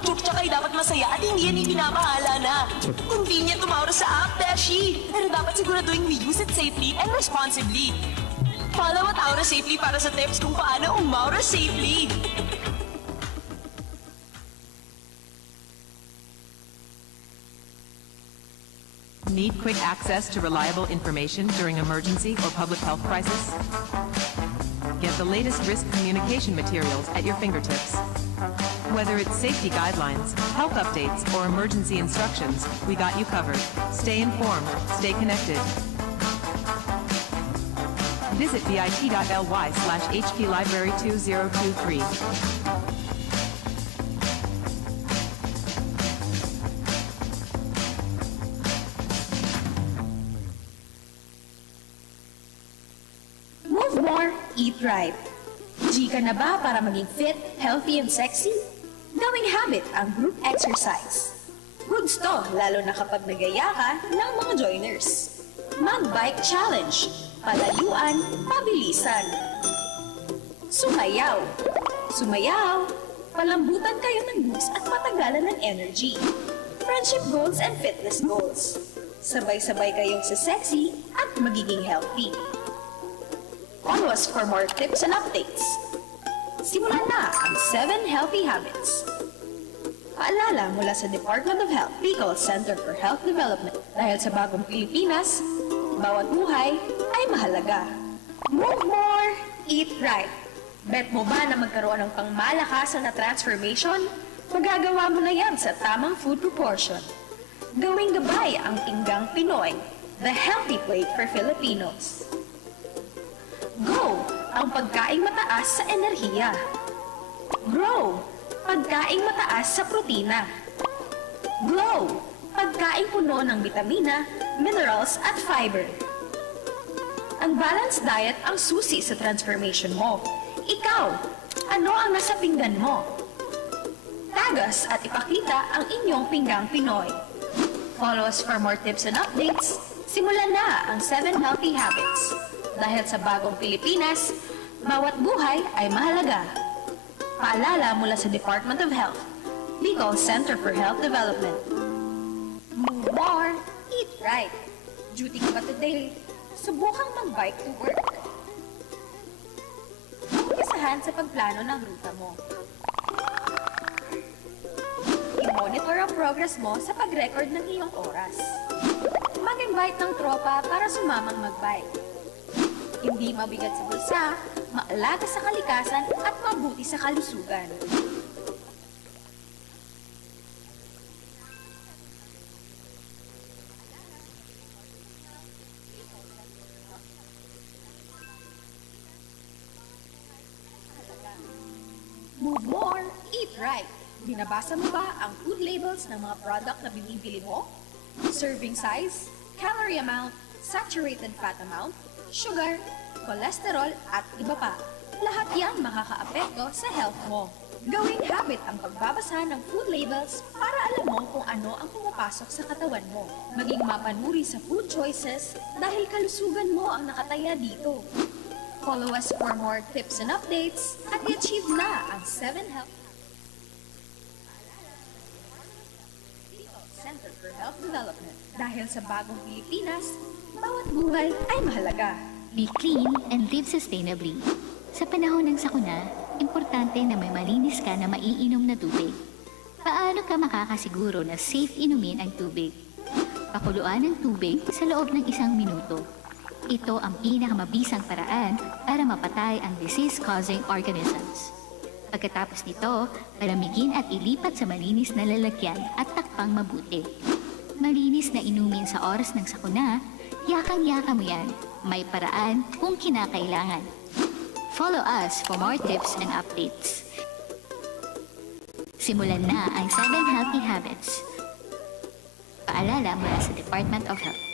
Ang tsuktsak ay dapat masaya at hindi yan ipinabahala na. Convenient tumawag sa app, Beshi. Pero dapat siguraduhin we use it safely and responsibly. Follow at Aura Safely para sa tips kung paano umaura safely. Need quick access to reliable information during emergency or public health crisis? Get the latest risk communication materials at your fingertips. Whether it's safety guidelines, health updates, or emergency instructions, we got you covered. Stay informed, stay connected. Visit bit.ly/HPLibrary2023. Move more, eat right. G ka na ba para maging fit, healthy, and sexy? Gawing habit ang group exercise. Goods to, lalo na kapag nagaya ka ng mga joiners. Mag-bike challenge. Palayuan, pabilisan. Sumayaw. Sumayaw. Palambutan kayo ng boots at matagalan ng energy. Friendship goals and fitness goals. Sabay-sabay kayong sexy at magiging healthy. Follow us for more tips and updates. Simulan na ang 7 Healthy Habits. Paalala mula sa Department of Health, Bicol Center for Health Development. Dahil sa bagong Pilipinas, bawat buhay ay mahalaga. Move more, eat right. Bet mo ba na magkaroon ng pangmalakasan na transformation? Magagawa mo na yan sa tamang food proportion. Gawing gabay ang Pinggang Pinoy, the healthy plate for Filipinos. Go! Ang pagkaing mataas sa enerhiya. Grow! Pagkaing mataas sa protina. Glow! Pagkaing puno ng bitamina, minerals at fiber. Ang balanced diet ang susi sa transformation mo. Ikaw, ano ang nasa pinggan mo? Tagas at ipakita ang inyong Pinggang Pinoy. Follow us for more tips and updates. Simulan na ang 7 Healthy Habits. Dahil sa bagong Pilipinas, bawat buhay ay mahalaga. Paalala mula sa Department of Health, Bicol Center for Health Development. Move more, eat right. Duty ka ba today? Subukang mag-bike to work. Umpisahan sa pagplano ng ruta mo. I-monitor ang progress mo sa pag-record ng iyong oras. Mag-invite ng tropa para sumamang mag-bike. Hindi mabigat sa bulsa, maalaga sa kalikasan at mabuti sa kalusugan. Move more, eat right. Binabasa mo ba ang food labels ng mga product na binibili mo? Serving size, calorie amount, saturated fat amount, sugar, cholesterol at iba pa. Lahat yan makakaapekto sa health mo. Gawing habit ang pagbabasa ng food labels para alam mo kung ano ang pumapasok sa katawan mo. Maging mapanuri sa food choices dahil kalusugan mo ang nakataya dito. Follow us for more tips and updates at i-achieve na ang 7 Health Center for Health Development. Dahil sa bagong Pilipinas, bawat buhay ay mahalaga. Be clean and live sustainably. Sa panahon ng sakuna, importante na may malinis ka na maiinom na tubig. Paano ka makakasiguro na safe inumin ang tubig? Pakuluan ng tubig sa loob ng 1 minuto. Ito ang pinakamabisang paraan para mapatay ang disease-causing organisms. Pagkatapos nito, palamigin at ilipat sa malinis na lalagyan at takpang mabuti. Malinis na inumin sa oras ng sakuna, yakang-yaka mo yan. May paraan kung kinakailangan. Follow us for more tips and updates. Simulan na ang 7 Healthy Habits. Paalala mula sa Department of Health.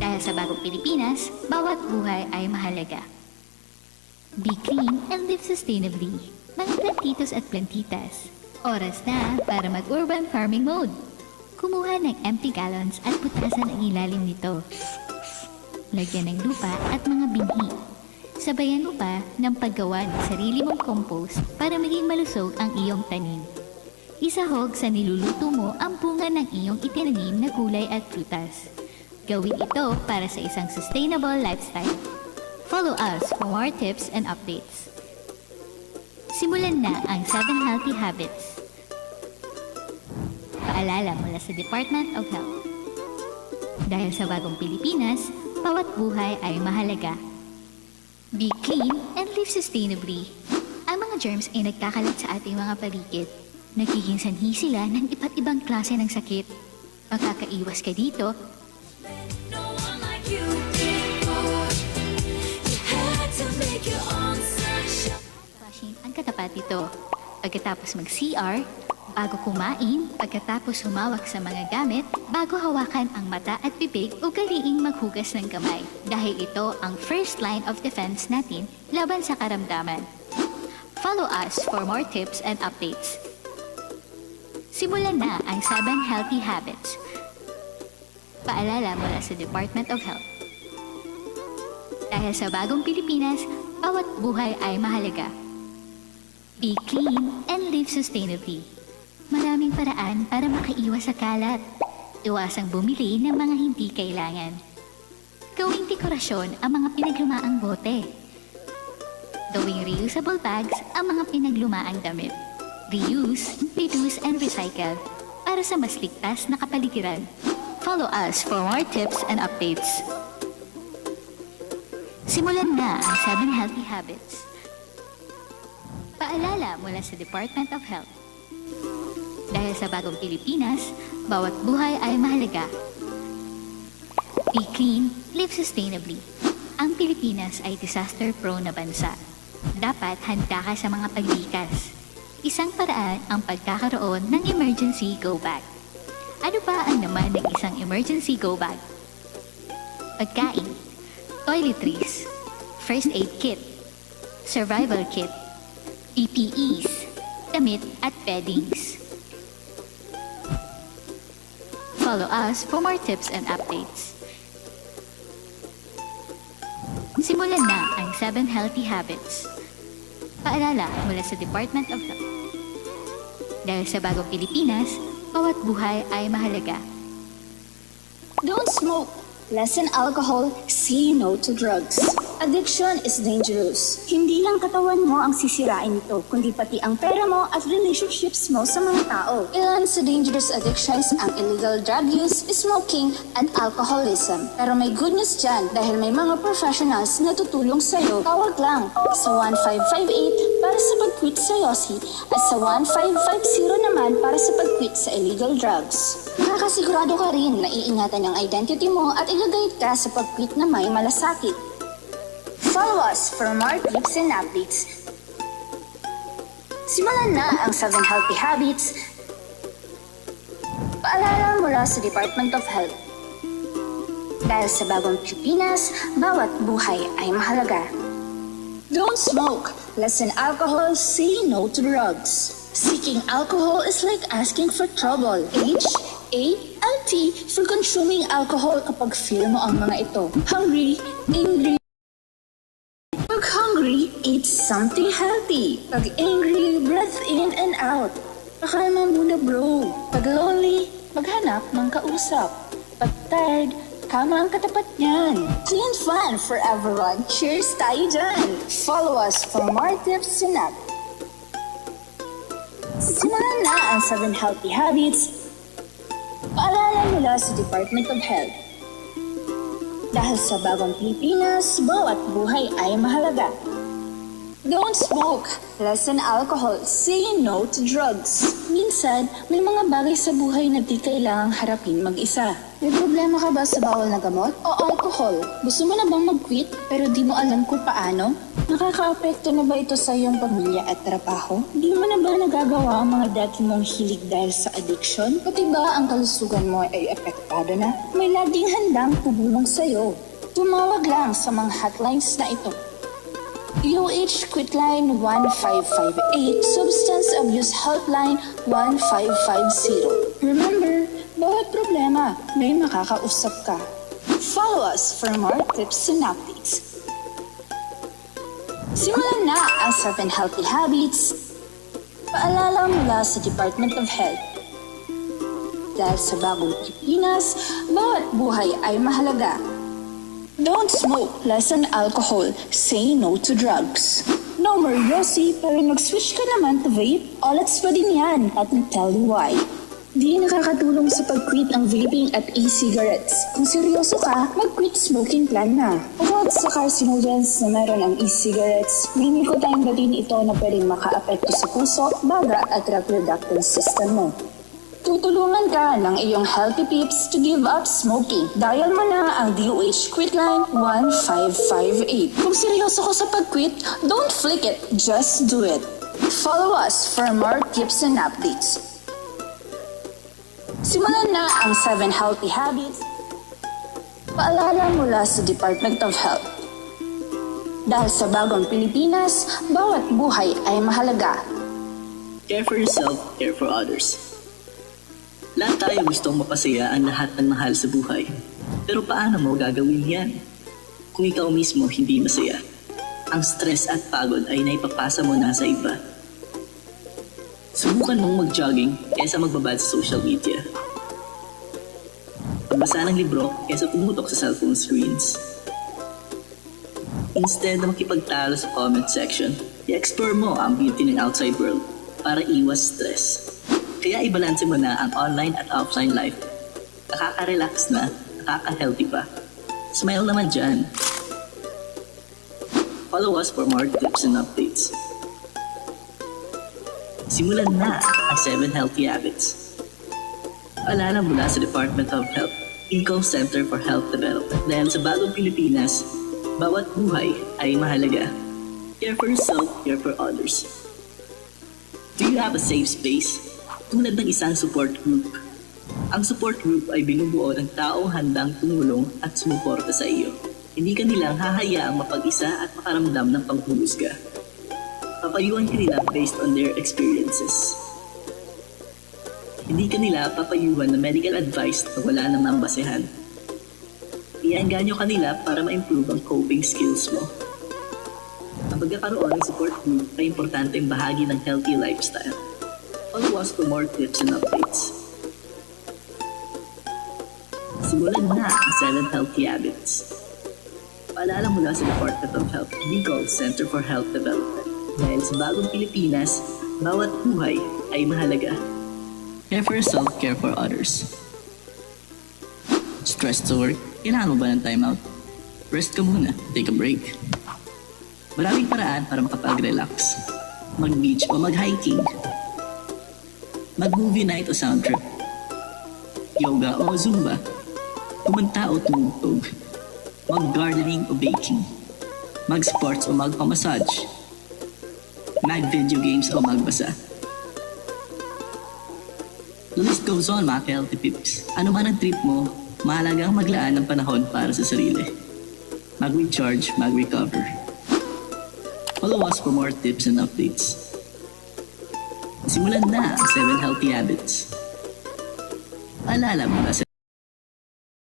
Dahil sa bagong Pilipinas, bawat buhay ay mahalaga. Be clean and live sustainably. Mga plantitos at plantitas. Oras na para mag-urban farming mode. Kumuha ng empty gallons at putasan ang ilalim nito. Lagyan ng lupa at mga binhi. Sabayan mo pa ng paggawa ng sarili mong compost para maging malusog ang iyong tanim. Isahog sa niluluto mo ang bunga ng iyong itinanim na gulay at prutas. Gawin ito para sa isang sustainable lifestyle. Follow us for more tips and updates. Simulan na ang 7 Healthy Habits. Paalala mula sa Department of Health. Dahil sa bagong Pilipinas, bawat buhay ay mahalaga. Be clean and live sustainably. Ang mga germs ay nagkakalat sa ating mga paligid. Nagiging sanhi sila ng iba't ibang klase ng sakit. Makakaiwas ka dito. Washing ang katapat nito. Pagkatapos mag-CR, bago kumain, pagkatapos humawak sa mga gamit, bago hawakan ang mata at bibig, ugaliing maghugas ng kamay. Dahil ito ang first line of defense natin laban sa karamdaman. Follow us for more tips and updates. Simulan na ang 7 Healthy Habits. Paalala mula sa Department of Health. Dahil sa bagong Pilipinas, bawat buhay ay mahalaga. Be clean and live sustainably. Maraming paraan para makaiwas sa kalat. Iwasang bumili ng mga hindi kailangan. Gawing dekorasyon ang mga pinaglumaang bote. Gawing reusable bags ang mga pinaglumaang damit. Reuse, reduce, and recycle para sa mas ligtas na kapaligiran. Follow us for more tips and updates. Simulan na ang 7 Healthy Habits. Paalala mula sa Department of Health. Dahil sa bagong Pilipinas, bawat buhay ay mahalaga. Be clean, live sustainably. Ang Pilipinas ay disaster-prone na bansa. Dapat handa ka sa mga paglikas. Isang paraan ang pagkakaroon ng emergency go bag. Ano ba ang naman ng isang emergency go bag? Pagkain, toiletries, first aid kit, survival kit, PPEs, damit at beddings. Follow us for more tips and updates. Simulan na ang 7 Healthy Habits. Paalala mula sa Department of Health. Dahil sa bagong Pilipinas, bawat buhay ay mahalaga. Don't smoke. Lessen alcohol. Say no to drugs. Addiction is dangerous. Hindi lang katawan mo ang sisirain nito, kundi pati ang pera mo at relationships mo sa mga tao. Ilan sa dangerous addictions ang illegal drug use, smoking, at alcoholism. Pero may good news dyan dahil may mga professionals na tutulong sa'yo. Tawag lang sa 1558 para sa pag-quit sa Yossi at sa 1550 naman para sa pag-quit sa illegal drugs. Makakasigurado ka rin na iingatan ang identity mo at i-guide ka sa pag-quit na may malasakit. Follow us for more tips and updates. Simulan na ang 7 Healthy Habits. Paalala mula sa Department of Health. Dahil sa bagong Pilipinas, bawat buhay ay mahalaga. Don't smoke. Lessen alcohol. Say no to drugs. Seeking alcohol is like asking for trouble. HALT for consuming alcohol kapag feel mo ang mga ito. Hungry, angry. Pag hungry, eat something healthy. Pag angry, breath in and out. Pakalma muna bro. Pag lonely, maghanap ng kausap. Pag tired, kama ang katapat niyan. Clean fun for everyone. Cheers tayo dyan. Follow us for more tips and up. Simulan na ang 7 Healthy Habits. Paalala mula sa Department of Health. Dahil sa bagong Pilipinas, bawat buhay ay mahalaga. Don't smoke. Lessen alcohol. Say no to drugs. Minsan, may mga bagay sa buhay na di kailangang harapin mag-isa. May problema ka ba sa bawal na gamot o alcohol? Gusto mo na bang mag-quit pero di mo alam kung paano? Nakaka-apekto na ba ito sa iyong pamilya at trabaho? Di mo na ba nagagawa ang mga dati mong hilig dahil sa addiction? Pati ba ang kalusugan mo ay apektado na? May laging handang tumulong sa'yo. Tumawag lang sa mga hotlines na ito. DOH Quitline 1558, Substance Abuse Helpline 1550. Remember, bawat problema, may makakausap ka. Follow us for more tips and updates. Simulan na ang 7 Healthy Habits. Paalala mula sa Department of Health. Dahil sa bagong Pilipinas, bawat buhay ay mahalaga. Don't smoke less than alcohol. Say no to drugs. No more Yossi, pero mag-switch ka naman to vape? Olats pa din yan, at I'll tell you why. Di nakakatulong sa pag-quit ang vaping at e-cigarettes. Kung seryoso ka, mag-quit smoking plan na. Bukod sa carcinogens na meron ang e-cigarettes, may nicotine ba din ito na pwedeng maka-apekto sa puso, baga at reproductive system mo. Tutulungan ka ng iyong healthy peeps to give up smoking. Dial mo na ang DOH Quit Line 1558. Kung seryoso ko sa pag-quit, don't flick it, just do it. Follow us for more tips and updates. Simulan na ang 7 Healthy Habits. Paalala mula sa Department of Health. Dahil sa bagong Pilipinas, bawat buhay ay mahalaga. Care for yourself, care for others. Lahat tayo gustong mapasaya ang lahat ng mahal sa buhay. Pero paano mo gagawin yan? Kung ikaw mismo hindi masaya, ang stress at pagod ay naipapasa mo na sa iba. Subukan mong mag-jogging kaysa magbabad sa social media. Magbasa ng libro kaysa tumutok sa cellphone screens. Instead na makipagtalo sa comment section, i-explore mo ang beauty ng outside world para iwas stress. Kaya ibalanse mo na ang online at offline life. Nakaka-relax na, nakaka-healthy pa. Smile naman dyan. Follow us for more tips and updates. Simulan na ang 7 Healthy Habits. Paalala mula sa Department of Health, Income Center for Health Development. Dahil sa bagong Pilipinas, bawat buhay ay mahalaga. Care for yourself, care for others. Do you have a safe space? Tulad ng isang support group. Ang support group ay binubuo ng taong handang tumulong at sumuporta sa iyo. Hindi ka nilang hahayaang mapag-isa at makaramdam ng panghuhusga. Papayuhan ka nila based on their experiences. Hindi ka nila papayuhan ng medical advice na wala namang basehan. Iangganyo ka nila para ma-improve ang coping skills mo. Ang pagkakaroon ng support group ay importanteng bahagi ng healthy lifestyle. Follow us for more tips and updates. Simulan na ang 7 Healthy Habits. Paalala mula sa Department of Health, Bicol Center for Health Development. Dahil sa bagong Pilipinas, bawat buhay ay mahalaga. Care for yourself, care for others. Stressed sa work? Kailangan mo ba ng time out? Rest ka muna, take a break. Maraming paraan para makapag-relax. Mag-beach o mag-hiking. Mag-movie night o sound trip. Yoga o Zumba. Kumanta o tumugtog. Mag-gardening o baking. Mag-sports o magpamassage. Mag-video games o magbasa. The list goes on, mga healthy pips. Ano man ang trip mo, mahalagang maglaan ng panahon para sa sarili. Mag-recharge, mag-recover. Follow us for more tips and updates. Simulan na ang 7 Healthy Habits. Paalala mula sa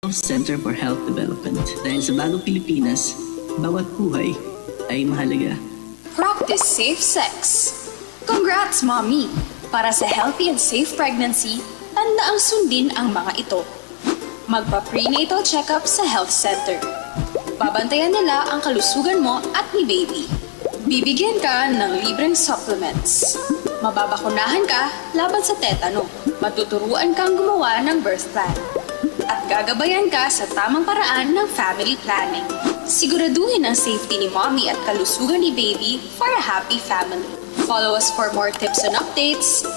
Center for Health Development. Dahil sa bagong Pilipinas, bawat buhay ay mahalaga. Practice safe sex. Congrats, Mommy! Para sa healthy and safe pregnancy, tandaang sundin ang mga ito. Magpa-prenatal check-up sa health center. Babantayan nila ang kalusugan mo at ni baby. Bibigyan ka ng libreng supplements. Mababakunahan ka laban sa tetano. Matuturuan kang gumawa ng birth plan. At gagabayan ka sa tamang paraan ng family planning. Siguraduhin ang safety ni mommy at kalusugan ni baby for a happy family. Follow us for more tips and updates.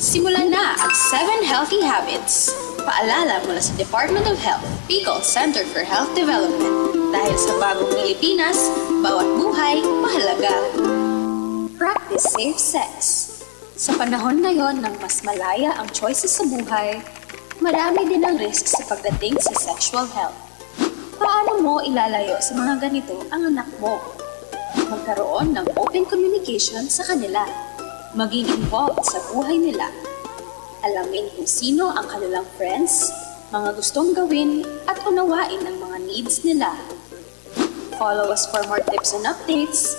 Simulan na ang 7 Healthy Habits. Paalala mula sa Department of Health, Bicol Center for Health Development. Dahil sa bagong Pilipinas, bawat buhay mahalaga. Practice safe sex. Sa panahon ngayon ng mas malaya ang choices sa buhay, marami din ang risk sa pagdating sa sexual health. Paano mo ilalayo sa mga ganito ang anak mo? Magkaroon ng open communication sa kanila. Maging involved sa buhay nila. Alamin kung sino ang kanilang friends, mga gustong gawin at unawain ang mga needs nila. Follow us for more tips and updates.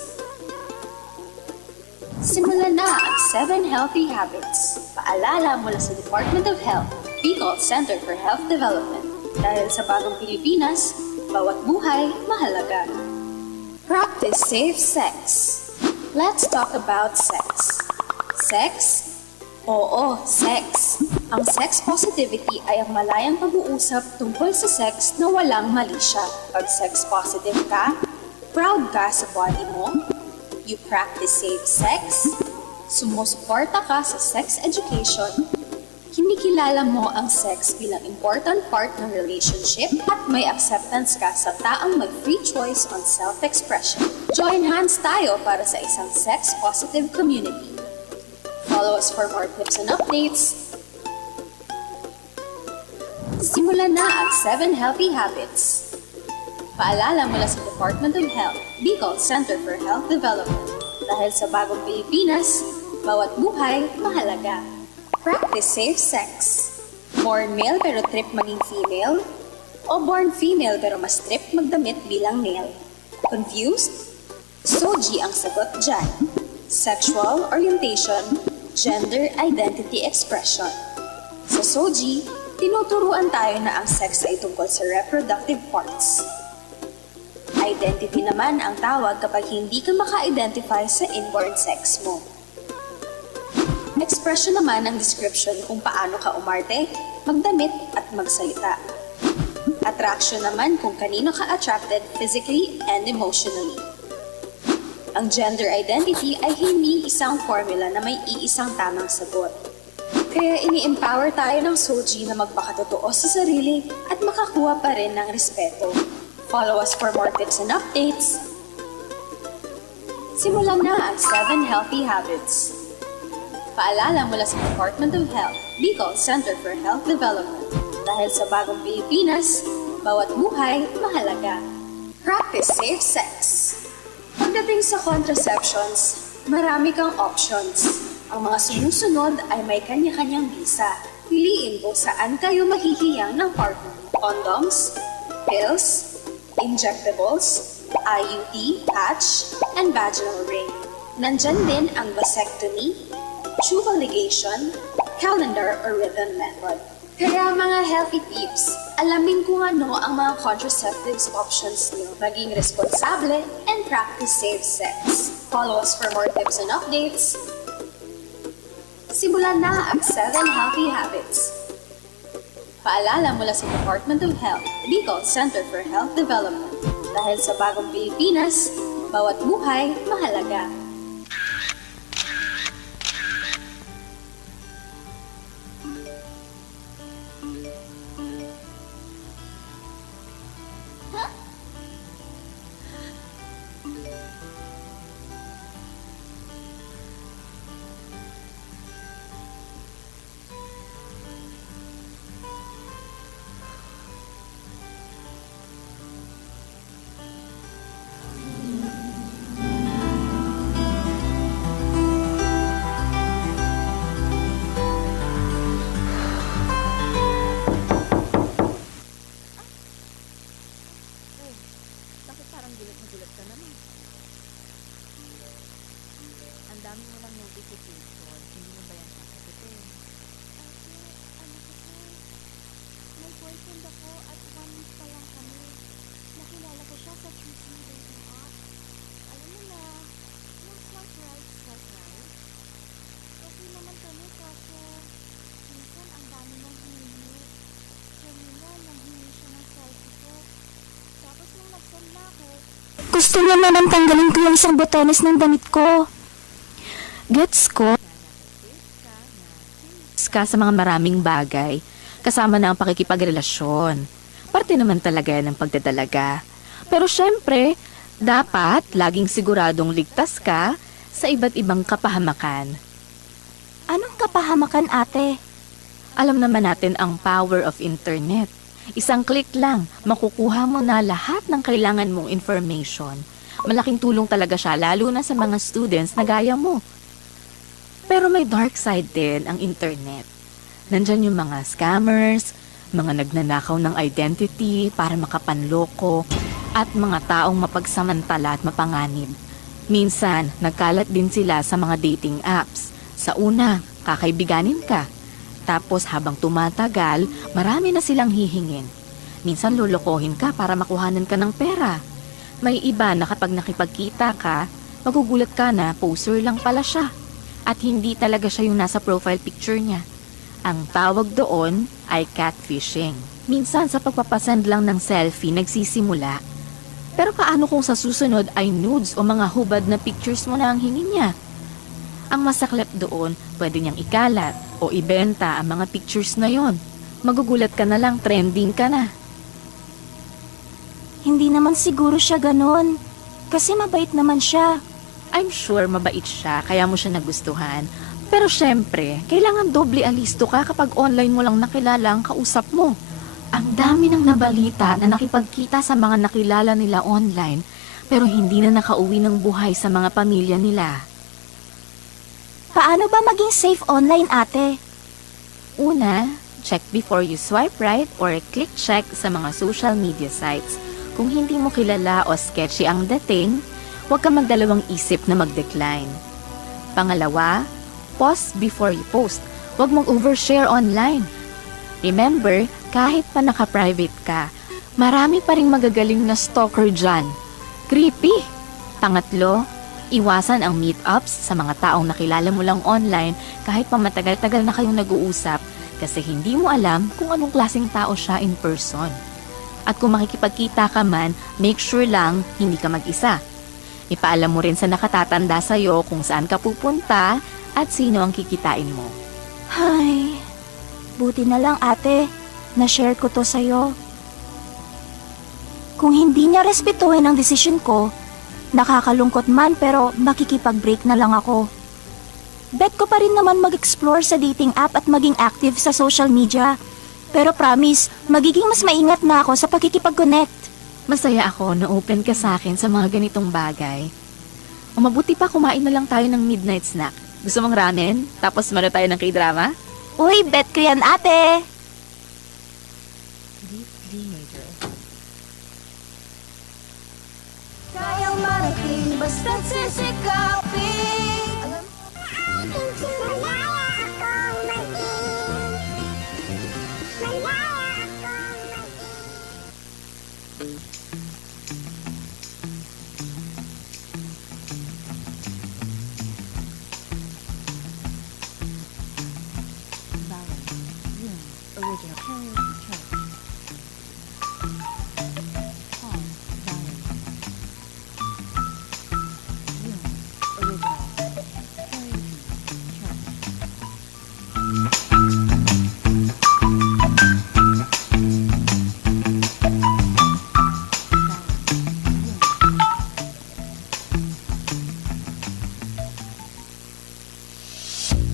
Simulan na ang 7 Healthy Habits. Paalala mula sa Department of Health, Bicol Center for Health Development. Dahil sa bagong Pilipinas, bawat buhay mahalaga. Practice safe sex. Let's talk about sex. Sex? Oo, sex. Ang sex positivity ay ang malayang pag-uusap tungkol sa sex na walang mali siya. Pag sex positive ka, proud ka sa body mo, you practice safe sex, sumusuporta ka sa sex education, kinikilala mo ang sex bilang important part ng relationship, at may acceptance ka sa taong may free choice on self-expression. Join hands tayo para sa isang sex-positive community. Follow us for more tips and updates. Simulan na ang 7 Healthy Habits. Paalala mula sa Department of Health, Bicol Center for Health Development. Dahil sa bagong Pilipinas, bawat buhay mahalaga. Practice safe sex. Born male pero trip maging female? O born female pero mas trip magdamit bilang male? Confused? Soji ang sagot dyan. Sexual orientation, gender identity expression. Sa Soji, tinuturuan tayo na ang sex ay tungkol sa reproductive parts. Identity naman ang tawag kapag hindi ka maka-identify sa inborn sex mo. Expression naman ang description kung paano ka umarte, magdamit at magsalita. Attraction naman kung kanino ka attracted physically and emotionally. Ang gender identity ay hindi isang formula na may iisang tamang sagot. Kaya ini-empower tayo ng Soji na magpakatotoo sa sarili at makakuha pa rin ng respeto. Follow us for more tips and updates. Simulan na ang 7 Healthy Habits. Paalala mula sa Department of Health, Bicol Center for Health Development. Dahil sa bagong Pilipinas, bawat buhay mahalaga. Practice safe sex. Pagdating sa contraceptions, marami kang options. Ang mga sumusunod ay may kanya-kanyang visa. Piliin kung saan kayo mahihiyang ng partner. Condoms, pills, injectables, IUD, patch, and vaginal ring. Nandyan din ang vasectomy, tubal ligation, calendar or rhythm method. Kaya mga healthy tips, alamin kung ano ang mga contraceptives options niyo. Maging responsable and practice safe sex. Follow us for more tips and updates. Simulan na ang 7 Healthy Habits. Paalala mula sa Department of Health, Bicol Center for Health Development. Dahil sa bagong Pilipinas, bawat buhay mahalaga. Bakit parang gulat na gulat ka naman? Ang dami mo ng notification. Hindi mo ba yan sasagutin? May boyfriend ako at 1 week pa lang kami. Nakilala ko siya sa Choosing Dating app. Alam mo na, yung swipe right, swipe right. Okay naman kami kaso minsan ang dami ng hingi. Kanina, nanghingi siya ng selfie ko. Tapos nung nag-send na ako, gusto niya naman tanggalin ko yung isang botones ng damit ko. Gets ko. Ka sa mga maraming bagay, kasama na ang pakikipagrelasyon. Parte naman talaga yan ng pagdadalaga. Pero syempre, dapat laging siguradong ligtas ka sa iba't ibang kapahamakan. Anong kapahamakan, ate? Alam naman natin ang power of internet. Isang click lang, makukuha mo na lahat ng kailangan mong information. Malaking tulong talaga siya, lalo na sa mga students na gaya mo. Pero may dark side din ang internet. Nandyan yung mga scammers, mga nagnanakaw ng identity para makapanloko. at mga taong mapagsamantala at mapanganib. Minsan, nagkalat din sila sa mga dating apps. Sa una, kakaibiganin ka. Tapos habang tumatagal, marami na silang hihingin. Minsan lolokohin ka para makuhanan ka ng pera. May iba na kapag nakipagkita ka, magugulat ka na poser lang pala siya. At hindi talaga siya yung nasa profile picture niya. Ang tawag doon ay catfishing. Minsan sa pagpapasend lang ng selfie nagsisimula. Pero paano kung sa susunod ay nudes o mga hubad na pictures mo na ang hingin niya? Ang masaklap doon, pwede niyang ikalat o ibenta ang mga pictures na yon. Magugulat ka na lang, trending ka na. Hindi naman siguro siya ganon. Kasi mabait naman siya. I'm sure mabait siya, kaya mo siya nagustuhan. Pero syempre, kailangan doble alisto ka kapag online mo lang nakilala ang kausap mo. Ang dami ng nabalita na nakipagkita sa mga nakilala nila online, pero hindi na nakauwi ng buhay sa mga pamilya nila. Paano ba maging safe online, ate? Una, check before you swipe right or click check sa mga social media sites. Kung hindi mo kilala o sketchy ang dating, huwag ka magdalawang isip na mag-decline. Pangalawa, pause before you post. Huwag mong overshare online. Remember, kahit pa naka-private ka, marami pa ring magagaling na stalker dyan. Creepy! Pangatlo, iwasan ang meetups sa mga taong nakilala mo lang online kahit pa matagal-tagal na kayong nag-uusap kasi hindi mo alam kung anong klaseng tao siya in person. At kung makikipagkita ka man, make sure lang hindi ka mag-isa. Ipaalam mo rin sa nakatatanda sa'yo kung saan ka pupunta at sino ang kikitain mo. Ay, buti na lang, ate. Na-share ko to sa'yo. Kung hindi niya respetuhin ang desisyon ko, nakakalungkot man pero makikipag-break na lang ako. Bet ko pa rin naman mag-explore sa dating app at maging active sa social media. Pero promise, magiging mas maingat na ako sa pakikipag-connect. Masaya ako na open ka sa akin sa mga ganitong bagay. O mabuti pa kumain na lang tayo ng midnight snack. Gusto mong ramen? Tapos mano tayo ng K-drama? Uy, bet ko yan, ate! Kayang marating basta't sisikapin.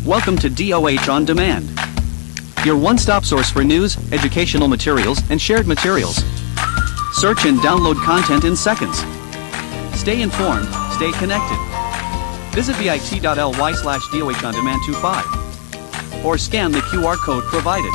Welcome to DOH On Demand, your one-stop source for news, educational materials, and shared materials. Search and download content in seconds. Stay informed, stay connected. Visit bit.ly/DOH On Demand 25 or scan the QR code provided.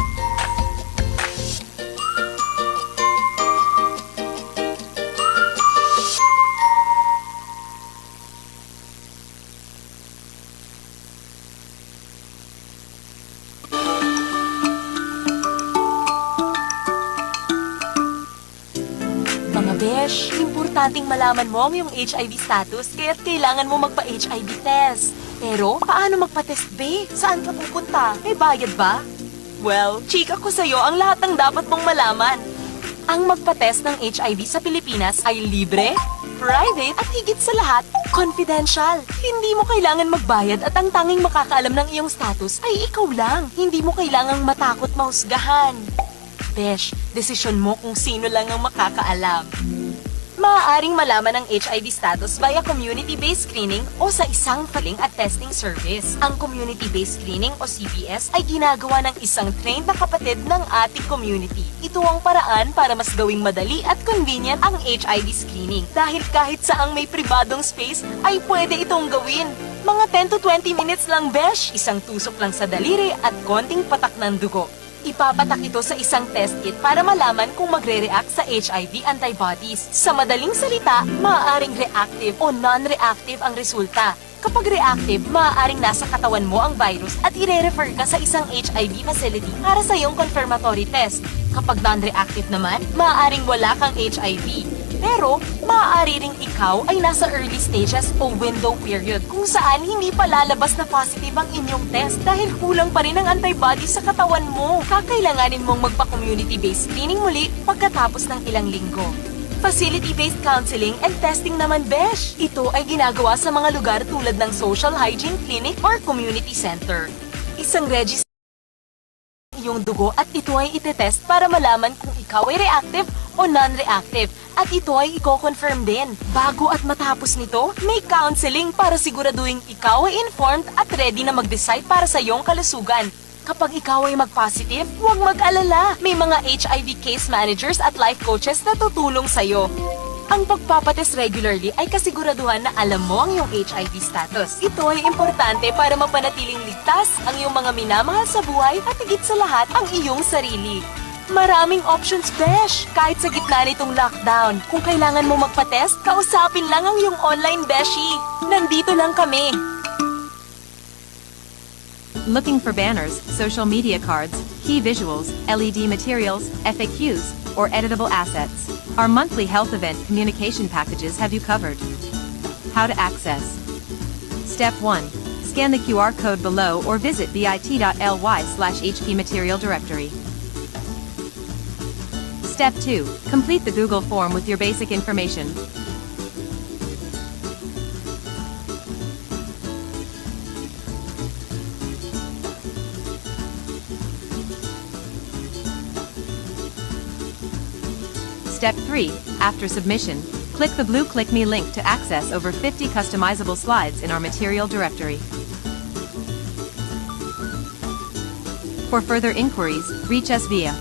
Mga besh, importanteng malaman mo ang iyong HIV status kaya't kailangan mo magpa-HIV test. Pero, paano magpa-test, be? Saan ka pupunta? May bayad ba? Well, chika ko sa'yo ang lahat ng dapat mong malaman. Ang magpa-test ng HIV sa Pilipinas ay libre, private, at higit sa lahat, confidential. Hindi mo kailangan magbayad at ang tanging makakaalam ng iyong status ay ikaw lang. Hindi mo kailangang matakot mahusgahan. Besh, desisyon mo kung sino lang ang makakaalam. Maaaring malaman ang HIV status via community-based screening o sa isang filing at testing service. Ang community-based screening o CBS ay ginagawa ng isang trained na kapatid ng ating community. Ito ang paraan para mas gawing madali at convenient ang HIV screening. Dahil kahit saang may pribadong space, ay pwede itong gawin. Mga 10 to 20 minutes lang, besh. Isang tusok lang sa daliri at konting patak ng dugo. Ipapatak ito sa isang test kit para malaman kung magre-react sa HIV antibodies. Sa madaling salita, maaaring reactive o non-reactive ang resulta. Kapag reactive, maaaring nasa katawan mo ang virus at ire-refer ka sa isang HIV facility para sa iyong confirmatory test. Kapag non-reactive naman, maaaring wala kang HIV. Pero, maaari ring ikaw ay nasa early stages o window period kung saan hindi pa lalabas na positive ang inyong test dahil kulang pa rin ang antibodies sa katawan mo. Kakailanganin mong magpa-community-based screening muli pagkatapos ng ilang linggo. Facility-based counseling and testing naman, besh. Ito ay ginagawa sa mga lugar tulad ng social hygiene clinic or community center. Isang register iyong dugo at ito ay itetest para malaman kung ikaw ay reactive o non-reactive at ito ay i-confirm din. Bago at matapos nito, may counseling para siguraduhin ikaw ay informed at ready na mag-decide para sa iyong kalusugan. Kapag ikaw ay mag-positive, huwag mag-alala. May mga HIV case managers at life coaches na tutulong sa'yo. Ang pagpapatest regularly ay kasiguraduhan na alam mo ang iyong HIV status. Ito ay importante para mapanatiling ligtas ang iyong mga minamahal sa buhay at higit sa lahat ang iyong sarili. Maraming options, besh! Kahit sa gitna nitong lockdown. Kung kailangan mo magpa-test, kausapin lang ang iyong online beshi. Nandito lang kami. Looking for banners, social media cards, key visuals, LED materials, FAQs, or editable assets. Our monthly health event communication packages have you covered. How to access. Step 1. Scan the QR code below or visit bit.ly/HP Material Directory. Step 2. Complete the Google form with your basic information. Step 3. After submission, click the blue Click Me link to access over 50 customizable slides in our material directory. For further inquiries, reach us via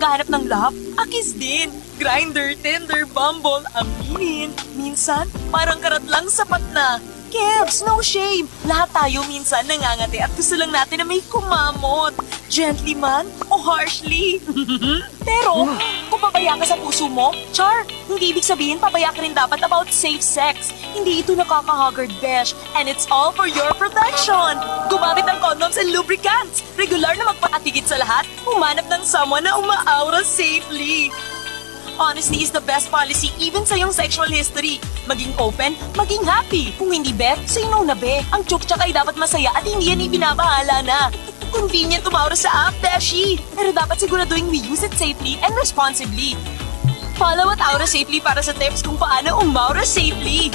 naghahanap ng love? Akis din. Grindr, Tinder, Bumble, aminin. Minsan, parang karat lang sapat na. Kebs, no shame. Lahat tayo minsan nangangati at gusto lang natin na may kumamot. Gently man o harshly. Pero, kung pabaya ka sa puso mo, char, hindi ibig sabihin pabaya ka rin dapat about safe sex. Hindi ito nakaka-haggard, besh. And it's all for your protection. Gumamit ng condoms and lubricants. Regular na magpaatigit sa lahat. Humanap ng someone na umaaura safely. Honesty is the best policy even sa iyong sexual history. Maging open, maging happy. Kung hindi, be, say no na, be. Ang tsuktsak ay dapat masaya at hindi yan ibinabahala na. Convenient umaura sa app, beshi. Pero dapat siguraduhin we use it safely and responsibly. Follow at Aura Safely para sa tips kung paano umaura safely.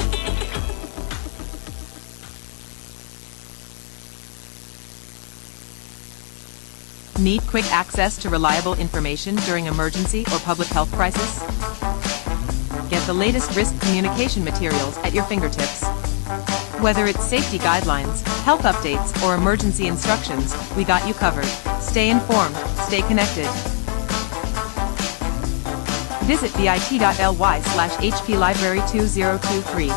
Need quick access to reliable information during emergency or public health crisis? Get the latest risk communication materials at your fingertips. Whether it's safety guidelines, health updates, or emergency instructions, we got you covered. Stay informed, stay connected. Visit bit.ly/HPLibrary2023.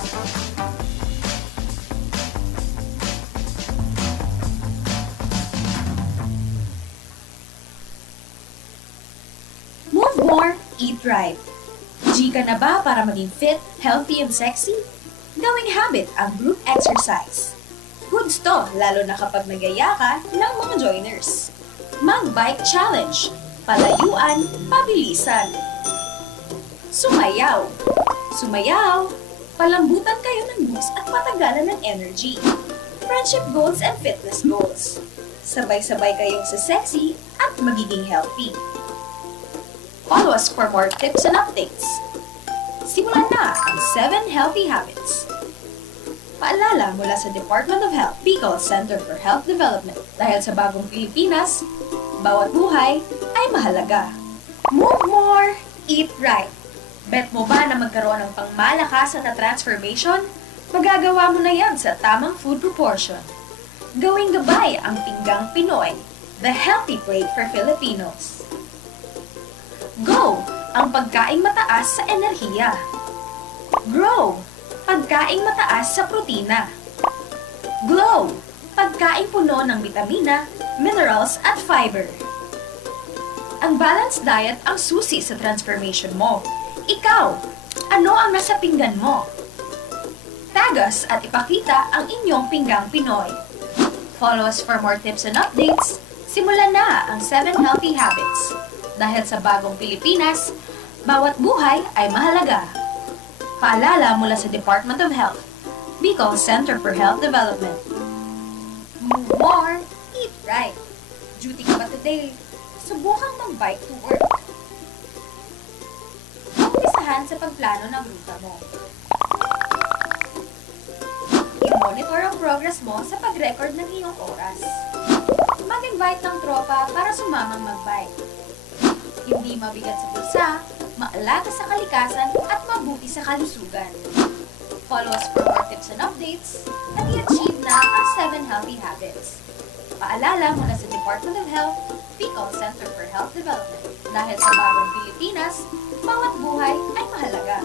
Move more, eat right. G ka na ba para maging fit, healthy, and sexy? Gawing habit ang group exercise. Goods to, lalo na kapag nagaya ka ng mga joiners. Mag-bike challenge. Palayuan, pabilisan. Sumayaw. Sumayaw. Palambutan kayo ng boost at patagalan ng energy. Friendship goals and fitness goals. Sabay-sabay kayong sa sexy at magiging healthy. Follow us for more tips and updates. Simulan na ang 7 Healthy Habits. Paalala mula sa Department of Health, Bicol Center for Health Development. Dahil sa bagong Pilipinas, bawat buhay ay mahalaga. Move more, eat right. Bet mo ba na magkaroon ng pangmalakasan na transformation? Magagawa mo na yan sa tamang food proportion. Gawing gabay ang Pinggang Pinoy, the healthy plate for Filipinos. Go! Ang pagkaing mataas sa enerhiya. Grow! Pagkaing mataas sa protina. Glow! Pagkaing puno ng vitamina, minerals at fiber. Ang balanced diet ang susi sa transformation mo. Ikaw, ano ang nasa pinggan mo? Tag us at ipakita ang inyong Pinggang Pinoy. Follow us for more tips and updates. Simulan na ang 7 Healthy Habits. Dahil sa bagong Pilipinas, bawat buhay ay mahalaga. Paalala mula sa Department of Health, Bicol Center for Health Development. Move more, eat right. Duty ka ba today? Subukang mag-bike to work. Umpisahan sa pagplano ng ruta mo. I-monitor ang progress mo sa pag-record ng iyong oras. Mag-invite ng tropa para sumamang mag-bike. Hindi mabigat sa bulsa, maalaga sa kalikasan at mabuti sa kalusugan. Follow us for more tips and updates at i-achieve na ang 7 Healthy Habits. Paalala mula sa Department of Health, Bicol Center for Health Development. Dahil sa bagong Pilipinas, bawat buhay ay mahalaga.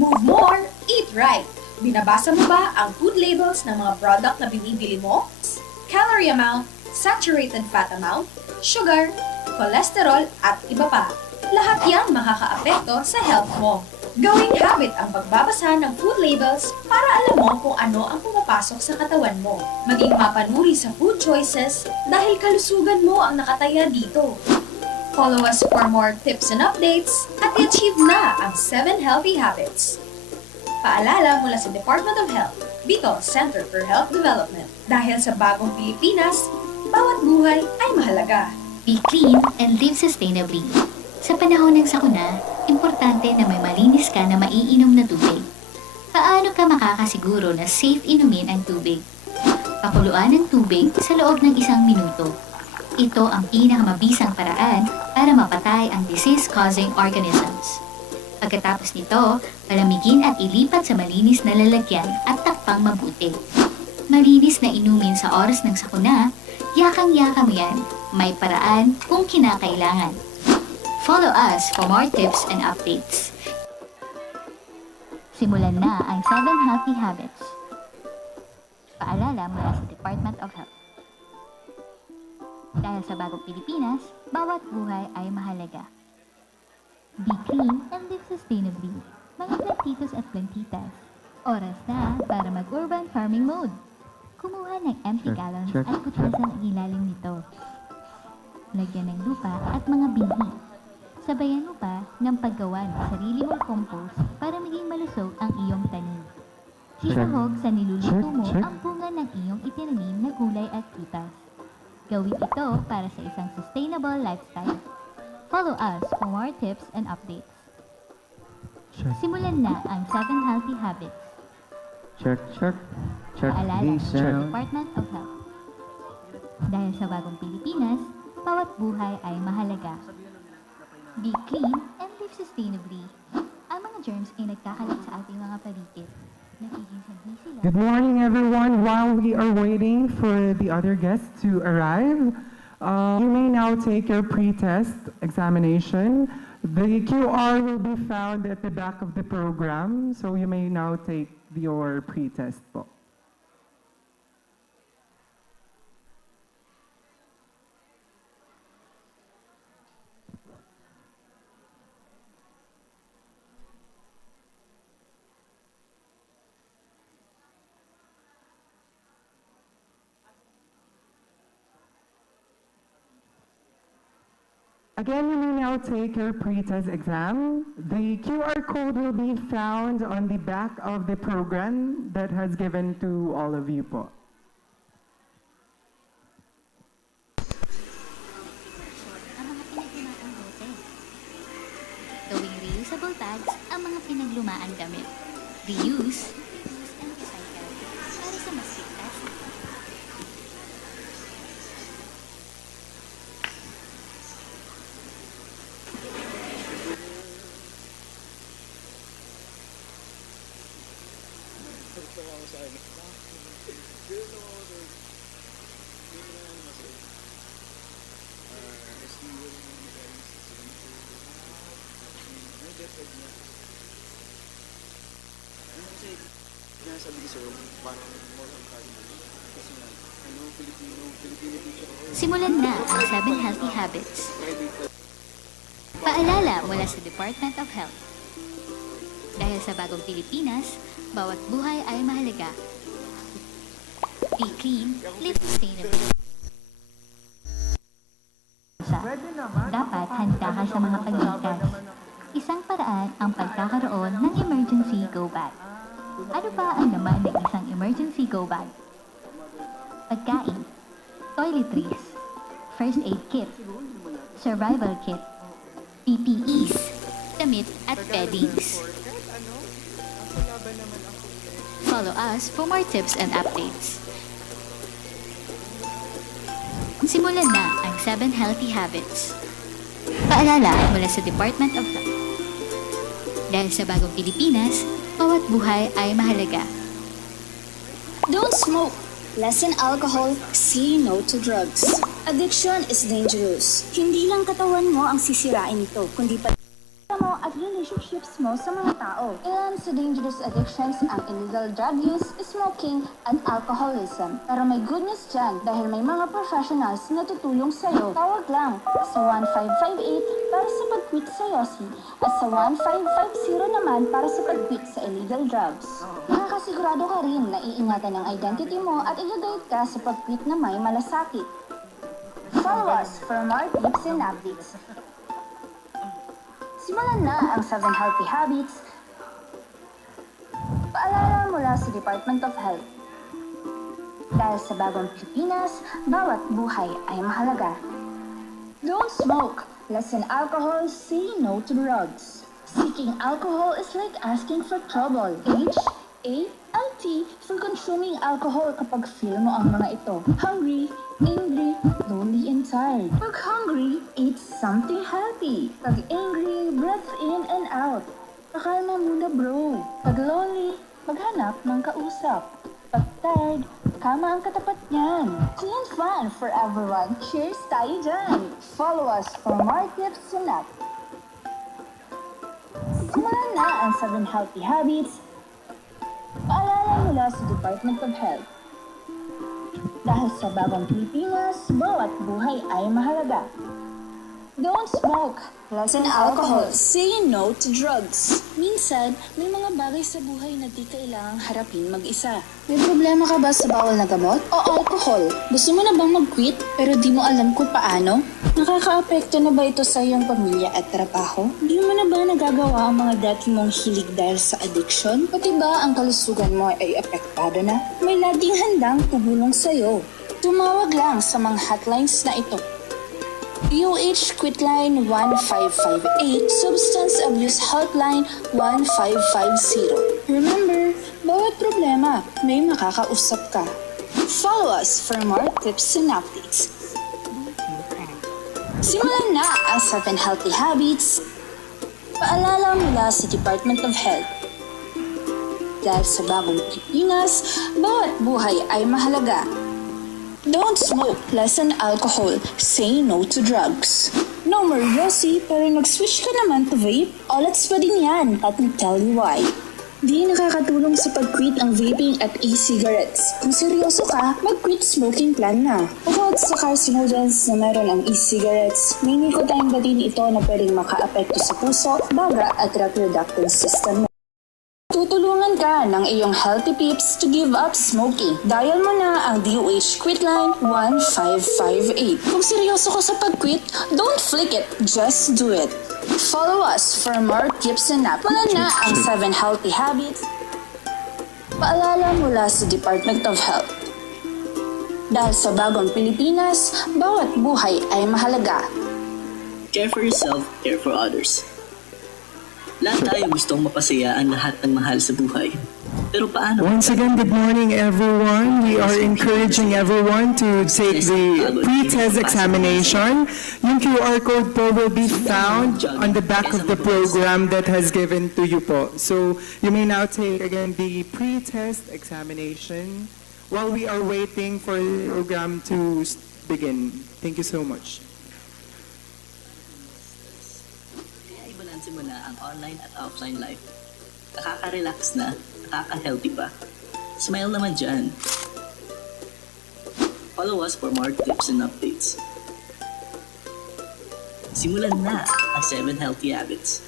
Move more, eat right. Binabasa mo ba ang food labels ng mga product na binibili mo? Calorie amount, saturated fat amount, sugar, cholesterol at iba pa. Lahat yan makakaapekto sa health mo. Gawing habit ang pagbabasa ng food labels para alam mo kung ano ang pumapasok sa katawan mo. Maging mapanuri sa food choices dahil kalusugan mo ang nakataya dito. Follow us for more tips and updates at i-achieve na ang 7 Healthy Habits. Paalala mula sa Department of Health, Bicol Center for Health Development. Dahil sa bagong Pilipinas, bawat buhay ay mahalaga. Be clean and live sustainably. Sa panahon ng sakuna, importante na may malinis ka na maiinom na tubig. Paano ka makakasiguro na safe inumin ang tubig? Pakuluan ng tubig sa loob ng 1 minuto. Ito ang pinakamabisang paraan para mapatay ang disease-causing organisms. Pagkatapos nito, palamigin at ilipat sa malinis na lalagyan at takpang mabuti. Malinis na inumin sa oras ng sakuna, yakang-yaka mo yan. May paraan kung kinakailangan. Follow us for more tips and updates. Simulan na ang 7 Healthy Habits. Paalala mula sa Department of Health. Dahil sa bagong Pilipinas, bawat buhay ay mahalaga. Be clean and live sustainably. Mga plantitos at plantitas. Oras na para mag-urban farming mode. Kumuha ng empty gallons at putasan ang ilalim nito. Lagyan ng lupa at mga binhi. Sabayan mo pa ng paggawa ng sarili mong compost para maging malusog ang iyong tanim. Isahog sa niluluto mo ang bunga ng iyong itinanim na gulay at prutas. Gawin ito para sa isang sustainable lifestyle. Follow us for more tips and updates. Simulan na ang 7 Healthy Habits. Check Paalala this sa out. Department of Health. Dahil sa bagong Pilipinas, bawat buhay ay mahalaga. Be clean and live sustainably. Ang mga germs ay nagkakalat sa ating mga paligid. Nagiging sanhi sila. Good morning, everyone. While we are waiting for the other guests to arrive, you may now take your pre-test examination. The QR will be found at the back of the program, so you may now take your pre-test book. Again, you may now take your pre-test exam. The QR code will be found on the back of the program that has given to all of you po. Ang mga pinaglumaan bote. Gawing reusable tags ang mga pinaglumaan damit. Reuse, and recycle para sa mas ligtas. Simulan na ang 7 Healthy Habits. Paalala mula sa Department of Health. Dahil sa bagong Pilipinas, bawat buhay ay mahalaga. Be clean, live sustainably. Dapat handa ka sa mga paglikas. Isang paraan ang pagkakaroon ng emergency go bag. Ano ba ang laman ng isang emergency go bag? Pagkain, toiletries, first aid kit, survival kit, PPEs, damit at beddings. Follow us for more tips and updates. Simulan na ang 7 Healthy Habits. Paalala mula sa Department of Health. Dahil sa bagong Pilipinas, bawat buhay ay mahalaga. Don't smoke. Lessen alcohol. Say no to drugs. Addiction is dangerous. Hindi lang katawan mo ang sisirain nito, kundi pati mo at relationships mo sa mga tao. Ilan sa dangerous addictions ang illegal drug use, smoking, and alcoholism. Pero may good news dyan dahil may mga professionals na tutulong sa'yo. Tawag lang sa 1558 para sa pag-quit sa yosi at sa 1550 naman para sa pag-quit sa illegal drugs. Nakakasigurado ka rin na iingatan ang identity mo at i-guide ka sa pag-quit na may malasakit. Follow us for more tips and updates. Simulan na ang 7 Healthy Habits. Paalala mula sa Department of Health. Dahil sa bagong Pilipinas, bawat buhay ay mahalaga. Don't smoke. Lessen alcohol. Say no to drugs. Seeking alcohol is like asking for trouble. H-A-L-T for consuming alcohol kapag feel mo ang mga ito. Hungry, angry, lonely, and tired. Pag hungry, eat something healthy. Pag angry, breath in and out. Pakalma muna bro. Pag lonely, maghanap ng kausap. Pag tired, kama ang katapat niyan. Clean fun for everyone. Cheers tayo dyan. Follow us for more tips and up. Simulan na ang 7 Healthy Habits. Paalala mula sa Department of Health. Dahil sa bagong Pilipinas, bawat buhay ay mahalaga. Don't smoke. Lessen alcohol. Say no to drugs. Minsan, may mga bagay sa buhay na di kailangang harapin mag-isa. May problema ka ba sa bawal na gamot o alcohol? Gusto mo na bang mag-quit pero di mo alam kung paano? Nakakaapekto na ba ito sa iyong pamilya at trabaho? Di mo na ba nagagawa ang mga dati mong hilig dahil sa addiction? Pati ba ang kalusugan mo ay apektado na? May laging handang tumulong sa'yo. Tumawag lang sa mga hotlines na ito. DOH Quitline 1558, Substance Abuse Helpline 1550. Remember, bawat problema, may makakausap ka. Follow us for more tips and updates. Simulan na ang 7 Healthy Habits. Paalala mula sa Department of Health. Dahil sa bagong Pilipinas, bawat buhay ay mahalaga. Don't smoke, lessen alcohol, say no to drugs. No more yosi, pero nag-switch ka naman to vape? Olats pa din yan, at I'll tell you why. Di nakakatulong sa pag-quit ang vaping at e-cigarettes. Kung seryoso ka, mag-quit smoking plan na. Bukod sa carcinogens na meron ang e-cigarettes, may nicotine ba din ito na pwedeng maka-apekto sa puso, baga at reproductive system mo. Tutulungan ka ng iyong healthy peeps to give up smoking. Dial mo na ang DOH Quitline 1558. Kung seryoso ka sa pag-quit, don't flick it, just do it. Follow us for more tips and apps. Wala na ang 7 Healthy Habits. Paalala mula sa Department of Health. Dahil sa bagong Pilipinas, bawat buhay ay mahalaga. Care for yourself, care for others. Lahat tayo gustong mapasaya ang lahat ng mahal sa buhay. Pero paano? Once again, good morning everyone. We are encouraging everyone to take the pre-test examination. Yung QR code po will be found on the back of the program that has given to you po. So you may now take again the pre-test examination while we are waiting for the program to begin. Thank you so much. Ibalansin mo na ang online at offline life. Nakaka-relax na, nakaka-healthy pa. Smile naman dyan. Follow us for more tips and updates. Simulan na ang 7 Healthy Habits.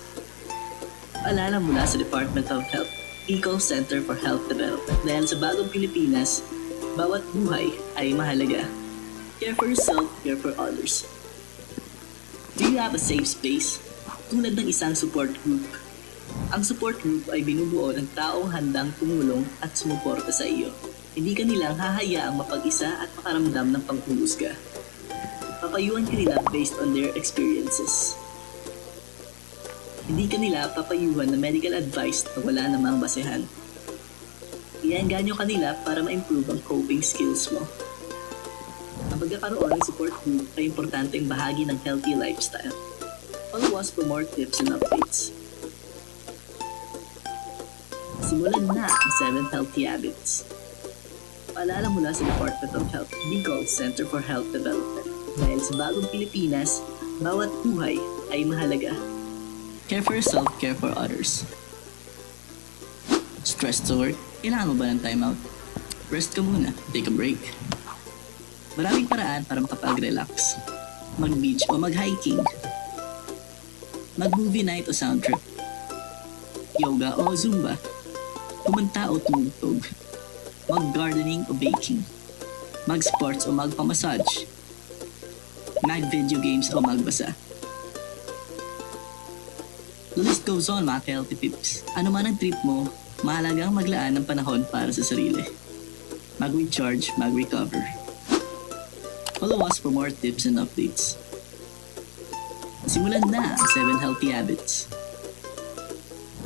Paalala mula sa Department of Health, Eco Center for Health Development. Dahil sa bagong Pilipinas, bawat buhay ay mahalaga. Care for yourself, care for others. Do you have a safe space? Tulad ng isang support group. Ang support group ay binubuo ng taong handang tumulong at sumuporta sa iyo. Hindi ka nilang hahayaang mapag-isa at makaramdam ng panghuhusga. Papayuhan ka nila based on their experiences. Hindi ka nila papayuhan na medical advice na wala namang basehan. Iyaengganyo ka nila para ma-improve ang coping skills mo. Ang pagkakaroon ng support group ay importanteng bahagi ng healthy lifestyle. Follow us for more tips and updates. Simulan na ang 7 Healthy Habits. Paalala mula sa Department of Health, Bicol Center for Health Development. Dahil sa bagong Pilipinas, bawat buhay ay mahalaga. Care for yourself, care for others. Stressed sa work? Kailangan mo ba ng time out? Rest ka muna, take a break. Maraming paraan para makapag-relax. Mag-beach o mag-hiking. Mag-movie night o sound trip. Yoga o Zumba. Kumanta o tumugtog. Mag-gardening o baking. Mag-sports o magpamassage. Mag-video games o magbasa. The list goes on, mga healthy tips. Ano man ang trip mo, mahalagang maglaan ng panahon para sa sarili. Mag-recharge, mag-recover. Follow us for more tips and updates. Simulan na ang 7 Healthy Habits.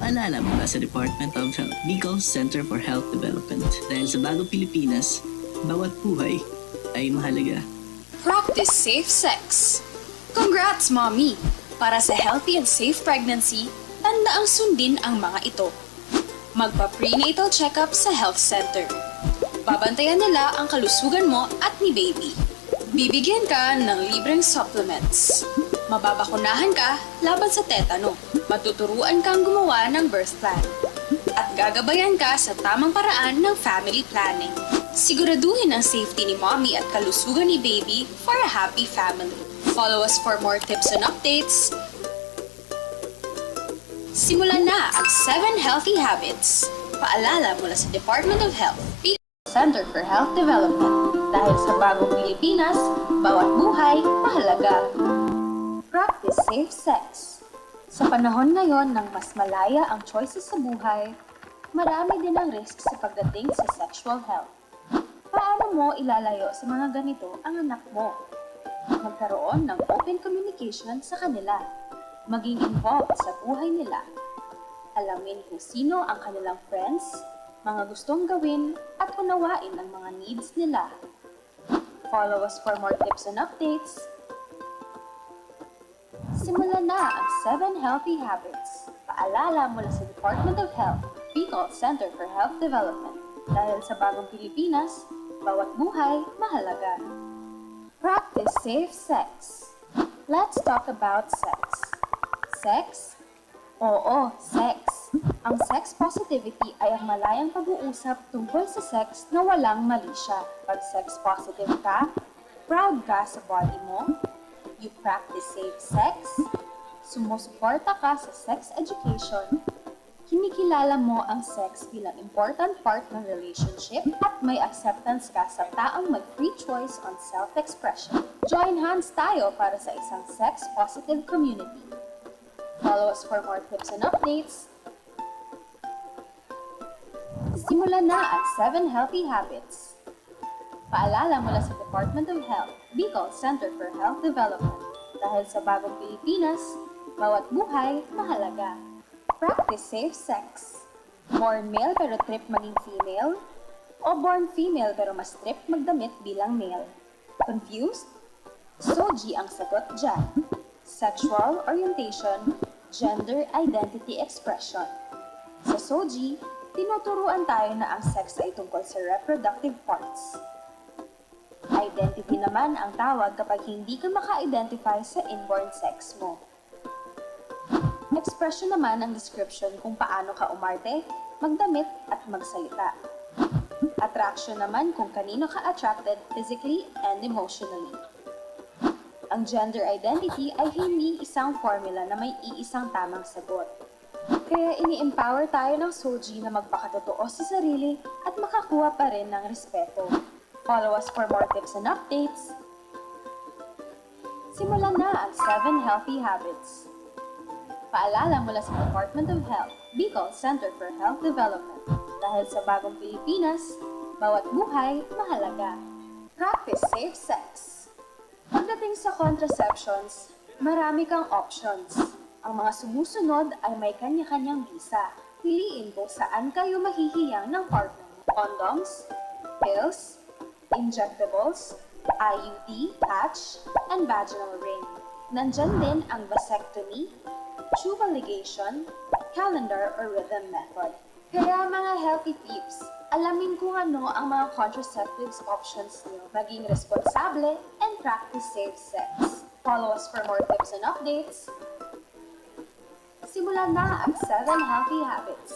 Paalala mula sa Department of Health, Bicol Center for Health Development. Dahil sa bagong Pilipinas, bawat buhay ay mahalaga. Practice safe sex. Congrats, Mommy! Para sa healthy and safe pregnancy, tandaang sundin ang mga ito. Magpa-prenatal check-up sa health center. Babantayan nila ang kalusugan mo at ni baby. Bibigyan ka ng libreng supplements. Mababakunahan ka laban sa tetano. Matuturuan kang gumawa ng birth plan. At gagabayan ka sa tamang paraan ng family planning. Siguraduhin ang safety ni mommy at kalusugan ni baby for a happy family. Follow us for more tips and updates. Simulan na ang 7 Healthy Habits. Paalala mula sa Department of Health, Center for Health Development. Dahil sa bagong Pilipinas, bawat buhay mahalaga. Practice safe sex. Sa panahon ngayon ng mas malaya ang choices sa buhay, marami din ang risk sa pagdating sa sexual health. Paano mo ilalayo sa mga ganito ang anak mo? Magkaroon ng open communication sa kanila. Maging involved sa buhay nila. Alamin kung sino ang kanilang friends, mga gustong gawin, at unawain ang mga needs nila. Follow us for more tips and updates. Simulan na ang 7 Healthy Habits. Paalala mula sa Department of Health, Bicol Center for Health Development. Dahil sa bagong Pilipinas, bawat buhay mahalaga. Practice safe sex. Let's talk about sex. Sex? Oo, sex. Ang sex positivity ay ang malayang pag-uusap tungkol sa sex na walang mali siya. Pag sex positive ka, proud ka sa body mo, you practice safe sex, sumusuporta ka sa sex education, kinikilala mo ang sex bilang important part ng relationship, at may acceptance ka sa taong may free choice on self-expression. Join hands tayo para sa isang sex-positive community. Follow us for more tips and updates. Simulan na ang 7 Healthy Habits. Paalala mula sa Department of Health, Bicol Center for Health Development. Dahil sa bagong Pilipinas, bawat buhay mahalaga. Practice safe sex. Born male pero trip maging female? O born female pero mas trip magdamit bilang male? Confused? Soji ang sagot dyan. Sexual orientation, gender identity expression. Sa Soji, tinuturuan tayo na ang sex ay tungkol sa reproductive parts. Identity naman ang tawag kapag hindi ka maka-identify sa inborn sex mo. Expression naman ang description kung paano ka umarte, magdamit at magsalita. Attraction naman kung kanino ka attracted physically and emotionally. Ang gender identity ay hindi isang formula na may iisang tamang sagot. Kaya ini-empower tayo ng Soji na magpakatotoo sa sarili at makakuha pa rin ng respeto. Follow us for more tips and updates. Simulan na ang 7 Healthy Habits. Paalala mula sa Department of Health, Bicol Center for Health Development. Dahil sa bagong Pilipinas, bawat buhay mahalaga. Practice safe sex. Pagdating sa contraceptions, marami kang options. Ang mga sumusunod ay may kanya-kanyang visa. Piliin kung saan kayo mahihiyang ng partner. Condoms, pills, injectables, IUD, patch, and vaginal ring. Nandyan din ang vasectomy, tubal ligation, calendar or rhythm method. Kaya mga healthy tips, alamin kung ano ang mga contraceptives options niyo, maging responsable, and practice safe sex. Follow us for more tips and updates. Simulan na ang 7 Healthy Habits.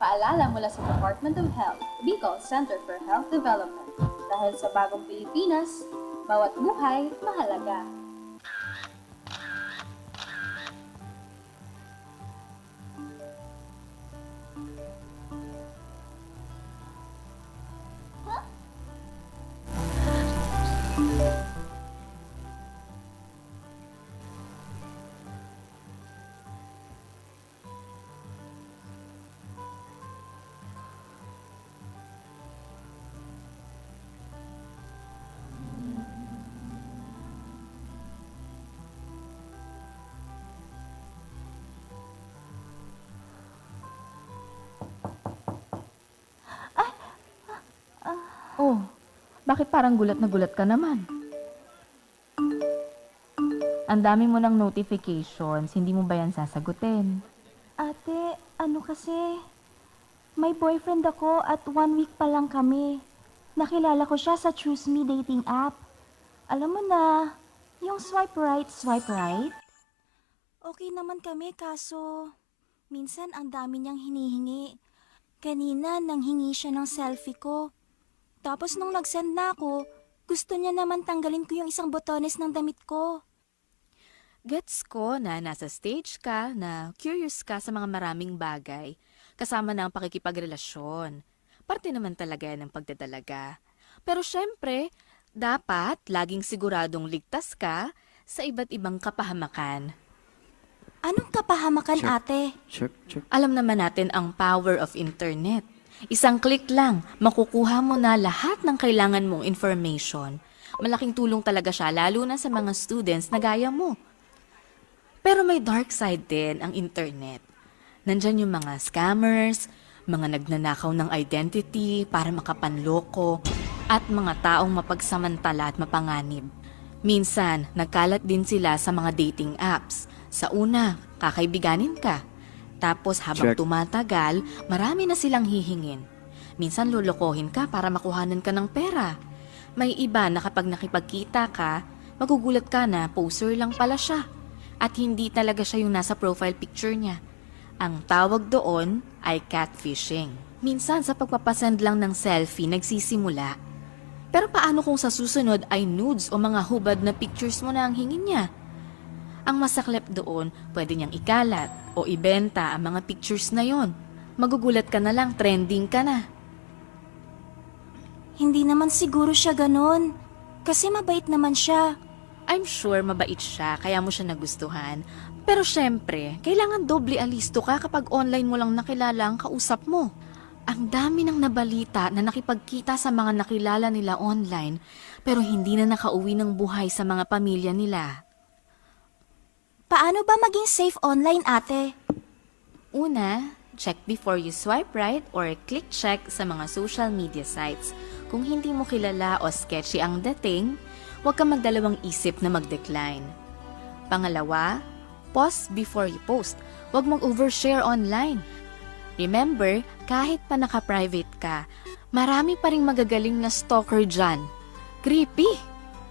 Paalala mula sa Department of Health, Bicol Center for Health Development. Dahil sa bagong Pilipinas, bawat buhay mahalaga. Oh, bakit parang gulat na gulat ka naman? Ang dami mo ng notifications, hindi mo ba yan sasagutin? Ate, ano kasi? May boyfriend ako at 1 week pa lang kami. Nakilala ko siya sa Choose Me dating app. Alam mo na, yung swipe right, swipe right. Okay naman kami kaso minsan ang dami niyang hinihingi. Kanina nanghingi siya ng selfie ko. Tapos nung nag-send na ako, gusto niya naman tanggalin ko yung isang botones ng damit ko. Gets ko na nasa stage ka, na curious ka sa mga maraming bagay, kasama na ang pakikipagrelasyon. Parte naman talaga yan ng pagdadalaga. Pero syempre, dapat laging siguradong ligtas ka sa iba't ibang kapahamakan. Anong kapahamakan, ate? Alam naman natin ang power of internet. Isang click lang, makukuha mo na lahat ng kailangan mong information. Malaking tulong talaga siya, lalo na sa mga students na gaya mo. Pero may dark side din ang internet. Nandyan yung mga scammers, mga nagnanakaw ng identity para makapanloko, at mga taong mapagsamantala at mapanganib. Minsan, nagkalat din sila sa mga dating apps. Sa una, kakaibiganin ka. Tapos habang tumatagal, marami na silang hihingin. Minsan lolokohin ka para makuhanan ka ng pera. May iba na kapag nakipagkita ka, magugulat ka na poser lang pala siya. At hindi talaga siya yung nasa profile picture niya. Ang tawag doon ay catfishing. Minsan sa pagpapasend lang ng selfie nagsisimula. Pero paano kung sa susunod ay nudes o mga hubad na pictures mo na ang hingin niya? Ang masaklap doon, pwede niyang ikalat o ibenta ang mga pictures na yon. Magugulat ka na lang, trending ka na. Hindi naman siguro siya ganon. Kasi mabait naman siya. I'm sure mabait siya, kaya mo siya nagustuhan. Pero syempre, kailangan doble alisto ka kapag online mo lang nakilala ang kausap mo. Ang dami ng nabalita na nakipagkita sa mga nakilala nila online, pero hindi na nakauwi ng buhay sa mga pamilya nila. Paano ba maging safe online, ate? Una, check before you swipe right or click check sa mga social media sites. Kung hindi mo kilala o sketchy ang dating, huwag kang magdalawang isip na mag-decline. Pangalawa, pause before you post. Huwag mag-overshare online. Remember, kahit pa naka-private ka, marami pa ring magagaling na stalker dyan. Creepy!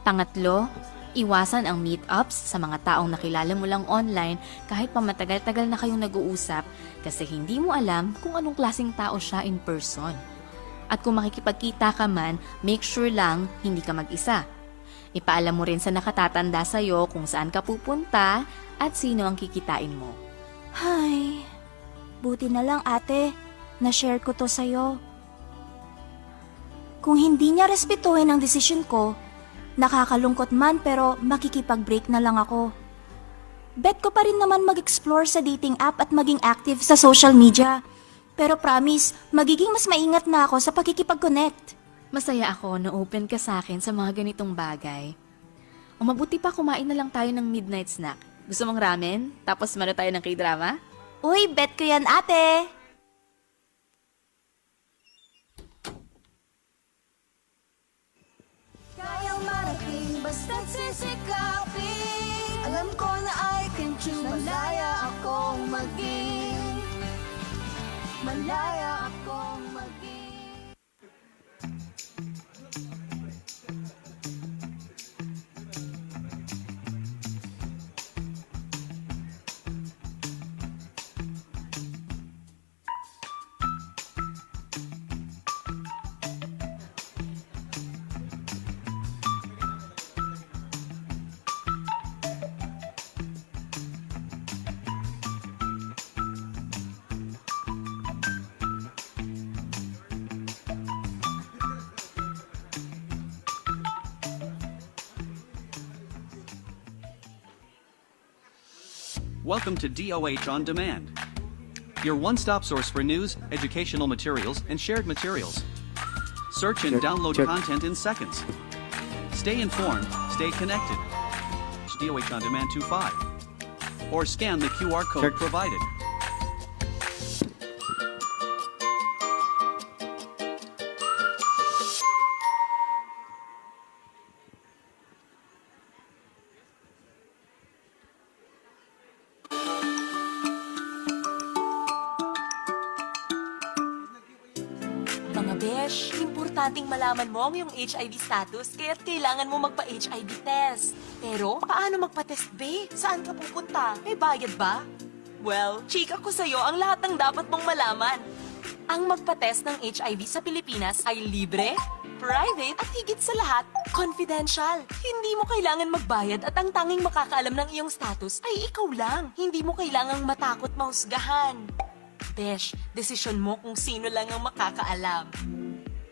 Pangatlo, iwasan ang meetups sa mga taong nakilala mo lang online kahit pa matagal-tagal na kayong nag-uusap kasi hindi mo alam kung anong klaseng tao siya in person. At kung makikipagkita ka man, make sure lang hindi ka mag-isa. Ipaalam mo rin sa nakatatanda sa'yo kung saan ka pupunta at sino ang kikitain mo. Ay, buti na lang ate, na-share ko to sa'yo. Kung hindi niya respetuhin ang desisyon ko, nakakalungkot man pero makikipag-break na lang ako. Bet ko pa rin naman mag-explore sa dating app at maging active sa social media. Pero promise, magiging mas maingat na ako sa pakikipag-connect. Masaya ako na open ka sa akin sa mga ganitong bagay. O mabuti pa kumain na lang tayo ng midnight snack. Gusto mong ramen? Tapos mano tayo ng K-drama? Uy, bet ko yan ate! Kayang marating basta't sisikapin. Alam ko na I can choose. Malaya akong maging. Malaya akong maging. Welcome to DOH On Demand, your one-stop source for news, educational materials, and shared materials. Search and download content in seconds. Stay informed, stay connected. DOH On Demand 25. Or scan the QR code provided. Mga besh, importanteng malaman mo ang iyong HIV status kaya't kailangan mo magpa-HIV test. Pero, paano magpa-test, be? Saan ka pupunta? May bayad ba? Well, chika ko sa'yo ang lahat ng dapat mong malaman. Ang magpa-test ng HIV sa Pilipinas ay libre, private, at higit sa lahat, confidential. Hindi mo kailangan magbayad at ang tanging makakaalam ng iyong status ay ikaw lang. Hindi mo kailangang matakot mahusgahan. Besh, desisyon mo kung sino lang ang makakaalam.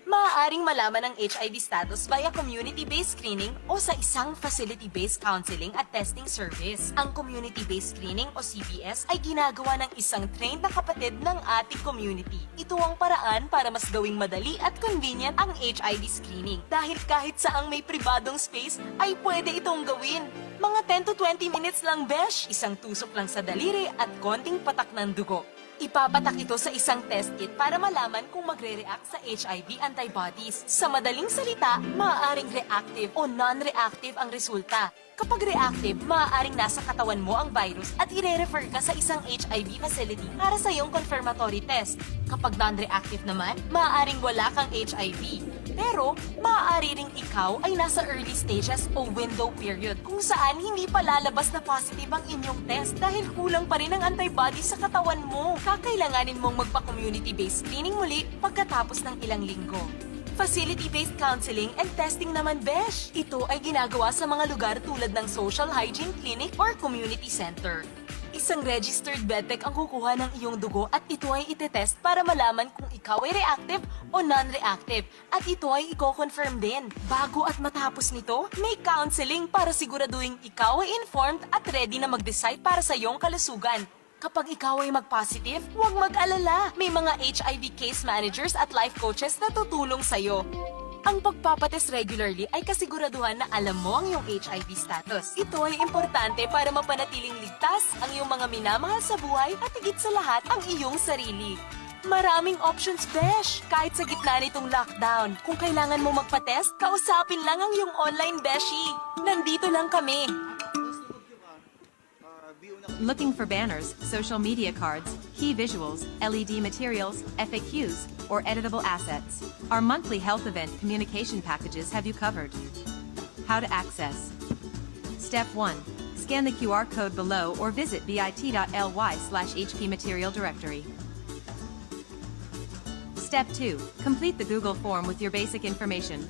Maaaring malaman ang HIV status via community-based screening o sa isang facility-based counseling at testing service. Ang community-based screening o CBS ay ginagawa ng isang trained na kapatid ng ating community. Ito ang paraan para mas gawing madali at convenient ang HIV screening. Dahil kahit saang may pribadong space, ay pwede itong gawin. Mga 10 to 20 minutes lang, besh. Isang tusok lang sa daliri at konting patak ng dugo. Ipapatak ito sa isang test kit para malaman kung magre-react sa HIV antibodies. Sa madaling salita, maaaring reactive o non-reactive ang resulta. Kapag reactive, maaaring nasa katawan mo ang virus at ire-refer ka sa isang HIV facility para sa iyong confirmatory test. Kapag non-reactive naman, maaaring wala kang HIV. Pero, maaari ring ikaw ay nasa early stages o window period kung saan hindi pa lalabas na positive ang inyong test dahil kulang pa rin ang antibodies sa katawan mo. Kakailanganin mong magpa-community-based screening muli pagkatapos ng ilang linggo. Facility-based counseling and testing naman, besh. Ito ay ginagawa sa mga lugar tulad ng social hygiene clinic or community center. Isang registered bedtech ang kukuha ng iyong dugo at ito ay itetest para malaman kung ikaw ay reactive o non-reactive. At ito ay i-confirm din. Bago at matapos nito, may counseling para siguraduhin ikaw ay informed at ready na mag-decide para sa iyong kalusugan. Kapag ikaw ay mag-positive, huwag mag-alala. May mga HIV case managers at life coaches na tutulong sa'yo. Ang pagpapatest regularly ay kasiguraduhan na alam mo ang iyong HIV status. Ito ay importante para mapanatiling ligtas ang iyong mga minamahal sa buhay at higit sa lahat ang iyong sarili. Maraming options, besh! Kahit sa gitna nitong lockdown. Kung kailangan mo magpatest, kausapin lang ang iyong online beshi. Nandito lang kami. Looking for banners, social media cards, key visuals, LED materials, FAQs, or editable assets? Our monthly health event communication packages have you covered. How to access. Step 1. Scan the QR code below or visit bit.ly/HP Material Directory. Step 2. Complete the Google form with your basic information.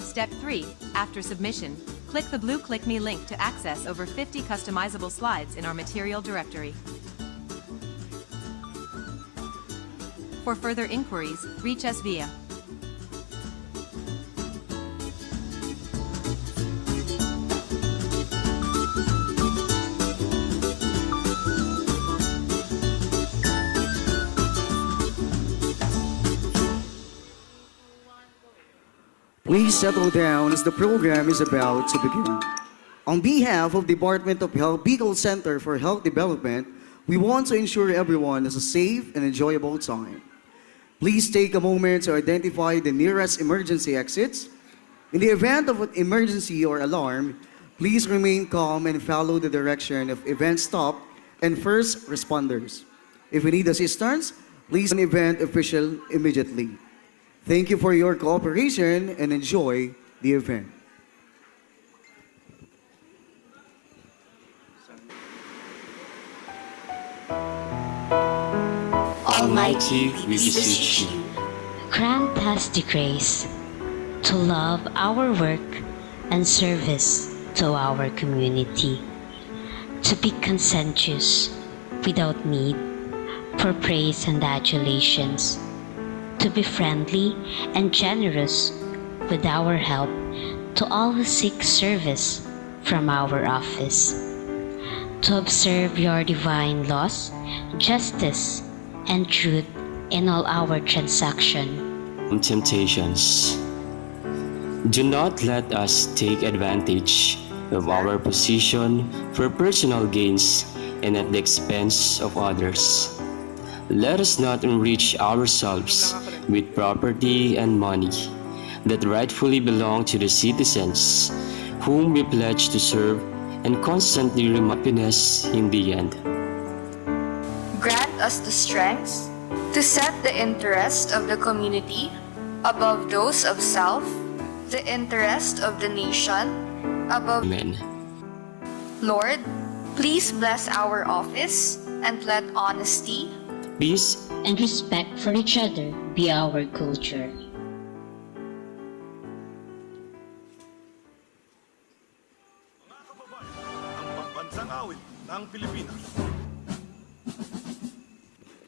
Step 3. After submission, click the blue Click Me link to access over 50 customizable slides in our material directory. For further inquiries, reach us via Please settle down as the program is about to begin. On behalf of Department of Health Bicol Center for Health Development, we want to ensure everyone has a safe and enjoyable time. Please take a moment to identify the nearest emergency exits. In the event of an emergency or alarm, please remain calm and follow the direction of event stop and first responders. If you need assistance, please an event official immediately. Thank you for your cooperation and enjoy the event. Almighty, we beseech you, grant us the grace to love our work and service to our community, to be conscientious without need for praise and adulations, to be friendly and generous with our help to all who seek service from our office, to observe your divine laws, justice, and truth in all our transactions. Temptations. Do not let us take advantage of our position for personal gains and at the expense of others. Let us not enrich ourselves with property and money that rightfully belong to the citizens, whom we pledge to serve and constantly remind happiness in the end. Grant us the strength to set the interest of the community above those of self, the interest of the nation above. Amen. Lord, please bless our office and let honesty, peace, and respect for each other be our culture. Pambansang awit ng Pilipinas.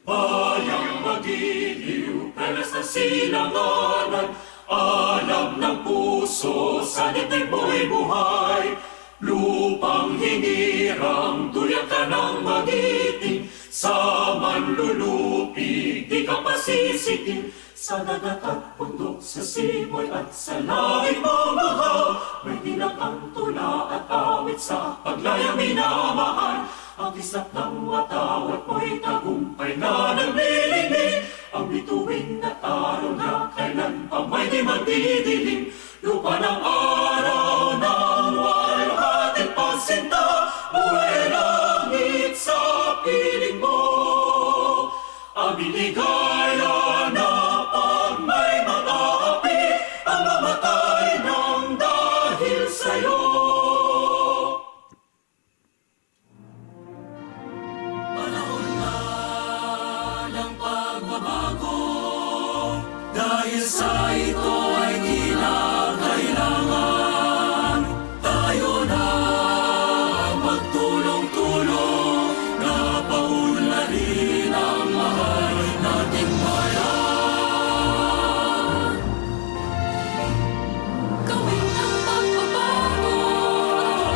Bayang magiliw, peles na silanganan, alam ng puso, sa dibdib mo'y buhay. Lupang hinirang, duyan ka ng magiting, sa manlulupig, di ka pasisitin. Sa dagat at bundok, sa simoy at sa langit mong bahaw, may tinakang tula at awit sa paglayang minamahal. Ang kisap ng watawat mo'y tagumpay na naglilingling, ang bituin na araw na kailan pa may di magdidilim. Lupa ng araw ng walhating pasinta, buhay langit sa piling mo. Ang biligaya na pag may mga api, ang mamatay ng dahil sa'yo. Panahon na ng pagbabago, dahil sa ito ay kinakailangan tayo na magtulong-tulong na paunlarin ang mahal nating bayan. Gawin ang pagbabago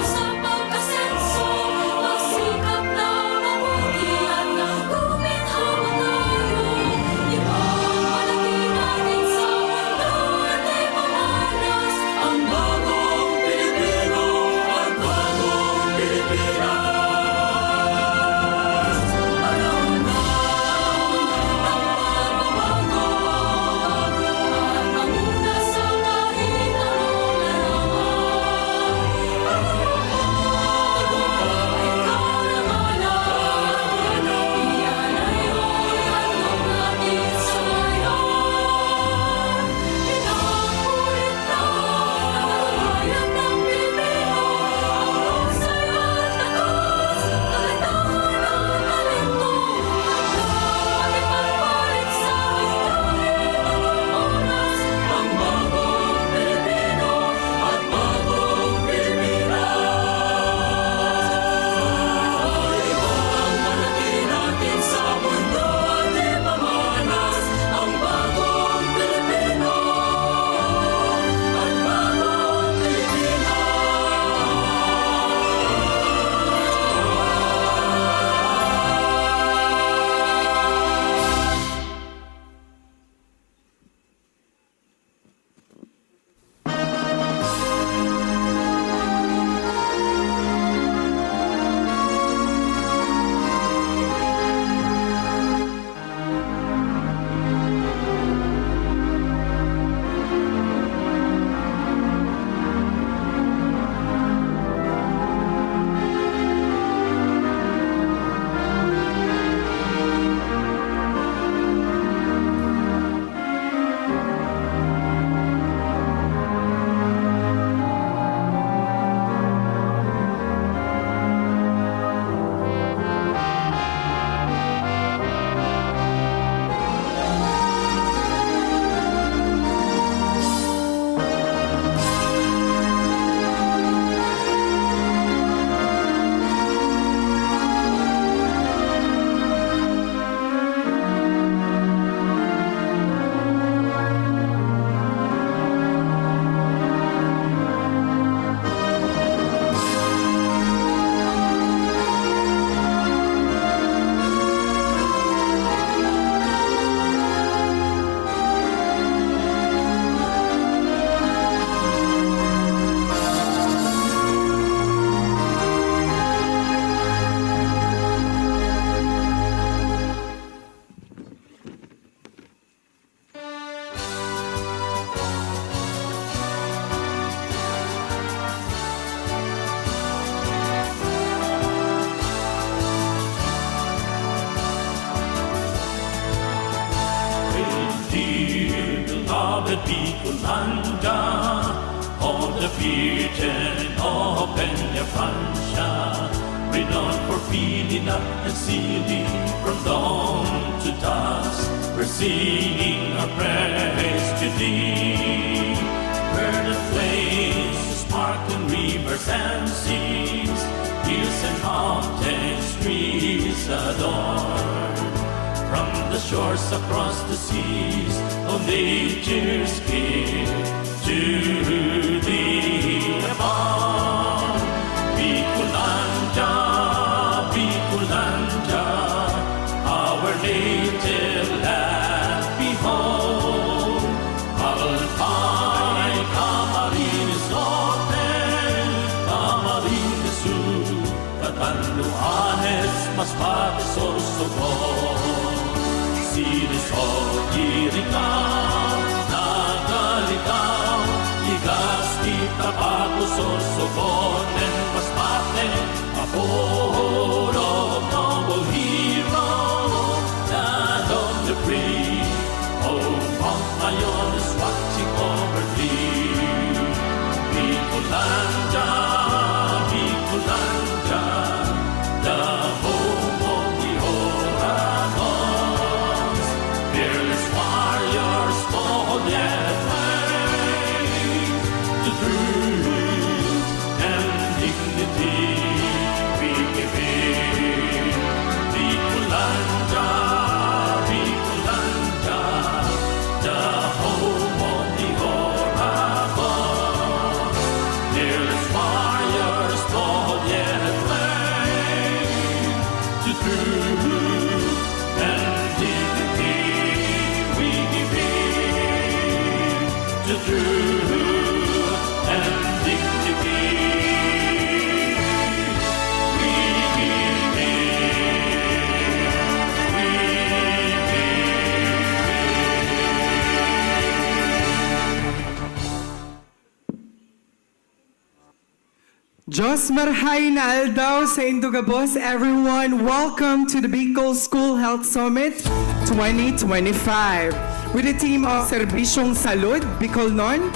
sa pagkasenso, magsikap na mabuti at guminhawa tayo. Ipagmalaki natin sa the Bicolanda, on the beaten open your Francia, renowned for filling up and sealing from dawn to dusk. We're singing our praise to thee. Burning flames, sparkling rivers and seas, hills and mountains, trees adorn. From the shores across the seas, of nature's gift to thee above. Bicolanda, Bicolanda, our native land, behold. Alpay, Camarines Norte, Camarines Sur, Catanduanes, Masbate, Sorsogon. Sinisog, Irikaw, Nagalitaw, Legazpi, Tabaco, Sorsogon, and Masbate, a horde of noble heroes, land of the free. Oh, Mount Mayon is watching over thee. Bicolanda, Bicolanda, the home of the Oragons. Fearless warriors, bold yet brave, to truth and dignity we give in. Bicolanda, Bicolanda, the home of the Oragons. Fearless warriors, bold yet brave, to truth and dignity we give in. To truth and dignity we give Diyos marhay na aldaw sa Indugabos, everyone. Welcome to the Bicol School Health Summit 2025 with the team of Serbisyong Salud, Bicolnon,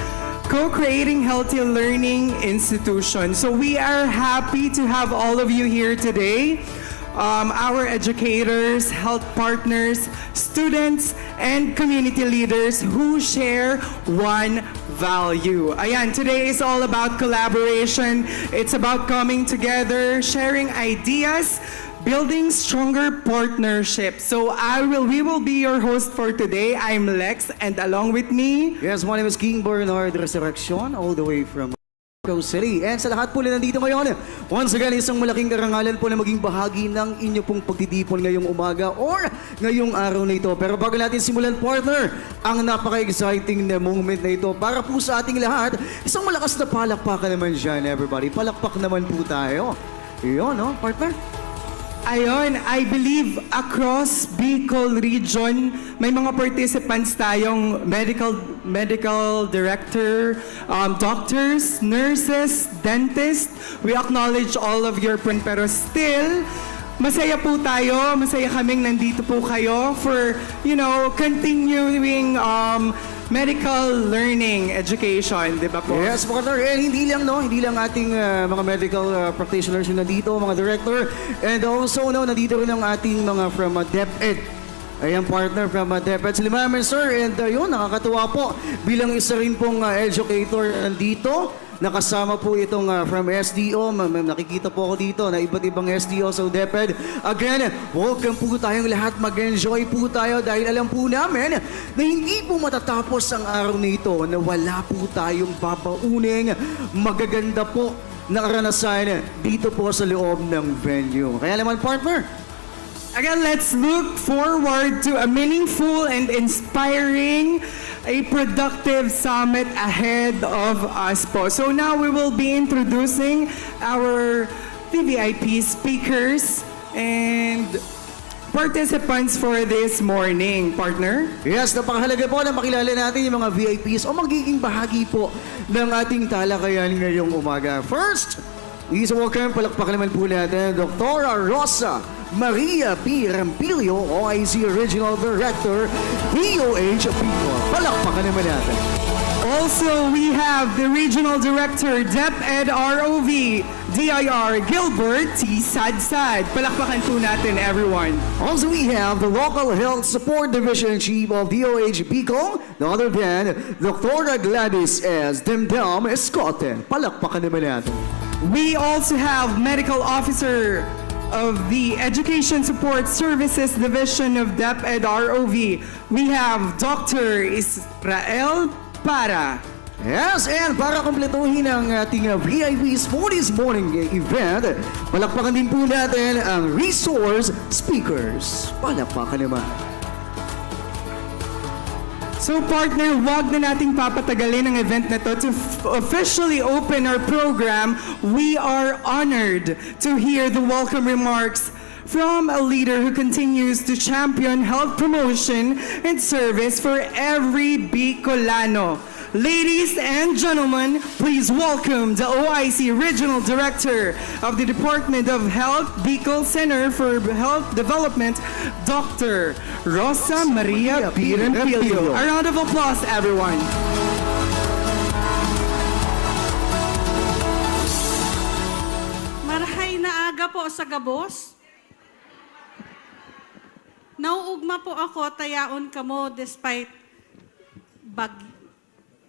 co-creating healthy learning institutions. So we are happy to have all of you here today. Our educators, health partners, students, and community leaders who share one value. Ayan, today is all about collaboration. It's about coming together, sharing ideas, building stronger partnerships. So we will be your host for today. I'm Lex, and along with me, Yes, my name is King Bernard Resurrection, all the way from Mexico City. And sa lahat po na nandito ngayon, once again, isang malaking karangalan po na maging bahagi ng inyo pong pagtitipon ngayong umaga or ngayong araw na ito. Pero bago natin simulan, partner, ang napaka-exciting na moment na ito para po sa ating lahat, isang malakas na palakpakan naman dyan, everybody. Palakpak naman po tayo. Yun, no, partner? Ayon, I believe across Bicol region, may mga participants tayong medical director, doctors, nurses, dentists. We acknowledge all of your pero still, masaya po tayo, masaya kaming nandito po kayo for, continuing medical learning education, di ba po? Yes, partner. And hindi lang ating mga medical practitioners yung nandito, mga director. And also, nandito rin ang ating mga from DepEd. Ayan, partner from DepEd. Salimamin, sir. And yun, nakakatuwa po. Bilang isa rin pong educator nandito, nakasama po itong from SDO. Nakikita po ako dito na iba't ibang SDO sa DepEd. Again, welcome po tayong lahat. Mag-enjoy po tayo dahil alam po namin na hindi po matatapos ang araw na ito na wala po tayong babauning magaganda po na karanasan dito po sa loob ng venue. Kaya naman, partner, again, let's look forward to a meaningful and inspiring, a productive summit ahead of us po. So now we will be introducing our VVIP speakers and participants for this morning, partner. Yes, napakahalaga po na makilala natin yung mga VIPs o magiging bahagi po ng ating talakayan ngayong umaga. First, please welcome, palakpakan naman po natin, Dr. Rosa Maria P. Rampilio, OIC Regional Director, DOH Bicol. Palakpakan naman natin. Also, we have the Regional Director, DepEd ROV, DIR, Gilbert T. Sadsad. Palakpakan po natin, everyone. Also, we have the Local Health Support Division Chief of DOH Bicol, the other than Dr. Gladys S. Demdem Escote. Palakpakan naman natin. We also have Medical Officer of the Education Support Services Division of DepEd ROV. We have Dr. Israel Para. Yes, and para kumpletuhin ang ating VIPs for this morning event, palakpakan din po natin ang resource speakers. Palakpakan naman. So partner, wag na nating papatagalin ang event na to. To officially open our program, we are honored to hear the welcome remarks from a leader who continues to champion health promotion and service for every Bicolano. Ladies and gentlemen, please welcome the OIC Regional Director of the Department of Health, Bicol Center for Health Development, Dr. Rosa Maria P. Rampilio. A round of applause, everyone. Marahay na aga po sa gabos. Nauugma po ako, tayaon kamo despite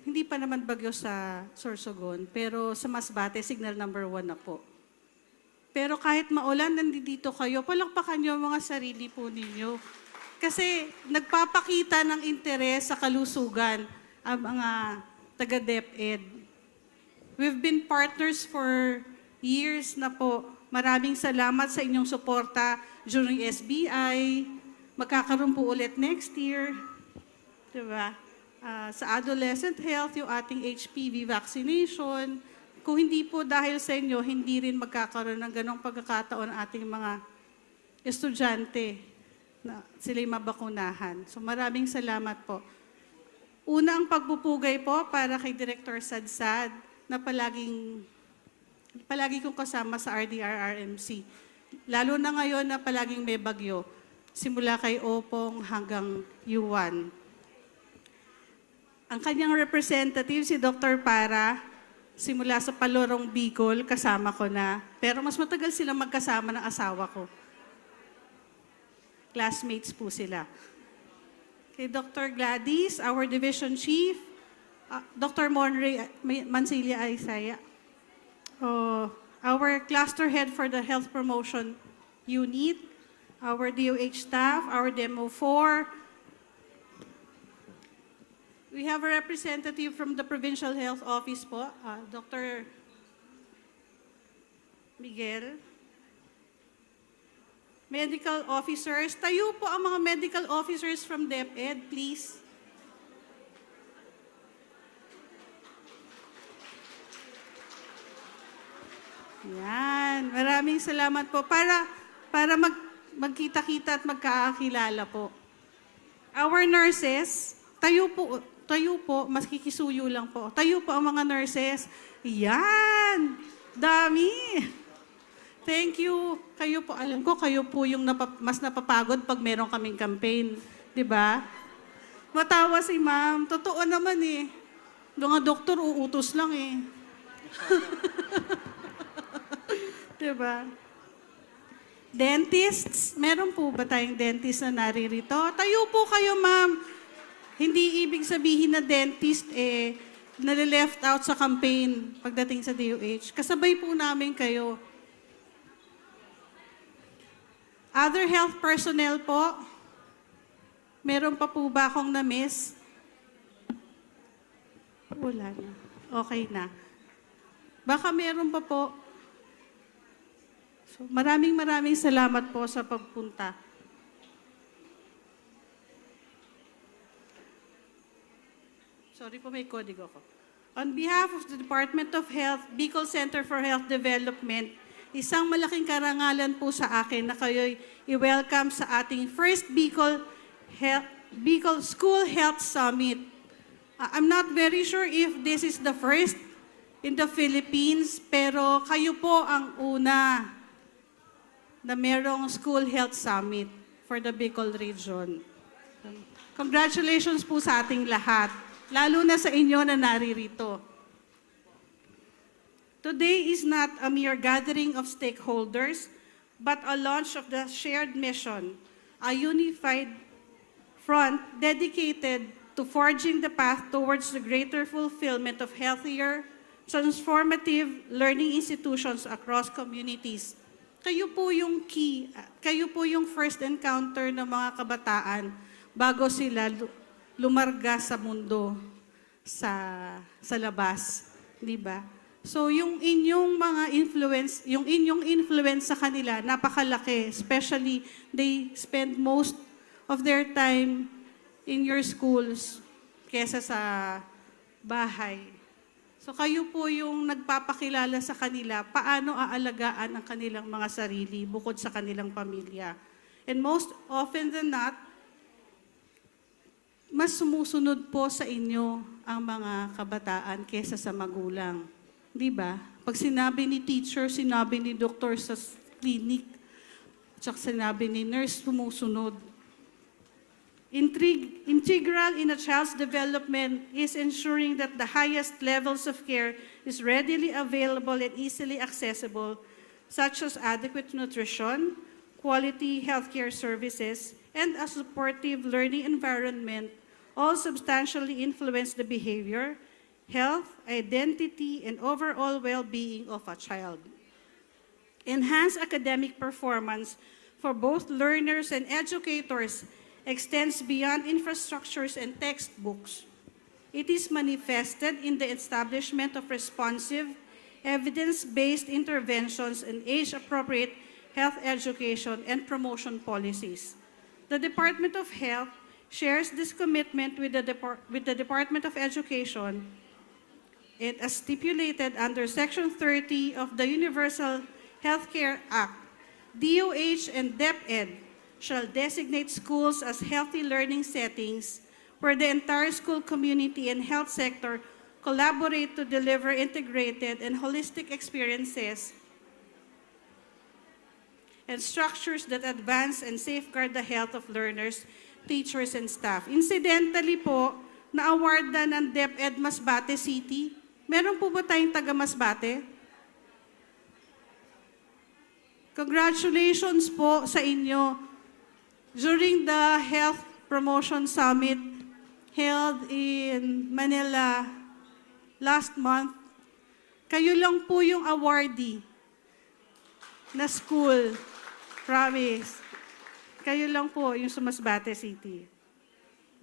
hindi pa naman bagyo sa Sorsogon, pero sa Masbate, signal number 1 na po. Pero kahit maulan, nandito kayo, palakpakan niyo mga sarili po ninyo. Kasi nagpapakita ng interes sa kalusugan ang mga taga-DepEd. We've been partners for years na po. Maraming salamat sa inyong suporta during SBI. Magkakaroon po ulit next year. Diba? Sa adolescent health, yung ating HPV vaccination. Kung hindi po dahil sa inyo, hindi rin magkakaroon ng ganong pagkakataon ating mga estudyante na sila'y mabakunahan. So maraming salamat po. Una ang pagpupugay po para kay Director Sadsad na palagi kong kasama sa RDR-RMC. Lalo na ngayon na palaging may bagyo. Simula kay Opong hanggang U1. Ang kanyang representative, si Dr. Para, simula sa Palorong Bicol, kasama ko na. Pero mas matagal sila magkasama ng asawa ko. Classmates po sila. Kay Dr. Gladys, our Division Chief, Dr. Monray Mancilia Isaya, our Cluster Head for the Health Promotion Unit, our DOH staff, our Demo 4. We have a representative from the Provincial Health Office po, Dr. Miguel. Medical officers. Tayo po ang mga medical officers from DepEd, please. Yan. Maraming salamat po. Para magkita-kita at magkakakilala po. Our nurses, tayo po, mas kikisuyo lang po. Tayo po ang mga nurses. Yan! Dami! Thank you. Kayo po, alam ko, kayo po yung mas napapagod pag meron kaming campaign. Diba? Matawa si ma'am. Totoo naman eh. Mga doktor, uutos lang eh. Diba? Dentists, meron po ba tayong dentist na naririto? Tayo po kayo, ma'am. Hindi ibig sabihin na dentist, nalileft out sa campaign pagdating sa DOH. Kasabay po namin kayo. Other health personnel po, meron pa po ba akong na-miss? Wala na. Okay na. Baka meron pa po. So, maraming salamat po sa pagpunta. Sorry po, may kodigo ko. On behalf of the Department of Health, Bicol Center for Health Development, isang malaking karangalan po sa akin na kayo'y i-welcome sa ating first Bicol School Health Summit. I'm not very sure if this is the first in the Philippines, pero kayo po ang una. na merong School Health Summit for the Bicol region. Congratulations po sa ating lahat, lalo na sa inyo na naririto. Today is not a mere gathering of stakeholders, but a launch of the shared mission, a unified front dedicated to forging the path towards the greater fulfillment of healthier, transformative learning institutions across communities. Kayo po yung key, kayo po yung first encounter ng mga kabataan bago sila lumarga sa mundo, sa labas, di ba? So yung inyong mga influence, yung inyong influence sa kanila, napakalaki. Especially, they spend most of their time in your schools kesa sa bahay. So kayo po yung nagpapakilala sa kanila paano aalagaan ang kanilang mga sarili bukod sa kanilang pamilya. And most often than not, mas sumusunod po sa inyo ang mga kabataan kesa sa magulang. Di ba? Pag sinabi ni teacher, sinabi ni doktor sa clinic, tsaka sinabi ni nurse, sumusunod. Integral in a child's development is ensuring that the highest levels of care is readily available and easily accessible, such as adequate nutrition, quality healthcare services, and a supportive learning environment, all substantially influence the behavior, health, identity, and overall well-being of a child. Enhanced academic performance for both learners and educators extends beyond infrastructures and textbooks. It is manifested in the establishment of responsive, evidence-based interventions and age-appropriate health education and promotion policies. The Department of Health shares this commitment with the Department of Education. It as stipulated under Section 30 of the Universal Healthcare Act. DOH and DepEd shall designate schools as healthy learning settings where the entire school community and health sector collaborate to deliver integrated and holistic experiences and structures that advance and safeguard the health of learners, teachers, and staff. Incidentally po, na-award na ng DepEd Masbate City. Meron po ba tayong taga Masbate? Congratulations po sa inyo. During the Health Promotion Summit held in Manila last month, kayo lang po yung awardee na school. Promise. Kayo lang po yung sa Masbate City.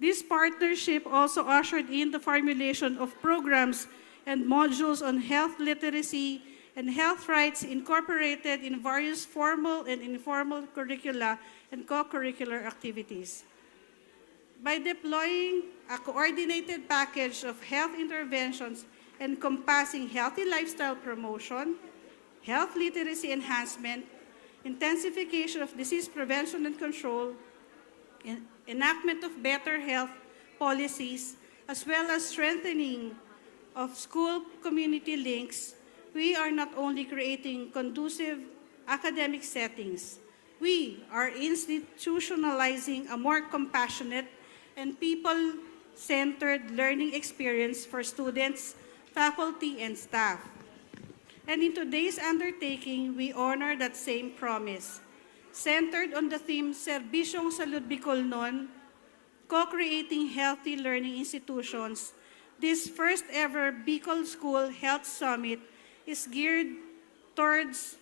This partnership also ushered in the formulation of programs and modules on health literacy and health rights incorporated in various formal and informal curricula and co-curricular activities. By deploying a coordinated package of health interventions encompassing healthy lifestyle promotion, health literacy enhancement, intensification of disease prevention and control, enactment of better health policies, as well as strengthening of school community links, we are not only creating conducive academic settings, we are institutionalizing a more compassionate and people-centered learning experience for students, faculty, and staff. And in today's undertaking, we honor that same promise. Centered on the theme, Serbisyong Salud Bicolnon, co-creating healthy learning institutions, this first ever Bicol School Health Summit is geared towards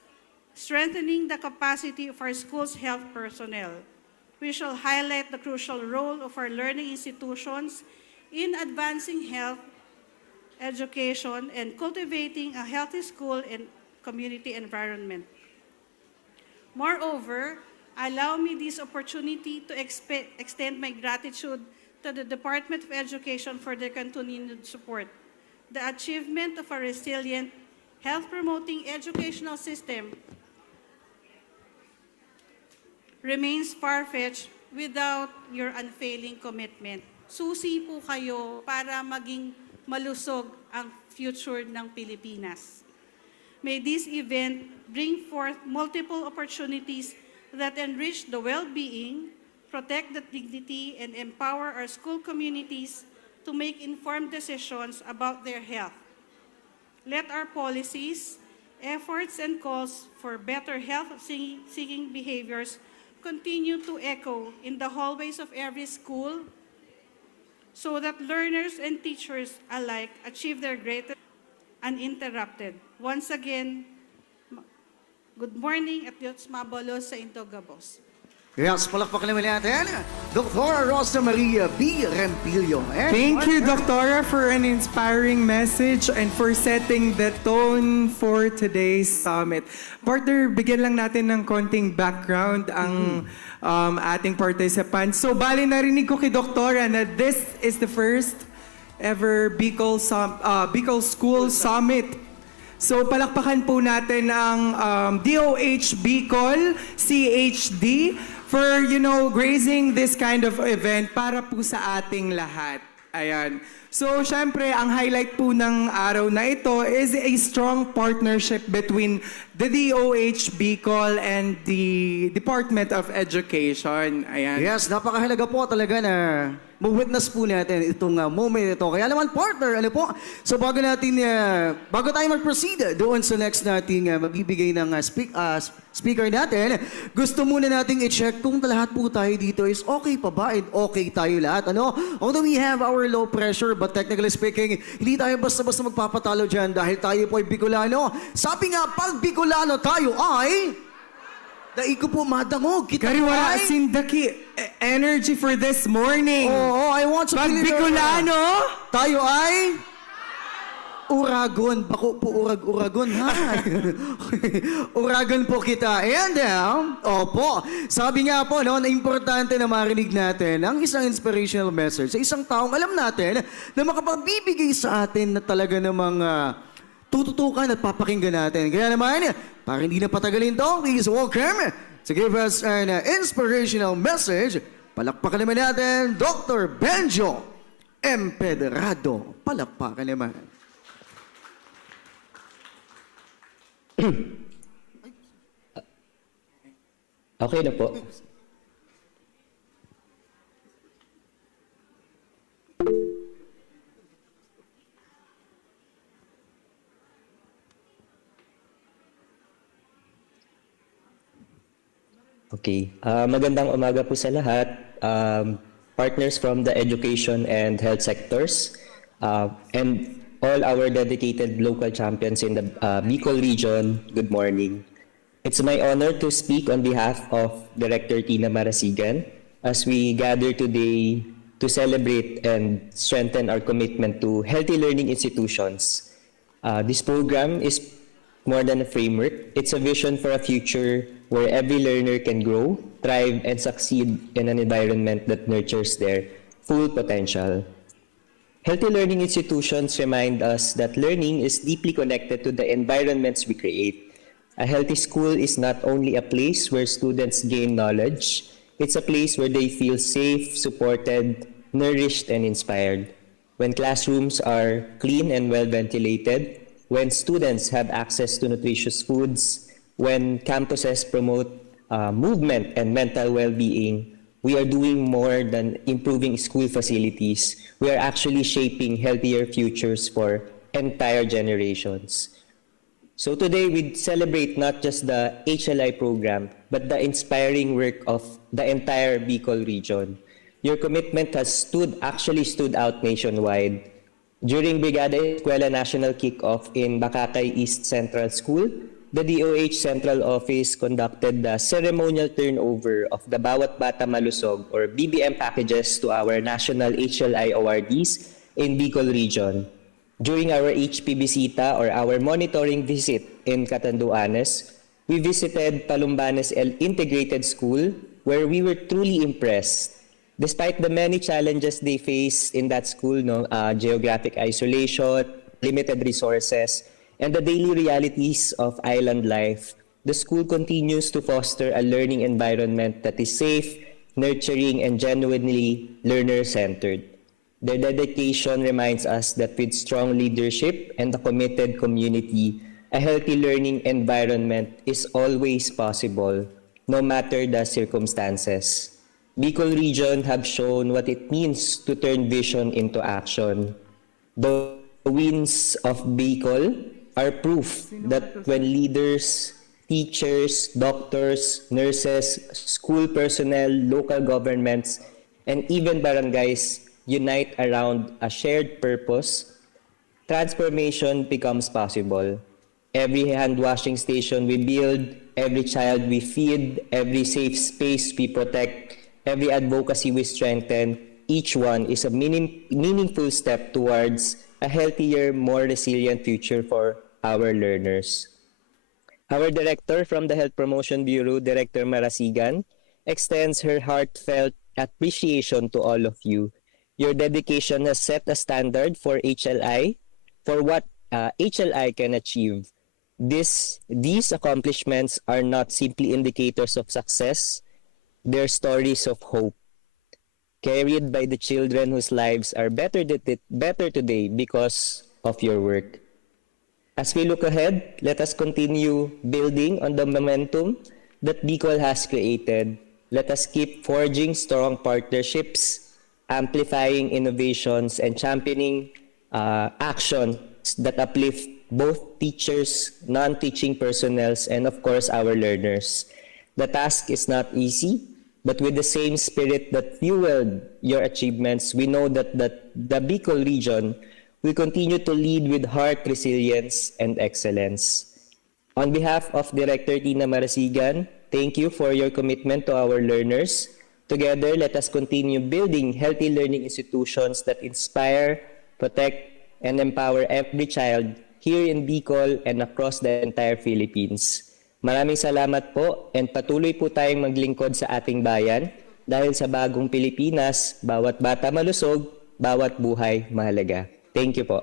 strengthening the capacity of our school's health personnel. We shall highlight the crucial role of our learning institutions in advancing health education and cultivating a healthy school and community environment. Moreover, allow me this opportunity to extend my gratitude to the Department of Education for their continued support. The achievement of a resilient, health-promoting educational system remains far-fetched without your unfailing commitment. Susi po kayo para maging malusog ang future ng Pilipinas. May this event bring forth multiple opportunities that enrich the well-being, protect the dignity, and empower our school communities to make informed decisions about their health. Let our policies, efforts, and calls for better health-seeking behaviors continue to echo in the hallways of every school so that learners and teachers alike achieve their greatest uninterrupted. Once again, good morning at Diyos Mabalos sa Intogabos. Yes, palakpakan naman natin, Dr. Rosa Maria B. Rempilio. And Thank you, Doctora, for an inspiring message and for setting the tone for today's summit. Partner, bigyan lang natin ng konting background ang ating participants. So, bali narinig ko kay Doctora na this is the first ever Bicol School Summit. So, palakpakan po natin ang DOH Bicol, CHD, for, gracing this kind of event para po sa ating lahat. Ayan. So, syempre, ang highlight po ng araw na ito is a strong partnership between the DOH Bicol and the Department of Education. Ayan. yes, napakahalaga po talaga na ma-witness po natin itong moment ito. Kaya naman, partner, so bago tayo mag-proceed doon sa next nating magbibigay ng speaker natin, gusto muna nating i-check kung lahat po tayo dito is okay pa ba and okay tayo lahat. Although we have our low pressure, but technically speaking, hindi tayo basta-basta magpapatalo dyan dahil tayo po ay Bicolano. Sabi nga, pag Bicolano tayo ay... Daig ko po madangog. Kita Kariwara sindaki energy for this morning. Oo, I want to Pag Bicolano, tayo ay Uragon. Bako po Uragon, ha? Uragon po kita. And opo, sabi nga po, na importante na marinig natin ang isang inspirational message sa isang taong alam natin na makapagbibigay sa atin na talaga namang tututukan at papakinggan natin. Kaya naman, para hindi na patagalin to, please welcome to give us an inspirational message. Palakpakan naman natin, Dr. Benjo Empedrado. Palakpakan naman. Okay na po. Okay. Magandang umaga po sa lahat. Partners from the education and health sectors, and all our dedicated local champions in the Bicol region, good morning. It's my honor to speak on behalf of Director Tina Marasigan as we gather today to celebrate and strengthen our commitment to healthy learning institutions. This program is more than a framework. It's a vision for a future where every learner can grow, thrive, and succeed in an environment that nurtures their full potential. Healthy learning institutions remind us that learning is deeply connected to the environments we create. A healthy school is not only a place where students gain knowledge, it's a place where they feel safe, supported, nourished, and inspired. When classrooms are clean and well ventilated, when students have access to nutritious foods, when campuses promote movement and mental well-being, we are doing more than improving school facilities. We are actually shaping healthier futures for entire generations. So today we celebrate not just the HLI program, but the inspiring work of the entire Bicol region. Your commitment has actually stood out nationwide. During Brigada Eskwela National Kickoff in Bakakay East Central School, the DOH Central Office conducted the ceremonial turnover of the Bawat Bata Malusog or BBM packages to our national HLI awardees in Bicol region. During our HP Bisita or our monitoring visit in Catanduanes, we visited Palumbanes Integrated School where we were truly impressed. Despite the many challenges they face in that school, geographic isolation, limited resources, and the daily realities of island life, the school continues to foster a learning environment that is safe, nurturing, and genuinely learner-centered. Their dedication reminds us that with strong leadership and a committed community, a healthy learning environment is always possible, no matter the circumstances. Bicol region have shown what it means to turn vision into action. The wins of Bicol are proof that when leaders, teachers, doctors, nurses, school personnel, local governments, and even barangays unite around a shared purpose, transformation becomes possible. Every hand-washing station we build, every child we feed, every safe space we protect, every advocacy we strengthen, each one is a meaningful step towards a healthier, more resilient future for our learners. Our director from the Health Promotion Bureau, Director Marasigan, extends her heartfelt appreciation to all of you. Your dedication has set a standard for HLI, for what HLI can achieve. These accomplishments are not simply indicators of success, they're stories of hope, carried by the children whose lives are better today because of your work. As we look ahead, let us continue building on the momentum that Bicol has created. Let us keep forging strong partnerships, amplifying innovations, and championing actions that uplift both teachers, non-teaching personnel, and of course our learners. The task is not easy, but with the same spirit that fueled your achievements, we know that the Bicol region will continue to lead with heart, resilience, and excellence. On behalf of Director Tina Marasigan, thank you for your commitment to our learners. Together, let us continue building healthy learning institutions that inspire, protect, and empower every child here in Bicol and across the entire Philippines. Maraming salamat po, and patuloy po tayong maglingkod sa ating bayan dahil sa bagong Pilipinas, bawat bata malusog, bawat buhay mahalaga. Thank you po.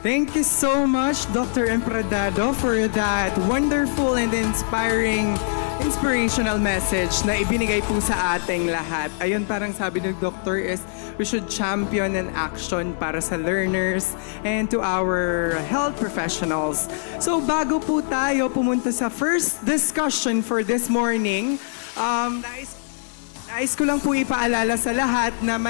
Thank you so much, Dr. Empradado, for that wonderful and inspirational message na ibinigay po sa ating lahat. Ayun, parang sabi ng doctor is we should champion an action para sa learners and to our health professionals. So bago po tayo pumunta sa first discussion for this morning, nais ko lang po ipaalala sa lahat na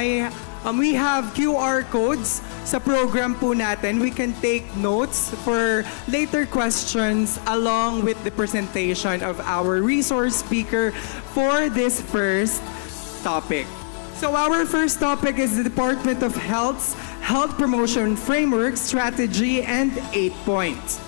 we have QR codes sa program po natin. We can take notes for later questions along with the presentation of our resource speaker for this first topic. So our first topic is the Department of Health's Health Promotion Framework, Strategy, and 8 points.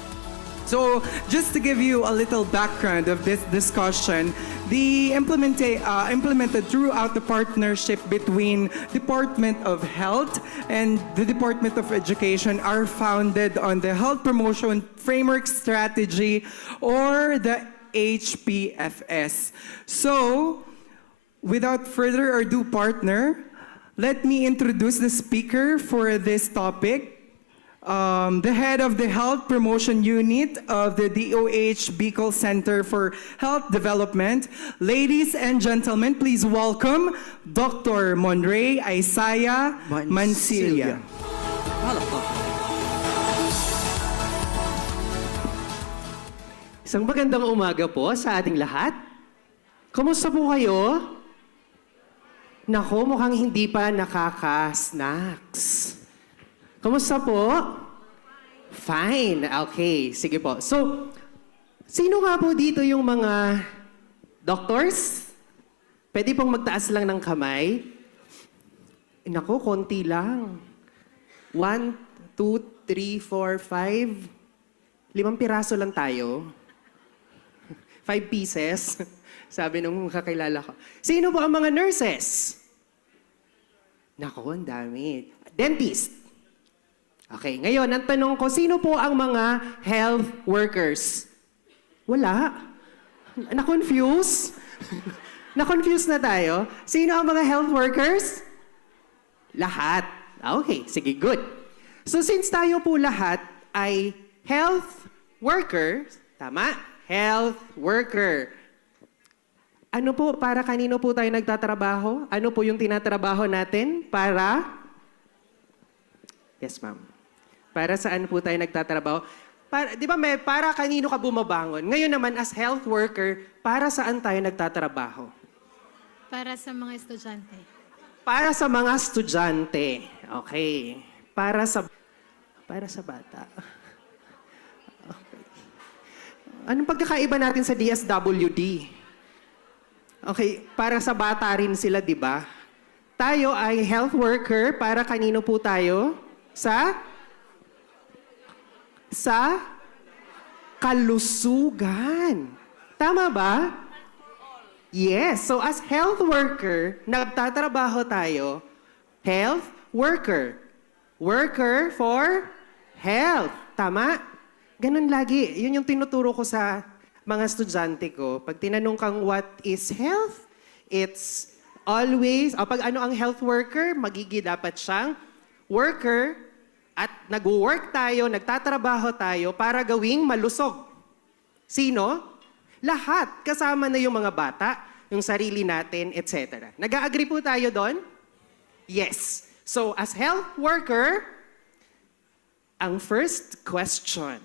So, just to give you a little background of this discussion, the implemented throughout the partnership between Department of Health and the Department of Education are founded on the Health Promotion Framework Strategy, or the HPFS. So, without further ado, partner, let me introduce the speaker for this topic. The head of the Health Promotion Unit of the DOH Bicol Center for Health Development. Ladies and gentlemen, please welcome Dr. Monray Isaiah Mancilia. Isang magandang umaga po sa ating lahat. Kumusta po kayo? Nako, mukhang hindi pa nakaka-snacks. Kumusta po? Fine. Okay, sige po. So, sino nga po dito yung mga doctors? Pwede pong magtaas lang ng kamay. Naku, konti lang. 1, 2, 3, 4, 5. 5 piraso lang tayo. 5 pieces. Sabi nung kakilala ko. Sino po ang mga nurses? Naku, ang dami. Dentist. Okay, ngayon, ang tanong ko, sino po ang mga health workers? Wala. Na-confuse? Na-confuse na tayo? Sino ang mga health workers? Lahat. Okay, sige, good. So since tayo po lahat ay health workers, tama? Health worker. Ano po, para kanino po tayo nagtatrabaho? Ano po yung tinatrabaho natin para... Yes, ma'am. Para saan po tayo nagtatrabaho? Di ba may para kanino ka bumabangon? Ngayon naman as health worker, para saan tayo nagtatrabaho? Para sa mga estudyante. Para sa mga estudyante. Okay. Para sa bata. Okay. Anong pagkakaiba natin sa DSWD? Okay, para sa bata rin sila, di ba? Tayo ay health worker, para kanino po tayo? Sa kalusugan. Tama ba? Yes. So as health worker, nagtatrabaho tayo, health worker. Worker for health. Tama? Ganun lagi. Yun yung tinuturo ko sa mga estudyante ko. Pag tinanong kang what is health, it's always, pag ano ang health worker, magigi dapat siyang worker at nag-work tayo, nagtatrabaho tayo para gawing malusog. Sino? Lahat. Kasama na yung mga bata, yung sarili natin, etc. Nag-agree po tayo doon? Yes. So, as health worker, ang first question.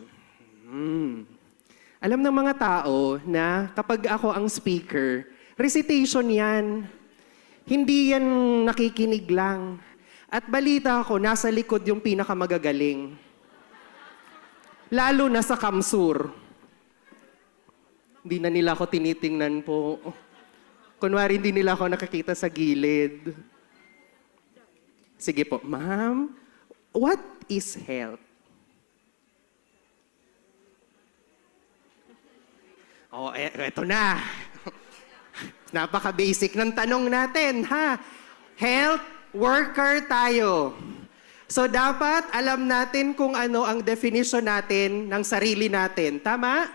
Alam ng mga tao na kapag ako ang speaker, recitation yan. Hindi yan nakikinig lang. At balita ko, nasa likod yung pinakamagagaling. Lalo na sa Kamsur. Hindi na nila ako tinitingnan po. Kunwari, hindi nila ako nakakita sa gilid. Sige po, ma'am, what is health? Oh, eto na. Napaka-basic ng tanong natin, ha? Health worker tayo. So, dapat alam natin kung ano ang definition natin ng sarili natin. Tama?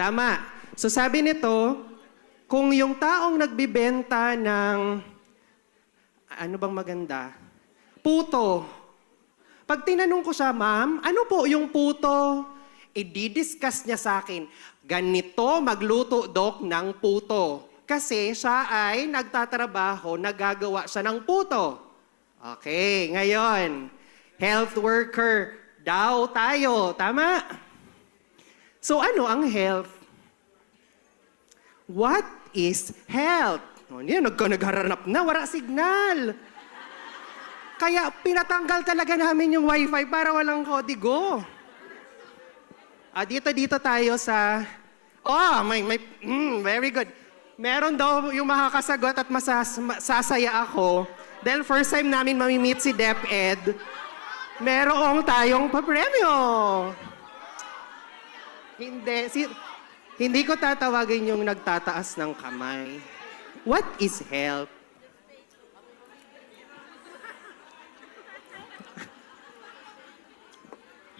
Tama. So, sabi nito, kung yung taong nagbibenta ng, ano bang maganda? Puto. Pag tinanong ko siya, ma'am, ano po yung puto? I-discuss niya sa akin, ganito magluto, Dok, ng puto. Kasi siya ay nagtatrabaho, nagagawa siya ng puto. Okay, ngayon, health worker daw tayo. Tama? So ano ang health? What is health? O niya, nagharanap na, wala signal. Kaya pinatanggal talaga namin yung wifi para walang kodigo. Dito tayo sa... very good. Meron daw yung makakasagot at masasaya ako. Dahil first time namin mamimit si DepEd, merong tayong papremyo. Hindi ko tatawagin yung nagtataas ng kamay. What is health?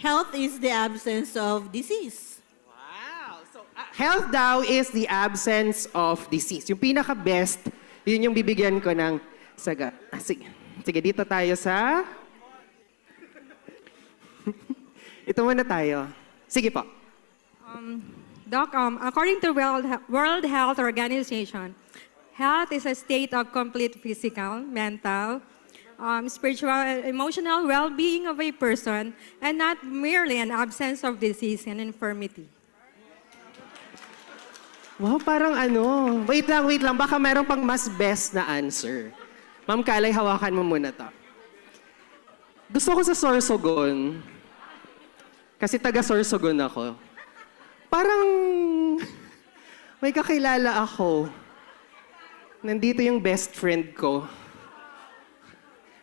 Health is the absence of disease. Health daw is the absence of disease. Yung pinaka-best, yun yung bibigyan ko ng sagot. Sige, dito tayo sa... Ito muna tayo. Sige po. Doc, according to World Health Organization, health is a state of complete physical, mental, spiritual, emotional well-being of a person, and not merely an absence of disease and infirmity. Wow, parang ano. Wait lang. Baka meron pang mas best na answer. Ma'am Kalay, hawakan mo muna to. Gusto ko sa Sorsogon, kasi taga Sorsogon ako, parang may kakilala ako. Nandito yung best friend ko.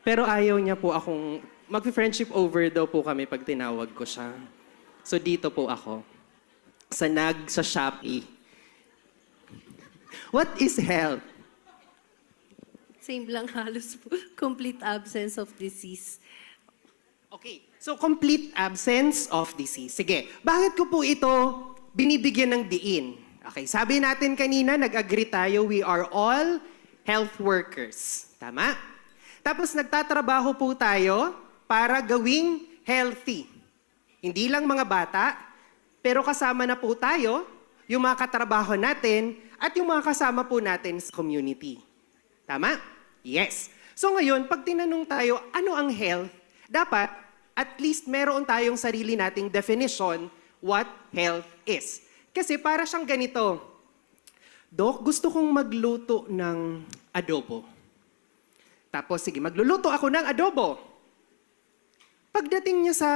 Pero ayaw niya po akong, mag-friendship over daw po kami pag tinawag ko siya. So dito po ako, sa Shopee. What is health? Same lang halos po. Complete absence of disease. Okay, so complete absence of disease. Sige, bakit ko po ito binibigyan ng diin? Okay, sabi natin kanina, nag-agree tayo, we are all health workers. Tama? Tapos nagtatrabaho po tayo para gawing healthy. Hindi lang mga bata, pero kasama na po tayo, yung mga katrabaho natin, at yung mga kasama po natin sa community. Tama? Yes. So ngayon, pag tinanong tayo, ano ang health? Dapat, at least meron tayong sarili nating definition what health is. Kasi para siyang ganito, Dok, gusto kong magluto ng adobo. Tapos, sige, magluluto ako ng adobo. Pagdating niya sa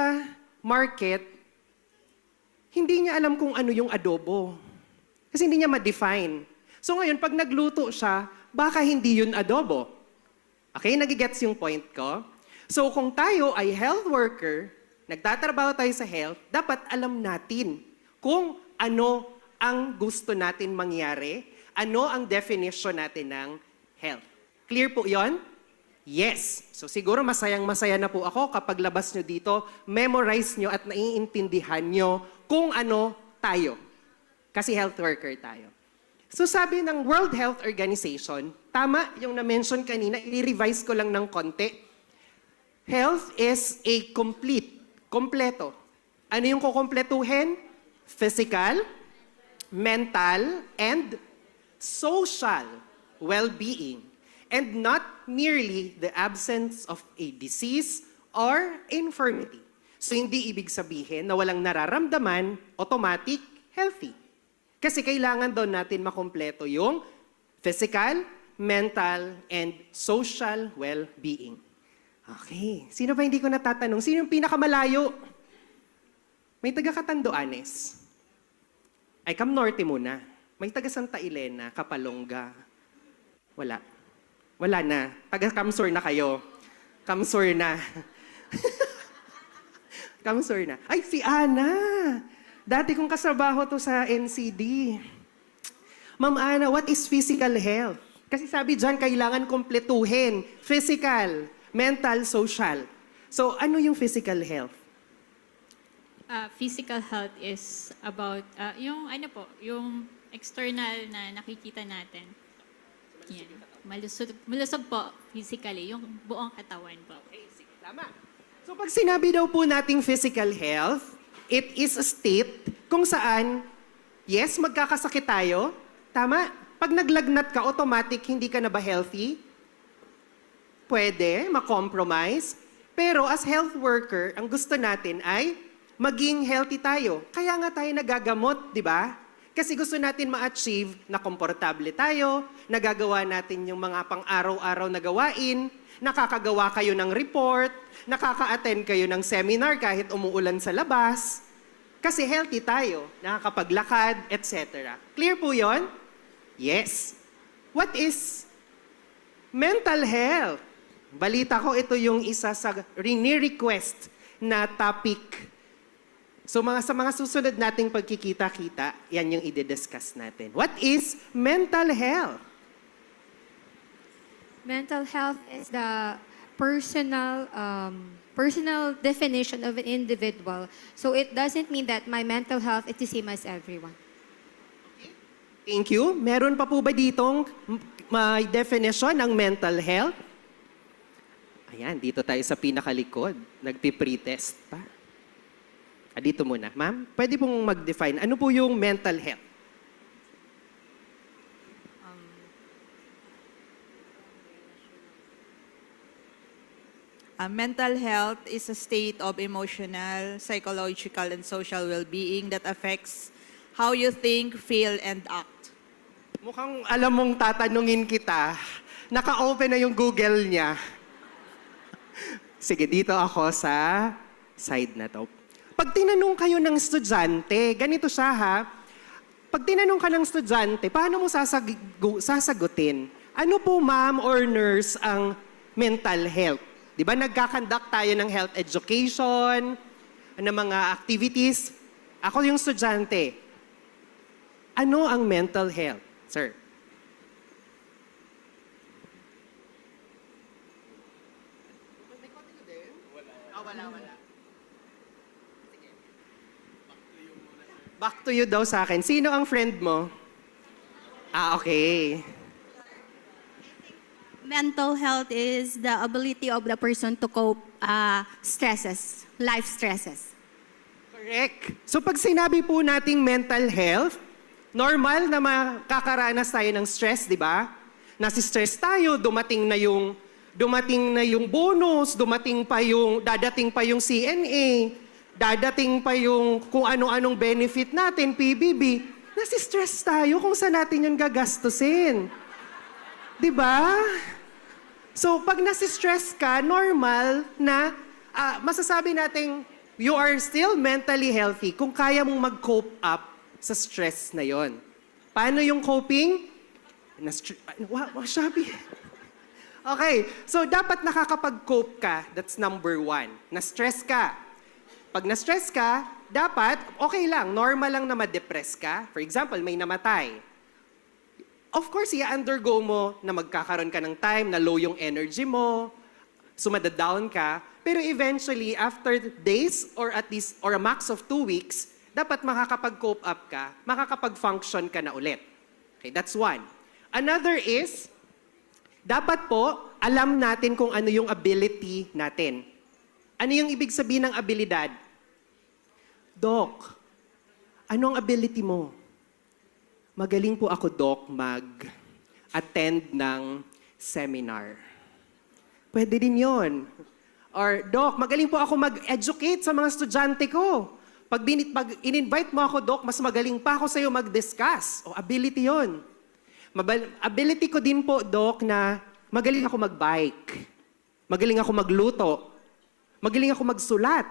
market, hindi niya alam kung ano yung adobo. Kasi hindi niya ma-define. So ngayon, pag nagluto siya, baka hindi yun adobo. Okay, nagigets yung point ko? So kung tayo ay health worker, nagtatrabaho tayo sa health, dapat alam natin kung ano ang gusto natin mangyari, ano ang definition natin ng health. Clear po yon? Yes. So siguro masayang-masaya na po ako kapag labas nyo dito, memorize nyo at naiintindihan nyo kung ano tayo. Kasi health worker tayo. So sabi ng World Health Organization, tama yung na-mention kanina, i-revise ko lang ng konti. Health is a kompleto. Ano yung kukompletuhin? Physical, mental, and social well-being. And not merely the absence of a disease or infirmity. So hindi ibig sabihin na walang nararamdaman, automatic, healthy. Kasi kailangan doon natin makompleto yung physical, mental, and social well-being. Okay. Sino ba hindi ko natatanong? Sino yung pinakamalayo? May taga Catanduanes. Ay, Cam Norte muna. May taga Santa Elena, Kapalonga. Wala. Wala na. Taga Camsur na kayo. Camsur na. Camsur na. Ay, si Ana! Dati kong kasabaho to sa NCD. Ma'am Ana, what is physical health? Kasi sabi dyan, kailangan kompletuhin. Physical, mental, social. So, ano yung physical health? Physical health is about, yung yung external na nakikita natin. Yan. Malusog po, physically, yung buong katawan po. Okay, sige, tama. So pag sinabi daw po nating physical health, it is a state kung saan, yes, magkakasakit tayo, tama. Pag naglagnat ka, automatic, hindi ka na ba healthy? Pwede, ma-compromise. Pero as health worker, ang gusto natin ay maging healthy tayo. Kaya nga tayo nagagamot, di ba? Kasi gusto natin ma-achieve na komportable tayo, nagagawa natin yung mga pang-araw-araw na gawain, nakakagawa kayo ng report, nakaka-attend kayo ng seminar kahit umuulan sa labas. Kasi healthy tayo, nakakapaglakad, etc. Clear po yon? Yes. What is mental health? Balita ko, ito yung isa sa ni-request na topic. So sa mga susunod nating pagkikita-kita, yan yung i-discuss natin. What is mental health? Mental health is the personal definition of an individual. So it doesn't mean that my mental health is the same as everyone. Thank you. Meron pa po ba ditong may definition ng mental health? Ayan, dito tayo sa pinakalikod. Nagpi-pretest pa. Dito muna. Ma'am, pwede pong mag-define. Ano po yung mental health? Mental health is a state of emotional, psychological, and social well-being that affects how you think, feel, and act. Mukhang alam mong tatanungin kita. Naka-open na yung Google niya. Sige, dito ako sa side na to. Pag tinanong kayo ng estudyante, ganito siya ha, pag tinanong ka ng estudyante, paano mo sasagutin? Ano po ma'am or nurse ang mental health? Di ba nagkakandak tayo ng health education, ng mga activities? Ako yung estudyante. Ano ang mental health, sir? Back to you daw sa akin. Sino ang friend mo? Okay. Mental health is the ability of the person to cope stresses, life stresses. Correct. So pag sinabi po nating mental health, normal na makakaranas tayo ng stress, di ba? Nasi-stress tayo, dumating na yung dumating na yung bonus, dadating pa yung CNA, dadating pa yung kung ano-anong benefit natin, PBB. Nasi-stress tayo kung saan natin yung gagastusin. Di ba? So, pag nasi-stress ka, normal na masasabi natin you are still mentally healthy kung kaya mong mag-cope up sa stress na yon. Paano yung coping? Sabi. Okay, so dapat nakakapag-cope ka. That's number 1. Na-stress ka. Pag na-stress ka, dapat okay lang, normal lang na ma-depress ka. For example, may namatay. Of course, i-undergo mo na magkakaroon ka ng time, na low yung energy mo, sumada-down ka. Pero eventually, after days or at least or a max of 2 weeks, dapat makakapag-cope up ka, makakapag-function ka na ulit. Okay, that's 1. Another is, dapat po, alam natin kung ano yung ability natin. Ano yung ibig sabihin ng abilidad? Doc, anong ability mo? Magaling po ako, Doc, mag-attend ng seminar. Pwede din yon. Or, Doc, magaling po ako mag-educate sa mga estudyante ko. Pag in-invite mo ako, Doc, mas magaling pa ako sa'yo mag-discuss. O, ability yon. Ability ko din po, Doc, na magaling ako mag-bike. Magaling ako magluto. Magaling ako magsulat.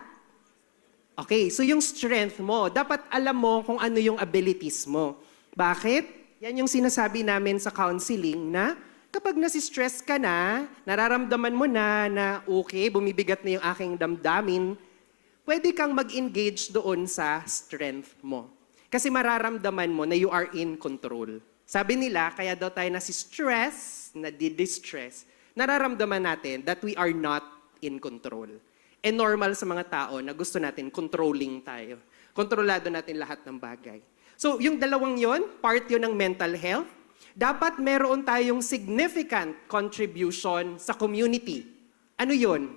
Okay, so yung strength mo, dapat alam mo kung ano yung abilities mo. Bakit? Yan yung sinasabi namin sa counseling na kapag nasi-stress ka na, nararamdaman mo na okay, bumibigat na yung aking damdamin, pwede kang mag-engage doon sa strength mo. Kasi mararamdaman mo na you are in control. Sabi nila, kaya daw tayo nasi-stress, nadi-distress, nararamdaman natin that we are not in control. And normal sa mga tao na gusto natin controlling tayo. Kontrolado natin lahat ng bagay. So, yung dalawang yon, part yon ng mental health. Dapat meron tayong significant contribution sa community. Ano yon?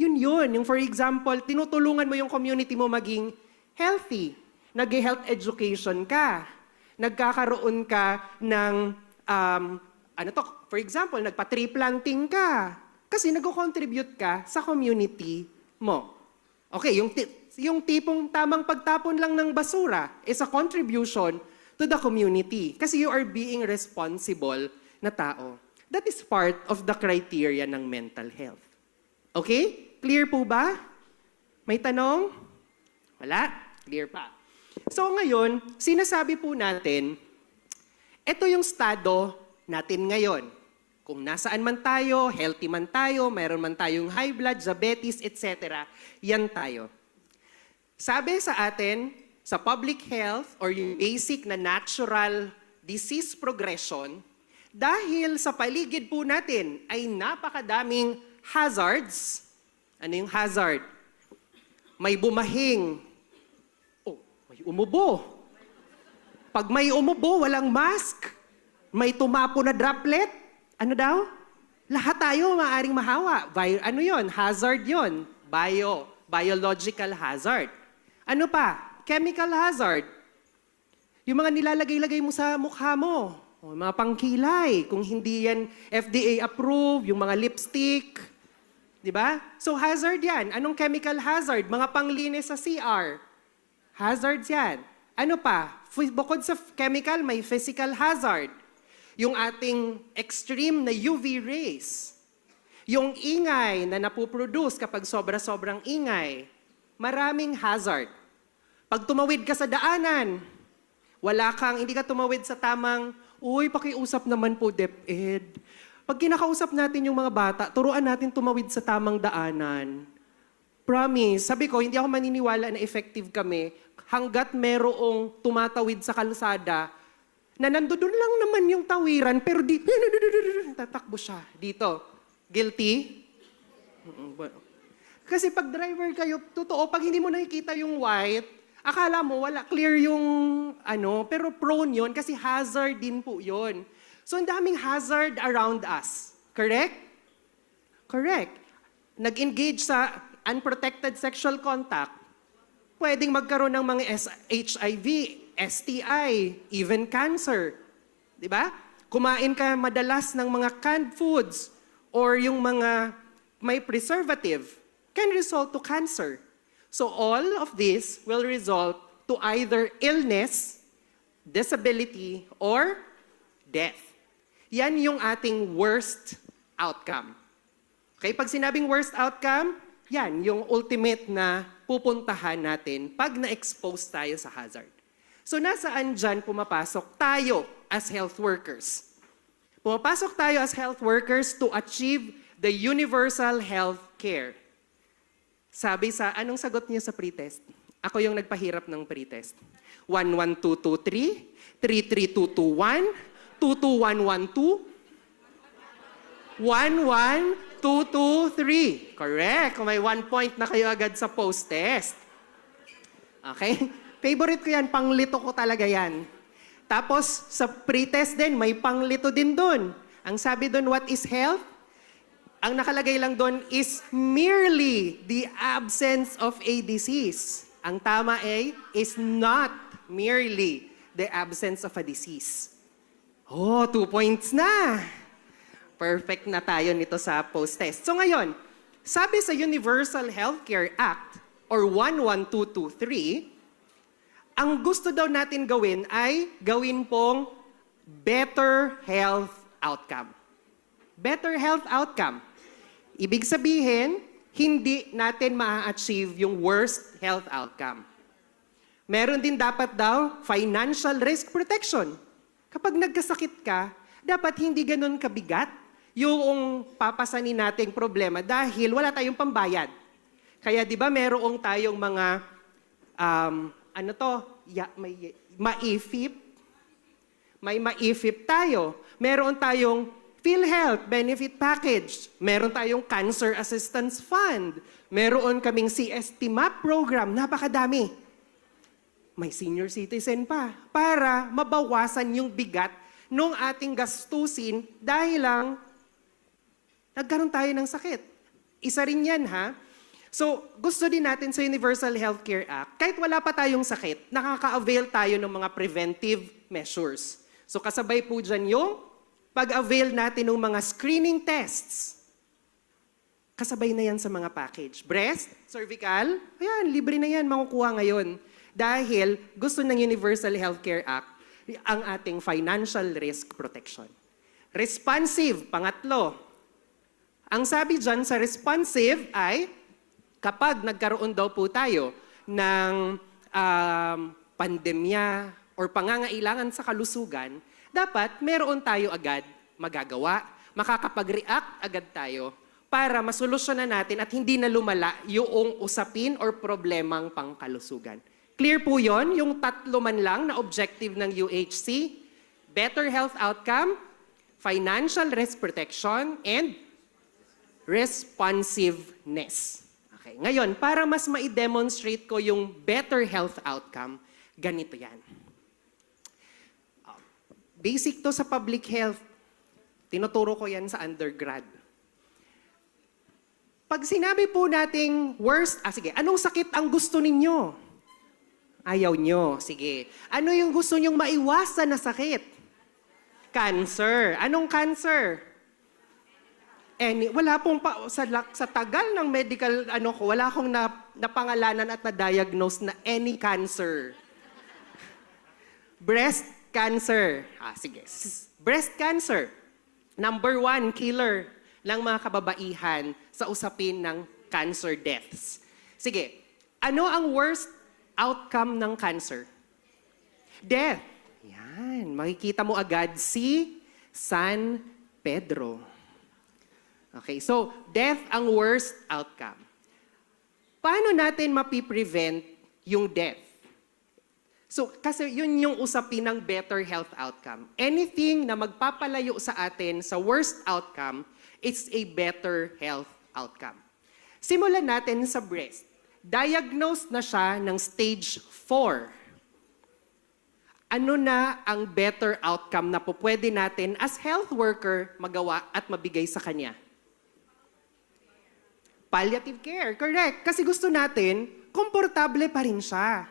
Yun. Yung for example, tinutulungan mo yung community mo maging healthy. Nag-health education ka. Nagkakaroon ka ng, for example, nagpa-tree planting ka. Kasi nag-contribute ka sa community mo. Okay, yung tipong tamang pagtapon lang ng basura is a contribution to the community. Kasi you are being responsible na tao. That is part of the criteria ng mental health. Okay? Clear po ba? May tanong? Wala? Clear pa. So ngayon, sinasabi po natin, ito yung estado natin ngayon. Kung nasaan man tayo, healthy man tayo, mayroon man tayong high blood, diabetes, etc., yan tayo. Sabi sa atin, sa public health or yung basic na natural disease progression, dahil sa paligid po natin ay napakadaming hazards. Ano yung hazard? May bumahing. Oh, may umubo. Pag may umubo, walang mask. May tumapo na droplet. Ano daw? Lahat tayo maaaring mahawa. Ano yon? Hazard yon. Biological hazard. Ano pa? Chemical hazard. Yung mga nilalagay-lagay mo sa mukha mo. O, mga pangkilay. Kung hindi yan FDA approved, yung mga lipstick. Di ba? So hazard yan. Anong chemical hazard? Mga panglinis sa CR. Hazards yan. Ano pa? Bukod sa chemical, may physical hazard. Yung ating extreme na UV rays. Yung ingay na napuproduce kapag sobra-sobrang ingay. Maraming hazard. Pag tumawid ka sa daanan, hindi ka tumawid sa tamang, pakiusap naman po, DepEd. Pag kinakausap natin yung mga bata, turuan natin tumawid sa tamang daanan. Promise, sabi ko, hindi ako maniniwala na effective kami hanggat merong tumatawid sa kalsada na nandoon lang naman yung tawiran, pero tatakbo siya. Dito. Guilty? Kasi pag driver kayo, totoo, pag hindi mo nakikita yung white, akala mo wala clear yung pero prone yun kasi hazard din po yun. So, ang daming hazard around us. Correct? Correct. Nag-engage sa unprotected sexual contact, pwedeng magkaroon ng mga HIV, STI, even cancer. Di ba? Kumain ka madalas ng mga canned foods, or yung mga may preservative can result to cancer. So all of this will result to either illness, disability, or death. Yan yung ating worst outcome. Okay, pag sinabing worst outcome, yan yung ultimate na pupuntahan natin pag na-expose tayo sa hazard. So nasaan dyan pumapasok tayo as health workers? Pumapasok tayo as health workers to achieve the universal health care. Sabi sa, anong sagot niyo sa pretest? Ako yung nagpahirap ng pretest. 11223, 33221, 22112, 11223. Correct. Kung may 1 point na kayo agad sa post-test. Okay? Favorite ko yan. Panglito ko talaga yan. Tapos, sa pretest din, may panglito din doon. Ang sabi doon, what is health? Ang nakalagay lang doon is merely the absence of a disease. Ang tama ay is not merely the absence of a disease. Oh, 2 points na. Perfect na tayo nito sa post-test. So ngayon, sabi sa Universal Healthcare Act or 11223, ang gusto daw natin gawin ay gawin pong better health outcome. Better health outcome. Ibig sabihin, hindi natin ma-achieve yung worst health outcome. Meron din dapat daw financial risk protection. Kapag nagkasakit ka, dapat hindi ganun kabigat yung papasanin nating problema dahil wala tayong pambayad. Kaya di ba merong tayong mga, may ma-IFIP? May ma-IFIP tayo. Meron tayong PhilHealth Benefit Package. Meron tayong Cancer Assistance Fund. Meron kaming CST MAP program. Napakadami. May senior citizen pa para mabawasan yung bigat ng ating gastusin dahil lang nagkaroon tayo ng sakit. Isa rin yan, ha? So, gusto din natin sa Universal Healthcare Act, kahit wala pa tayong sakit, nakaka-avail tayo ng mga preventive measures. So, kasabay po dyan yung pag-avail natin ng mga screening tests. Kasabay na yan sa mga package. Breast, cervical, ayan, libre na yan, makukuha ngayon. Dahil gusto ng Universal Healthcare Act ang ating financial risk protection. Responsive, pangatlo. Ang sabi dyan sa responsive ay kapag nagkaroon daw po tayo ng pandemya or pangangailangan sa kalusugan, dapat meron tayo agad magagawa, makakapag-react agad tayo para masolusyonan natin at hindi na lumala yung usapin or problemang pangkalusugan. Clear po yon, yung tatlo man lang na objective ng UHC, better health outcome, financial risk protection, and responsiveness. Okay, ngayon, para mas ma-demonstrate ko yung better health outcome, ganito yan. Basic to sa public health. Tinuturo ko yan sa undergrad. Pag sinabi po nating worst, sige, anong sakit ang gusto ninyo? Ayaw nyo, sige. Ano yung gusto nyong maiwasan na sakit? Cancer. Anong cancer? Wala pong sa tagal ng medical, wala akong napangalanan at na-diagnose na any cancer. Breast cancer. Sige. Breast cancer. Number 1 killer ng mga kababaihan sa usapin ng cancer deaths. Sige. Ano ang worst outcome ng cancer? Death. Yan. Makikita mo agad si San Pedro. Okay, so death ang worst outcome. Paano natin mapiprevent yung death? So, kasi yun yung usapin ng better health outcome. Anything na magpapalayo sa atin sa worst outcome, it's a better health outcome. Simulan natin sa breast. Diagnosed na siya ng stage 4. Ano na ang better outcome na po pwede natin as health worker magawa at mabigay sa kanya? Palliative care, correct. Kasi gusto natin, komportable pa rin siya.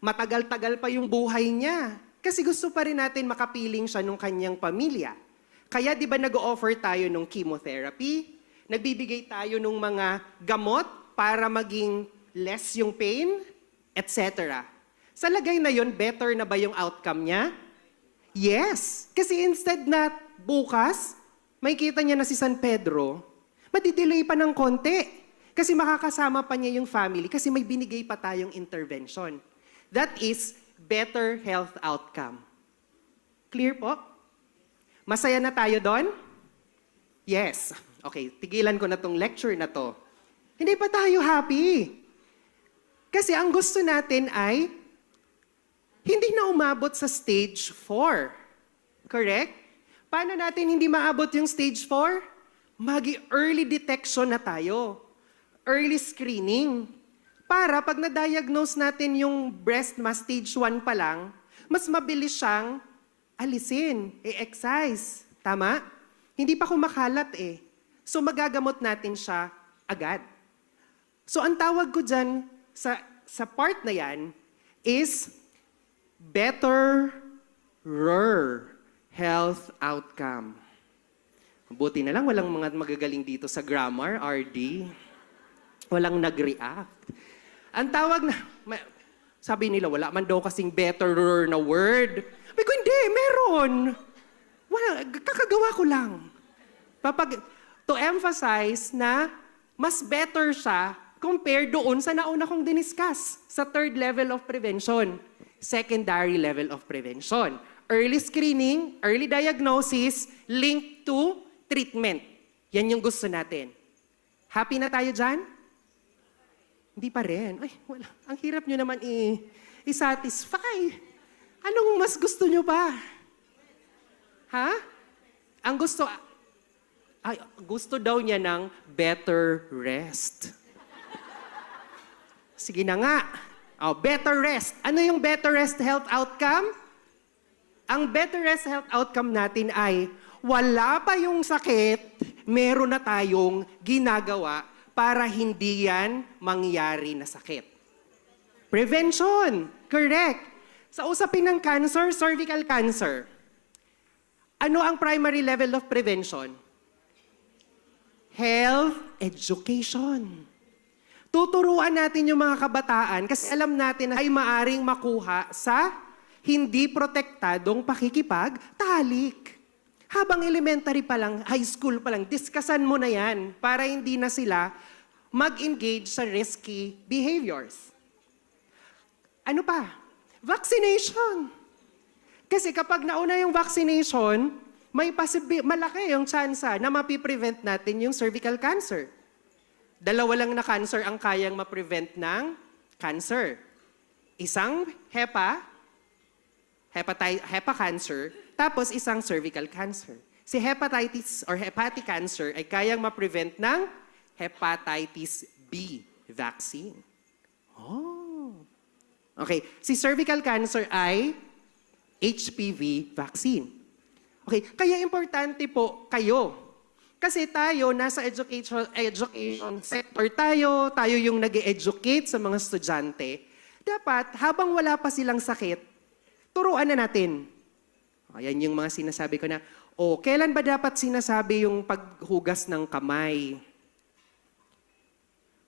Matagal-tagal pa yung buhay niya. Kasi gusto pa rin natin makapiling siya ng kanyang pamilya. Kaya di ba nag-offer tayo ng chemotherapy? Nagbibigay tayo ng mga gamot para maging less yung pain, etc. Sa lagay na yon, better na ba yung outcome niya? Yes. Kasi instead na bukas, may kita niya na si San Pedro, madidelay pa ng konti. Kasi makakasama pa niya yung family kasi may binigay pa tayong intervention. That is better health outcome. Clear po? Masaya na tayo doon? Yes. Okay, tigilan ko na tong lecture na to. Hindi pa tayo happy. Kasi ang gusto natin ay hindi na umabot sa stage 4. Correct? Paano natin hindi maabot yung stage 4? Magi-early detection na tayo. Early screening. Para pag na-diagnose natin yung breast mass stage 1 pa lang, mas mabilis siyang alisin, i-excise. Tama? Hindi pa kumakalat eh. So magagamot natin siya agad. So ang tawag ko dyan sa part na yan is better health outcome. Buti na lang walang mga magagaling dito sa grammar, RD. Walang nag-react. Ang tawag na, sabi nila, wala man daw kasing better na word. Sabi ko, hindi, meron. Wala, kakagawa ko lang. To emphasize na mas better siya compared doon sa nauna kong diniscuss sa third level of prevention, secondary level of prevention. Early screening, early diagnosis, linked to treatment. Yan yung gusto natin. Happy na tayo dyan? Hindi pa rin. Ay, wala. Ang hirap nyo naman i-satisfy. Anong mas gusto nyo pa? Ha? Ang gusto daw niya ng better rest. Sige na nga. Better rest. Ano yung better rest health outcome? Ang better rest health outcome natin ay wala pa yung sakit, meron na tayong ginagawa para hindi yan mangyari na sakit. Prevention. Correct. Sa usapin ng cancer, cervical cancer, ano ang primary level of prevention? Health education. Tuturuan natin yung mga kabataan kasi alam natin na ay maaring makuha sa hindi protektadong pakikipagtalik. Habang elementary pa lang, high school pa lang, discussan mo na yan para hindi na sila mag-engage sa risky behaviors. Ano pa? Vaccination. Kasi kapag nauna yung vaccination, malaki yung tsansa na mapiprevent natin yung cervical cancer. 2 lang na cancer ang kayang ma-prevent ng cancer. Isang HEPA cancer, tapos isang cervical cancer. Si hepatitis or hepatic cancer ay kayang ma-prevent ng hepatitis B vaccine. Oh. Okay, si cervical cancer ay HPV vaccine. Okay, kaya importante po kayo. Kasi tayo, nasa education sector tayo yung nag-educate sa mga estudyante. Dapat, habang wala pa silang sakit, turuan na natin. Ayan yung mga sinasabi ko na, kailan ba dapat sinasabi yung paghugas ng kamay?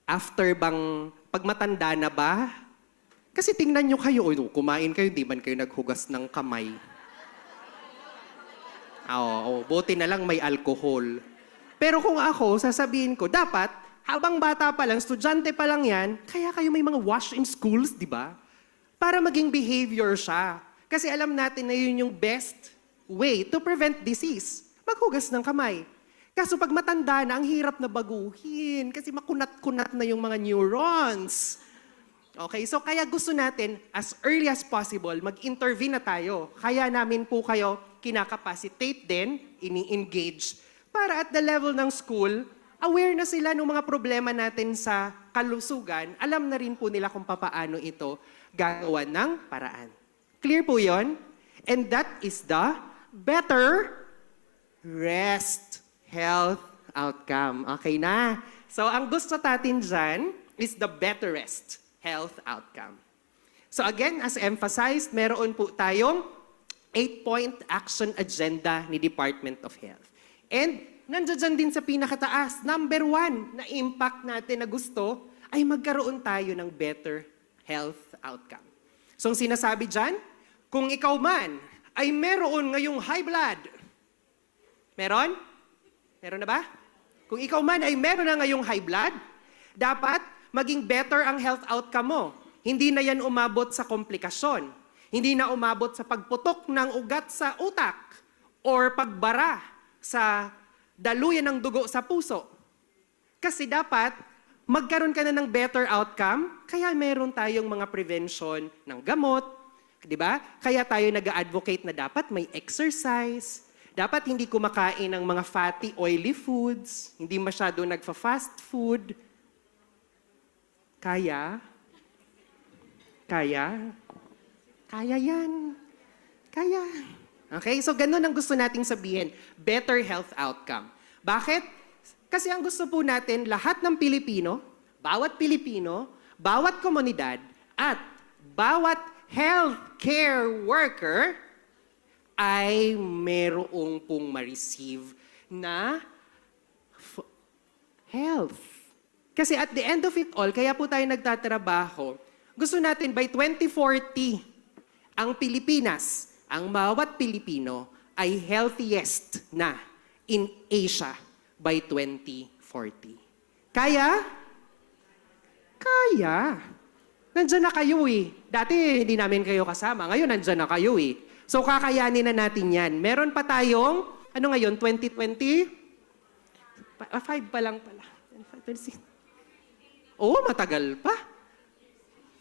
After bang, pag matanda na ba? Kasi tingnan nyo kayo, kumain kayo, di man kayo naghugas ng kamay. Buti na lang may alcohol. Pero kung ako, sasabihin ko, dapat, habang bata pa lang, estudyante pa lang yan, kaya kayo may mga wash in schools, di ba? Para maging behavior siya. Kasi alam natin na yun yung best way to prevent disease. Maghugas ng kamay. Kaso pag matanda na, ang hirap na baguhin kasi makunat-kunat na yung mga neurons. Okay, so kaya gusto natin, as early as possible, mag-intervene na tayo. Kaya namin po kayo kinakapacitate din, ini-engage, para at the level ng school, aware na sila ng mga problema natin sa kalusugan, alam na rin po nila kung papaano ito gagawa ng paraan. Clear po yon? And that is the better rest health outcome. Okay na? So ang gusto natin dyan is the better rest health outcome. So again, as emphasized, meron po tayong 8-point action agenda ni Department of Health. And nandiyan din sa pinakataas, number 1 na impact natin na gusto ay magkaroon tayo ng better health outcome. So ang sinasabi dyan, kung ikaw man ay meron ngayong high blood, meron? Meron na ba? Kung ikaw man ay meron na ngayong high blood, dapat maging better ang health outcome mo. Hindi na yan umabot sa komplikasyon. Hindi na umabot sa pagputok ng ugat sa utak or pagbara sa daluyan ng dugo sa puso. Kasi dapat magkaroon ka na ng better outcome, kaya meron tayong mga prevention ng gamot, di ba? Kaya tayo nag-advocate na dapat may exercise, dapat hindi kumakain ng mga fatty, oily foods, hindi masyado nagfa-fast food. Kaya yan. Kaya. Okay, so ganun ang gusto nating sabihin, better health outcome. Bakit? Kasi ang gusto po natin, lahat ng Pilipino, bawat komunidad, at bawat healthcare worker ay merong pong ma-receive na health. Kasi at the end of it all, kaya po tayo nagtatrabaho, gusto natin by 2040, ang Pilipinas, ang bawat Pilipino ay healthiest na in Asia by 2040. Kaya? Kaya. Nandyan na kayo eh. Dati hindi namin kayo kasama. Ngayon nandyan na kayo eh. So kakayanin na natin yan. Meron pa tayong, ano ngayon, 2020? 5 pa lang pala. 26. Oo, matagal pa.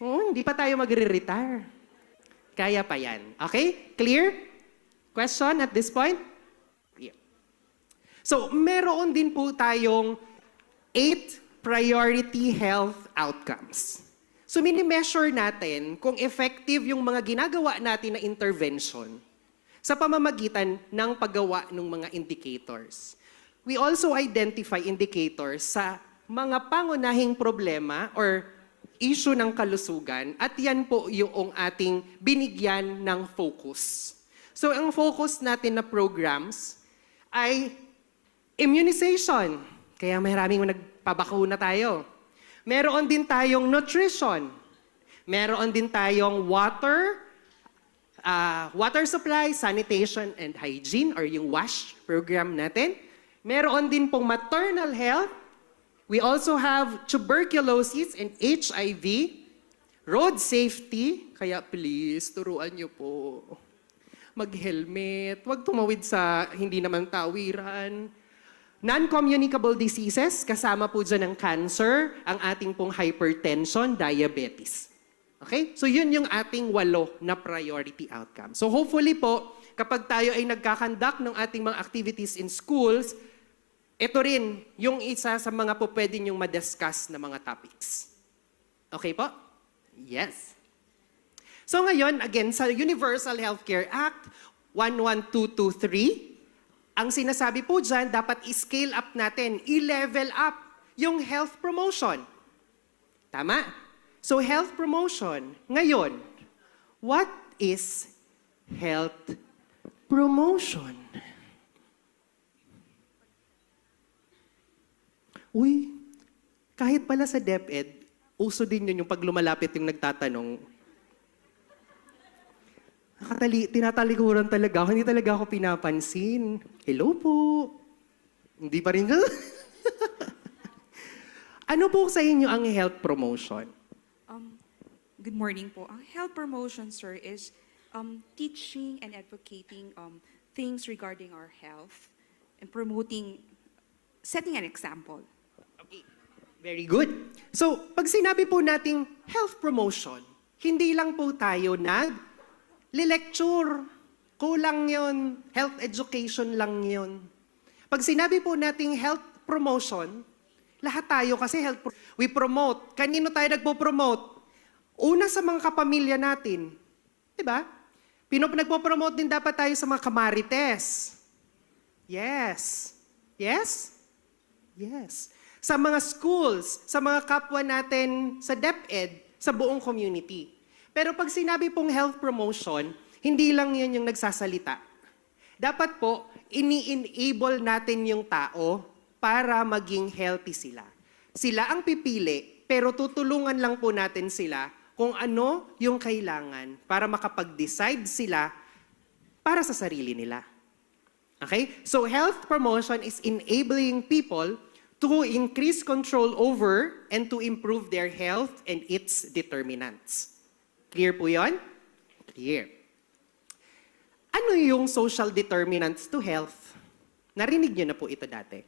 Oo, hindi pa tayo magre-retire. Kaya pa yan. Okay? Clear? Question at this point? Clear. So, meron din po tayong 8 priority health outcomes. So, mini-measure natin kung effective yung mga ginagawa natin na intervention sa pamamagitan ng paggawa ng mga indicators. We also identify indicators sa mga pangunahing problema or issue ng kalusugan at yan po yung ating binigyan ng focus. So ang focus natin na programs ay immunization. Kaya maraming nagpabakuna tayo. Meron din tayong nutrition. Meron din tayong water supply, sanitation and hygiene or yung WASH program natin. Meron din pong maternal health. We also have tuberculosis and HIV, road safety, kaya please, turuan niyo po. Mag-helmet, huwag tumawid sa hindi naman tawiran. Non-communicable diseases, kasama po dyan ang cancer, ang ating pong hypertension, diabetes. Okay? So yun yung ating 8 na priority outcome. So hopefully po, kapag tayo ay nagkakandak ng ating mga activities in schools, ito rin yung isa sa mga po pwede niyong madiscuss na mga topics. Okay po? Yes. So ngayon, again, sa Universal Healthcare Act 11223, ang sinasabi po dyan, dapat i-scale up natin, i-level up yung health promotion. Tama? So health promotion, ngayon, what is health promotion? Uy, kahit pala sa DepEd, uso din yun yung pag lumalapit yung nagtatanong. Tinatalikuran talaga ako, hindi talaga ako pinapansin. Hello po. Hindi pa rin. Ano po sa inyo ang health promotion? Good morning po. Ang health promotion, sir, is teaching and advocating things regarding our health and promoting, setting an example. Very good. So, pag sinabi po nating health promotion, hindi lang po tayo nag-lecture. Kulang yon, health education lang yon. Pag sinabi po nating health promotion, lahat tayo kasi we promote. Kanino tayo nagpo-promote? Una sa mga kapamilya natin. Diba? Nagpo-promote din dapat tayo sa mga kamarites. Yes. Yes? Yes. Sa mga schools, sa mga kapwa natin sa DepEd, sa buong community. Pero pag sinabi pong health promotion, Hindi lang yan yung nagsasalita. Dapat po, ini-enable natin yung tao para maging healthy sila. Sila ang pipili, pero tutulungan lang po natin sila kung ano yung kailangan para makapag-decide sila para sa sarili nila. Okay? So health promotion is enabling people to increase control over and to improve their health and its determinants. Clear po yun? Clear. Ano yung social determinants to health? Narinig niyo na po ito dati.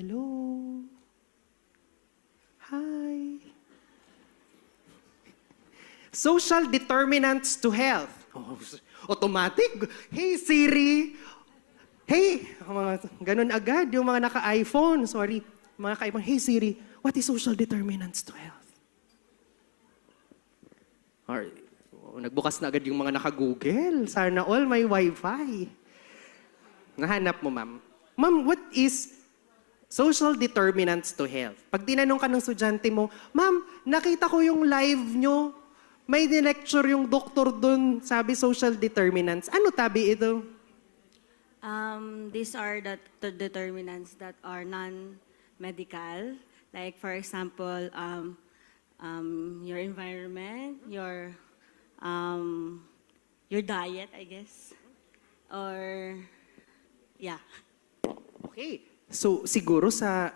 Hello? Hi? Social determinants to health. Oh, automatic. Hey, Siri. Hey, ganun agad yung mga naka-iPhone. Sorry, mga naka-iPhone. Hey, Siri, what is social determinants to health? Or, nagbukas na agad yung mga naka-Google. Sana all may Wi-Fi. Nahanap mo, ma'am. Ma'am, what is social determinants to health? Pag tinanong ka ng estudyante mo, ma'am, nakita ko yung live nyo. May dinecture yung doktor dun, sabi social determinants. Ano tabi ito? These are the determinants that are non-medical. Like, for example, your environment, your diet, I guess. Or, yeah. Okay. So, siguro sa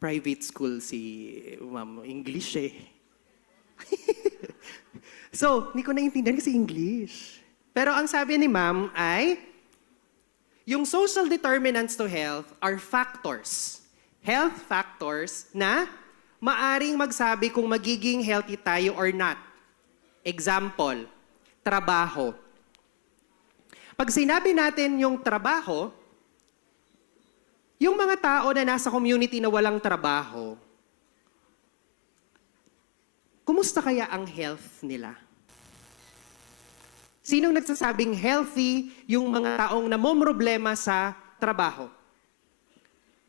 private school si Ma'am English eh. So, hindi ko naiintindihan kasi English. Pero ang sabi ni Ma'am ay, yung social determinants to health are factors. Health factors na maaring magsabi kung magiging healthy tayo or not. Example, trabaho. Pag sinabi natin yung trabaho, yung mga tao na nasa community na walang trabaho, kumusta kaya ang health nila? Sinong nagsasabing healthy yung mga taong namomroblema sa trabaho?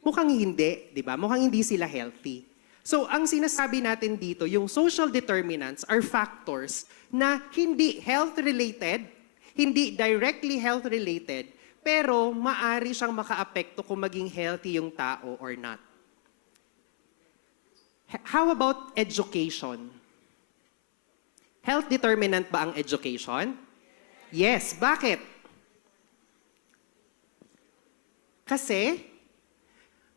Mukhang hindi, di ba? Mukhang hindi sila healthy. So, ang sinasabi natin dito, yung social determinants are factors na hindi health-related, hindi directly health-related, pero maari siyang makaapekto kung maging healthy yung tao or not. How about education? Health determinant ba ang education? Yes. Bakit? Kasi,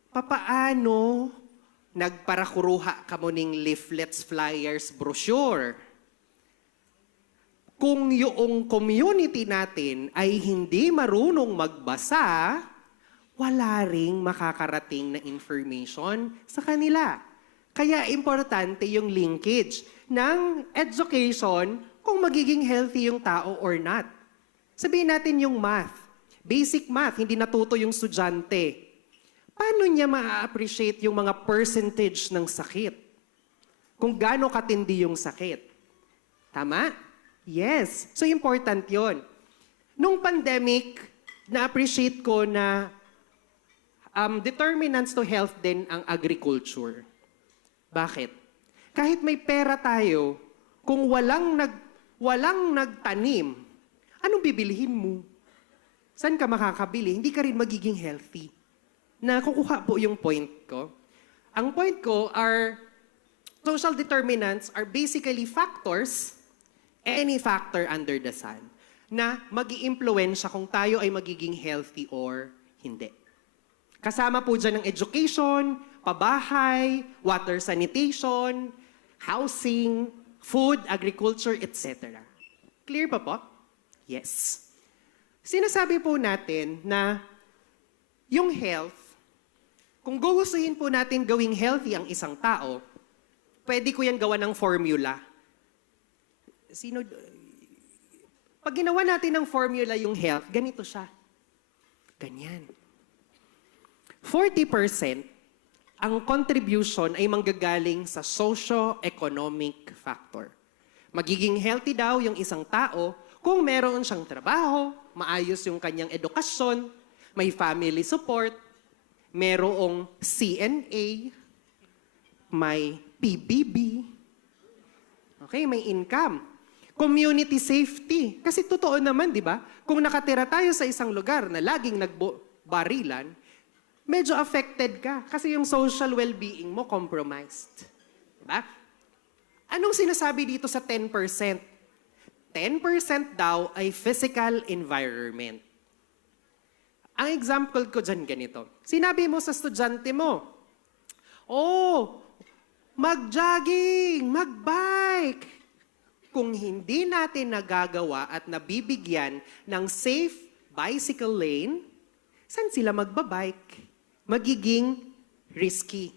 papaano nagparakuruha ka mo ning leaflets, flyers, brochure? Kung yung community natin ay hindi marunong magbasa, wala ring makakarating na information sa kanila. Kaya importante yung linkage ng education kung magiging healthy yung tao or not. Sabihin natin yung math. Basic math, hindi natuto yung estudyante. Paano niya ma-appreciate yung mga percentage ng sakit? Kung gaano katindi yung sakit. Tama? Yes. So important yon. Nung pandemic, na-appreciate ko na determinants to health din ang agriculture. Bakit? Kahit may pera tayo, kung walang nagtanim, anong bibilihin mo? Saan ka makakabili? Hindi ka rin magiging healthy. Nakukuha po yung point ko. Ang point ko are, social determinants are basically factors, any factor under the sun, na mag-iimpluwensya kung tayo ay magiging healthy or hindi. Kasama po dyan ang education, pabahay, water sanitation, housing, food, agriculture, etc. Clear pa po? Yes. Sinasabi po natin na yung health, kung gugustuhin po natin gawing healthy ang isang tao, pwede ko yan gawa ng formula. Pag ginawa natin ng formula yung health, ganito siya. Ganyan. 40% ang contribution ay manggagaling sa socio-economic factor. Magiging healthy daw yung isang tao kung meron siyang trabaho, maayos yung kanyang edukasyon, may family support, merong CNA, may PBB, Okay, may income. Community safety. Kasi totoo naman, di ba? Kung nakatira tayo sa isang lugar na laging nagbarilan, medyo affected ka kasi yung social well-being mo compromised. Diba? Anong sinasabi dito sa 10%? 10% daw ay physical environment. Ang example ko dyan ganito. Sinabi mo sa estudyante mo, oh, mag-jogging, mag-bike. Kung hindi natin nagagawa at nabibigyan ng safe bicycle lane, saan sila magbabike? Magiging risky.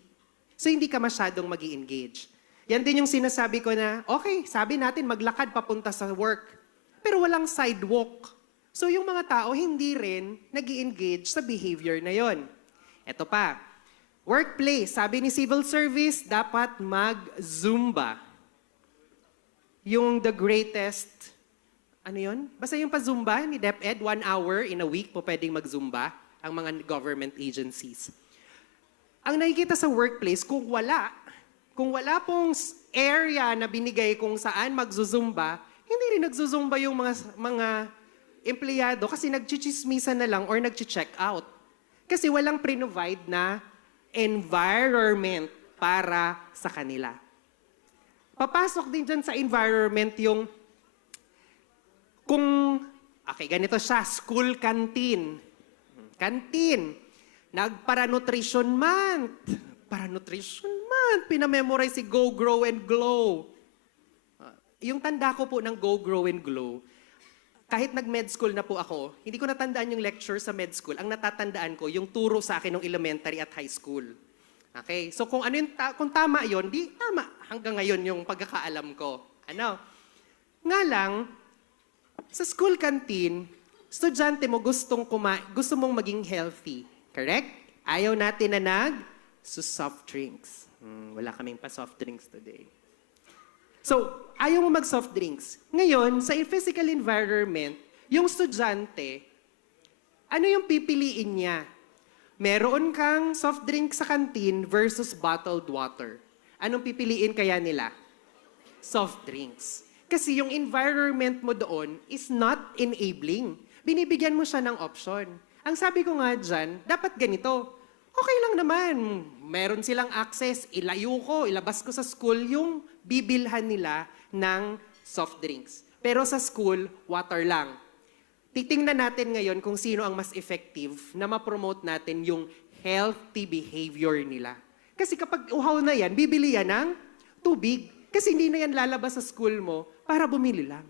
So hindi ka masyadong magi-engage. Yan din yung sinasabi ko na, okay, sabi natin maglakad papunta sa work, pero walang sidewalk. So yung mga tao hindi rin nag-engage sa behavior na yon. Ito pa, workplace, sabi ni civil service, dapat mag-Zumba. Yung the greatest, ano yun? Basta yung pa-Zumba ni DepEd, 1 hour in a week po pwedeng mag-Zumba ang mga government agencies. Ang nakikita sa workplace, kung wala pong area na binigay kung saan mag-Zumba, hindi rin nag-Zumba yung mga empleyado kasi nag-chichismisan na lang or nag-check out. Kasi walang pre-provide na environment para sa kanila. Papasok din dyan sa environment yung ganito siya, school canteen. Canteen. Nag-para-nutrition month. Para-nutrition month. Pinamemorize si Go, Grow, and Glow. Yung tanda ko po ng Go, Grow, and Glow, kahit nag-med school na po ako, hindi ko natandaan yung lecture sa med school. Ang natatandaan ko, yung turo sa akin ng elementary at high school. Okay? So kung kung tama yon, di tama. Hanggang ngayon yung pagkakaalam ko. Ano? Nga lang, sa school canteen, estudyante mo gusto mong maging healthy. Correct? Ayaw natin na soft drinks. Wala kaming pa soft drinks today. So, ayaw mo mag-soft drinks. Ngayon, sa physical environment, yung estudyante, ano yung pipiliin niya? Meron kang soft drink sa canteen versus bottled water. Anong pipiliin kaya nila? Soft drinks. Kasi yung environment mo doon is not enabling. Binibigyan mo siya ng option. Ang sabi ko nga dyan, dapat ganito. Okay lang naman. Meron silang access. Ilabas ko sa school yung bibilhan nila ng soft drinks. Pero sa school, water lang. Titingnan natin ngayon kung sino ang mas effective na ma-promote natin yung healthy behavior nila. Kasi kapag uhaw na yan, bibili yan ng tubig. Kasi hindi na yan lalabas sa school mo para bumili lang.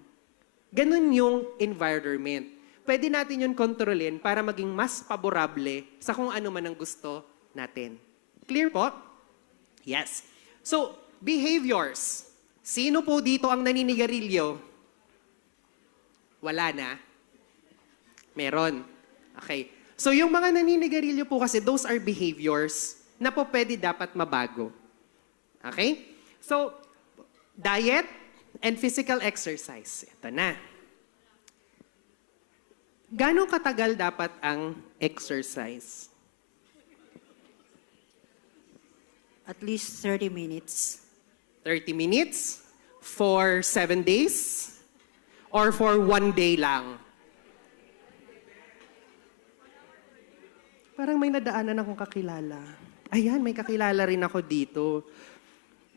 Ganun yung environment. Pwede natin yun kontrolin para maging mas paborable sa kung ano man ang gusto natin. Clear po? Yes. So, behaviors. Sino po dito ang naninigarilyo? Wala na. Meron. Okay. So yung mga naninigarilyo po kasi, those are behaviors na po pwede dapat mabago. Okay? So, diet and physical exercise. Ito na. Gano'ng katagal dapat ang exercise? At least 30 minutes. 30 minutes? For 7 days? Or for 1 day lang? Parang may nadaanan akong kakilala. Ayan, may kakilala rin ako dito.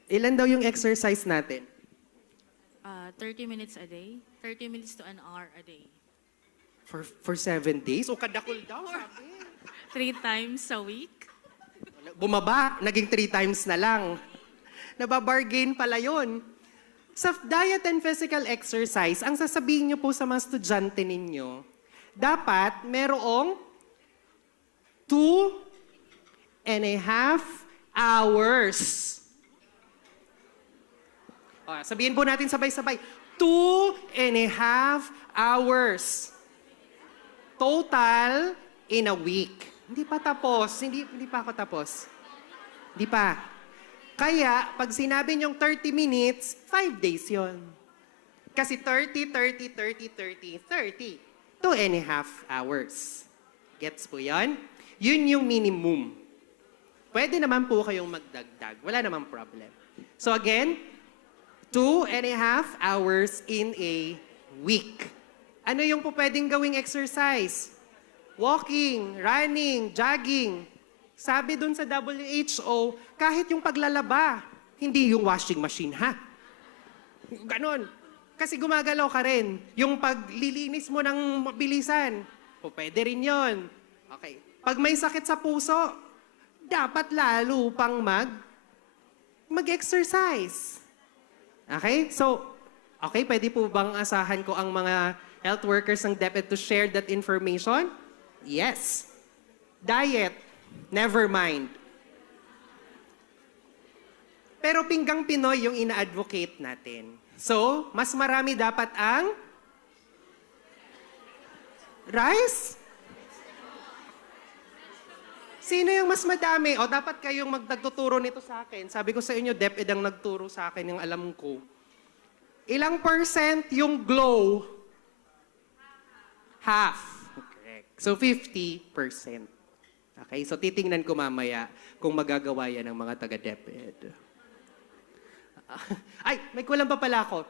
Ilan daw yung exercise natin? 30 minutes a day. 30 minutes to an hour a day. For 7 days? O kadakol daw, sabi. 3 times a week. Bumaba, naging 3 times na lang. Nababargain pala yun. Sa diet and physical exercise, ang sasabihin niyo po sa mga estudyante ninyo, dapat merong 2.5 hours. Sabihin po natin sabay-sabay, 2.5 hours. Total in a week. Hindi pa tapos. Hindi pa ako tapos. Hindi pa. Kaya, pag sinabi niyong 30 minutes, 5 days yon. Kasi 30, 30, 30, 30, 30. 2.5 hours. Gets po yan? Yun yung minimum. Pwede naman po kayong magdagdag. Wala namang problem. So again, 2.5 hours in a week. Ano yung po pwedeng gawing exercise? Walking, running, jogging. Sabi dun sa WHO, kahit yung paglalaba, hindi yung washing machine, ha? Ganon. Kasi gumagalaw ka rin. Yung paglilinis mo ng mabilisan, o pwede rin yon. Okay. Pag may sakit sa puso, dapat lalo pang mag-exercise. Okay? So, okay, pwede po bang asahan ko ang mga health workers ng DepEd to share that information? Yes. Diet, never mind. Pero pinggang Pinoy yung ina-advocate natin. So, mas marami dapat ang rice? Sino yung mas madami? O dapat kayong magtuturo nito sa akin. Sabi ko sa inyo, DepEd ang nagturo sa akin, yung alam ko. Ilang percent yung glow? Half. Correct. So 50%. Okay, so titingnan ko mamaya kung magagawa yan ng mga taga-DepEd. Ay, may kulang pa pala ako.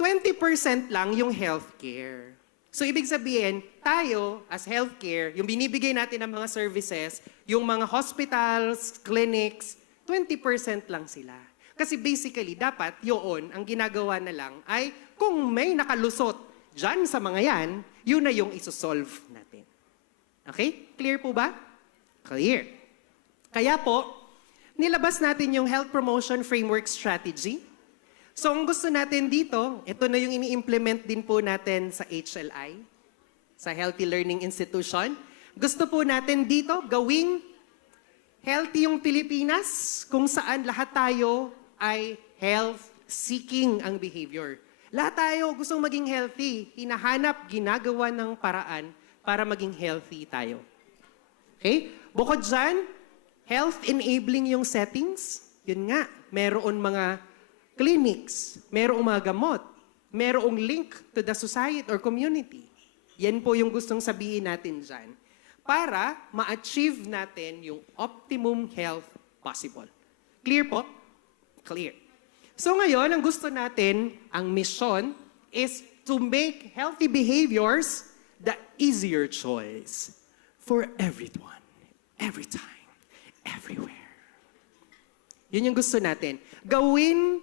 20% lang yung healthcare. So, ibig sabihin, tayo, as healthcare, yung binibigay natin ng mga services, yung mga hospitals, clinics, 20% lang sila. Kasi basically, dapat yun, ang ginagawa na lang ay kung may nakalusot dyan sa mga yan, yun na yung isosolve natin. Okay? Clear po ba? Clear. Kaya po, nilabas natin yung Health Promotion Framework Strategy. So, ang gusto natin dito, ito na yung ini-implement din po natin sa HLI, sa Healthy Learning Institution. Gusto po natin dito gawing healthy yung Pilipinas, kung saan lahat tayo ay health-seeking ang behavior. Lahat tayo gustong maging healthy, hinahanap, ginagawa ng paraan para maging healthy tayo. Okay? Bukod dyan, health-enabling yung settings. Yun nga, meron mga clinics, merong mga gamot, merong link to the society or community. Yan po yung gustong sabihin natin dyan para ma-achieve natin yung optimum health possible. Clear po? Clear. So ngayon, ang gusto natin, ang mission is to make healthy behaviors the easier choice for everyone, every time, everywhere. Yun yung gusto natin. Gawin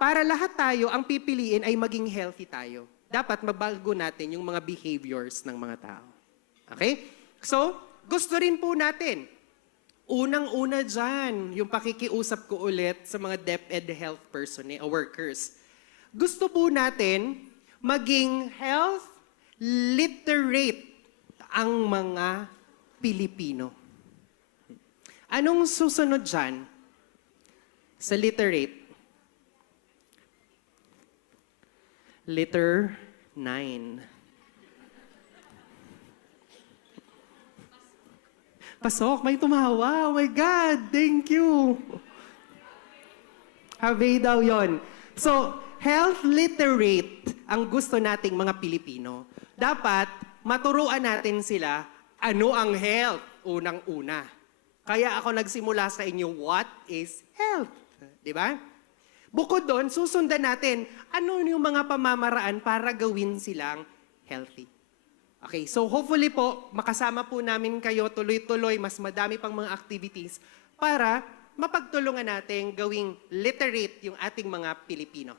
para lahat tayo, ang pipiliin ay maging healthy tayo. Dapat mabago natin yung mga behaviors ng mga tao. Okay? So, gusto rin po natin, unang-una dyan, yung pakikiusap ko ulit sa mga DepEd health personnel o workers. Gusto po natin maging health literate ang mga Pilipino. Anong susunod dyan sa literate? Letter 9. Pasok, may tumawa. Oh my God, thank you. Harvey daw yon. So, health literate ang gusto nating mga Pilipino. Dapat maturuan natin sila ano ang health unang-una. Kaya ako nagsimula sa inyo, what is health? Di ba? Bukod doon, susundan natin ano yung mga pamamaraan para gawin silang healthy. Okay, so hopefully po, makasama po namin kayo tuloy-tuloy, mas madami pang mga activities para mapagtulungan natin gawing literate yung ating mga Pilipino.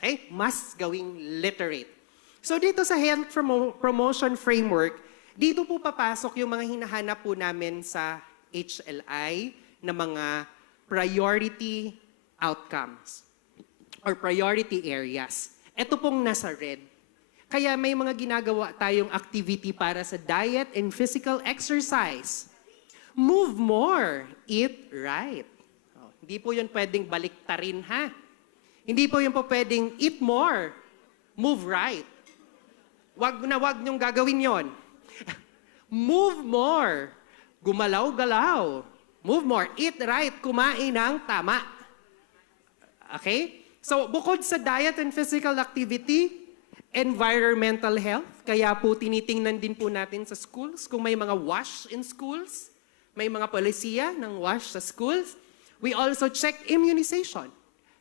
Okay? Mas gawing literate. So dito sa Health Promotion Framework, dito po papasok yung mga hinahanap po namin sa HLI na mga priority outcomes or priority areas. Ito pong nasa red. Kaya may mga ginagawa tayong activity para sa diet and physical exercise. Move more, eat right. Oh, hindi po yun pwedeng baliktarin, ha? Hindi po yun po pwedeng eat more, move right. Wag niyong gagawin yon. Move more, gumalaw-galaw. Move more, eat right, kumain ng tama. Okay? So, bukod sa diet and physical activity, environmental health, kaya po tinitingnan din po natin sa schools kung may mga WASH in schools, may mga polisiya ng WASH sa schools. We also check immunization.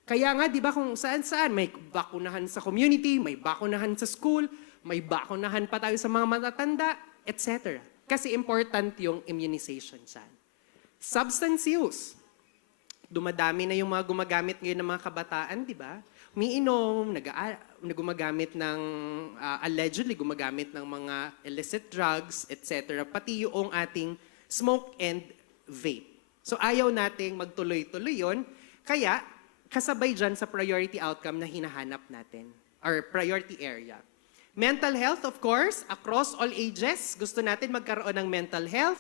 Kaya nga, di ba, kung saan-saan, may bakunahan sa community, may bakunahan sa school, may bakunahan pa tayo sa mga matatanda, etc. Kasi important yung immunization dyan. Substance use. Dumadami na yung mga gumagamit ngayon ng mga kabataan, di ba? Umiinom, gumagamit ng, allegedly gumagamit ng mga illicit drugs, etc. Pati yung ating smoke and vape. So ayaw nating magtuloy-tuloy yun. Kaya, kasabay dyan sa priority outcome na hinahanap natin, or priority area. Mental health, of course, across all ages, gusto natin magkaroon ng mental health.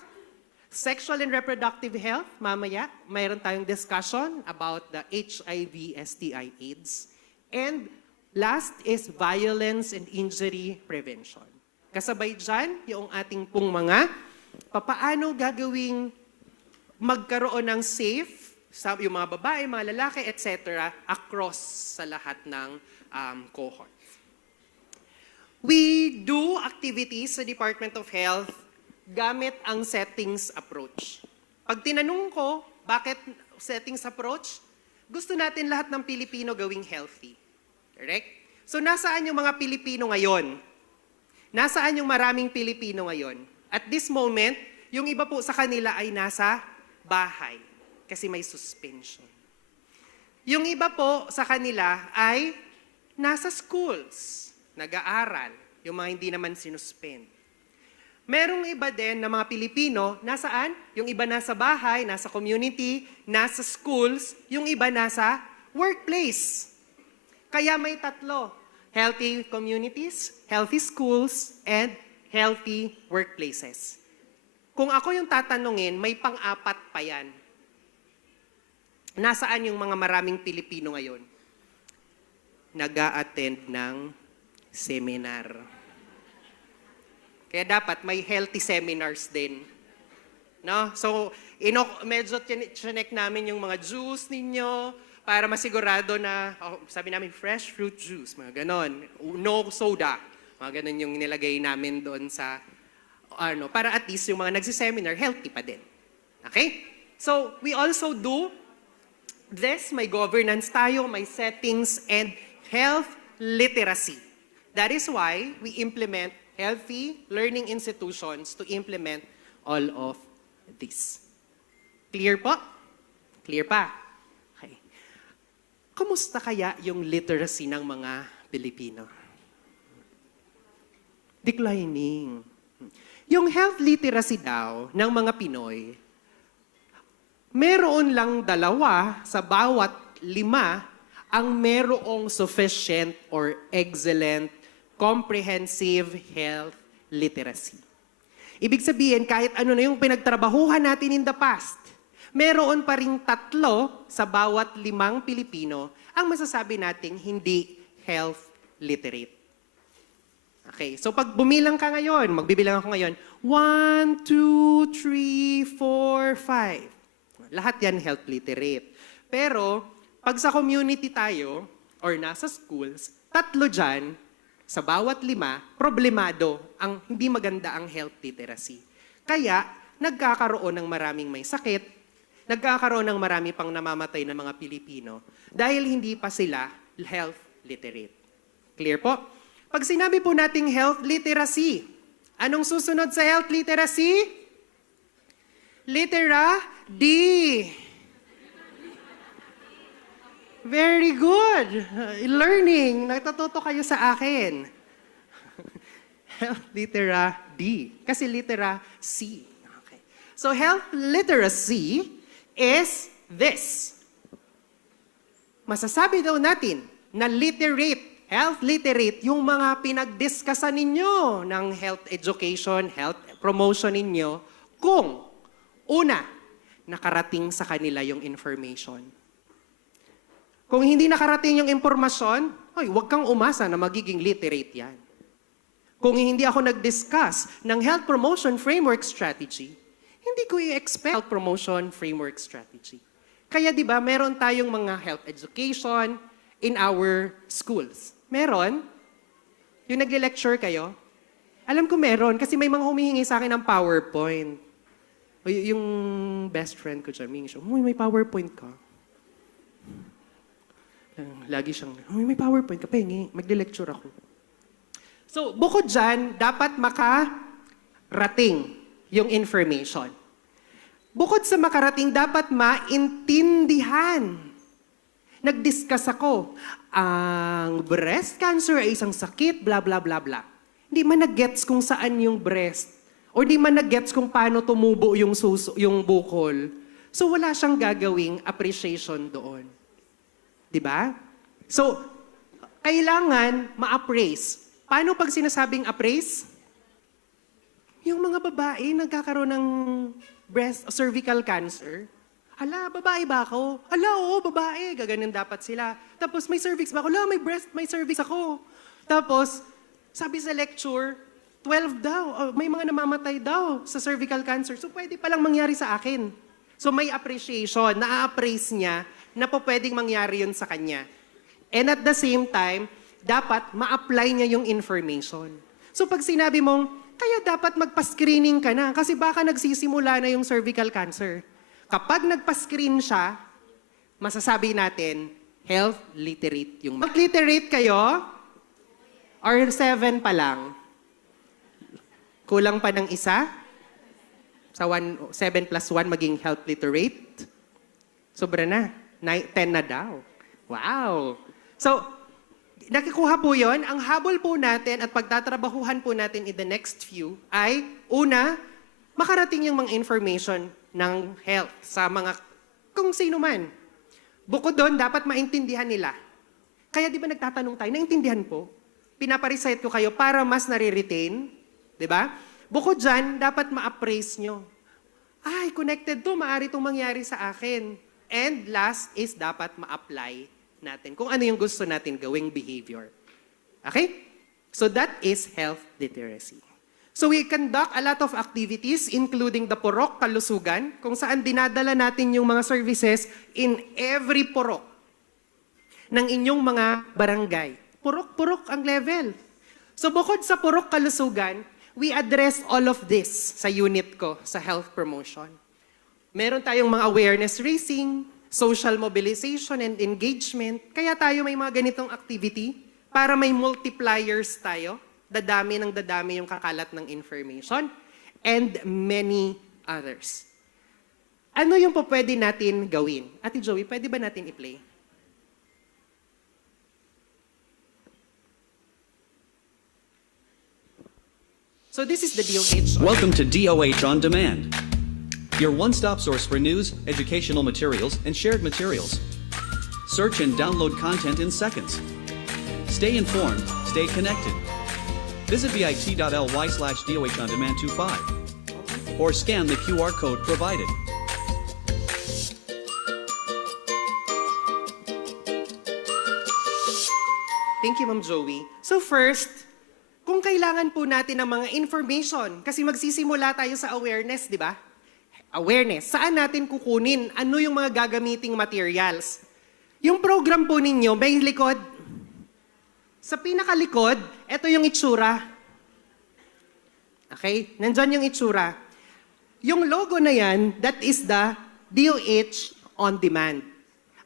Sexual and reproductive health, mamaya, mayroon tayong discussion about the HIV, STI, AIDS. And last is violence and injury prevention. Kasabay dyan, yung ating pong mga, papaano gagawing magkaroon ng safe, yung mga babae, mga lalaki, etc., across sa lahat ng cohorts. We do activities sa Department of Health gamit ang settings approach. Pag tinanong ko, bakit settings approach? Gusto natin lahat ng Pilipino gawing healthy. Correct? So nasaan yung mga Pilipino ngayon? Nasaan yung maraming Pilipino ngayon? At this moment, yung iba po sa kanila ay nasa bahay kasi may suspension. Yung iba po sa kanila ay nasa schools, nag-aaral, yung mga hindi naman sinuspend. Merong iba din na mga Pilipino, nasaan? Yung iba nasa bahay, nasa community, nasa schools, yung iba nasa workplace. Kaya may tatlo, healthy communities, healthy schools, and healthy workplaces. Kung ako yung tatanungin, may pang-apat pa yan. Nasaan yung mga maraming Pilipino ngayon? Nag-a-attend ng seminar. Kaya dapat may healthy seminars din. No? So, medyo chinek namin yung mga juice ninyo para masigurado na, sabi namin, fresh fruit juice, mga ganon. No soda. Mga ganon yung nilagay namin doon sa, para at least yung mga nagsiseminar, healthy pa din. Okay? So, we also do this, may governance tayo, may settings, and health literacy. That is why we implement healthy learning institutions to implement all of this. Clear po? Clear pa? Okay. Kumusta kaya yung literacy ng mga Pilipino? Declining. Yung health literacy daw ng mga Pinoy, meron lang 2 sa bawat 5 ang merong sufficient or excellent comprehensive health literacy. Ibig sabihin, kahit ano na yung pinagtrabahuhan natin in the past, meron pa ring 3 sa bawat 5 Pilipino ang masasabi nating hindi health literate. Okay, so pag bumilang ka ngayon, magbibilang ako ngayon, 1, 2, 3, 4, 5. Lahat yan health literate. Pero, pag sa community tayo, or nasa schools, 3 dyan, sa bawat 5, problemado ang hindi maganda ang health literacy. Kaya, nagkakaroon ng maraming may sakit, nagkakaroon ng marami pang namamatay ng mga Pilipino dahil hindi pa sila health literate. Clear po? Pag sinabi po nating health literacy, anong susunod sa health literacy? Litera D. Very good. Learning. Natututo kayo sa akin. Health litera D. Kasi litera C. Okay. So health literacy is this. Masasabi daw natin na literate, health literate, yung mga pinag-discussan ninyo ng health education, health promotion ninyo, kung una, nakarating sa kanila yung information. Kung hindi nakarating yung impormasyon, huwag kang umasa na magiging literate yan. Kung hindi ako nag-discuss ng health promotion framework strategy, hindi ko i-expect health promotion framework strategy. Kaya di ba, meron tayong mga health education in our schools. Meron? Yung nagle-lecture kayo? Alam ko meron, kasi may mga humihingi sa akin ng PowerPoint. Yung best friend ko dyan, may PowerPoint ka? Lagi siyang, may PowerPoint ka, pengi, magle-lecture ako. So, bukod dyan, dapat makarating yung information. Bukod sa makarating, dapat maintindihan. Nag-discuss ako, ang breast cancer ay isang sakit, bla bla bla bla. Hindi man nag-gets kung saan yung breast. O di man nag-gets kung paano tumubo yung bukol. So wala siyang gagawing appreciation doon. Diba? So, kailangan ma-appraise. Paano pag sinasabing appraise? Yung mga babae nagkakaroon ng breast o cervical cancer, ala, babae ba ako? Ala, oo, babae. Gaganin dapat sila. Tapos, may cervix ba ako? Ala, may cervix ako. Tapos, sabi sa lecture, 12 daw. May mga namamatay daw sa cervical cancer. So, pwede palang mangyari sa akin. So, may appreciation. Na-appraise niya na po pwedeng mangyari yun sa kanya. And at the same time, dapat ma-apply niya yung information. So, pag sinabi mong, kaya dapat magpa-screening ka na kasi baka nagsisimula na yung cervical cancer. Kapag nagpa-screen siya, masasabi natin, health literate yung... Mag-literate kayo? Or 7 pa lang? Kulang pa ng isa? Sa 7 plus 1 maging health literate? Sobra na. 10 na daw. Wow! So, nakikuha po yon. Ang habol po natin at pagtatrabahuhan po natin in the next few ay, una, makarating yung mga information ng health sa mga kung sino man. Bukod doon, dapat maintindihan nila. Kaya di ba nagtatanong tayo, naintindihan po? Pinaparecite ko kayo para mas nare-retain. Di ba? Bukod dyan, dapat ma-appraise nyo. Ay, connected to, maaari itong mangyari sa akin. And last is dapat ma-apply natin kung ano yung gusto natin gawing behavior. Okay? So that is health literacy. So we conduct a lot of activities including the Purok Kalusugan kung saan dinadala natin yung mga services in every purok ng inyong mga barangay. Purok-purok ang level. So bukod sa Purok Kalusugan, we address all of this sa unit ko sa health promotion. Meron tayong mga awareness raising, social mobilization and engagement. Kaya tayo may mga ganitong activity para may multipliers tayo. Dadami yung kakalat ng information and many others. Ano yung po pwede natin gawin? Ate Joey, pwede ba natin i-play? So this is the DOH. Welcome to DOH On Demand, your one-stop source for news, educational materials, and shared materials. Search and download content in seconds. Stay informed, stay connected. Visit bit.ly/DOH-on-demand25 or scan the QR code provided. Thank you, Ma'am Joey. So first, kung kailangan po natin ng mga information, kasi magsisimula tayo sa awareness, di ba? Awareness. Saan natin kukunin? Ano yung mga gagamiting materials? Yung program po ninyo, may likod. Sa pinakalikod, ito yung itsura. Okay? Nandyan yung itsura. Yung logo na yan, that is the DOH On Demand.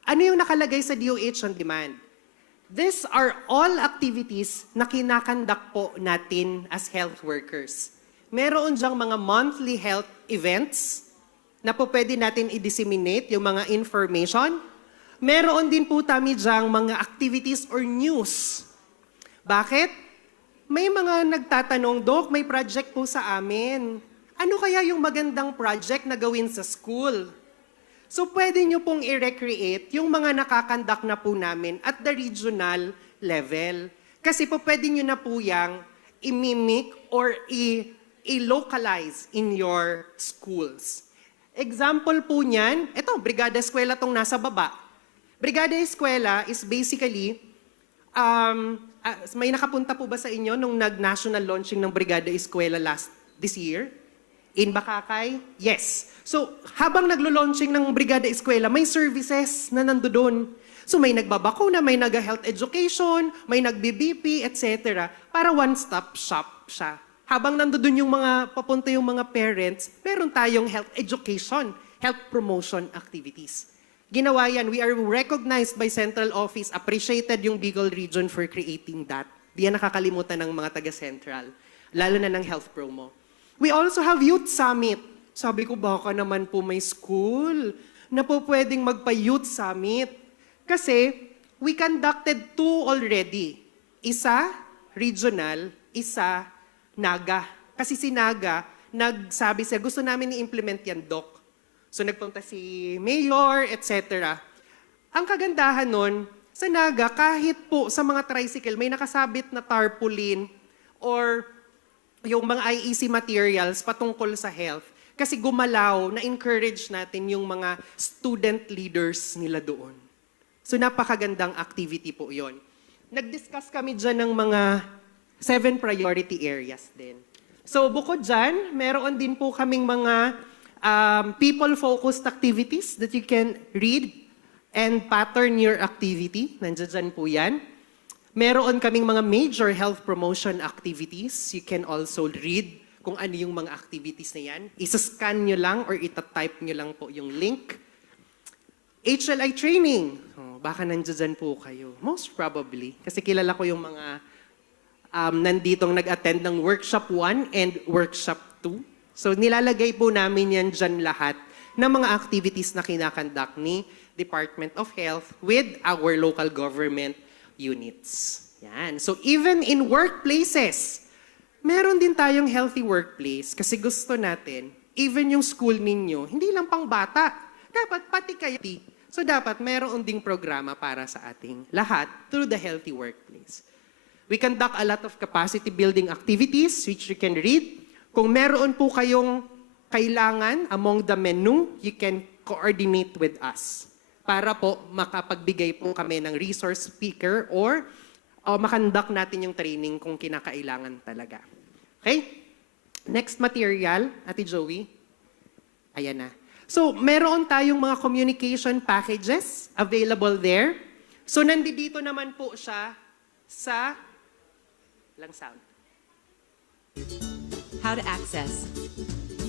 Ano yung nakalagay sa DOH On Demand? These are all activities na kinakandak po natin as health workers. Meron dyang mga monthly health events na po pwede natin i-disseminate yung mga information. Meron din po kami dyang mga activities or news. Bakit? May mga nagtatanong, Dok, may project po sa amin. Ano kaya yung magandang project na gawin sa school? So pwede nyo pong i-recreate yung mga nakakandak na po namin at the regional level. Kasi po pwede nyo na po yung i-mimic or i-localize in your schools. Example po niyan, ito, Brigada Eskwela tong nasa baba. Brigada Eskwela is basically, may nakapunta po ba sa inyo nung nag-national launching ng Brigada Eskwela this year? In Bakakay? Yes. So, habang naglo-launching ng Brigada Eskwela, may services na nandoon. So, may nagbabakuna, may nag-health education, may nag-BBP, etc. Para one-stop shop siya. Habang nandoon yung mga, papunta yung mga parents, meron tayong health education, health promotion activities. Ginawa yan. We are recognized by Central Office, appreciated yung Bicol Region for creating that. Di yan nakakalimutan ng mga taga-Central, lalo na ng Health Promo. We also have Youth Summit. Sabi ko, baka naman po may school na po pwedeng magpa-Youth Summit. Kasi we conducted 2 already. Isa, regional, isa, Naga. Kasi si Naga, nagsabi siya, gusto namin i-implement yan, Doc. So nagpunta si Mayor, etc. Ang kagandahan nun, sa Naga, kahit po sa mga tricycle, may nakasabit na tarpaulin or yung mga IEC materials patungkol sa health. Kasi gumalaw, na-encourage natin yung mga student leaders nila doon. So napakagandang activity po yon. Nag-discuss kami dyan ng mga 7 priority areas din. So bukod dyan, meron din po kaming mga people-focused activities that you can read and pattern your activity. Nandiyan dyan po yan. Meron kaming mga major health promotion activities. You can also read kung ano yung mga activities na yan. Isa-scan nyo lang or ita-type nyo lang po yung link. HLI training. Oh, baka nandiyan po kayo. Most probably. Kasi kilala ko yung mga nanditong nag-attend ng Workshop 1 and Workshop 2. So nilalagay po namin yan dyan lahat ng mga activities na kinakandak ni Department of Health with our local government units. Yan. So even in workplaces, meron din tayong healthy workplace kasi gusto natin, even yung school ninyo, hindi lang pang bata, dapat pati kayo. So dapat meron ding programa para sa ating lahat through the healthy workplace. We conduct a lot of capacity building activities which you can read. Kung meron po kayong kailangan among the menu, you can coordinate with us para po makapagbigay po kami ng resource speaker or makandak natin yung training kung kinakailangan talaga. Okay? Next material, Ate Joey. Ayan na. So, meron tayong mga communication packages available there. So, nandito naman po siya sa lang sound. How to access.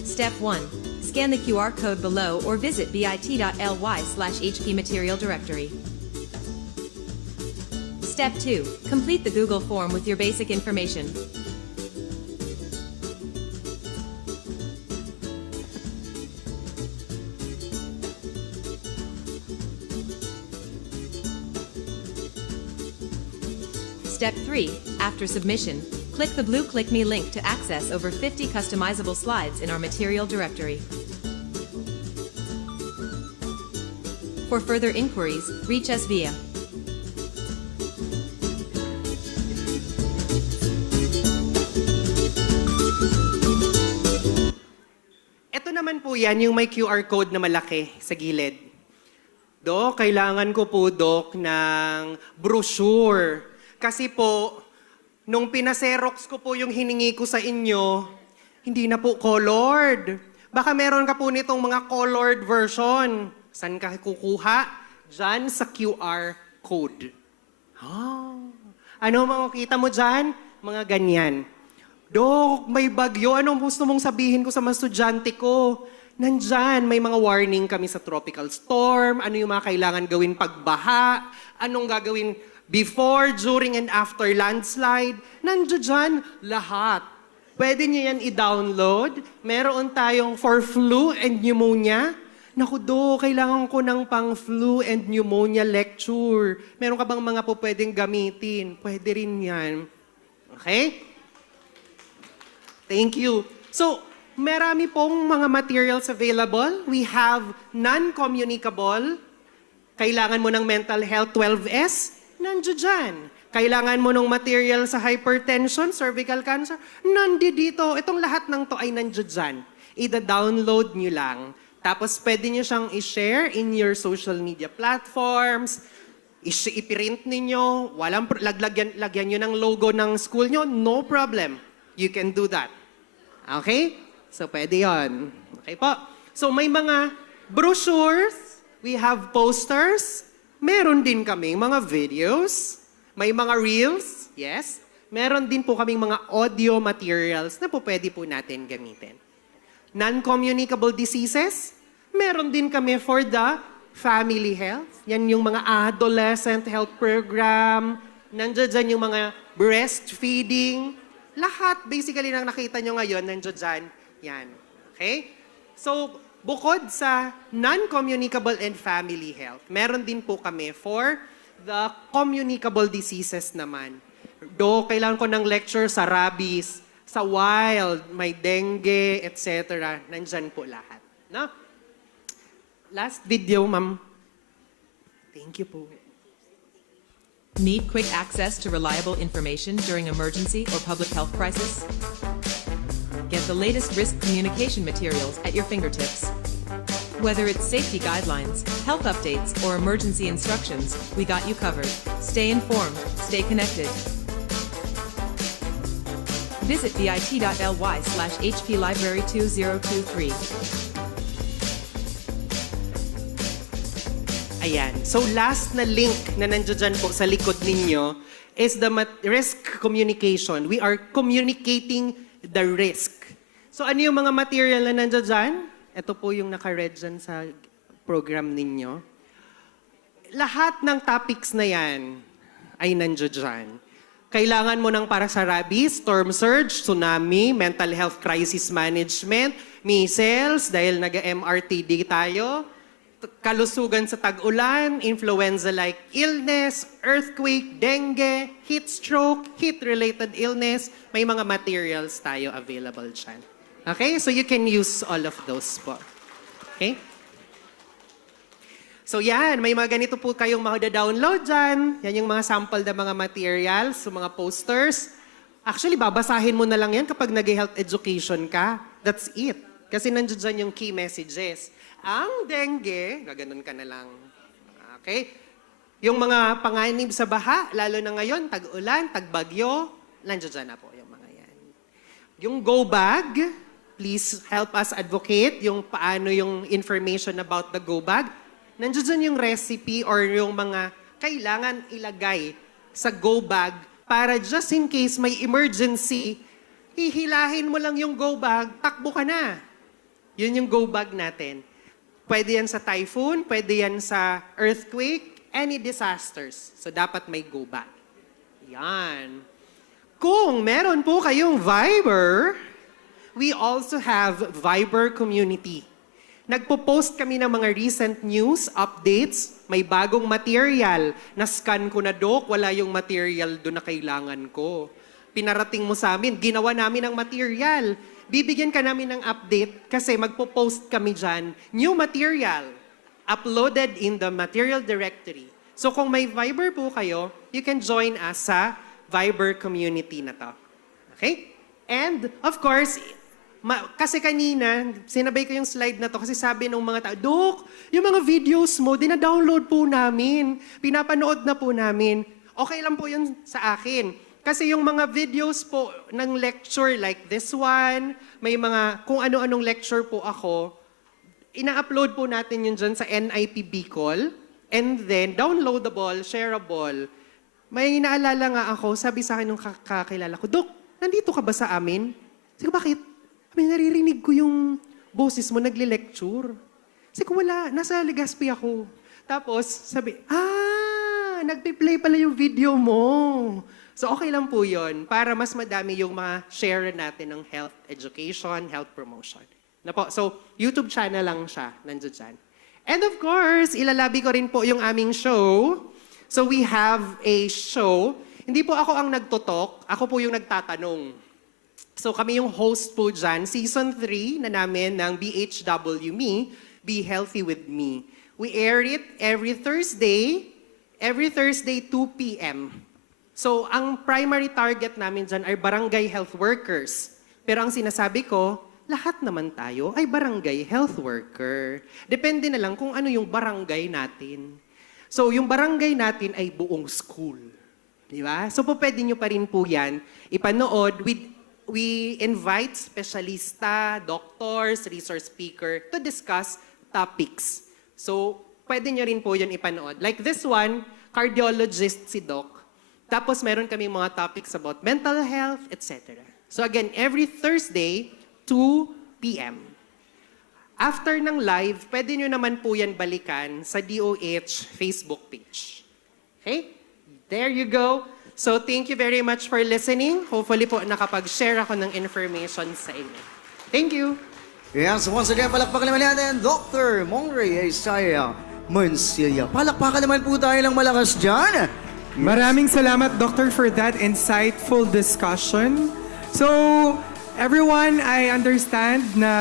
Step 1. Scan the QR code below or visit bit.ly/HP Material Directory. Step 2. Complete the Google form with your basic information. Step 3. After submission, click the blue Click Me link to access over 50 customizable slides in our material directory. For further inquiries, reach us via Ito naman po yan, yung may QR code na malaki sa gilid. Dok, kailangan ko po, Dok, ng brochure. Kasi po, nung pinaserox ko po yung hiningi ko sa inyo, hindi na po colored. Baka meron ka po nitong mga colored version. Saan ka kukuha? Diyan sa QR code. Oh. Ano makikita mo dyan? Mga ganyan. Dok, may bagyo. Anong gusto mong sabihin ko sa mga estudyante ko? Nandyan, may mga warning kami sa tropical storm. Ano yung mga kailangan gawin pagbaha? Anong gagawin before, during, and after landslide, nandiyan lahat. Pwede niyo yan i-download. Meron tayong for flu and pneumonia. Naku, Do, kailangan ko ng pang flu and pneumonia lecture. Meron ka bang mga po pwedeng gamitin? Pwede rin yan. Okay? Thank you. So, marami pong mga materials available. We have non-communicable. Kailangan mo ng mental health 12S. Nandiyo dyan. Kailangan mo ng material sa hypertension, cervical cancer, nandito. Itong lahat ng to ay nandiyo dyan. I-download nyo lang. Tapos pwede nyo siyang i-share in your social media platforms. I-print ninyo. Lagyan nyo ng logo ng school nyo. No problem. You can do that. Okay? So pwede yon. Okay po. So may mga brochures. We have posters. Meron din kaming mga videos, may mga reels, yes. Meron din po kaming mga audio materials na po pwede po natin gamitin. Non-communicable diseases, meron din kami for the family health. Yan yung mga adolescent health program. Nandiyan dyan yung mga breastfeeding. Lahat, basically, nang nakita nyo ngayon, nandiyan dyan. Yan. Okay? So, bukod sa non-communicable and family health, meron din po kami for the communicable diseases naman. Do, kailangan ko ng lecture sa rabies, sa wild, may dengue, etc. Nandyan po lahat. No? Last video, ma'am. Thank you po. Need quick access to reliable information during emergency or public health crisis? Get the latest risk communication materials at your fingertips. Whether it's safety guidelines, health updates, or emergency instructions, we got you covered. Stay informed, stay connected. Visit bit.ly/hplibrary2023. Ayan. So last na link na nandiyan po sa likod ninyo is the risk communication. We are communicating the risk. So ano yung mga material na nandiyan? Ito po yung naka-red dyan sa program ninyo. Lahat ng topics na yan ay nandiyan. Kailangan mo ng para sa rabies, storm surge, tsunami, mental health crisis management, measles, dahil nag-MRTD tayo, kalusugan sa tag-ulan, influenza-like illness, earthquake, dengue, heat stroke, heat-related illness, may mga materials tayo available dyan. Okay? So you can use all of those po. Okay? So yan, may mga ganito po kayong download dyan. Yan yung mga sample na mga materials, so mga posters. Actually, babasahin mo na lang yan kapag nag-health education ka. That's it. Kasi nandiyan dyan yung key messages. Ang dengue, gaganon ka na lang. Okay? Yung mga panganib sa baha, lalo na ngayon, tag-ulan, tag-bagyo, nandiyan na po yung mga yan. Yung go bag, please help us advocate yung paano yung information about the go bag. Nandiyan yung recipe or yung mga kailangan ilagay sa go bag para just in case may emergency, hihilahin mo lang yung go bag, takbo ka na. Yun yung go bag natin. Pwede yan sa typhoon, pwede yan sa earthquake, any disasters. So, dapat may go bag. Yan. Kung meron po kayong Viber, we also have Viber Community. Nagpo-post kami ng mga recent news, updates, may bagong material. Na-scan ko na, Doc, wala yung material doon na kailangan ko. Pinarating mo sa amin, ginawa namin ang material. Bibigyan ka namin ng update kasi magpo-post kami dyan, new material, uploaded in the material directory. So kung may Viber po kayo, you can join us sa Viber community na to. Okay? And of course, kasi kanina, sinabay ko yung slide na to kasi sabi ng mga tao, Dok, yung mga videos mo, dina-download po namin, pinapanood na po namin. Okay lang po yun sa akin. Kasi yung mga videos po ng lecture like this one, may mga kung ano-anong lecture po ako, ina-upload po natin yun dyan sa NIP Bicol, and then downloadable, shareable. May naalala nga ako, sabi sa akin nung kakilala ko, Dok, nandito ka ba sa amin? Sabi ko, bakit? May naririnig ko yung boses mo, nagle-lecture. Sabi ko, wala, nasa Legazpi ako. Tapos, sabi, nagpi-play pala yung video mo. So okay lang po yun para mas madami yung mga share natin ng health education, health promotion. Na po, so YouTube channel lang siya, nandiyan dyan. And of course, ilalabi ko rin po yung aming show. So we have a show. Hindi po ako ang nagtotok, ako po yung nagtatanong. So kami yung host po dyan, season 3 na namin ng BHW Me, Be Healthy With Me. We air it every Thursday 2 p.m. So, ang primary target namin dyan ay barangay health workers. Pero ang sinasabi ko, lahat naman tayo ay barangay health worker. Depende na lang kung ano yung barangay natin. So, yung barangay natin ay buong school. Di ba? So, pwede nyo pa rin po yan ipanood. We invite specialista, doctors, resource speaker to discuss topics. So, pwede nyo rin po yun ipanood. Like this one, cardiologist si Doc. Tapos meron kami mga topics about mental health, etc. So again, every Thursday, 2 p.m. after ng live, pwede nyo naman po yan balikan sa DOH Facebook page. Okay? There you go. So thank you very much for listening. Hopefully po nakapag-share ako ng information sa inyo. Thank you. Yes, once again, palakpakan naman natin, Dr. Mongray Isaiah Mansilla. Palakpakan naman po tayo ng malakas dyan. Maraming salamat, Doctor, for that insightful discussion. So, everyone, I understand na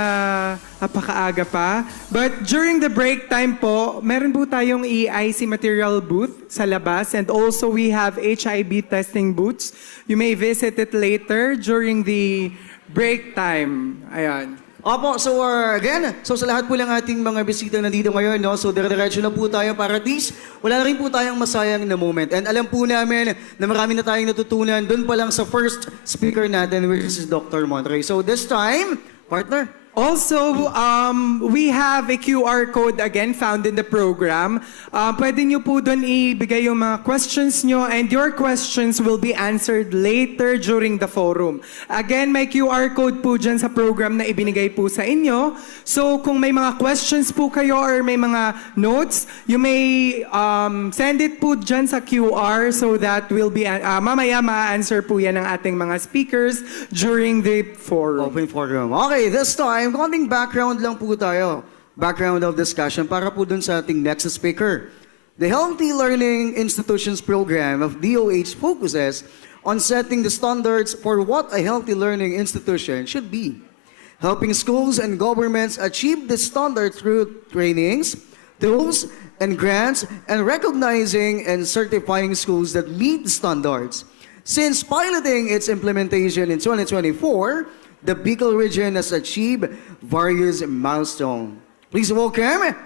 napakaaga pa. But during the break time po, meron po tayong EIC material booth sa labas. And also, we have HIV testing booths. You may visit it later during the break time. Ayan. Opo, so again, so sa lahat po lang ating mga bisita na dito ngayon, no? So dire-diretso na po tayo para at least wala na rin po tayong masayang na moment. And alam po namin na marami na tayong natutunan doon pa lang sa first speaker natin, which is Dr. Monterey. So this time, partner. Also, we have a QR code again found in the program. Pwede nyo po doon ibigay yung mga questions nyo and your questions will be answered later during the forum. Again, may QR code po dyan sa program na ibinigay po sa inyo. So kung may mga questions po kayo or may mga notes, you may send it po dyan sa QR so that will be, mamaya ma-answer po yan ng ating mga speakers during the forum. Open forum. Okay, this time, konting background lang po tayo. Background of discussion para po dun sa ating next speaker. The Healthy Learning Institutions Program of DOH focuses on setting the standards for what a healthy learning institution should be, helping schools and governments achieve this standard through trainings, tools, and grants, and recognizing and certifying schools that meet the standards. Since piloting its implementation in 2024, the Bicol region has achieved various milestones. Please welcome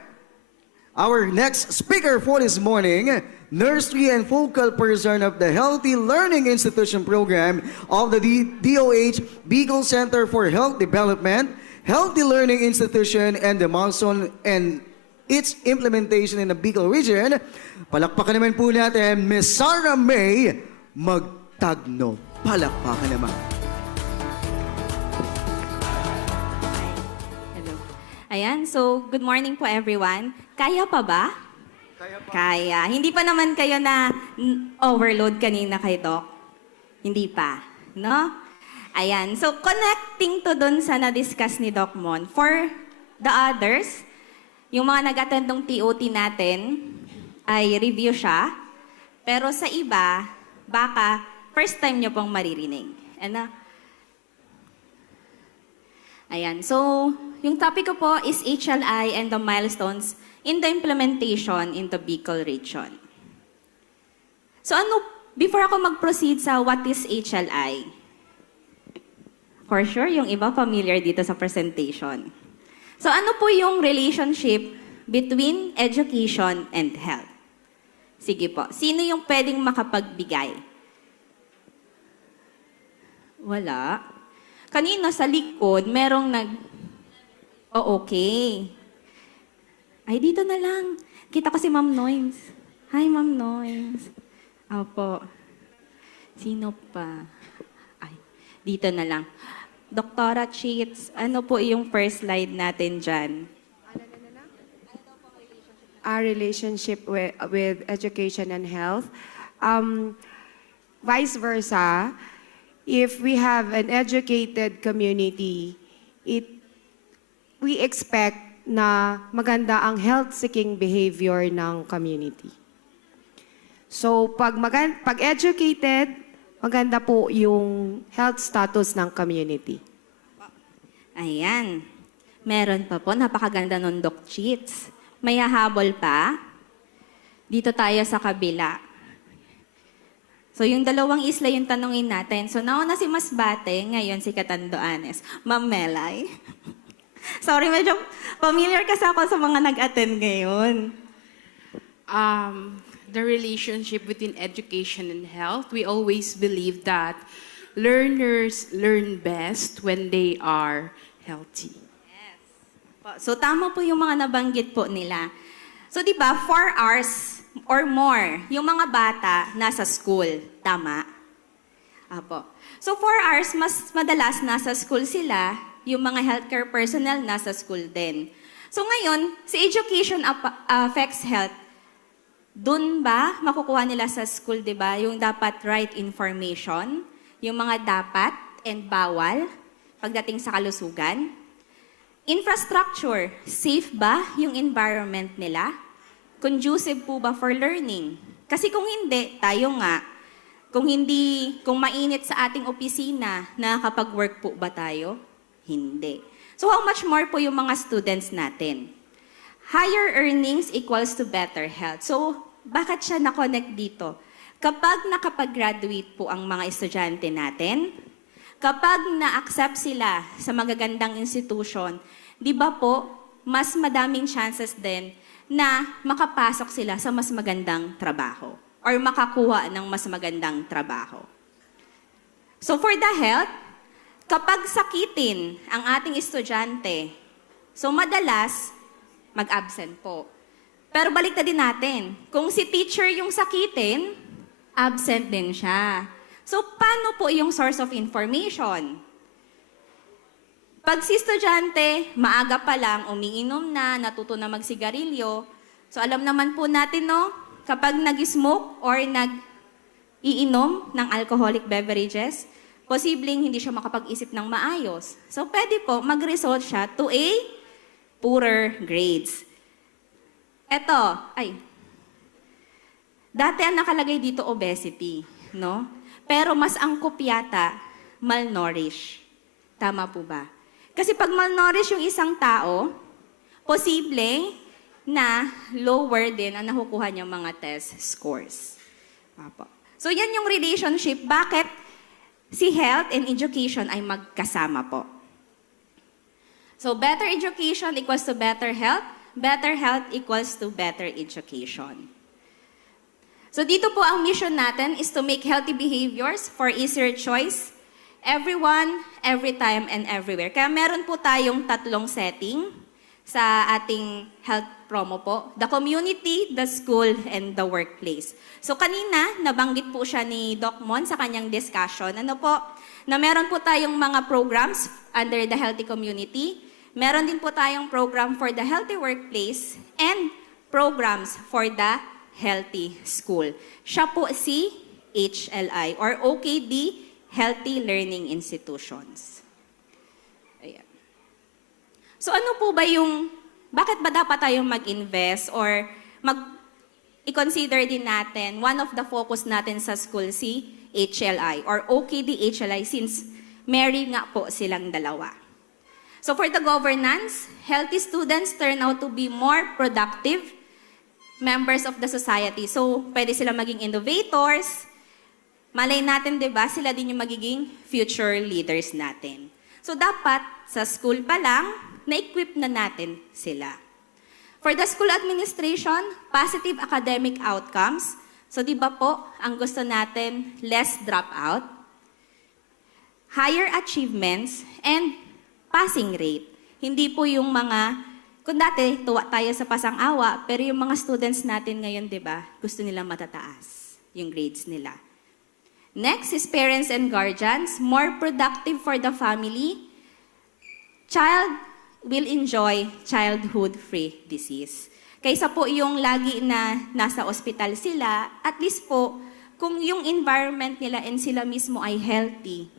our next speaker for this morning, nursery and focal person of the Healthy Learning Institution Program of the DOH Bicol Center for Health Development, Healthy Learning Institution, and the milestone and its implementation in the Bicol region. Palakpakan naman po natin, Ms. Sarah May Magtagno. Palakpakan naman. Ayan, so good morning po everyone. Kaya pa ba? Kaya. Hindi pa naman kayo na overload kanina kay Doc? Hindi pa, no? Ayan, so connecting to dun sa na-discuss ni Doc Mon, for the others, yung mga nag-attend ng TOT natin, ay review siya. Pero sa iba, baka first time nyo pong maririnig. Ano? Ayan, so yung topic ko po is HLI and the milestones in the implementation in the Bicol region. So before ako mag-proceed sa what is HLI, for sure, yung iba familiar dito sa presentation. So ano po yung relationship between education and health? Sige po, sino yung pwedeng makapagbigay? Wala. Kanina sa likod, merong okay. Ay, dito na lang. Kita ko si Ma'am Noyms. Hi, Ma'am Noyms. Opo. Sino pa? Ay, dito na lang. Doktora Cheats, ano po yung first slide natin dyan? Our relationship with education and health. Vice versa, if we have an educated community, we expect na maganda ang health-seeking behavior ng community. So, pag educated, maganda po yung health status ng community. Ayan. Meron pa po. Napakaganda nun, Doc Cheats. May hahabol pa. Dito tayo sa kabila. So, yung dalawang isla yung tanungin natin. So, nauna si Masbate, ngayon si Catanduanes. Ma'am Melay. Sorry, medyo familiar kasi ako sa mga nag-attend ngayon. The relationship between education and health, we always believe that learners learn best when they are healthy. Yes. So, tama po yung mga nabanggit po nila. So, di ba, 4 hours or more, yung mga bata nasa school. Tama? Apo. So, 4 hours, mas madalas nasa school sila, yung mga healthcare personnel nasa school din. So ngayon, si education affects health. Doon ba makukuha nila sa school, di ba? Yung dapat right information, yung mga dapat and bawal pagdating sa kalusugan. Infrastructure, safe ba yung environment nila? Conducive po ba for learning? Kasi kung hindi, tayo nga, kung mainit sa ating opisina, nakakapag-work po ba tayo? Hindi. So how much more po yung mga students natin? Higher earnings equals to better health. So, bakit siya na-connect dito? Kapag nakapag-graduate po ang mga estudyante natin, kapag na-accept sila sa magagandang institution, di ba po, mas madaming chances din na makapasok sila sa mas magandang trabaho or makakuha ng mas magandang trabaho. So for the health, kapag sakitin ang ating estudyante, so madalas, mag-absent po. Pero baliktad din natin, kung si teacher yung sakitin, absent din siya. So paano po yung source of information? Pag si estudyante, maaga pa lang, umiinom na, natuto na magsigarilyo, so alam naman po natin, no, kapag nag-smoke or nag-iinom ng alcoholic beverages, posibleng hindi siya makapag-isip ng maayos. So pwede po mag-result siya to a poorer grades. Dati ang nakalagay dito obesity, no? Pero mas angkop yata, malnourished. Tama po ba? Kasi pag malnourished yung isang tao, posible na lower din ang nakukuha niyang mga test scores. Apo. So yan yung relationship. Bakit si health and education ay magkasama po? So better education equals to better health equals to better education. So dito po ang mission natin is to make healthy behaviors for easier choice, everyone, every time, and everywhere. Kaya meron po tayong 3 setting sa ating health promo po. The community, the school, and the workplace. So kanina, nabanggit po siya ni Doc Mon sa kanyang discussion. Na meron po tayong mga programs under the healthy community. Meron din po tayong program for the healthy workplace and programs for the healthy school. Siya po si HLI or OKD, Healthy Learning Institutions. Ayan. So ano po ba bakit ba dapat tayong mag-invest or i-consider din natin, one of the focus natin sa school si HLI or OKD HLI since marry nga po silang dalawa. So for the governance, healthy students turn out to be more productive members of the society. So pwede sila maging innovators. Malay natin, di ba, sila din yung magiging future leaders natin. So dapat sa school pa lang, na-equip na natin sila. For the school administration, positive academic outcomes. So di ba po, ang gusto natin, less dropout, higher achievements, and passing rate. Hindi po yung kung dati, tuwa tayo sa pasang-awa, pero yung mga students natin ngayon, di ba, gusto nilang matataas yung grades nila. Next is parents and guardians, more productive for the family. Child will enjoy childhood-free disease. Kaysa po yung lagi na nasa ospital sila, at least po, kung yung environment nila and sila mismo ay healthy,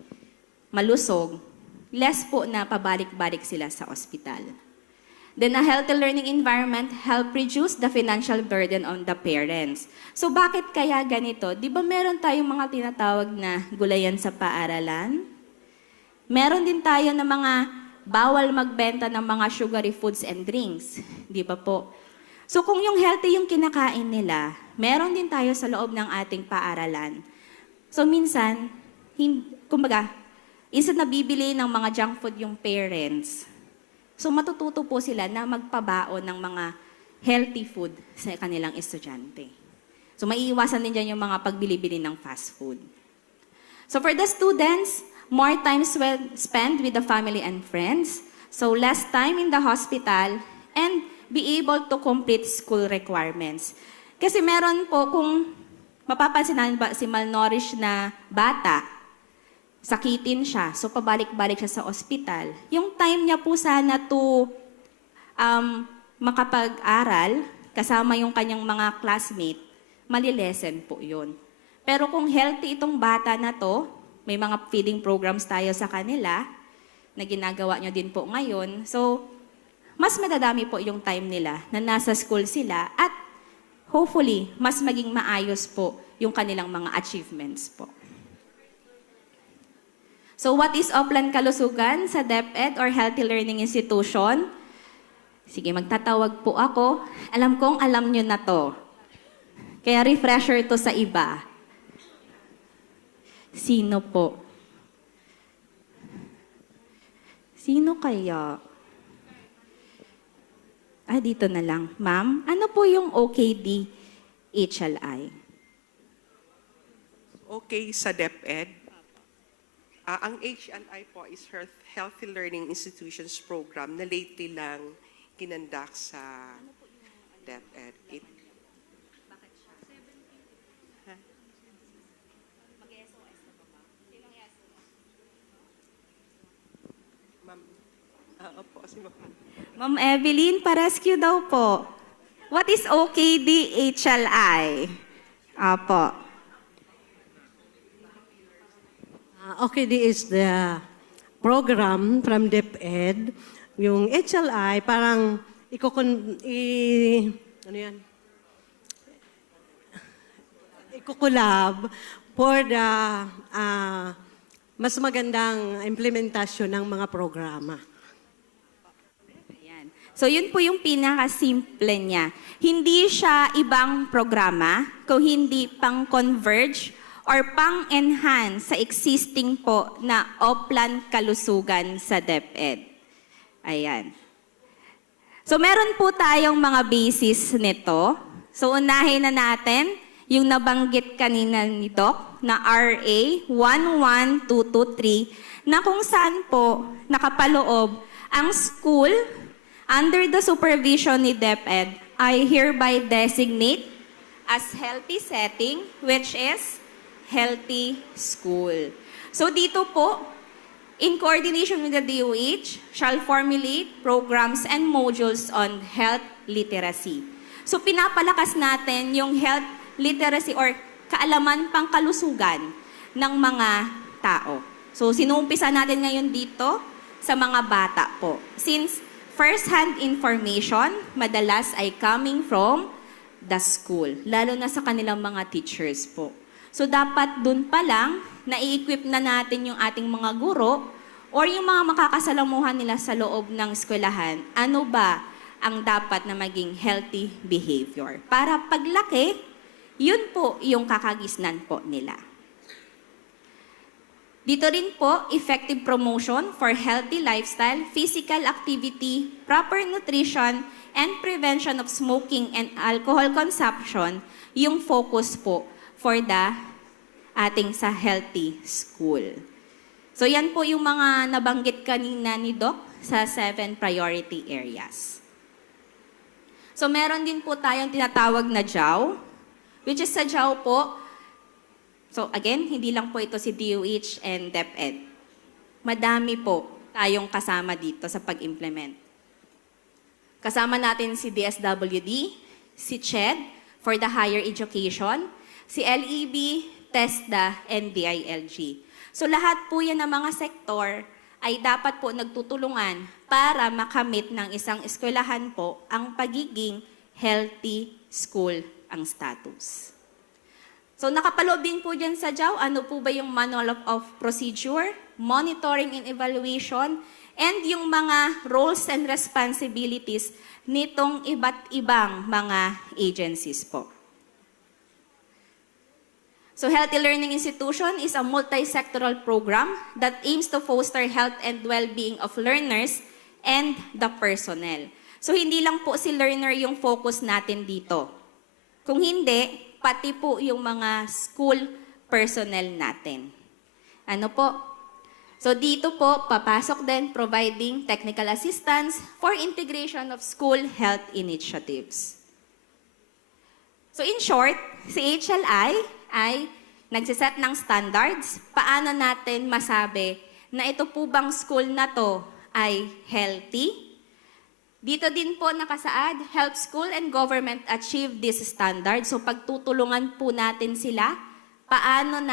malusog, less po na pabalik-balik sila sa ospital. Then a healthy learning environment help reduce the financial burden on the parents. So bakit kaya ganito? Di ba meron tayong mga tinatawag na gulayan sa paaralan? Meron din tayo na mga bawal magbenta ng mga sugary foods and drinks. Di ba po? So kung yung healthy yung kinakain nila, meron din tayo sa loob ng ating paaralan. So minsan, kumbaga, instead na bibili ng mga junk food yung parents, so matututo po sila na magpabaon ng mga healthy food sa kanilang estudyante. So maiiwasan din dyan yung mga pagbili-bili ng fast food. So for the students, more time spent with the family and friends, so less time in the hospital, and be able to complete school requirements. Kasi meron po, kung mapapansin natin ba si malnourished na bata, sakitin siya, so pabalik-balik siya sa ospital. Yung time niya po sana to makapag-aral kasama yung kanyang mga classmate, malilesen po yun. Pero kung healthy itong bata na to, may mga feeding programs tayo sa kanila na ginagawa nyo din po ngayon. So, mas madadami po yung time nila na nasa school sila at hopefully, mas maging maayos po yung kanilang mga achievements po. So, what is Oplan Kalusugan sa DepEd or Healthy Learning Institution? Sige, magtatawag po ako. Alam kong alam nyo na to. Kaya refresher to sa iba. Sino po? Sino kaya? Dito na lang. Ma'am, ano po yung OKD HLI? Okay, sa DepEd. Ang HLI po is Healthy Learning Institutions Program na lately lang kinandak sa DepEd. Opo, si Ma'am. Ma'am Evelyn, pa-rescue daw po. What is OKD HLI? Apo. OKD is the program from DepEd. Yung HLI, parang ikukulab for the mas magandang implementasyon ng mga programa. So yun po yung pinaka-simple niya. Hindi siya ibang programa, kung hindi pang-converge or pang-enhance sa existing po na Oplan Kalusugan sa DepEd. Ayan. So meron po tayong mga basis nito. So unahin na natin yung nabanggit kanina ni Doc na RA 11223 na kung saan po nakapaloob ang school under the supervision ni DepEd, I hereby designate as healthy setting, which is healthy school. So dito po, in coordination with the DOH, shall formulate programs and modules on health literacy. So pinapalakas natin yung health literacy or kaalaman pangkalusugan ng mga tao. So sinuumpisa natin ngayon dito sa mga bata po. Since first-hand information, madalas ay coming from the school, lalo na sa kanilang mga teachers po. So dapat dun pa lang, na-equip na natin yung ating mga guro or yung mga makakasalamuhan nila sa loob ng eskwelahan, ano ba ang dapat na maging healthy behavior. Para paglaki, yun po yung kakagisnan po nila. Dito rin po, effective promotion for healthy lifestyle, physical activity, proper nutrition, and prevention of smoking and alcohol consumption, yung focus po for the ating sa healthy school. So yan po yung mga nabanggit kanina ni Doc sa 7 priority areas. So meron din po tayong tinatawag na JAW, which is sa JAW po, so again, hindi lang po ito si DOH and DepEd. Madami po tayong kasama dito sa pag-implement. Kasama natin si DSWD, si CHED for the higher education, si LEB, TESDA, and DILG. So lahat po yan ng mga sektor ay dapat po nagtutulungan para makamit ng isang eskwelahan po ang pagiging healthy school ang status. So nakapaloob din po dyan sa JAW, ano po ba yung Manual of Procedure, Monitoring and Evaluation, and yung mga roles and responsibilities nitong iba't ibang mga agencies po. So Healthy Learning Institution is a multi-sectoral program that aims to foster health and well-being of learners and the personnel. So hindi lang po si learner yung focus natin dito. Kung hindi, pati po yung mga school personnel natin. Ano po? So dito po, papasok din providing technical assistance for integration of school health initiatives. So in short, si HLI ay nagsiset ng standards. Paano natin masabi na ito po bang school na to ay healthy, Dito din po nakasaad, help school and government achieve this standard. So pagtutulungan po natin sila, paano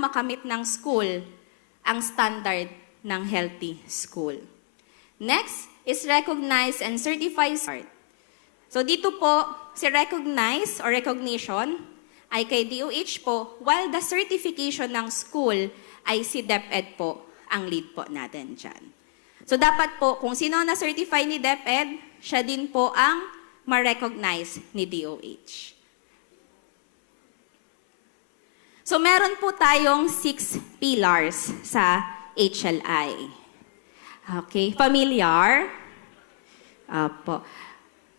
makamit ng school ang standard ng healthy school. Next is recognize and certify smart. So dito po, si recognize or recognition ay kay DOH po, while the certification ng school ay si DepEd po ang lead po natin dyan. So dapat po, kung sino na-certify ni DepEd, siya din po ang ma-recognize ni DOH. So meron po tayong 6 pillars sa HLI. Okay, familiar? Apo.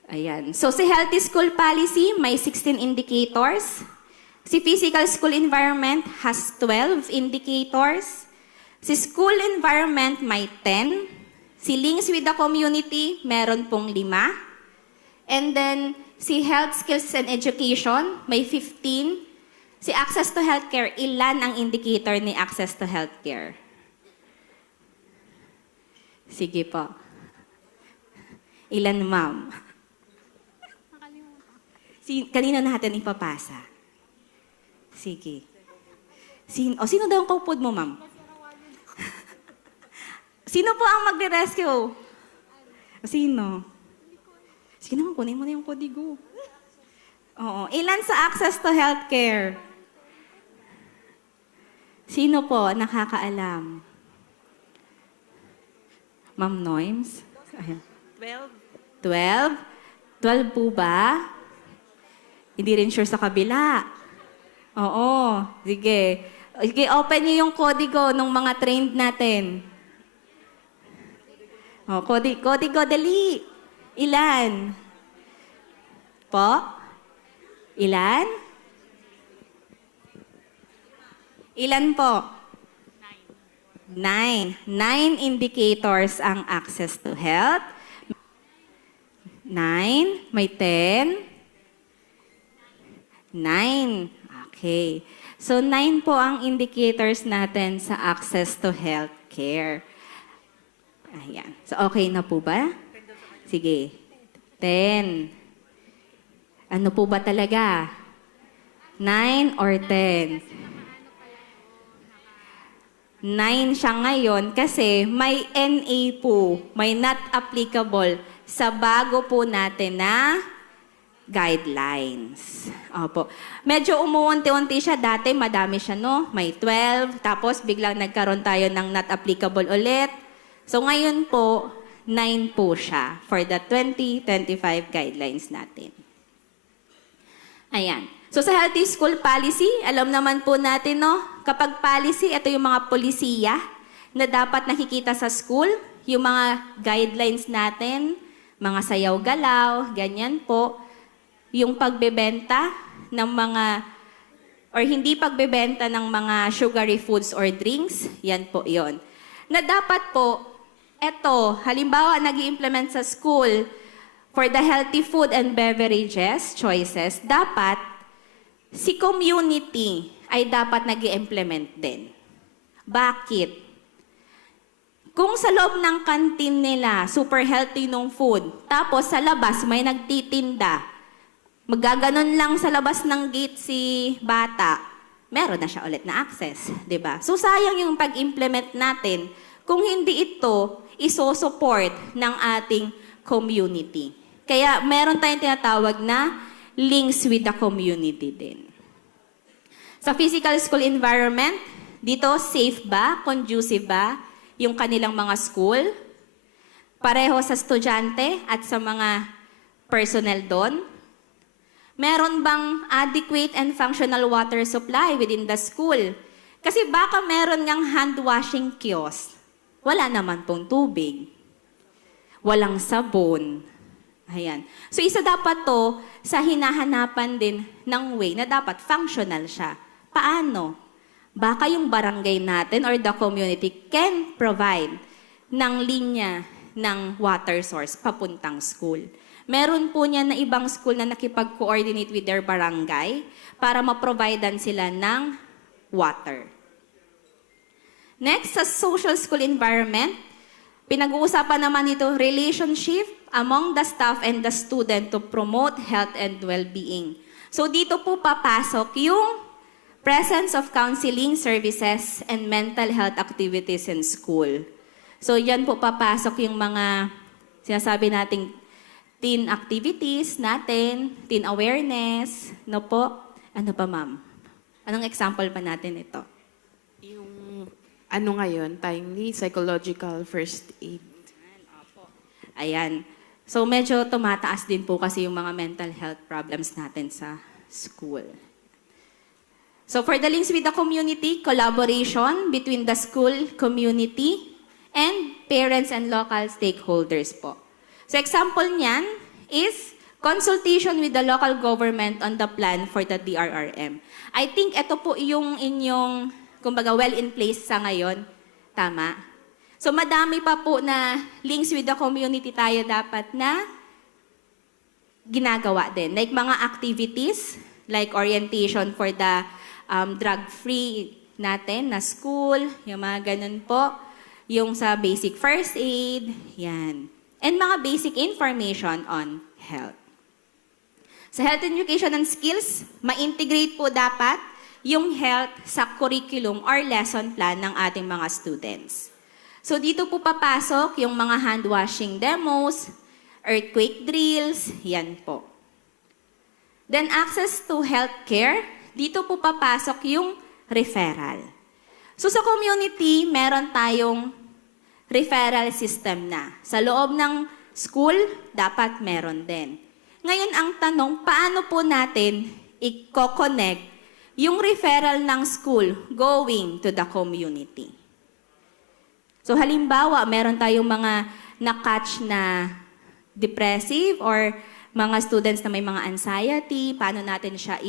Ayan. So si Healthy School Policy, may 16 indicators. Si Physical School Environment has 12 indicators. Si School Environment, may 10. Si Links with the Community, meron pong 5. And then, si Health Skills and Education, may 15. Si Access to Healthcare, ilan ang indicator ni Access to Healthcare? Sige po. Ilan, ma'am? Kanino natin ipapasa? Sige. Sino daw ang kaupod mo, ma'am? Sino po ang magre-rescue? Sino? Sige naman, kunin mo na yung kodigo. Oo. Ilan sa access to healthcare? Sino po nakakaalam? Ma'am Noims? 12. 12 po ba? Hindi rin sure sa kabila. Oo. Sige. Sige, open niyo yung kodigo ng mga trained natin. Oh, kodigo, dali. Ilan? Po? Ilan? Ilan po? 9. 9 indicators ang access to health. 9. May 10. 9. Okay. So, 9 po ang indicators natin sa access to health care. Ayan. So, okay na po ba? Sige. 10. Ano po ba talaga? 9 or 10? 9 siya ngayon kasi may NA po, may not applicable sa bago po natin na guidelines. Opo. Medyo umuunti-unti siya. Dati madami siya, no? May 12, tapos biglang nagkaroon tayo ng not applicable ulit. So ngayon po, 9 po siya for the 2025 guidelines natin. Ayan. So sa Healthy School Policy, alam naman po natin, no? Kapag policy, ito yung mga polisiya na dapat nakikita sa school, yung mga guidelines natin, mga sayaw-galaw, ganyan po. Yung pagbebenta ng mga, or hindi pagbebenta ng mga sugary foods or drinks, yan po yon. Na dapat po, eto, halimbawa nag-i-implement sa school for the healthy food and beverages choices, dapat si community ay dapat nag-i-implement din. Bakit? Kung sa loob ng kantin nila, super healthy nung food, tapos sa labas may nagtitinda, magaganon lang sa labas ng gate si bata, meron na siya ulit na access, di ba? So sayang yung pag-implement natin kung hindi ito iso-support ng ating community. Kaya meron tayong tinatawag na links with the community din. Sa physical school environment, dito safe ba, conducive ba yung kanilang mga school? Pareho sa estudyante at sa mga personnel doon? Meron bang adequate and functional water supply within the school? Kasi baka meron niyang hand washing kiosk. Wala naman pong tubig. Walang sabon. Ayan. So isa dapat to sa hinahanapan din ng way na dapat functional siya. Paano? Baka yung barangay natin or the community can provide ng linya ng water source papuntang school. Meron po niya na ibang school na nakipag-coordinate with their barangay para ma-providean sila ng water. Next, sa social school environment, Pinag-uusapan naman dito, relationship among the staff and the student to promote health and well-being. So dito po papasok yung presence of counseling services and mental health activities in school. So yan po papasok yung mga sinasabi nating teen activities natin, teen awareness, no po? Ano pa, ma'am? Anong example pa natin ito? Yung ano ngayon, timely psychological first aid. Ayan. So medyo tumataas din po kasi yung mga mental health problems natin sa school. So for the links with the community, collaboration between the school community and parents and local stakeholders po. So example niyan is consultation with the local government on the plan for the DRRM. I think ito po yung inyong, kumbaga, well in place sa ngayon. Tama? So madami pa po na links with the community tayo dapat na ginagawa din. Like mga activities, like orientation for the drug-free natin na school, yung mga ganun po. Yung sa basic first aid, yan. And mga basic information on health. Sa health education and skills, ma-integrate po dapat yung health sa curriculum or lesson plan ng ating mga students. So dito po papasok yung mga hand washing demos, earthquake drills, yan po. Then access to healthcare, dito po papasok yung referral. So sa community, meron tayong referral system na. Sa loob ng school, dapat meron din. Ngayon ang tanong, paano po natin i-connect yung referral ng school going to the community? So halimbawa, meron tayong mga na-catch na depressive or mga students na may mga anxiety, paano natin siya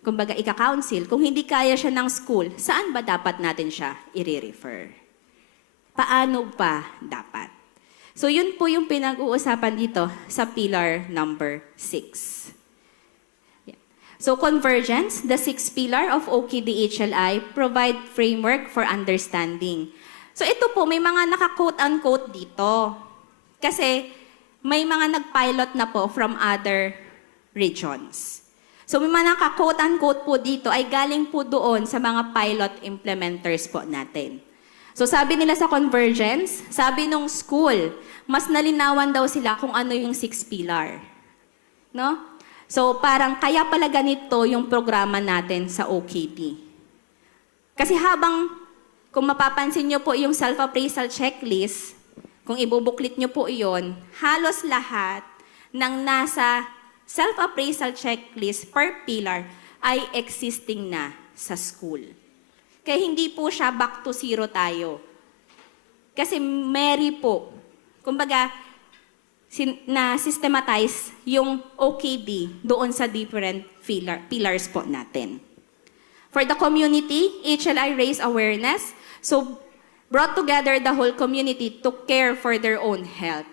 kumbaga, ika-counsel. Kung hindi kaya siya ng school, saan ba dapat natin siya i-refer? Paano pa dapat? So yun po yung pinag-uusapan dito sa pillar number 6. So convergence, the 6th pillar of OKDHLI, provide framework for understanding. So ito po, may mga naka-quote-unquote dito. Kasi may mga nag-pilot na po from other regions. So may mga naka-quote-unquote po dito ay galing po doon sa mga pilot implementers po natin. So sabi nila sa convergence, sabi nung school, mas nalinawan daw sila kung ano yung 6th pillar. No? So parang kaya pala ganito yung programa natin sa OKD. Kasi habang kung mapapansin nyo po yung self-appraisal checklist, kung ibubuklit nyo po iyon, halos lahat ng nasa self-appraisal checklist per pillar ay existing na sa school. Kaya hindi po siya back to zero tayo. Kasi Mary po, kumbaga, na-systematize yung OKD doon sa different pillars po natin. For the community, HLI raised awareness, so brought together the whole community to care for their own health.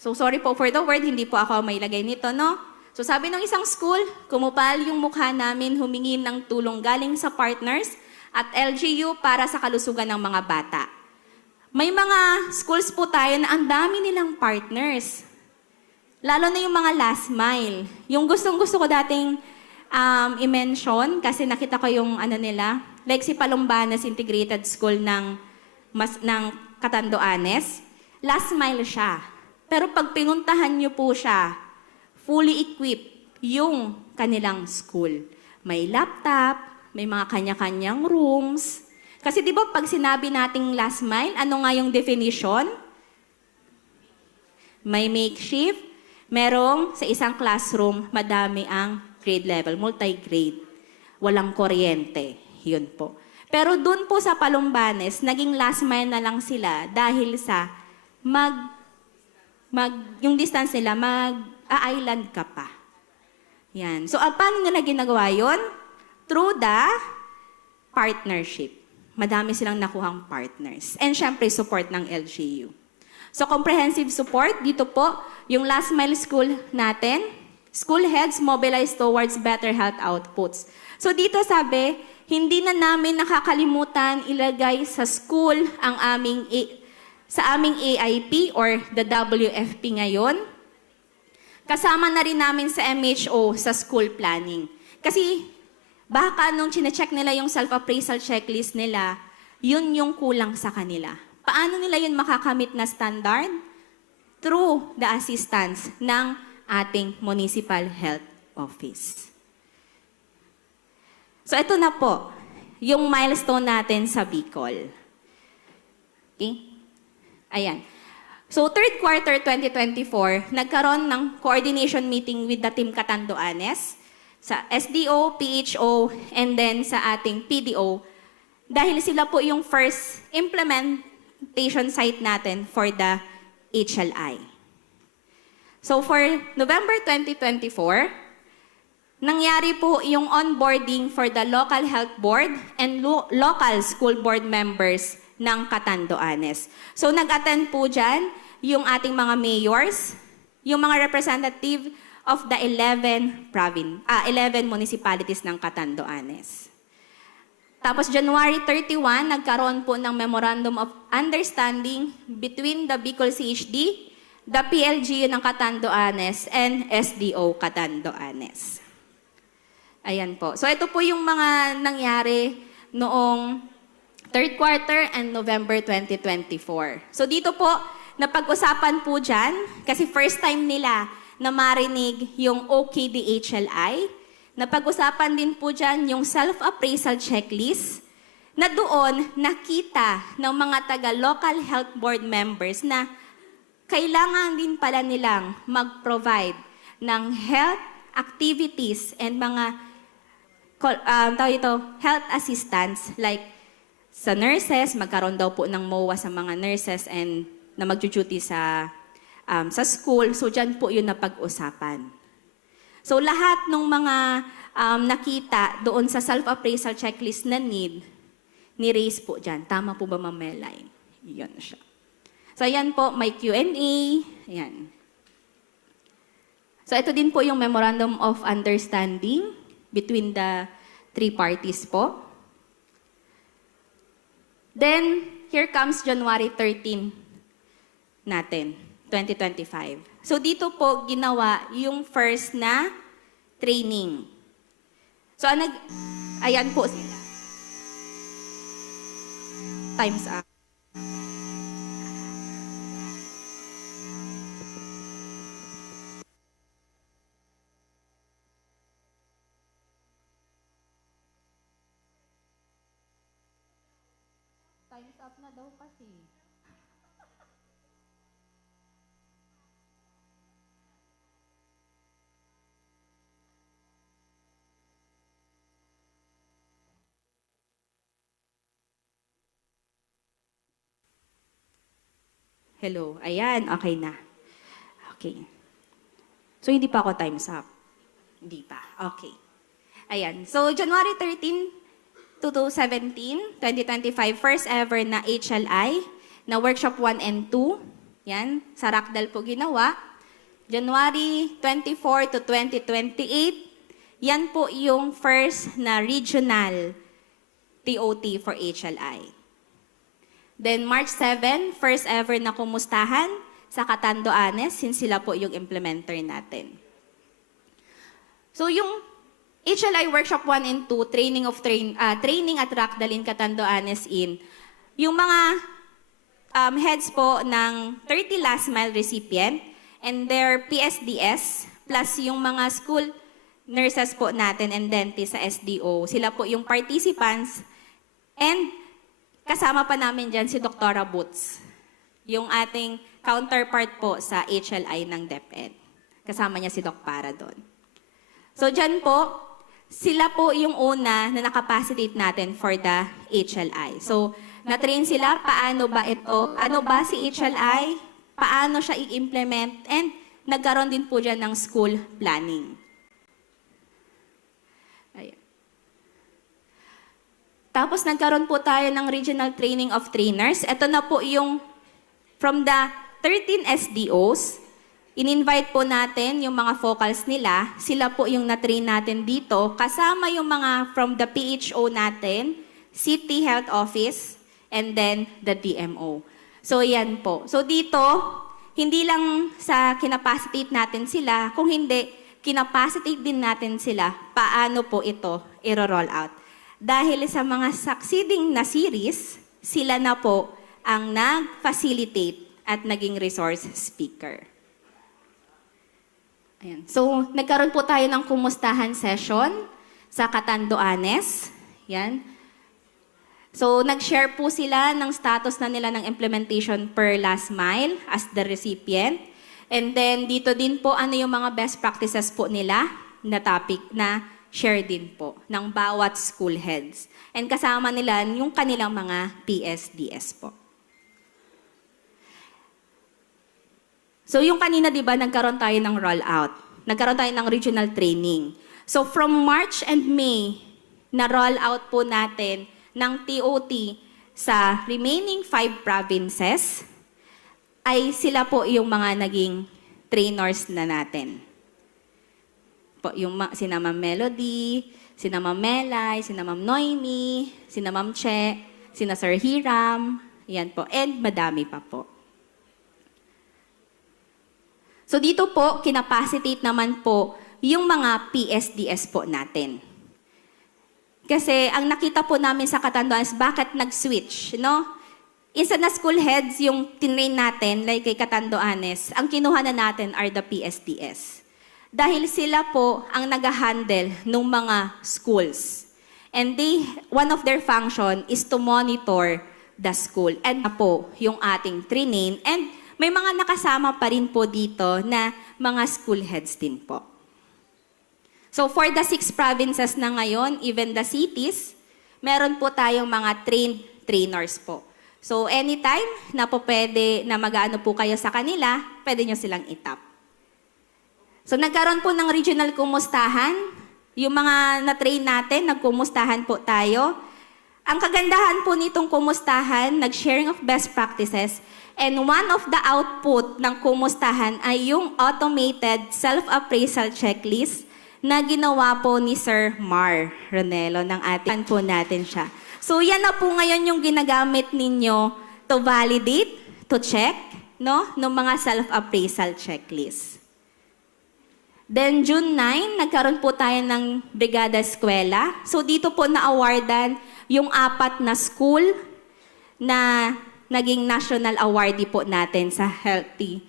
So sorry po for the word, hindi po ako may lagay nito, no? So sabi ng isang school, kumupal yung mukha namin humingi ng tulong galing sa partners at LGU para sa kalusugan ng mga bata. May mga schools po tayo na ang dami nilang partners. Lalo na yung mga last mile. Yung gustong-gusto ko dating i-mention kasi nakita ko yung ano nila, like si Palumbanas Integrated School ng Catanduanes, last mile siya. Pero pag pinuntahan niyo po siya, fully equipped yung kanilang school. May laptop, may mga kanya-kanyang rooms. Kasi di ba pag sinabi nating last mile, ano nga yung definition? May makeshift, merong sa isang classroom, madami ang grade level, multi-grade. Walang kuryente. Yun po. Pero dun po sa Palumbanes, naging last mile na lang sila dahil sa yung distance nila, mag-island ka pa. Yan. So, paano nila ginagawa yun? Through the partnership. Madami silang nakuhang partners. And syempre, support ng LGU. So, comprehensive support, dito po, yung last mile school natin, school heads mobilized towards better health outputs. So, dito sabi, hindi na namin nakakalimutan ilagay sa school ang aming sa aming AIP or the WFP ngayon. Kasama na rin namin sa MHO sa school planning. Kasi baka nung chinecheck nila yung self-appraisal checklist nila, yun yung kulang sa kanila. Paano nila yun makakamit na standard? Through the assistance ng ating Municipal Health Office. So ito na po, yung milestone natin sa Bicol. Okay? Ayan. So, third quarter 2024, nagkaroon ng coordination meeting with the Team Catanduanes sa SDO, PHO, and then sa ating PDO dahil sila po yung first implementation site natin for the HLI. So, for November 2024, nangyari po yung onboarding for the local health board and local school board members ng Catanduanes. So, nag-attend po dyan yung ating mga mayors, yung mga representative of the 11 municipalities ng Catanduanes. Tapos January 31, nagkaroon po ng Memorandum of Understanding between the Bicol CHD, the PLGU ng Catanduanes, and SDO Catanduanes. Ayan po. So ito po yung mga nangyari noong third quarter and November 2024. So dito po, napag-usapan po dyan, kasi first time nila na marinig yung OKDHLI. Napag-usapan din po dyan yung self-appraisal checklist na doon nakita ng mga taga-local health board members na kailangan din pala nilang mag-provide ng health activities and mga health assistance like sa nurses, magkaroon daw po ng MOA sa mga nurses and na mag-duty sa school. So, dyan po yun na pag-usapan. So, lahat ng mga nakita doon sa self-appraisal checklist na need, ni-raise po dyan. Tama po ba, Ma'am Melay? Yun siya. So, ayan po, may Q&A. Ayan. So, ito din po yung Memorandum of Understanding between the three parties po. Then, here comes January 13 natin, 2025. So, dito po ginawa yung first na training. So, ayan po sila. Time's up. Time's up na daw kasi. Hello. Ayan, okay na. Okay. So, hindi pa ako time's up. Hindi pa. Okay. Ayan. So, January 13 to 17, 2025, first ever na HLI, na workshop 1 and 2. Yan. Sa Rakdal po ginawa. January 24 to 2028, yan po yung first na regional TOT for HLI. Then March 7, first ever na kumustahan sa Catanduanes since sila po yung implementer natin. So yung HLI Workshop 1 and 2, training at Rakdal Catanduanes yung mga heads po ng 30 last mile recipient and their PSDS plus yung mga school nurses po natin and dentists sa SDO. Sila po yung participants and kasama pa namin dyan si Dr. Boots, yung ating counterpart po sa HLI ng DepEd. Kasama niya si Doc Para doon. So dyan po, sila po yung una na nakapacitate natin for the HLI. So, na-train sila, paano ba ito, ano ba si HLI, paano siya i-implement, and nagkaroon din po dyan ng school planning. Tapos nagkaroon po tayo ng Regional Training of Trainers. Ito na po yung from the 13 SDOs. In-invite po natin yung mga focals nila. Sila po yung na-train natin dito. Kasama yung mga from the PHO natin, City Health Office, and then the DMO. So yan po. So dito, hindi lang sa kinapacitate natin sila, kung hindi, kinapacitate din natin sila paano po ito i-roll out. Dahil sa mga succeeding na series, sila na po ang nag-facilitate at naging resource speaker. Ayan. So, nagkaroon po tayo ng kumustahan session sa Catanduanes. Yan. So, nag-share po sila ng status na nila ng implementation per last mile as the recipient. And then, dito din po, ano yung mga best practices po nila na topic na share din po ng bawat school heads. And kasama nila yung kanilang mga PSDS po. So, yung kanina, di ba, nagkaroon tayo ng rollout. Nagkaroon tayo ng regional training. So, from March and May, na-rollout po natin ng TOT sa remaining 5 provinces, ay sila po yung mga naging trainers na natin. Po, yung sina Ma'am Melody, sina Ma'am Melay, sina Ma'am Noemi, sina Ma'am Che, sina Sir Hiram, yan po, and madami pa po. So dito po, kinapacitate naman po yung mga PSDS po natin. Kasi ang nakita po namin sa Catanduanes, bakit nag-switch, no? Instead na school heads yung tinrain natin, like kay Catanduanes, ang kinuha na natin are the PSDS. Dahil sila po ang nag-handle ng mga schools. And one of their function is to monitor the school. And po, yung ating train. And may mga nakasama pa rin po dito na mga school heads din po. So for the 6 provinces na ngayon, even the cities, meron po tayong mga trainers po. So anytime na po pwede na mag-ano po kayo sa kanila, pwede nyo silang itap. So nagkaroon po ng regional kumustahan. Yung mga na-train natin, nagkumustahan po tayo. Ang kagandahan po nitong kumustahan, nag-sharing of best practices, and one of the output ng kumustahan ay yung automated self-appraisal checklist na ginawa po ni Sir Mar Ronelo ng ating po natin siya. So yan na po ngayon yung ginagamit ninyo to validate, to check, no, ng mga self-appraisal checklist. Then June 9, nagkaroon po tayo ng Brigada Eskwela. So dito po na-awardan yung 4 na school na naging national awardee po natin sa healthy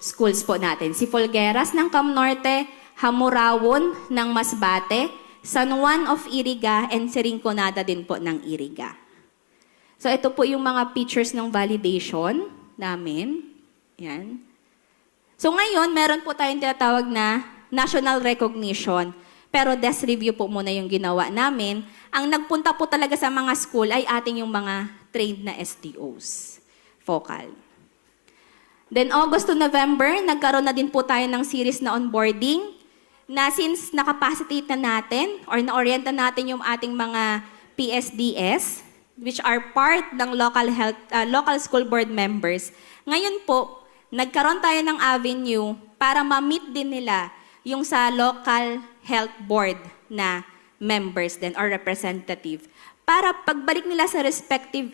schools po natin. Si Folgueras ng Cam Norte, Hamurawon ng Masbate, San Juan of Iriga, and si Rinconada din po ng Iriga. So ito po yung mga features ng validation namin. Yan. So ngayon, meron po tayong tinatawag na national recognition, pero desk review po muna yung ginawa namin. Ang nagpunta po talaga sa mga school ay ating yung mga trained na SDOs, focal. Then August to November, nagkaroon na din po tayo ng series na onboarding, na since nakapacitate na natin or na-orienta natin yung ating mga PSDS, which are part ng local school board members, ngayon po, nagkaroon tayo ng avenue para ma-meet din nila yung sa local health board na members din or representative. Para pagbalik nila sa respective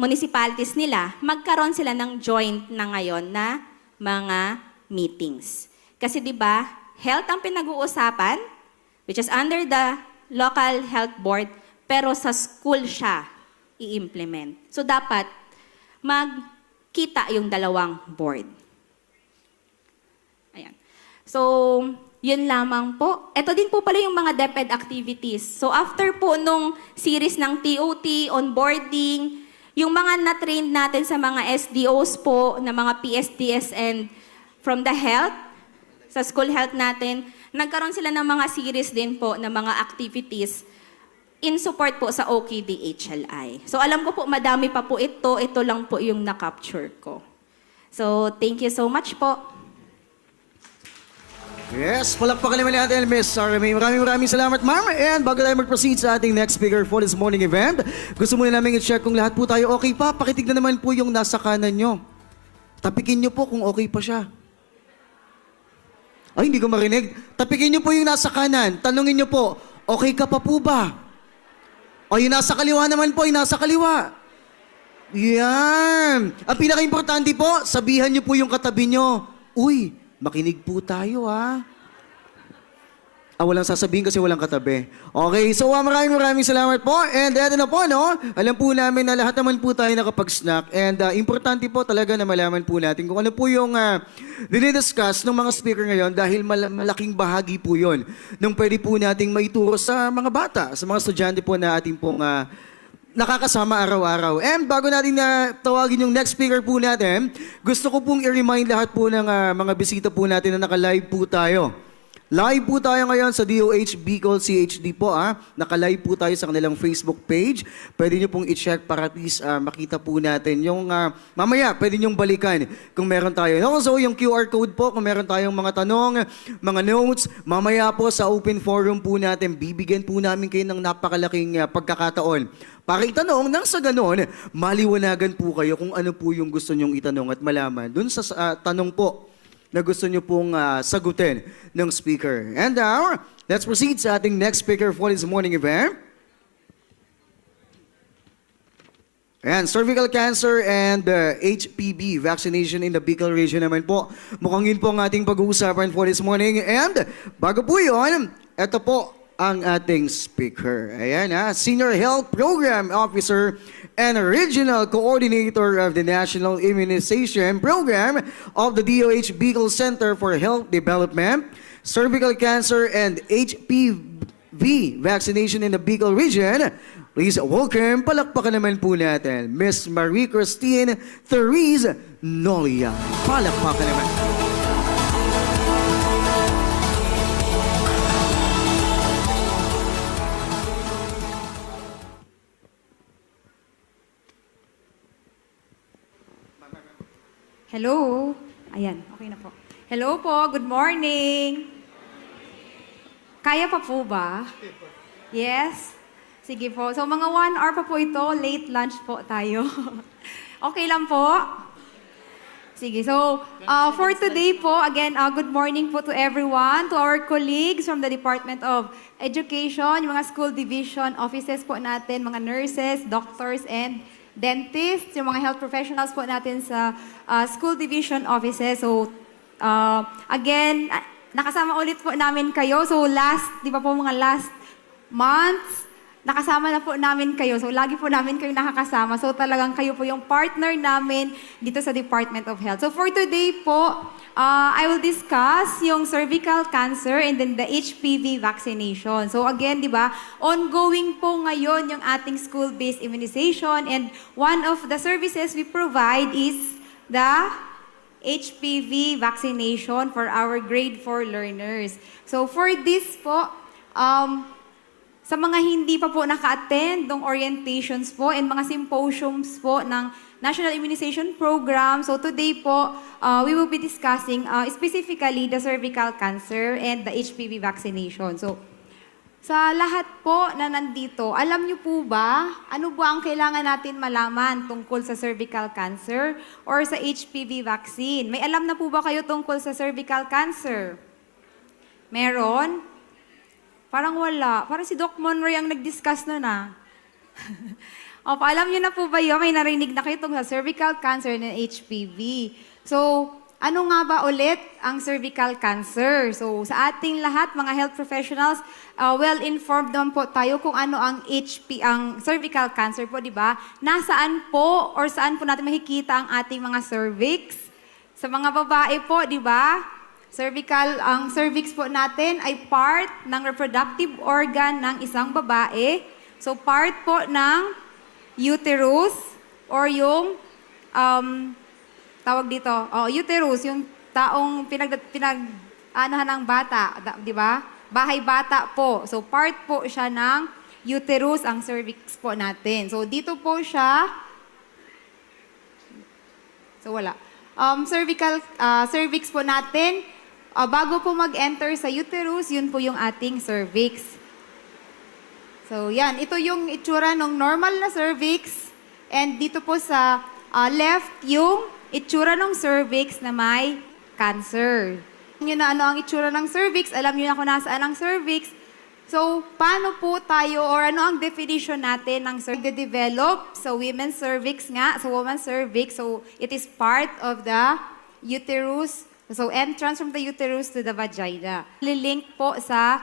municipalities nila, magkaroon sila ng joint na ngayon na mga meetings. Kasi di ba, health ang pinag-uusapan, which is under the local health board, pero sa school siya i-implement. So dapat kita yung dalawang board. Ayan. So, yun lamang po. Ito din po pala yung mga DepEd activities. So, after po nung series ng TOT, onboarding, yung mga na-trained natin sa mga SDOs po, na mga PSDS and from the health, sa school health natin, nagkaroon sila ng mga series din po na mga activities in support po sa OKDHLI. So alam ko po, madami pa po ito. Ito lang po yung na-capture ko. So thank you so much po. Yes, palakpakan naman natin, Miss Sarami. Maraming salamat, ma'am. And bago tayo mag-proceed sa ating next speaker for this morning event, gusto muna namin i-check kung lahat po tayo okay pa. Pakitignan naman po yung nasa kanan nyo. Tapikin nyo po kung okay pa siya. Ay, hindi ko marinig. Tapikin nyo po yung nasa kanan. Tanungin nyo po, okay ka pa po ba? O yung nasa kaliwa naman po, yung nasa kaliwa. Yan. Ang pinaka-importante po, sabihan niyo po yung katabi niyo, uy, makinig po tayo ha. Walang sasabihin kasi walang katabi. Okay, so maraming salamat po. And eto na po, no? Alam po namin na lahat naman po tayo nakapag-snack. And importante po talaga na malaman po natin kung ano po yung dinidiscuss ng mga speaker ngayon dahil malaking bahagi po yun nung pwede po nating maituro sa mga bata, sa mga estudyante po na ating pong nakakasama araw-araw. And bago natin na tawagin yung next speaker po natin, gusto ko pong i-remind lahat po ng mga bisita po natin na naka-live po tayo. Live po tayo ngayon sa DOH Bicol CHD po. Naka-live po tayo sa kanilang Facebook page. Pwede nyo pong i-check para at least makita po natin. Yung mamaya, pwede nyong balikan kung meron tayo. Also, yung QR code po, kung meron tayong mga tanong, mga notes, mamaya po sa open forum po natin, bibigyan po namin kayo ng napakalaking pagkakataon para itanong nang sa ganon, maliwanagan po kayo kung ano po yung gusto nyong itanong at malaman dun sa tanong po na gusto nyo pong sagutin ng speaker. And now, let's proceed sa ating next speaker for this morning event. And cervical cancer and HPV vaccination in the Bicol region naman po. Mukhang yun po ang ating pag-uusapan for this morning. And bago po yun, ito po ang ating speaker. Ayan Senior Health Program Officer and Regional Coordinator of the National Immunization Program of the DOH Bicol Center for Health Development, Cervical Cancer and HPV Vaccination in the Bicol region. Please welcome, palakpakan naman po natin, Miss Marie Christine Therese Nolia. Palakpakan naman. Hello. Ayan, okay na po. Hello po, good morning. Kaya pa po ba? Yes? Sige po. So mga 1 hour pa po ito, late lunch po tayo. Okay lang po? Sige, so for today po, again, good morning po to everyone, to our colleagues from the Department of Education, yung mga school division offices po natin, mga nurses, doctors, and dentists, yung mga health professionals po natin sa school division offices. So, again, nakasama ulit po namin kayo. So, di ba po mga last months, nakasama na po namin kayo. So, lagi po namin kayo nakakasama. So, talagang kayo po yung partner namin dito sa Department of Health. So, for today po, I will discuss yung cervical cancer and then the HPV vaccination. So again, di ba, ongoing po ngayon yung ating school-based immunization and one of the services we provide is the HPV vaccination for our grade 4 learners. So for this po, sa mga hindi pa po naka-attend ng orientations po and mga symposiums po ng National Immunization Program. So today po, we will be discussing specifically the cervical cancer and the HPV vaccination. So sa lahat po na nandito, alam niyo po ba, ano ba ang kailangan natin malaman tungkol sa cervical cancer or sa HPV vaccine? May alam na po ba kayo tungkol sa cervical cancer? Meron? Parang wala. Parang si Doc Monroy ang nag-discuss nun Opo, alam niyo na po ba yun? May narinig na kayo tungkol sa cervical cancer and HPV. So, ano nga ba ulit ang cervical cancer? So, sa ating lahat, mga health professionals, well-informed naman po tayo kung ano ang cervical cancer po, di ba? Nasaan po or saan po natin makikita ang ating mga cervix? Sa mga babae po, di ba? Ang cervix po natin ay part ng reproductive organ ng isang babae. So, part po ng uterus or yung tawag dito, uterus, yung taong pinag-anuhan ng bata, di ba? Bahay bata po. So part po siya ng uterus ang cervix po natin. So dito po siya. So wala. Cervix po natin, bago po mag-enter sa uterus, yun po yung ating cervix. So, yan. Ito yung itsura ng normal na cervix. And dito po sa left, yung itsura ng cervix na may cancer. Alam nyo na ano ang itsura ng cervix. Alam nyo na kung nasaan ang cervix. So, paano po tayo or ano ang definition natin ng develop? So, women's cervix nga. So, woman's cervix. So, it is part of the uterus. So, entrance from the uterus to the vagina. Lilink po sa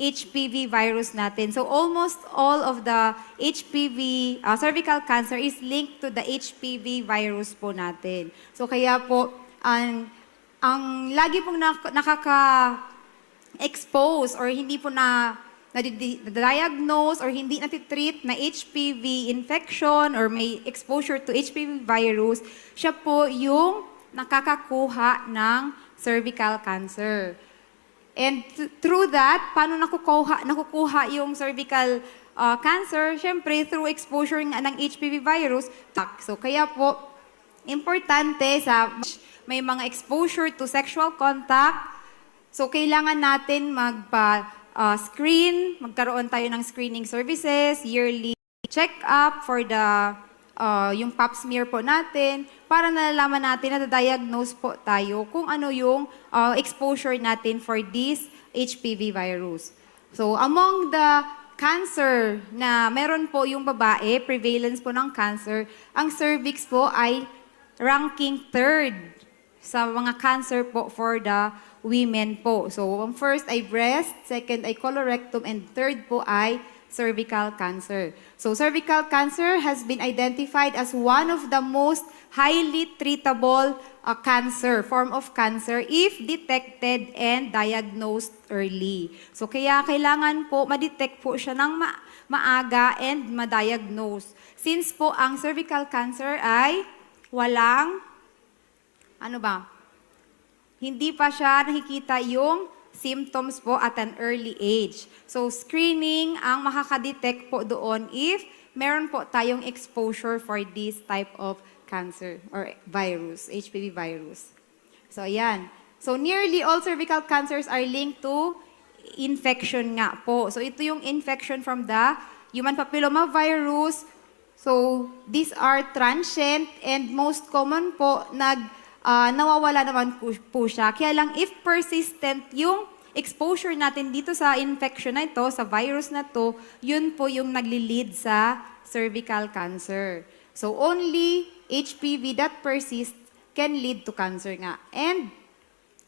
HPV virus natin. So, almost all of the HPV, cervical cancer is linked to the HPV virus po natin. So, kaya po, ang lagi pong nakaka-expose or hindi po na-diagnose or hindi natitreat na HPV infection or may exposure to HPV virus, siya po yung nakakakuha ng cervical cancer. And through that, paano nakukuha yung cervical cancer? Siyempre, through exposure ng HPV virus. So, kaya po, importante sa may mga exposure to sexual contact. So, kailangan natin magpa-screen, magkaroon tayo ng screening services, yearly check-up for the yung pap smear po natin para nalalaman natin, na-diagnose po tayo kung ano yung exposure natin for this HPV virus. So, among the cancer na meron po yung babae, prevalence po ng cancer, ang cervix po ay ranking 3rd sa mga cancer po for the women po. So, ang first ay breast, second ay colorectal, and third po ay cervical cancer. So, cervical cancer has been identified as one of the most highly treatable form of cancer if detected and diagnosed early. So, kaya kailangan po ma-detect po siya ng maaga and ma-diagnose. Since po ang cervical cancer ay walang hindi pa siya nakikita yung symptoms po at an early age. So, screening ang makakadetect po doon if meron po tayong exposure for this type of cancer or virus, HPV virus. So, ayan. So, nearly all cervical cancers are linked to infection nga po. So, ito yung infection from the human papilloma virus. So, these are transient and most common po nawawala naman po siya. Kaya lang, if persistent yung exposure natin dito sa infection na ito, sa virus na to, yun po yung nagli-lead sa cervical cancer. So, only HPV that persists can lead to cancer nga. And,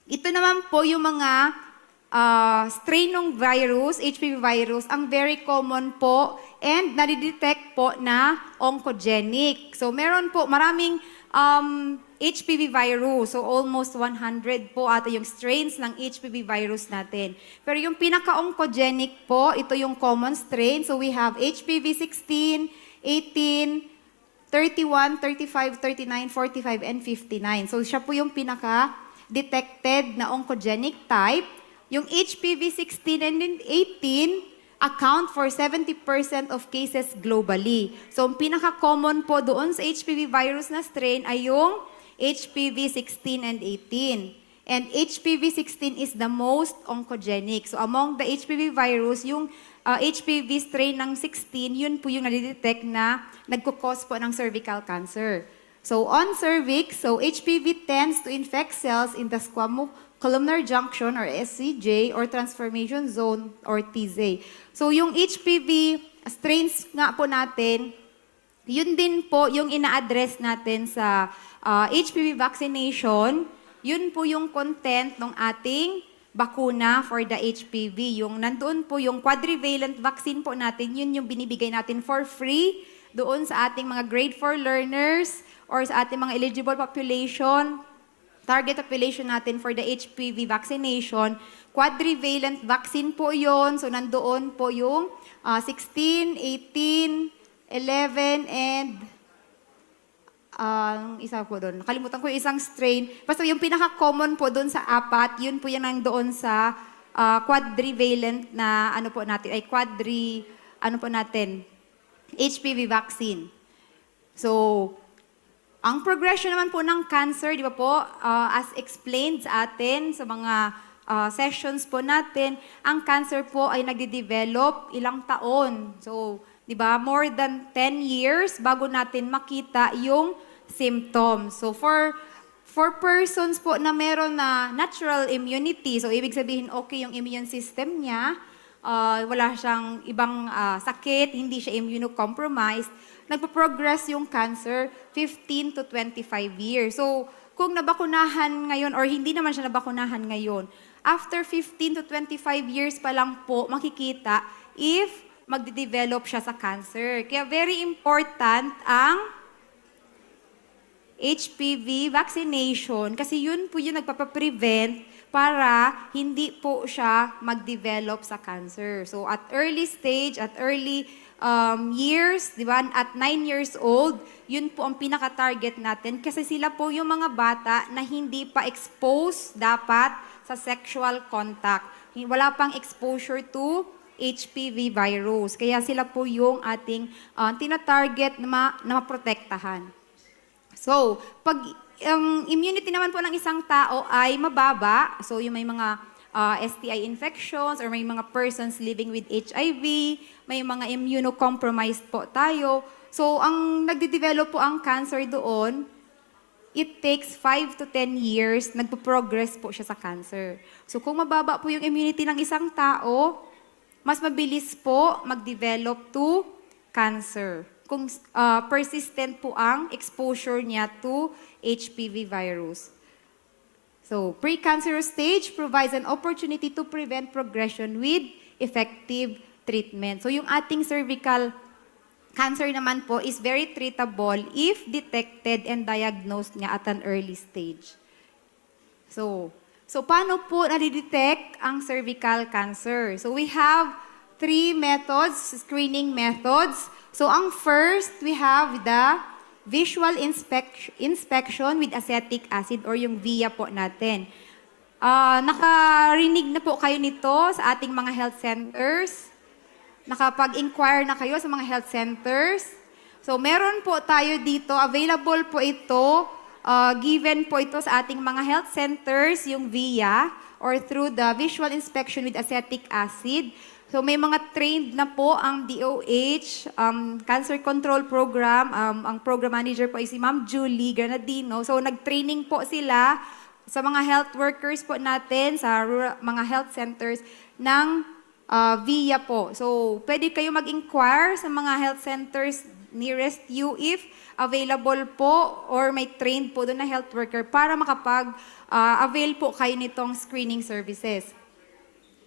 ito naman po yung mga strain ng virus, HPV virus, ang very common po and nadidetect po na oncogenic. So, meron po maraming HPV virus. So, almost 100 po ata yung strains ng HPV virus natin. Pero yung pinaka-oncogenic po, ito yung common strain. So, we have HPV 16, 18, 31, 35, 39, 45, and 59. So, siya po yung pinaka-detected na oncogenic type. Yung HPV 16 and 18 account for 70% of cases globally. So, ang pinaka-common po doon sa HPV virus na strain ay yung HPV 16 and 18. And HPV 16 is the most oncogenic. So, among the HPV virus, yung HPV strain ng 16, yun po yung nadidetect na nagkukos po ng cervical cancer. So, on cervix, so HPV tends to infect cells in the squamous-columnar junction or SCJ or transformation zone or TZ. So, yung HPV strains nga po natin, yun din po yung ina-address natin sa HPV vaccination. Yun po yung content ng ating bakuna for the HPV. Yung nandoon po yung quadrivalent vaccine po natin, yun yung binibigay natin for free doon sa ating mga grade 4 learners or sa ating mga eligible population, target population natin for the HPV vaccination. Quadrivalent vaccine po yon. So, nandoon po yung 16, 18, 11, and isa po doon. Nakalimutan ko yung isang strain. Basta yung pinaka-common po doon sa 4, yun po yung nandoon sa quadrivalent na HPV vaccine. So, ang progression naman po ng cancer, di ba po, as explained sa atin sa mga sessions po natin, ang cancer po ay nagde-develop ilang taon. So, di ba, more than 10 years bago natin makita yung symptoms. So, for persons po na meron na natural immunity, so ibig sabihin okay yung immune system niya, wala siyang ibang sakit, hindi siya immunocompromised, nagpo-progress yung cancer 15 to 25 years. So, kung nabakunahan ngayon or hindi naman siya nabakunahan ngayon, after 15 to 25 years pa lang po makikita if magde-develop siya sa cancer. Kaya very important ang HPV vaccination kasi yun po yung nagpapaprevent para hindi po siya mag-develop sa cancer. So at early stage, at early years, di ba? At 9 years old, yun po ang pinaka-target natin kasi sila po yung mga bata na hindi pa exposed dapat sa sexual contact. Wala pang exposure to HPV virus. Kaya sila po yung ating tina-target na maprotektahan. So, pag immunity naman po ng isang tao ay mababa, so yung may mga STI infections or may mga persons living with HIV, may mga immunocompromised po tayo. So, ang nagde-develop po ang cancer doon, it takes 5 to 10 years, nagpo-progress po siya sa cancer. So, kung mababa po yung immunity ng isang tao, mas mabilis po mag-develop to cancer. Kung persistent po ang exposure niya to HPV virus. So, pre-cancerous stage provides an opportunity to prevent progression with effective treatment. So, yung ating cervical cancer naman po is very treatable if detected and diagnosed nga at an early stage. So paano po nadidetect ang cervical cancer? So, we have 3 methods, screening methods. So, ang first, we have the visual inspection with acetic acid or yung VIA po natin. Nakarinig na po kayo nito sa ating mga health centers. Nakapag-inquire na kayo sa mga health centers. So, meron po tayo dito, available po ito, given po ito sa ating mga health centers, yung VIA, or through the visual inspection with acetic acid. So, may mga trained na po ang DOH, Cancer Control Program. Ang program manager po ay si Ma'am Julie Granadino. So, nag-training po sila sa mga health workers po natin, sa mga health centers ng VIA po. So, pwede kayo mag-inquire sa mga health centers nearest you if available po or may trained po doon na health worker para makapag-avail po kayo nitong screening services.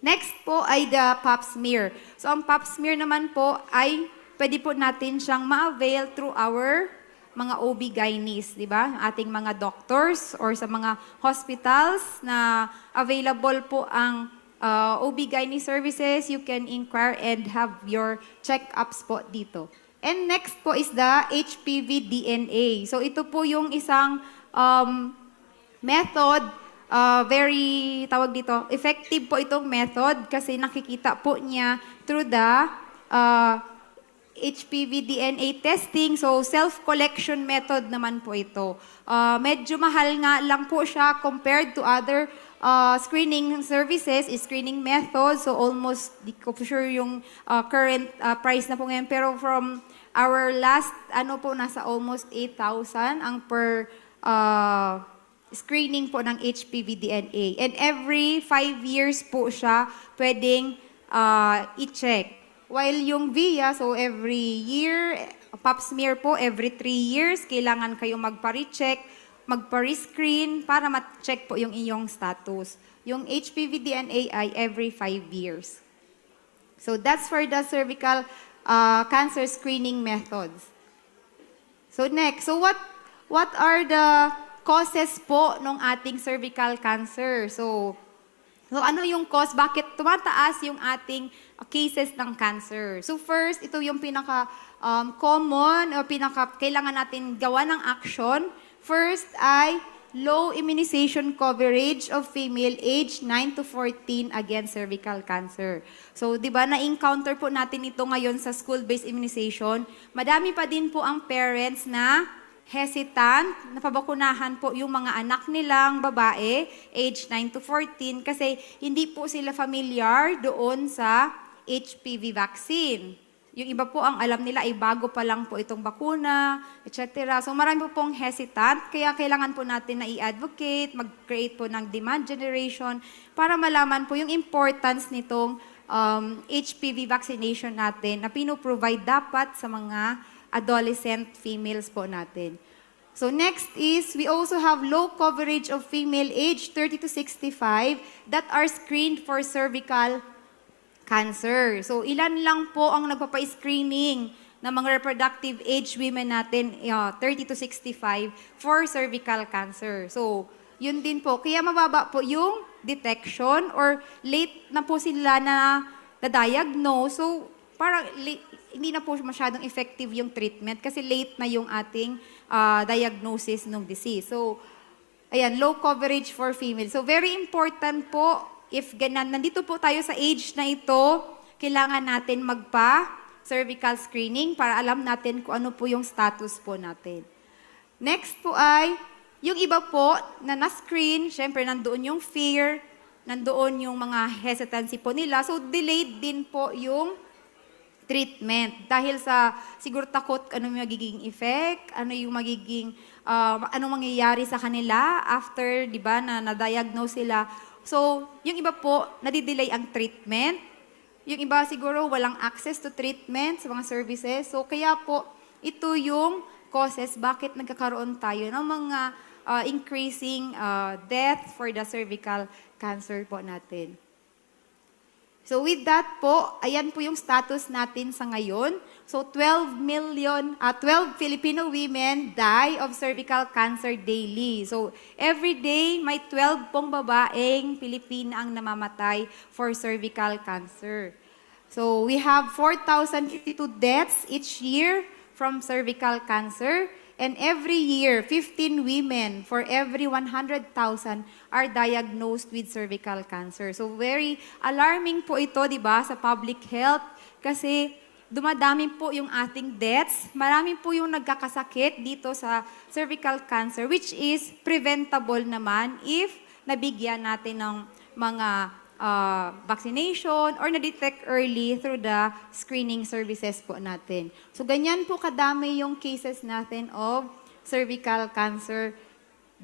Next po ay the pap smear. So, ang pap smear naman po ay pwede po natin siyang ma-avail through our mga OB-GYNs, di ba? Ating mga doctors or sa mga hospitals na available po ang OB-GYN services, you can inquire and have your check-ups po dito. And next po is the HPV DNA. So, ito po yung isang method, very, tawag dito, effective po itong method kasi nakikita po niya through the HPV DNA testing. So, self-collection method naman po ito. Medyo mahal nga lang po siya compared to other screening services, screening methods. So, almost, di ko po sure yung current price na po ngayon. Pero from our last, nasa almost 8,000 ang per screening po ng HPV DNA. And every 5 years po siya pwedeng i-check. While yung VIA, so every year, pap smear po, every 3 years, kailangan kayo magpa-recheck, magpa-rescreen para ma-check po yung inyong status. Yung HPV DNA ay every 5 years. So that's for the cervical cancer screening methods. So next, so what are the causes po ng ating cervical cancer? So ano yung cause? Bakit tumataas yung ating cases ng cancer? So first, ito yung pinaka-common o kailangan natin gawa ng action. First ay low immunization coverage of female age 9 to 14 against cervical cancer. So, di ba, na-encounter po natin ito ngayon sa school-based immunization. Madami pa din po ang parents na hesitant, napabakunahan po yung mga anak nilang babae, age 9 to 14, kasi hindi po sila familiar doon sa HPV vaccine. Yung iba po, ang alam nila ay bago pa lang po itong bakuna, etc. So marami po pong hesitant, kaya kailangan po natin na i-advocate, mag-create po ng demand generation para malaman po yung importance nitong HPV vaccination natin na pinoprovide dapat sa mga adolescent females po natin. So next is, we also have low coverage of female age 30 to 65 that are screened for cervical cancer. So ilan lang po ang nagpapa-screening ng mga reproductive age women natin 30 to 65 for cervical cancer. So yun din po. Kaya mababa po yung detection or late na po sila na diagnose. So parang hindi na po masyadong effective yung treatment kasi late na yung ating diagnosis ng disease. So ayan, low coverage for females. So very important po, if nandito po tayo sa age na ito, kailangan natin cervical screening para alam natin kung ano po yung status po natin. Next po ay, yung iba po na na-screen, syempre nandoon yung fear, nandoon yung mga hesitancy po nila. So delayed din po yung treatment. Dahil sa siguro takot ano yung magiging effect, ano yung magiging, anong mangyayari sa kanila after, di ba, na na-diagnose sila. So, yung iba po, nadidelay ang treatment. Yung iba siguro walang access to treatment sa mga services. So, kaya po, ito yung causes bakit nagkakaroon tayo ng mga increasing death for the cervical cancer po natin. So with that po, ayan po yung status natin sa ngayon. So 12 Filipino women die of cervical cancer daily. So every day, may 12 pong babaeng Pilipina ang namamatay for cervical cancer. So we have 4,052 deaths each year from cervical cancer. And every year, 15 women for every 100,000 are diagnosed with cervical cancer. So very alarming po ito, di ba, sa public health kasi dumadami po yung ating deaths. Marami po yung nagkakasakit dito sa cervical cancer which is preventable naman if nabigyan natin ng mga vaccination or na-detect early through the screening services po natin. So, ganyan po kadami yung cases natin of cervical cancer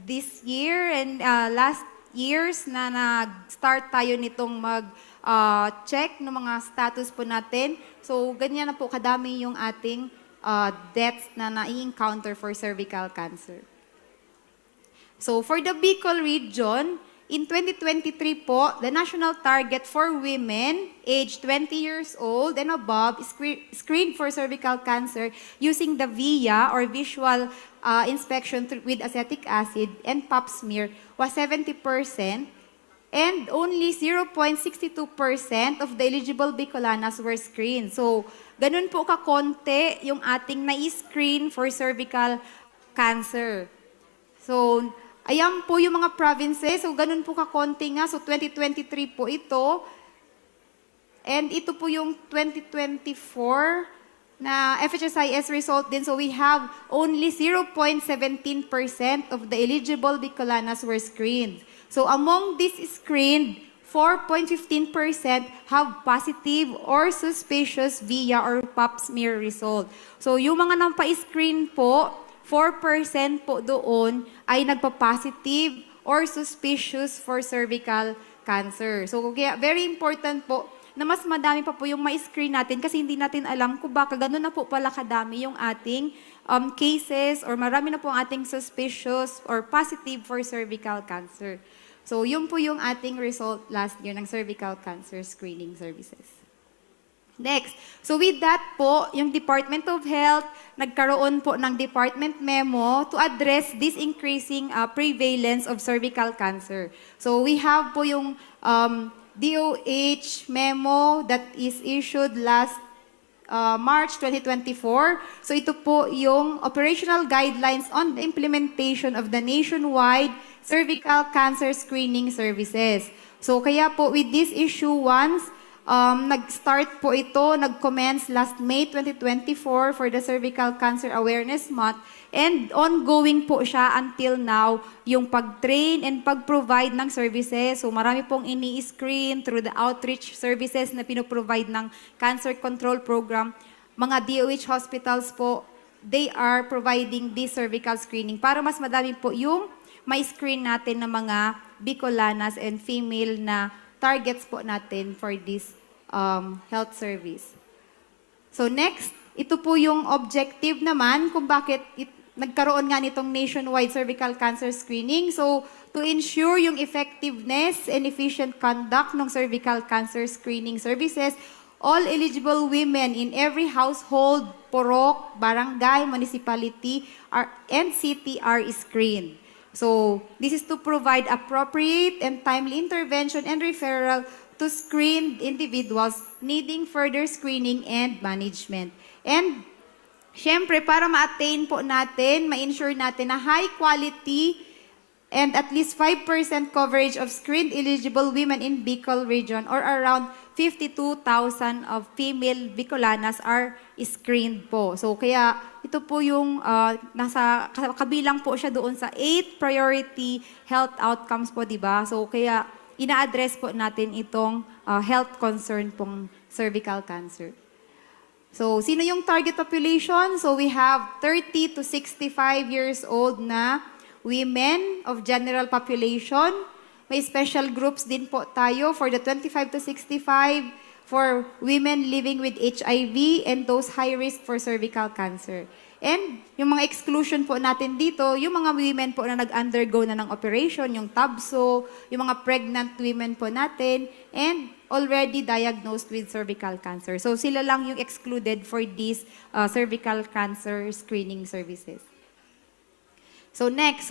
this year and last years na nag-start tayo nitong mag-check ng mga status po natin. So, ganyan na po kadami yung ating deaths na na-encounter for cervical cancer. So, for the Bicol region, in 2023 po, the national target for women aged 20 years old and above screened for cervical cancer using the VIA or visual inspection with acetic acid and pap smear was 70% and only 0.62% of the eligible Bicolanas were screened. So, ganun po kakonte yung ating na-screen for cervical cancer. So, ayan po yung mga provinces. So, ganun po kakonti nga. So, 2023 po ito. And ito po yung 2024 na FHSIS result din. So, we have only 0.17% of the eligible Bicolanas were screened. So, among these screened, 4.15% have positive or suspicious VIA or pap smear result. So, yung mga nampa-screen po, 4% po doon ay nagpa-positive or suspicious for cervical cancer. So, kaya very important po na mas madami pa po yung ma-screen natin kasi hindi natin alam kung baka gano'n na po pala kadami yung ating cases or marami na po ang ating suspicious or positive for cervical cancer. So, yun po yung ating result last year ng cervical cancer screening services. Next. So with that po, yung Department of Health, nagkaroon po ng department memo to address this increasing prevalence of cervical cancer. So we have po yung DOH memo that is issued last March 2024. So ito po yung operational guidelines on the implementation of the nationwide cervical cancer screening services. So kaya po with this issue once, nag-start po ito, nag-commence last May 2024 for the Cervical Cancer Awareness Month and ongoing po siya until now yung pag-train and pag-provide ng services. So marami pong ini-screen through the outreach services na pinoprovide ng Cancer Control Program. Mga DOH hospitals po, they are providing this cervical screening para mas madami po yung may screen natin ng mga Bicolanas and female na targets po natin for this health service. So next, ito po yung objective naman kung bakit nagkaroon nga nitong nationwide cervical cancer screening. So to ensure yung effectiveness and efficient conduct ng cervical cancer screening services, all eligible women in every household, purok, barangay, municipality, and city are screened. So this is to provide appropriate and timely intervention and referral to screened individuals needing further screening and management. And syempre, para ma-attain po natin, ma-ensure natin na high quality and at least 5% coverage of screened eligible women in Bicol region, or around 52,000 of female Bicolanas are screened po. So kaya ito po yung nasa kabilang po siya doon sa 8 priority health outcomes po, di ba? So kaya ina-address po natin itong health concern pong cervical cancer. So sino yung target population? So we have 30 to 65 years old na women of general population. May special groups din po tayo for the 25 to 65 for women living with HIV and those high risk for cervical cancer. And yung mga exclusion po natin dito, yung mga women po na nag-undergo na ng operation, yung TABSO, yung mga pregnant women po natin, and already diagnosed with cervical cancer. So sila lang yung excluded for these cervical cancer screening services. So next,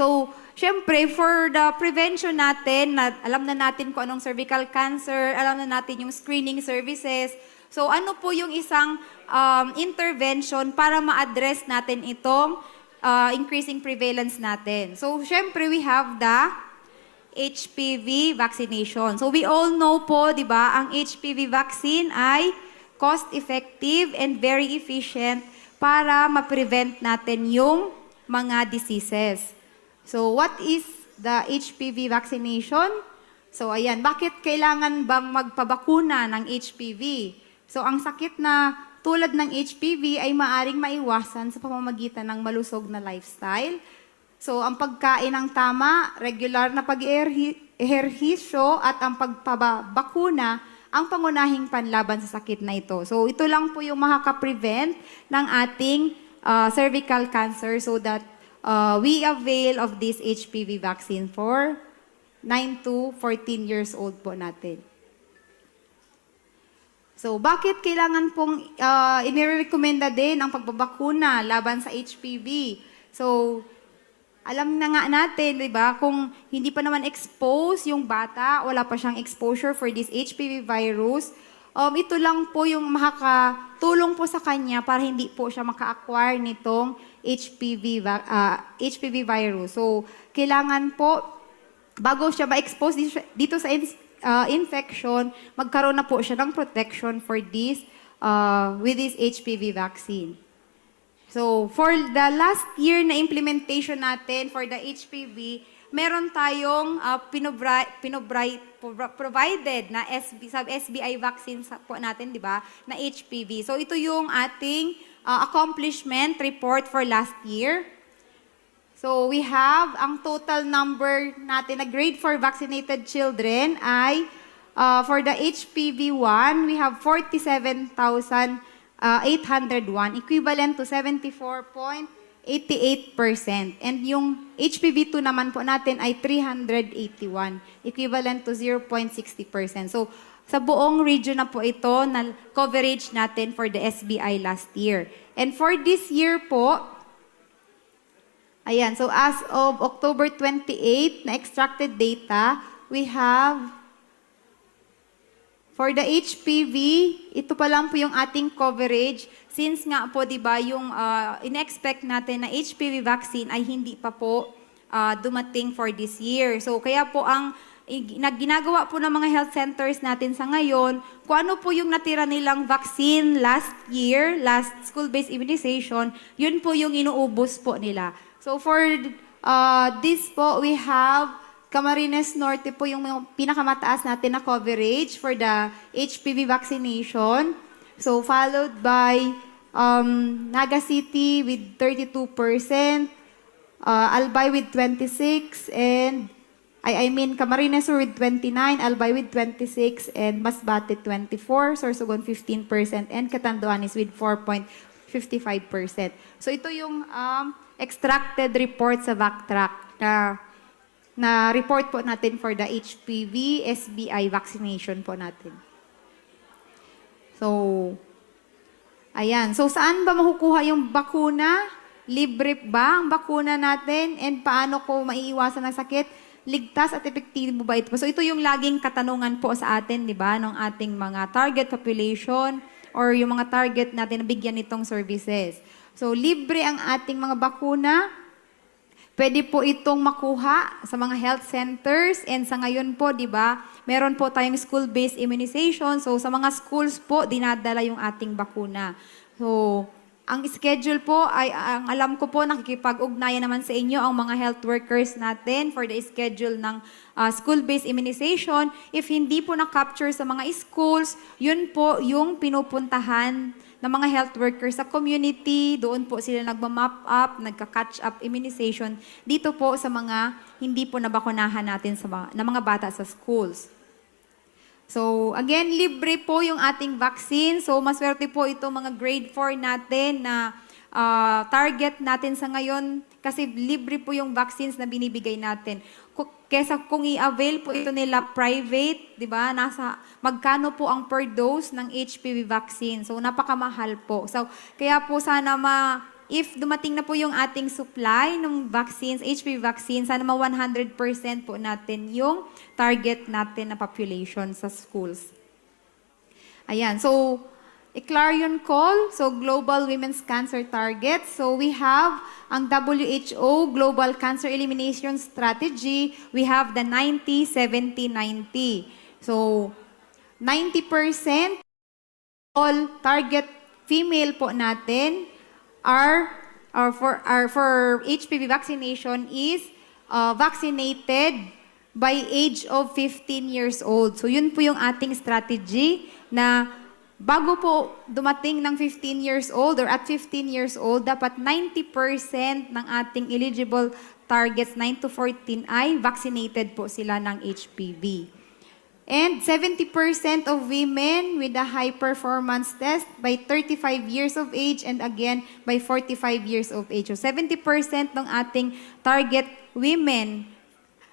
syempre for the prevention natin, alam na natin kung anong cervical cancer, alam na natin yung screening services. So ano po yung isang intervention para ma-address natin itong increasing prevalence natin? So syempre we have the HPV vaccination. So we all know po, di ba, ang HPV vaccine ay cost-effective and very efficient para ma-prevent natin yung mga diseases. So what is the HPV vaccination? So ayan, bakit kailangan bang magpabakuna ng HPV? So ang sakit na tulad ng HPV ay maaring maiwasan sa pamamagitan ng malusog na lifestyle. So ang pagkain ng tama, regular na pag-ehersisyo at ang pagpabakuna ang pangunahing panlaban sa sakit na ito. So ito lang po yung makaka-prevent ng ating cervical cancer so that we avail of this HPV vaccine for 9 to 14 years old po natin. So bakit kailangan pong inirekomenda din ang pagbabakuna laban sa HPV? So alam na nga natin, di ba, kung hindi pa naman expose yung bata, wala pa siyang exposure for this HPV virus, ito lang po yung makakatulong po sa kanya para hindi po siya maka-acquire nitong HPV virus. So, kailangan po, bago siya ma-expose dito sa infection, magkaroon na po siya ng protection for this, with this HPV vaccine. So, for the last year na implementation natin for the HPV, meron tayong provided na sub-SBI vaccine po natin, di ba, na HPV. So, ito yung ating accomplishment report for last year. So, we have, ang total number natin na grade 4 vaccinated children ay, for the HPV-1, we have 47,801, equivalent to 74.88%. And yung HPV-2 naman po natin ay 381, equivalent to 0.60%. So, sa buong region na po ito na coverage natin for the SBI last year. And for this year po, ayan, so as of October 28 na extracted data, we have for the HPV, ito pa lang po yung ating coverage. Since nga po, di ba, yung in-expect natin na HPV vaccine ay hindi pa po dumating for this year. So, kaya po ang ginagawa po ng mga health centers natin sa ngayon, kung ano po yung natira nilang vaccine last year, last school-based immunization, yun po yung inuubos po nila. So, for this po, we have Camarines Norte po yung pinakamataas natin na coverage for the HPV vaccination. So, followed by Naga City with 32%, Albay with 26%, and I mean Camarines Sur with 29, Albay with 26, and Masbate 24, Sorsogon 15%, and Catanduanes with 4.55%. So ito yung extracted report sa VACTRAC na report po natin for the HPV, SBI vaccination po natin. So, ayan. So, saan ba makukuha yung bakuna? Libre ba ang bakuna natin? And paano ko maiiwasan ng sakit? Ligtas at epektibo ba ito? So, ito yung laging katanungan po sa atin, di ba? Ng ating mga target population or yung mga target natin na bigyan nitong services. So, libre ang ating mga bakuna. Pwede po itong makuha sa mga health centers. And sa ngayon po, di ba, meron po tayong school-based immunization. So, sa mga schools po, dinadala yung ating bakuna. So, ang schedule po ay, ang alam ko po, nakikipag-ugnayan naman sa inyo ang mga health workers natin for the schedule ng school-based immunization. If hindi po na-capture sa mga schools, yun po yung pinupuntahan ng mga health workers sa community. Doon po sila nagma-map up, nagka-catch up immunization dito po sa mga hindi po nabakunahan natin sa mga bata sa schools. So, again, libre po yung ating vaccine. So, maswerte po ito mga grade 4 natin na target natin sa ngayon kasi libre po yung vaccines na binibigay natin. Kesa kung i-avail po ito nila private, di ba? Magkano po ang per dose ng HPV vaccine? So, napakamahal po. So, kaya po sana if dumating na po yung ating supply ng vaccines, HPV vaccine, sana 100% po natin yung target natin na population sa schools. Ayan. So, a clarion call. So, Global Women's Cancer Target. So, we have ang WHO Global Cancer Elimination Strategy. We have the 90-70-90. So, 90% all target female po natin for HPV vaccination is vaccinated by age of 15 years old. So yun po yung ating strategy na bago po dumating ng 15 years old or at 15 years old, dapat 90% ng ating eligible targets 9 to 14 ay vaccinated po sila ng HPV. And 70% of women with a high performance test by 35 years of age and again by 45 years of age. So 70% ng ating target women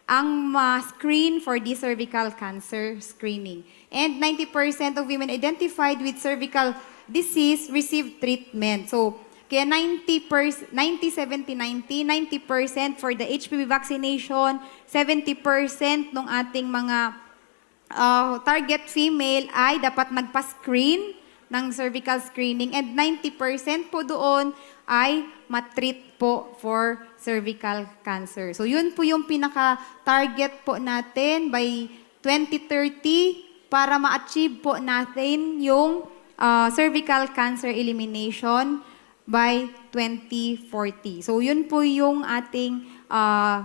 ang ma-screen for the cervical cancer screening. And 90% of women identified with cervical disease receive treatment. So kaya 90%, 90% for the HPV vaccination, 70% ng ating mga target female ay dapat nagpa-screen ng cervical screening and 90% po doon ay matreat po for cervical cancer. So yun po yung pinaka-target po natin by 2030 para ma-achieve po natin yung cervical cancer elimination by 2040. So yun po yung ating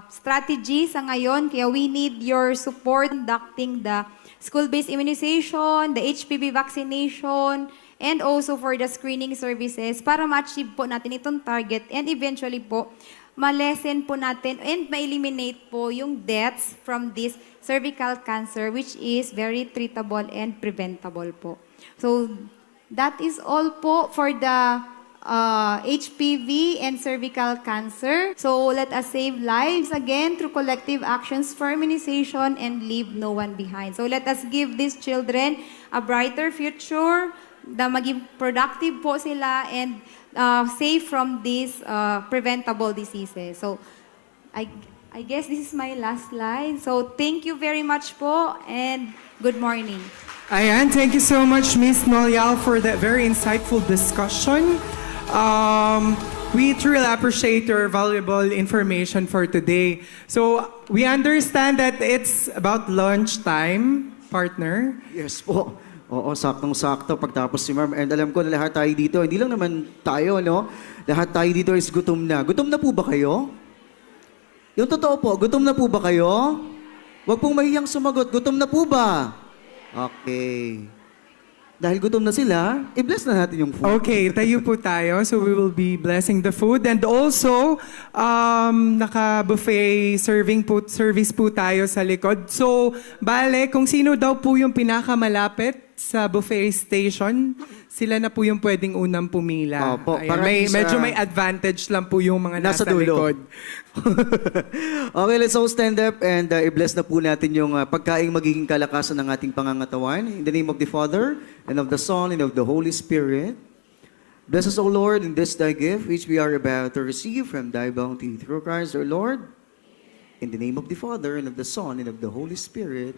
strategy sa ngayon. Kaya we need your support conducting the school-based immunization, the HPV vaccination, and also for the screening services para ma-achieve po natin itong target and eventually po ma-lessen po natin and ma-eliminate po yung deaths from this cervical cancer which is very treatable and preventable po. So that is all po for the HPV and cervical cancer. So let us save lives again through collective actions for immunization and leave no one behind. So let us give these children a brighter future, na maging productive po sila and safe from these preventable diseases. So I guess this is my last slide. So thank you very much po and good morning. Ayan, thank you so much, Ms. Nolial, for that very insightful discussion. We truly appreciate your valuable information for today. So, we understand that it's about lunchtime, partner. Yes po. Oo, saktong-sakto pagtapos si Ma'am. And alam ko na lahat tayo dito, hindi lang naman tayo, no? Lahat tayo dito is gutom na. Gutom na po ba kayo? Yung totoo po, gutom na po ba kayo? Huwag pong mahiyang sumagot. Gutom na po ba? Okay. dahil gutom na sila, i-bless na natin yung food. Okay, tayo po tayo. So we will be blessing the food. And also, naka-buffet service po tayo sa likod. So, bale, kung sino daw po yung pinakamalapit sa buffet station, sila na po yung pwedeng unang pumila. Opo, Ayan, parang medyo may advantage lang po yung mga nasa dulo. likod. Okay, let's all stand up and i-bless na po natin yung pagkaing magiging kalakasan ng ating pangangatawan. In the name of the Father, and of the Son, and of the Holy Spirit. Bless us, O Lord, in this thy gift, which we are about to receive from thy bounty. Through Christ our Lord, in the name of the Father, and of the Son, and of the Holy Spirit.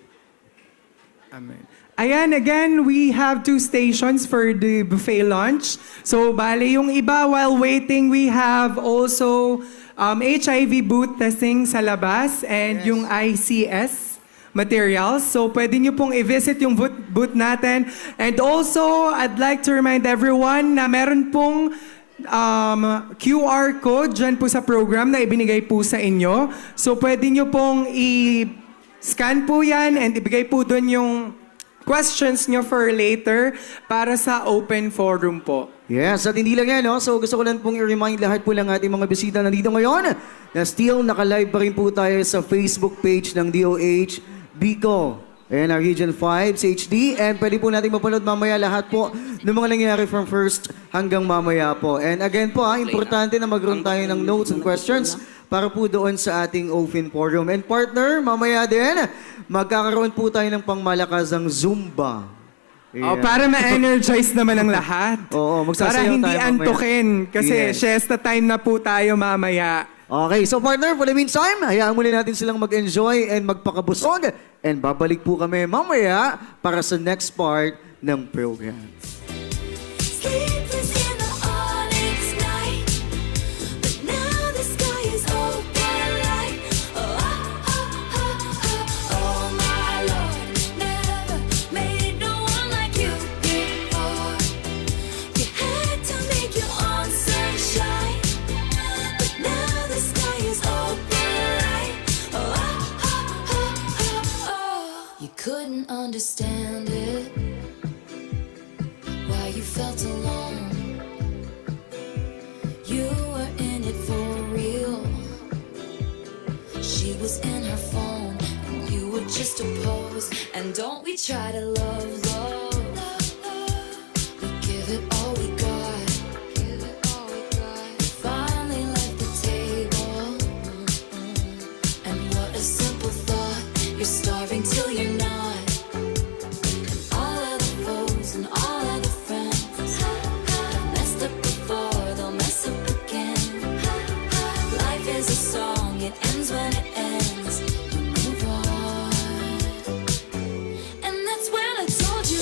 Amen. Ayan, again, we have 2 stations for the buffet lunch. So, bale, yung iba, while waiting, we have also HIV booth testing sa labas and yung ICS materials. So, pwede nyo pong i-visit yung booth natin. And also, I'd like to remind everyone na meron pong QR code dyan po sa program na ibinigay po sa inyo. So, pwede nyo pong i-scan po yan and ibigay po doon yung questions nyo for later para sa open forum po. Yes, at hindi lang yan, no? So gusto ko lang pong i-remind lahat po lang ating mga bisita na dito ngayon na still naka-live pa rin po tayo sa Facebook page ng DOH Bicol. Ayan, our Region 5 sa HD. And pwede po natin mapanood mamaya lahat po ng mga nangyayari from first hanggang mamaya po. And again po, importante na magkaroon tayo ng notes and questions para po doon sa ating open forum. And partner, mamaya din, magkakaroon po tayo ng pangmalakasang Zumba. Oh, para ma-energize naman ang lahat. Oo, magsasayaw para hindi tayo mamaya. antukin. Kasi Yes. siesta time na po tayo mamaya. Okay, so partner, for the meantime, hayaan muli natin silang mag-enjoy and magpakabusog. And babalik po kami mamaya para sa next part ng program. Couldn't understand it, why you felt alone. You were in it for real. She was in her phone, and you were just a pose. And don't we try to love, love? We give it all we got. We finally left the table, and what a simple thought. You're starving till you're not. When it ends, you move on. And that's when I told you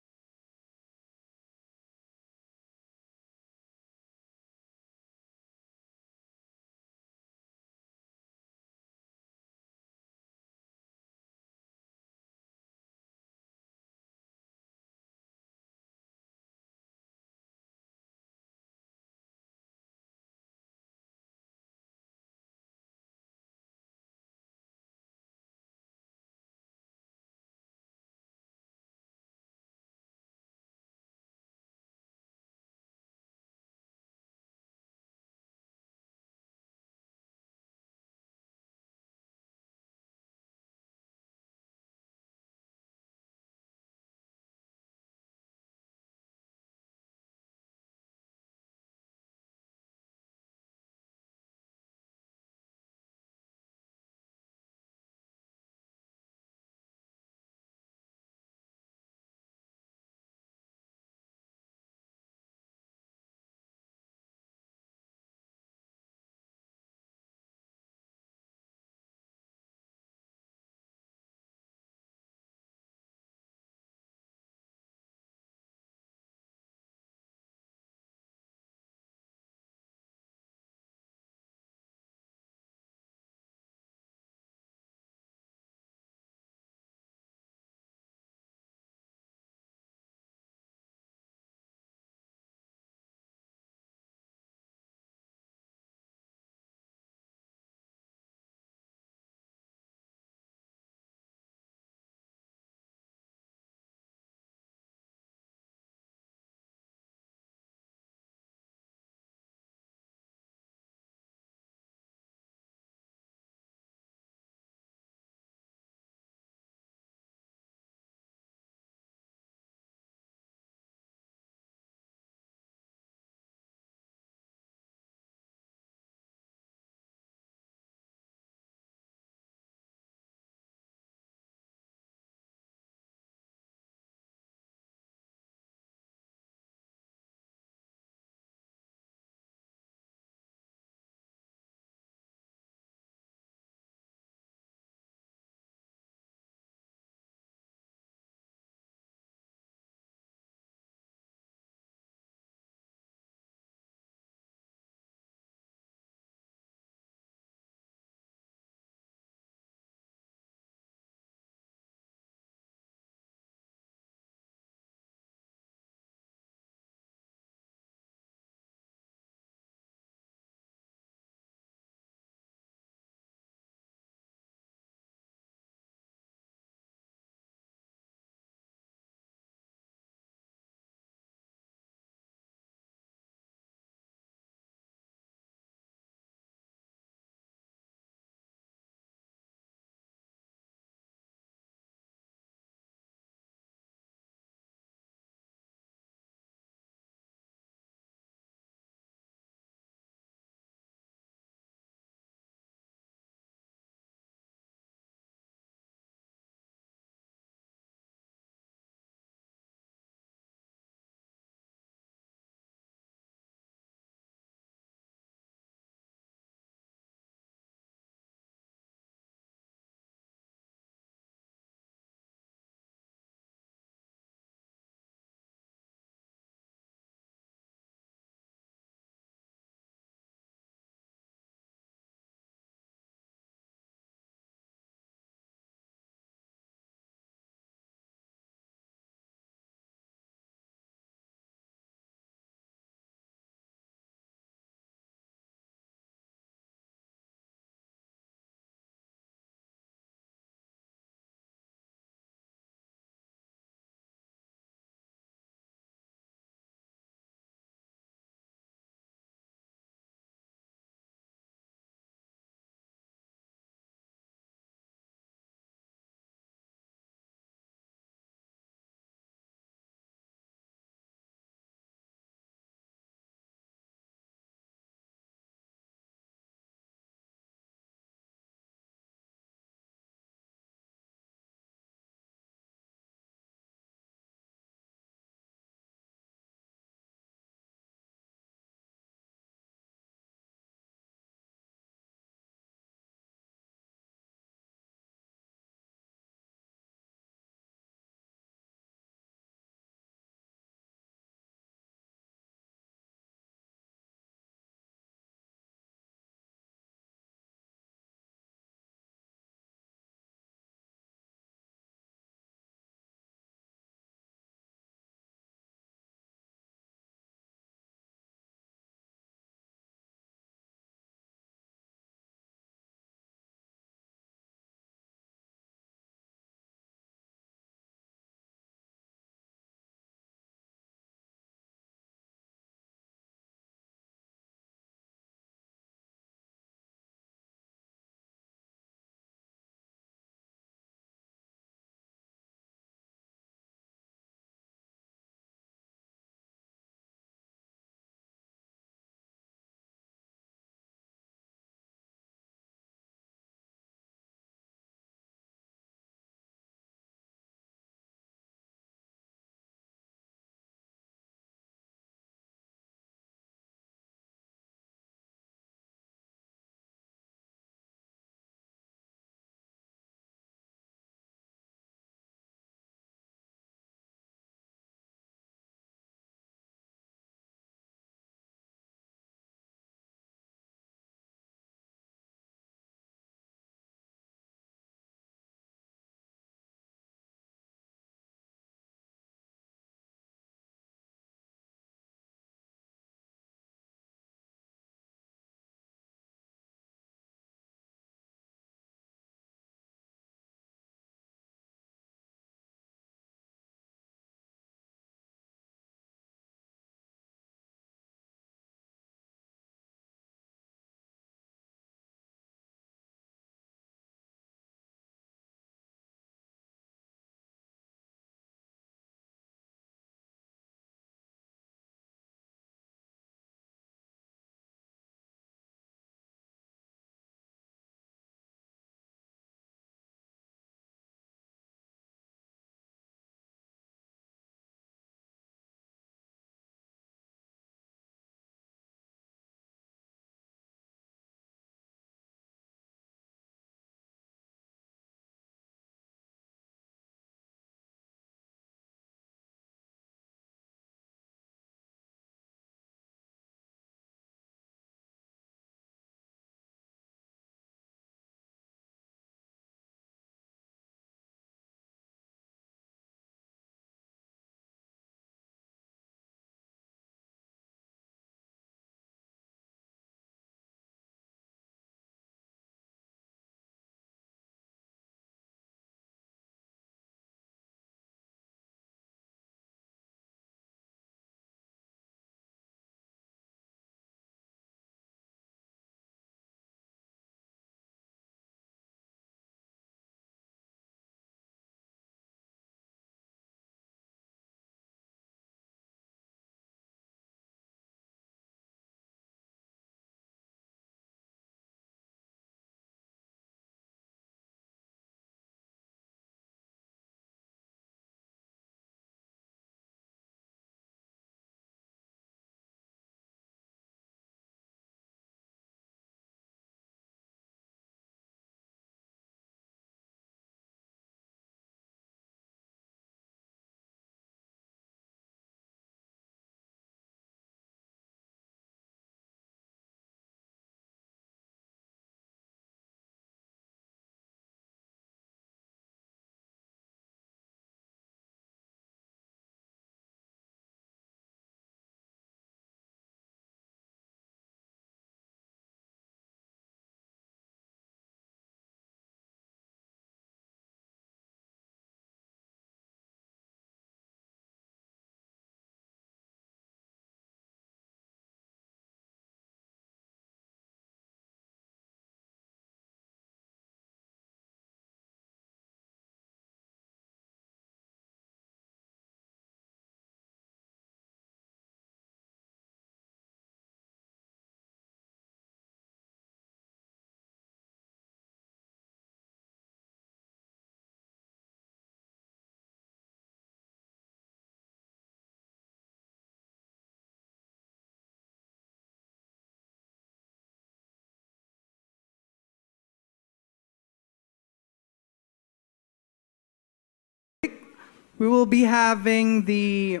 we will be having the...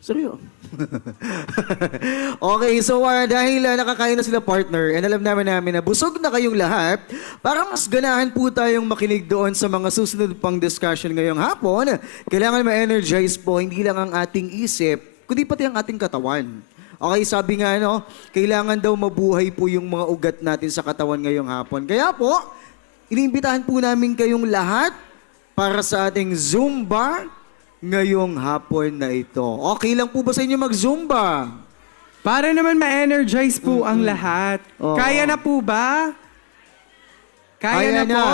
Seryo? Okay, so dahil nakakain na sila partner and alam namin na busog na kayong lahat, para mas ganahan po tayong makinig doon sa mga susunod pang discussion ngayong hapon, kailangan ma-energize po hindi lang ang ating isip, kundi pati ang ating katawan. Okay, sabi nga, kailangan daw mabuhay po yung mga ugat natin sa katawan ngayong hapon. Kaya po, iniimbitahan po namin kayong lahat para sa ating Zumba ngayong hapon na ito. Okay lang po ba sa inyo mag-Zumba? Para naman ma-energize po ang lahat. Oo. Kaya na po ba? Kaya na po.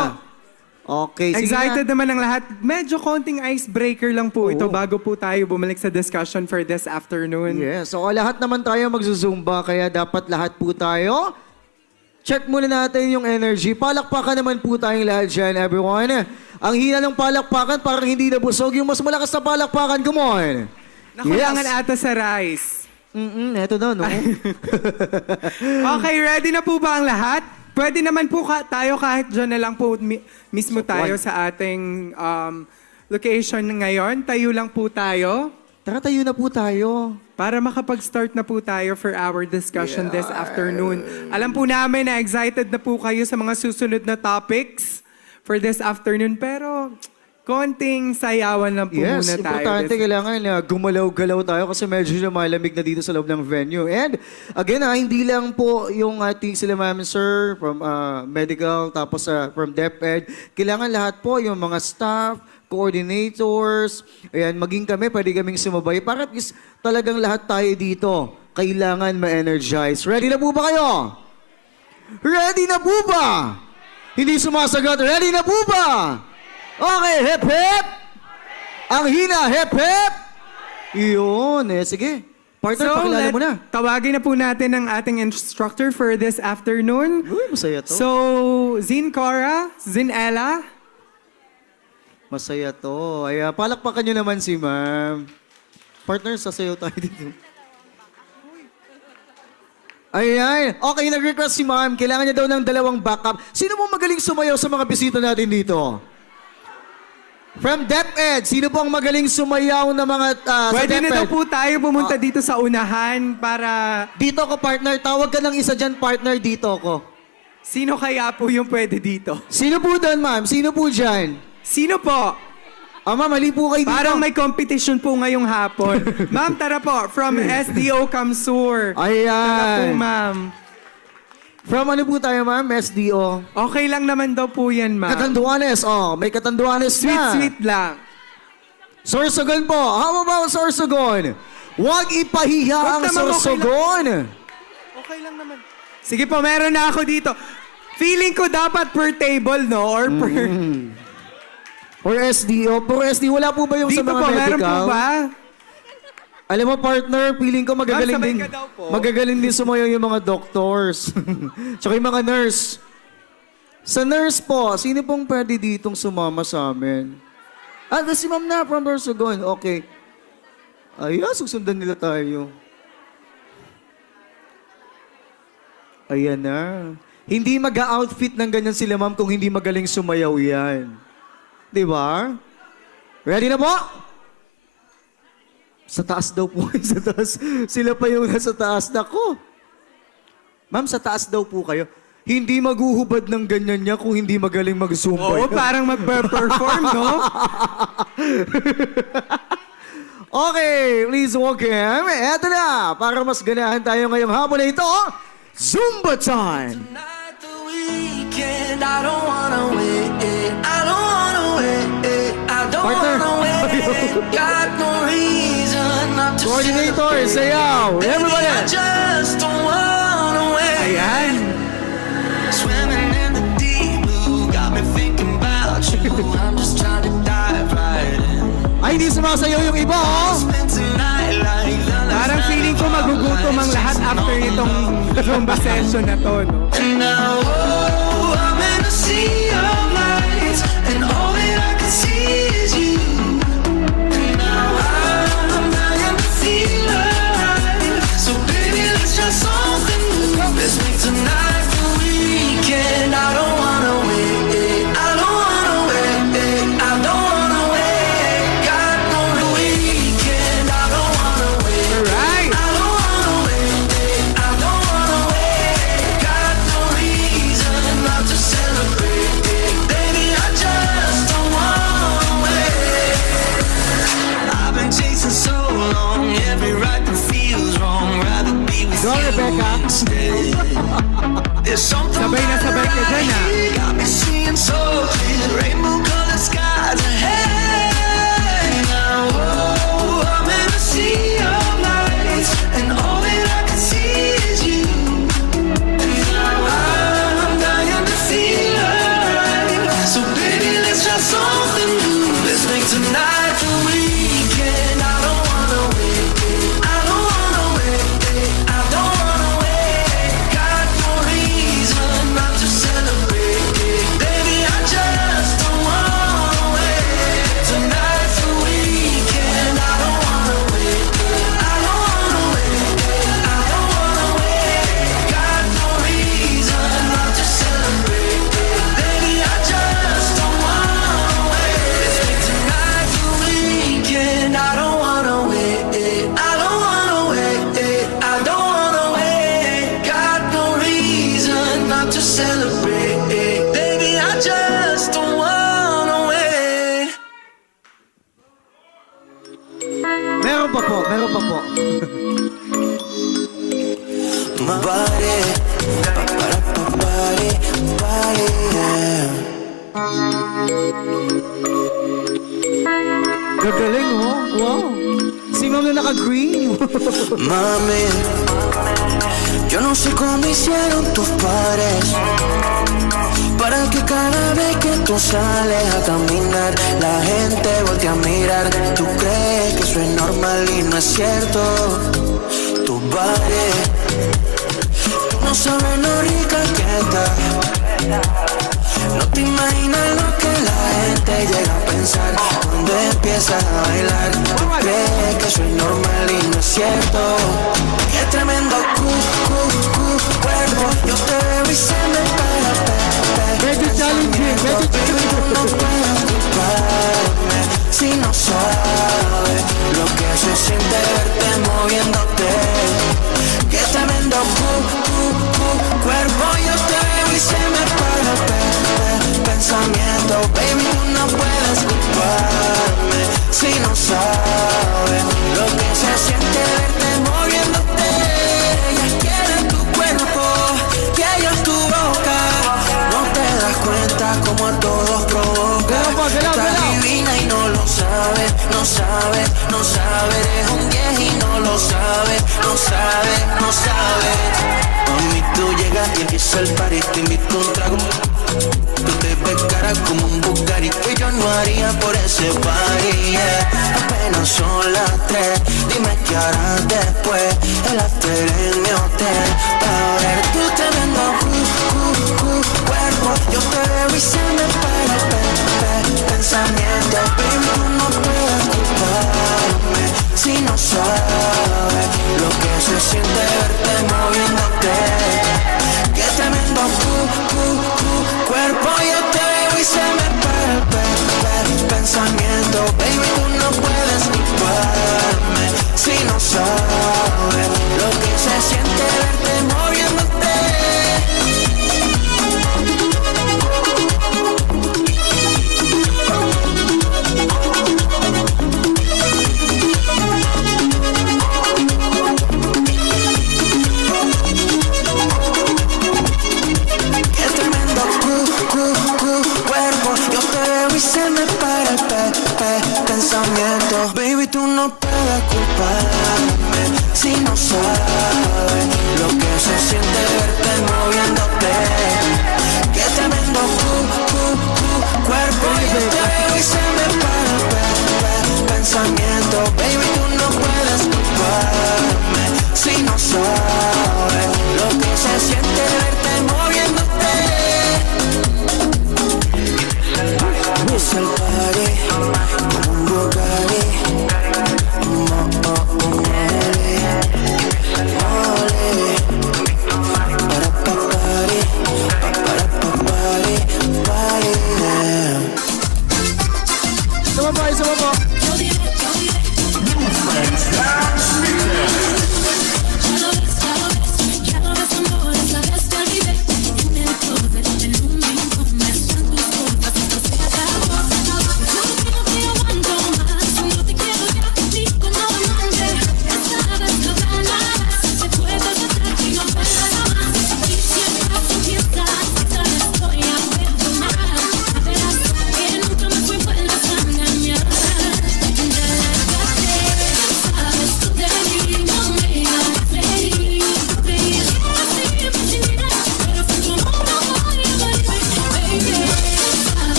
Okay, sige Excited na. naman ang lahat. Medyo konting icebreaker lang po ito bago po tayo bumalik sa discussion for this afternoon. Yes, so lahat naman tayo mag-Zumba, kaya dapat lahat po tayo. Check muna natin yung energy. Palakpakan naman po tayong lahat dyan, everyone. Ang hina ng palakpakan, parang hindi nabusog. Yung mas malakas na palakpakan, come on. Nakulangan ata sa rice. Eto na, no? Okay, ready na po ba ang lahat? Pwede naman po tayo kahit dyan na lang po mismo tayo sa ating location ngayon. Tayo lang po tayo. Tara, tayo na po tayo. Para makapag-start na po tayo for our discussion this afternoon. Alam po namin na excited na po kayo sa mga susunod na topics for this afternoon. Pero konting sayawan lang po muna tayo. Yes, importante kailangan gumalaw-galaw tayo kasi medyo malamig na dito sa loob ng venue. And again, hindi lang po yung ating sila ma'am sir from medical tapos from DepEd. Kailangan lahat po yung mga staff, coordinators, ayan, maging kami, pwede kaming sumabay para at least talagang lahat tayo dito kailangan ma-energize. Ready na po ba kayo? Ready na po ba? Hindi sumasagot. Ready na po ba? Okay, hip hip! Ang hina, hip hip! Yun, sige. Partner, pakilala mo na. Tawagin na po natin ang ating instructor for this afternoon. Uy, masaya to. So, Zin Cora, Zin Ella. Masaya to. Ay, palakpakan nyo naman si ma'am. Partner, sasayaw tayo dito. Ayan. Okay, nag-request si ma'am. Kailangan niya daw ng 2 backup. Sino mo magaling sumayaw sa mga bisita natin dito? From DepEd, sino po ang magaling sumayaw na mga Pwede sa na daw DepEd? po tayo pumunta dito sa unahan para... Dito ko, partner. Tawag ka ng isa dyan, partner. Dito ko. Sino kaya po yung pwede dito? Sino po doon, ma'am? Sino po dyan? Sino po? Ma'am, mali po kayo dito. Parang may competition po ngayong hapon. Ma'am, tara po. From SDO Kamsur. Ayan. Tara po, ma'am. From ano po tayo, ma'am? SDO. Okay lang naman daw po yan, ma'am. Katanduanes. May Katanduanes na. Sweet lang. Sorsogon po. How about Sorsogon? Huwag ipahiya Wag ang naman, okay Sorsogon. Okay lang naman. Sige po, meron na ako dito. Feeling ko dapat per table, no? Or per... Or SDO. Pero SDO, wala po ba yung Dito sa mga po, medical? meron po ba? Alam mo, partner, feeling ko magagaling Ma'am, sabay din. ka daw po. Magagaling din sumayaw yung mga doctors. Tsaka yung mga nurse. Sa nurse po, sino pong pwede ditong sumama sa amin? Si ma'am na from Sorsogon. Okay. Ayan, susundan nila tayo. Ayan na. Hindi mag-outfit ng ganyan sila, ma'am, kung hindi magaling sumayaw yan. Diba? Ready na po? Sa taas daw po. Sa taas. Sila pa yung nasa taas. Nako. Ma'am, sa taas daw po kayo. Hindi maghuhubad ng ganyan niya kung hindi magaling mag-zumba. Oo, parang mag-perform, no? Okay, please welcome. Eto na, para mas ganahan tayo ngayong hapon na ito, Zumba time! I don't wanna wait, I don't wanna wait, I don't Partner. wanna wait. Got no reason not to Coordinator, sayaw! Everybody! I just don't wanna wait. Ayan. Swimming in the deep blue, got me thinking about you. I'm just trying to dive right in. Ay, hindi sumasayaw yung iba, oh! Spend tonight like the last Parang feeling ko magugutom ang lahat after nitong Zumba session na to, no? And now, oh, I'm in a sea of lights, and all that I can see is you. And now I'm dying to feel alive. So baby, let's try something new. Let's make tonight the weekend. I don't wanna There's something Sabay na sabay ka dyan, ah. got me seeing so clear, rainbow colored skies ahead. Now, oh, I'm in a sea of lights, and all that I can see is you. And now I'm dying to feel alive. So baby, let's try something new. Let's make tonight the weekend. I don't wanna wait. I don't wanna wait. I don't wanna wait. Got no reason not to celebrate. Baby, I just don't wanna wait. Tonight's the weekend. I don't wanna wait. I don't wanna wait. I don't wanna wait. Got no reason not to celebrate. Baby, I just don't wanna wait. Let's make tonight the weekend. I don't wanna wait. I don't wanna wait. I don't wanna wait. Got no reason not to celebrate. Baby, I just don't wanna wait. Meron pa po, meron pa po. Tu body, body, body, yeah. Gagaling, oh. Wow. Sino na naka-green? Mami, yo no sé cómo hicieron tus padres para que cada vez que tú sales a caminar la gente voltea a mirar. Tú crees que eso es normal y no es cierto. Tu body, no sabes lo rica que está. No te imaginas lo que la gente llega a pensar cuando empiezas a bailar. Tú crees que eso es normal y no es cierto. Qué tremendo cuerpo. Yo te veo y se me para pensamiento. Baby, tú no puedes culparme si no sabes lo que se siente verte moviéndote. Qué tremendo cuerpo. Yo te veo y se me para pensamiento. Baby, tú no puedes culparme si no sabes lo que se siente verte moviéndote. Ellas quieren tu cuerpo y ellos tu boca. No te das cuenta como a todos provoca. Estás divina y no lo sabes, no sabes, no sabes. Eres un 10 y no lo sabes, no sabes, no sabes. Mami, tú llegas y empieza el party, te invito a un trago. Tú te ves cara como un Bugatti que yo no haría por ese party, yeah. Apenas son las 3, dime qué harás después. El after en mi hotel para ver tu tremendo cuerpo. Yo te veo y se me para pensamiento. Baby, tú no puedes culparme si no sabes lo que se siente verte moviéndote. Qué tremendo cuerpo. Yo te veo y se me para pensamiento. Baby, tú no puedes culparme si no sabes lo que se siente verte moviéndote. Qué tremendo cuerpo. Yo te veo y se me para pensamiento. Baby, tú no puedes culparme si no sabes lo que se siente verte moviéndote. Qué tremendo cuerpo. Yo te veo y se me para pensamiento. Baby, tú no puedes culparme si no sabes lo que se siente verte moviéndote. Es el party como un Bugatti. Ya lo ves, amores, la ves de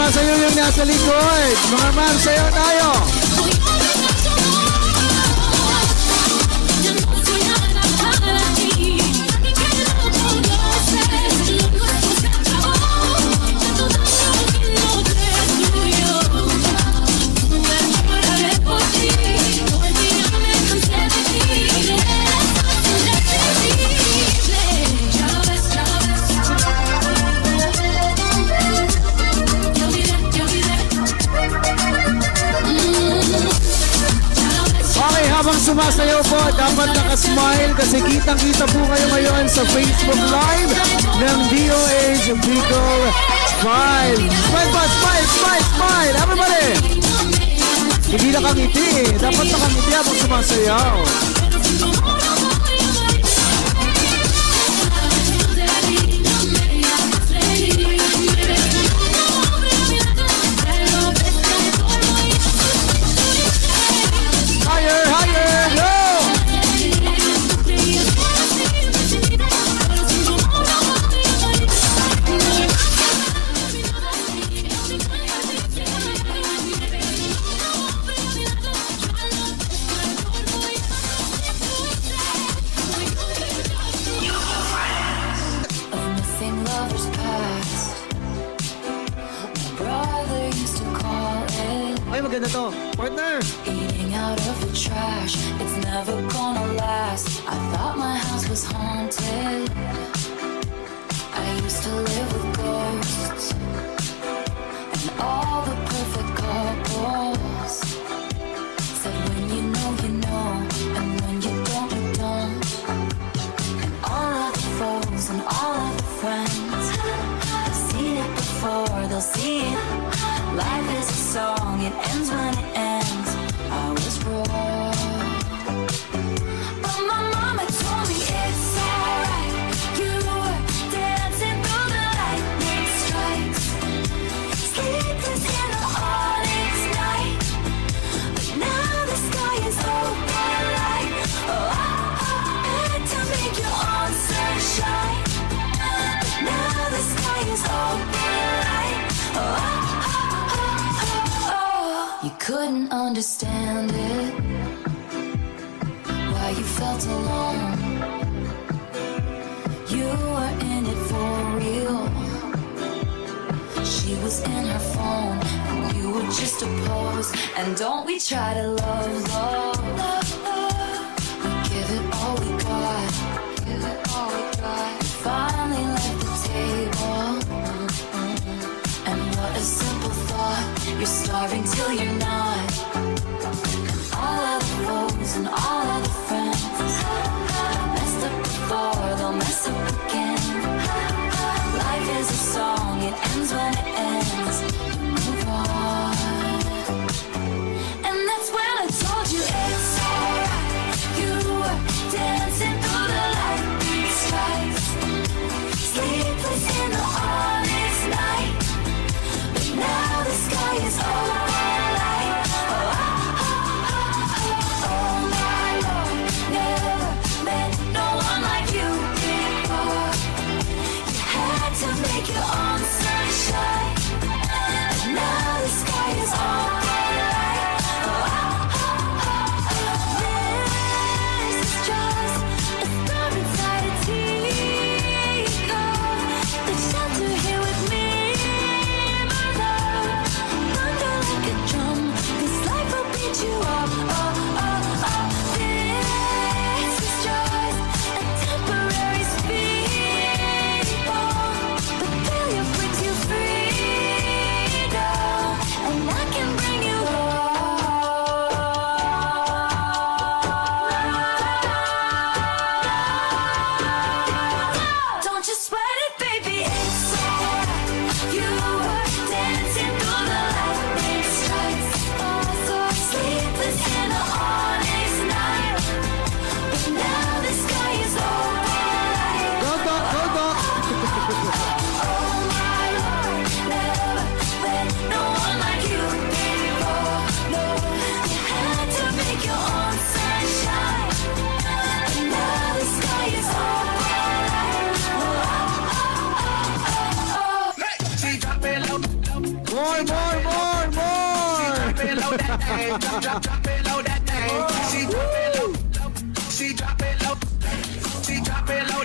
sumasayo yung nasa likod. Mga ma'am, sayo tayo. Okay, habang sumasayaw po, dapat nakasmile kasi kitang-kita po kayo ngayon sa Facebook Live ng DOH Bicol 5. Smile pa, smile, smile, smile! Everybody! Hindi nakangiti eh. Dapat nakangiti habang sumasayaw. Higher, higher, go! Of missing lovers past. My brother used to call it Ay, maganda to. Partner! eating out of the trash. It's never gonna last. I thought my house was haunted. I used to live with ghosts and all the perfect couples. Said when you know, and when you don't. And all of the foes and all of the friends have seen it before, they'll see it. Life is a song, it ends when it ends. I was wrong, but my mama told me it's alright. You were dancing through the lightning strikes, sleepless in the onyx night. But now the sky is open light. Oh, I had to make your own sunshine. But now the sky is open light. Oh, you couldn't understand it, why you felt alone. You were in it for real. She was in her phone, and you were just a pose. And don't we try to love, we give it all we got. We finally left the table. And what a simple thought, you're starving till you're not. And all of the foes and all of the friends messed up before, they'll mess up again. Life is a song, it ends when it ends. Move on. And that's when I told you it's alright. You were dancing through the lightning strikes, sleepless in the onyx night. But now the sky is open light. Oh my Lord, never met no one like you before. You had to make your own sunshine. But now the sky is open light. This is just a storm inside a teacup. The shelter here with me, my love, under like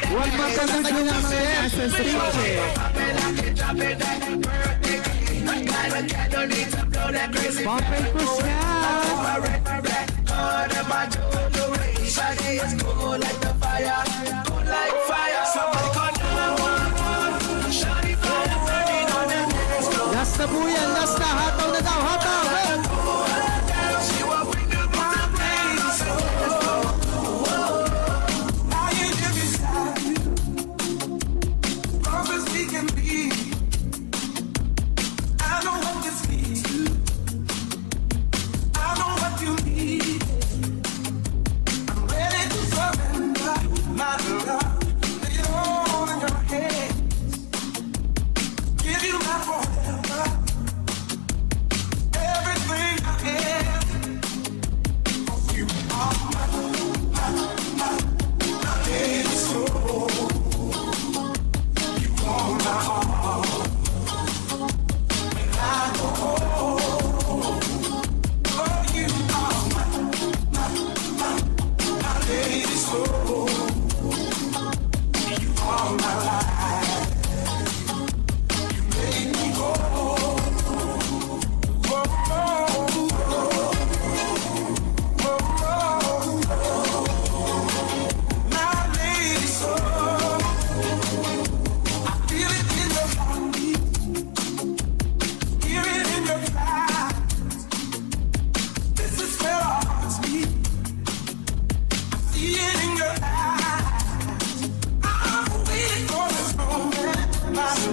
Huwag magkagod yung mga nasa stage eh. Pump and push na! Last na po yan, last na. Hataw na daw, hataw!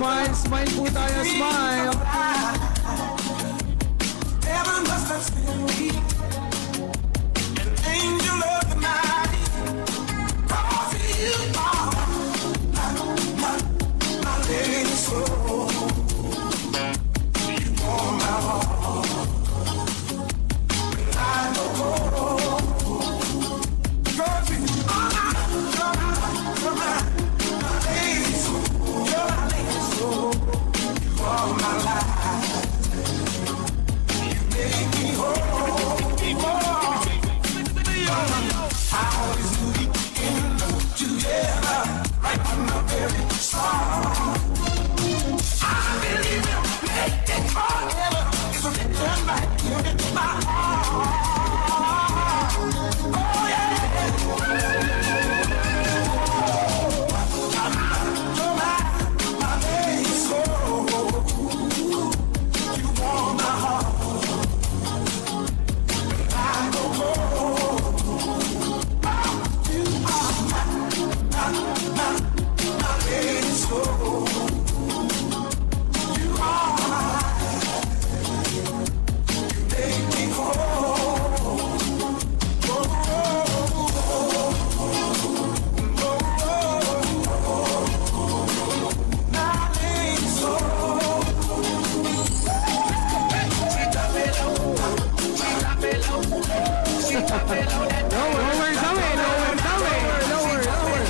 Smile, smile po tayo, smile!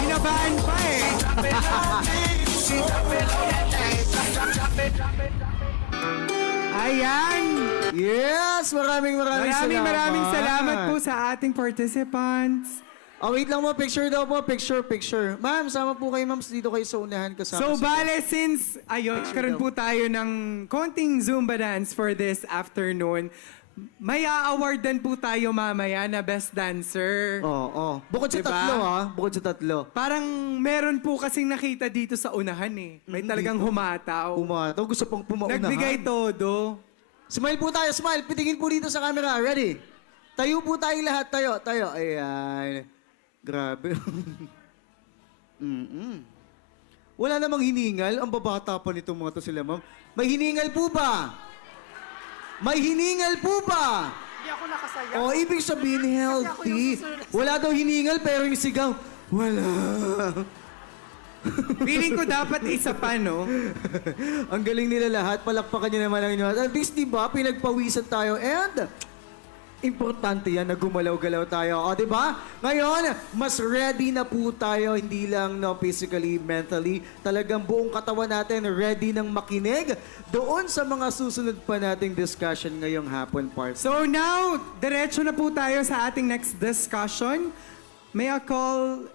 Kinabahan pa eh. Ayan! Yes! Maraming salamat po sa ating participants. Oh, wait lang mo. Picture daw po. Picture. Ma'am, sama po kayo, ma'am. Dito kayo sa unahan kasama. So, bale, since, karoon po tayo ng konting Zumba dance for this afternoon, may a-awardan po tayo mamaya na Best Dancer. Oo. Bukod sa tatlo, ha? Bukod sa tatlo. Parang meron po kasing nakita dito sa unahan eh. May talagang humataw. Gusto pong pumaunahan. Nagbigay todo. Smile po tayo, smile. Pitingin po dito sa camera. Ready? Tayo po tayo lahat. Tayo. Ayan. Grabe. Wala namang hiningal. Ang babata pa nitong mga to sila, ma'am. May hiningal po ba? Hindi ako nakasaya. Oh, ibig sabihin healthy. Wala daw hiningal pero yung sigaw, wala. Feeling ko dapat isa pa, no? Ang galing nila lahat. Palakpakan nyo naman ang inyo. At least, di ba, pinagpawisan tayo. And Importante yan na gumalaw-galaw tayo. O, di ba? Ngayon, mas ready na po tayo, hindi lang no, physically, mentally. Talagang buong katawan natin ready nang makinig doon sa mga susunod pa nating discussion ngayong hapon part. So now, diretso na po tayo sa ating next discussion. May I call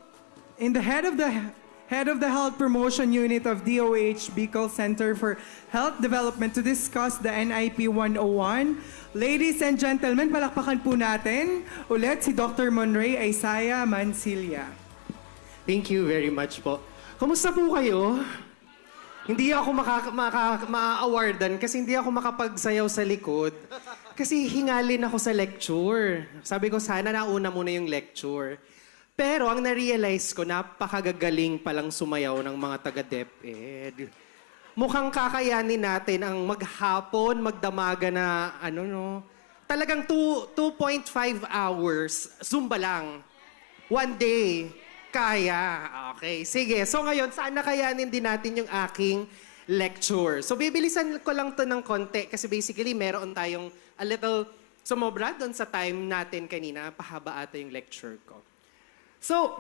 in the head of the Health Promotion Unit of DOH Bicol Center for Health Development to discuss the NIP 101. Ladies and gentlemen, palakpakan po natin ulit si Dr. Monray Isaiah Mansilla. Thank you very much po. Kumusta po kayo? Hindi ako ma-awardan kasi hindi ako makapagsayaw sa likod. Kasi hingalin ako sa lecture. Sabi ko, sana nauna muna yung lecture. Pero ang na-realize ko, napakagagaling palang sumayaw ng mga taga-DepEd. Mukhang kakayanin natin ang maghapon, magdamaga na, talagang 2.5 hours, Zumba lang. One day, kaya. Okay, sige. So ngayon, saan nakayanin din natin yung aking lecture? So bibilisan ko lang to ng konti kasi basically meron tayong a little sumobra doon sa time natin kanina. Pahaba ata yung lecture ko. So,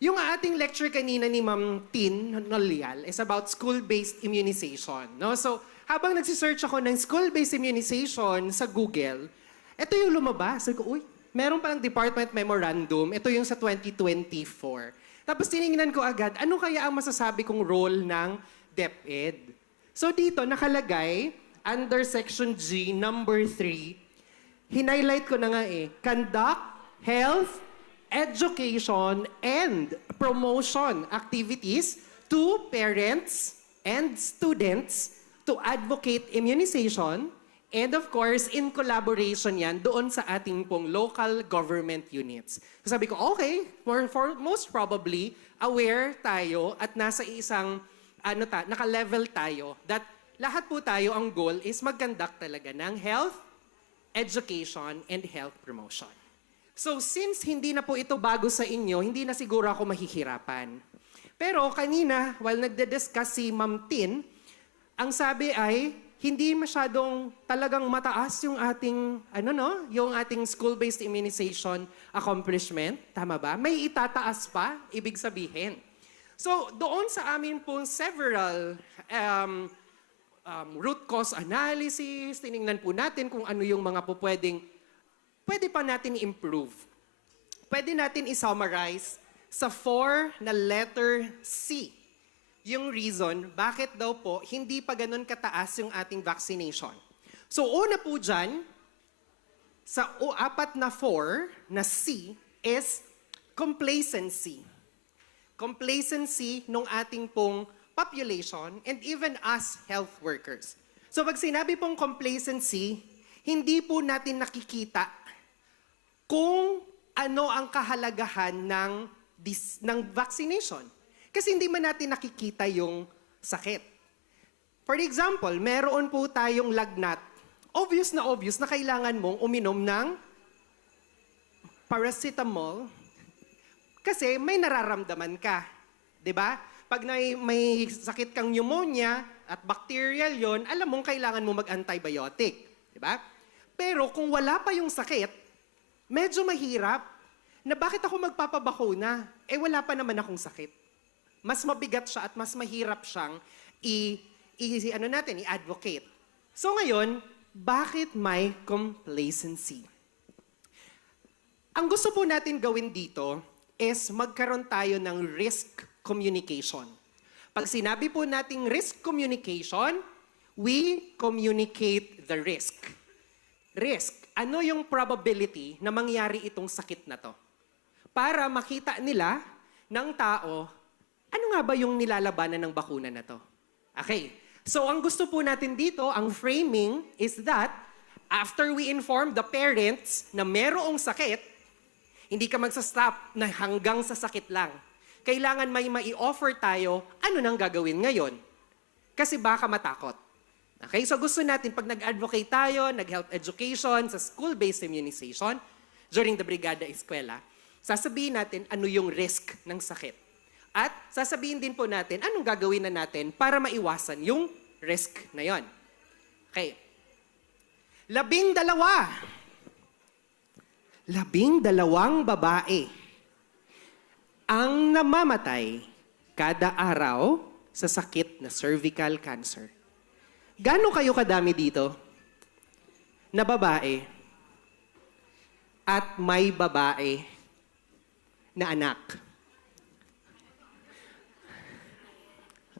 yung ating lecture kanina ni Ma'am Tin Nolial is about school-based immunization. No? So, habang nagsisearch ako ng school-based immunization sa Google, ito yung lumabas. Sabi ko, meron palang department memorandum. Ito yung sa 2024. Tapos tinignan ko agad, ano kaya ang masasabi kong role ng DepEd? So dito nakalagay, under section G, number 3, hinighlight ko na nga conduct health, education, and promotion activities to parents and students to advocate immunization, and of course, in collaboration yan doon sa ating pong local government units. So sabi ko, okay, for most probably, aware tayo at nasa isang, naka-level tayo that lahat po tayo, ang goal is mag-conduct talaga ng health, education, and health promotion. So since hindi na po ito bago sa inyo, hindi na siguro ako mahihirapan. Pero kanina, while nagde-discuss si Ma'am Tin, ang sabi ay, hindi masyadong talagang mataas yung ating, yung ating school-based immunization accomplishment. Tama ba? May itataas pa, ibig sabihin. So doon sa amin pong several root cause analysis, tinignan po natin kung ano yung mga po pwede pa natin i-improve. Pwede natin i-summarize sa 4 na letter C. Yung reason, bakit daw po hindi pa ganun kataas yung ating vaccination. So una po dyan, sa 4 na C is complacency. Complacency ng ating pong population and even us health workers. So pag sinabi pong complacency, hindi po natin nakikita kung ano ang kahalagahan ng vaccination. Kasi hindi man natin nakikita yung sakit. For example, meron po tayong lagnat. Obvious na kailangan mong uminom ng paracetamol kasi may nararamdaman ka. 'Di ba? Pag may sakit kang pneumonia at bacterial yon, alam mong kailangan mo mag-antibiotic. 'Di ba? Pero kung wala pa yung sakit, medyo mahirap na bakit ako magpapabakuna? Wala pa naman akong sakit. Mas mabigat siya at mas mahirap siyang i-advocate. So ngayon, bakit may complacency? Ang gusto po natin gawin dito is magkaroon tayo ng risk communication. Pag sinabi po nating risk communication, we communicate the risk. Risk. Ano yung probability na mangyari itong sakit na to? Para makita nila ng tao, ano nga ba yung nilalabanan ng bakuna na to? Okay. So ang gusto po natin dito, ang framing is that after we inform the parents na merong sakit, hindi ka magsa-stop na hanggang sa sakit lang. Kailangan may mai-offer tayo, ano nang gagawin ngayon? Kasi baka matakot. Okay, so gusto natin pag nag-advocate tayo, nag-health education, sa school-based immunization, during the Brigada Eskwela, sasabihin natin ano yung risk ng sakit. At sasabihin din po natin anong gagawin na natin para maiwasan yung risk na yon. Okay. 12 12 babae ang namamatay kada araw sa sakit na cervical cancer. Gaano kayo kadami dito na babae at may babae na anak?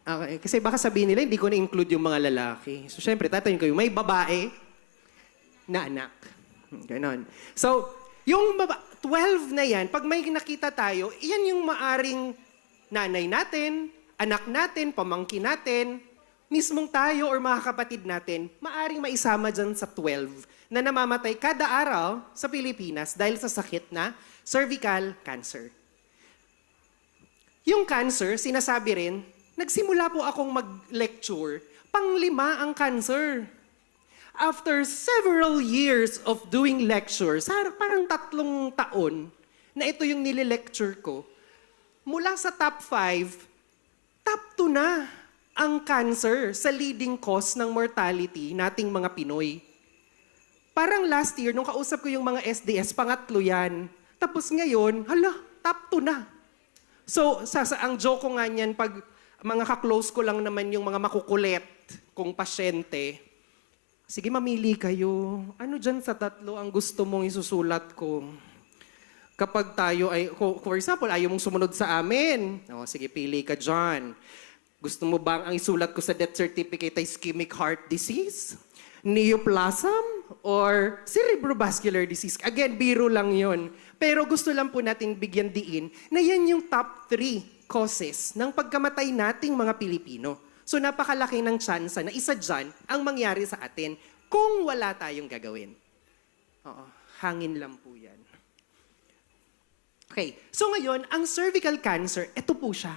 Okay, kasi baka sabihin nila, hindi ko na-include yung mga lalaki. So, syempre, tatanungin ko yung may babae na anak. Ganon. So, yung 12 na yan, pag may nakita tayo, iyan yung maaring nanay natin, anak natin, pamangkin natin, mismong tayo or mga kapatid natin, maaring maisama dyan sa 12 na namamatay kada araw sa Pilipinas dahil sa sakit na cervical cancer. Yung cancer, sinasabi rin, nagsimula po akong mag-lecture, pang-5 ang cancer. After several years of doing lectures, parang 3 taon na ito yung nile-lecture ko, mula sa top 5, top 2 na ang cancer sa leading cause ng mortality nating mga Pinoy. Parang last year, nung kausap ko yung mga SDS, pangatlo yan. Tapos ngayon, top 2 na. So, ang joke ko nga niyan, pag mga ka-close ko lang naman yung mga makukulit kong pasyente, sige, mamili kayo. Ano dyan sa 3 ang gusto mong isusulat ko? Kapag tayo ay, for example, ayaw mong sumunod sa amin. O, sige, pili ka dyan. Gusto mo bang ang isulat ko sa death certificate ay ischemic heart disease, neoplasm, or cerebrovascular disease? Again, biro lang yon. Pero gusto lang po natin bigyan diin na yan yung top 3 causes ng pagkamatay nating mga Pilipino. So napakalaki ng tsansa na isa dyan ang mangyari sa atin kung wala tayong gagawin. Oo, hangin lang po yan. Okay, so ngayon, ang cervical cancer, ito po siya.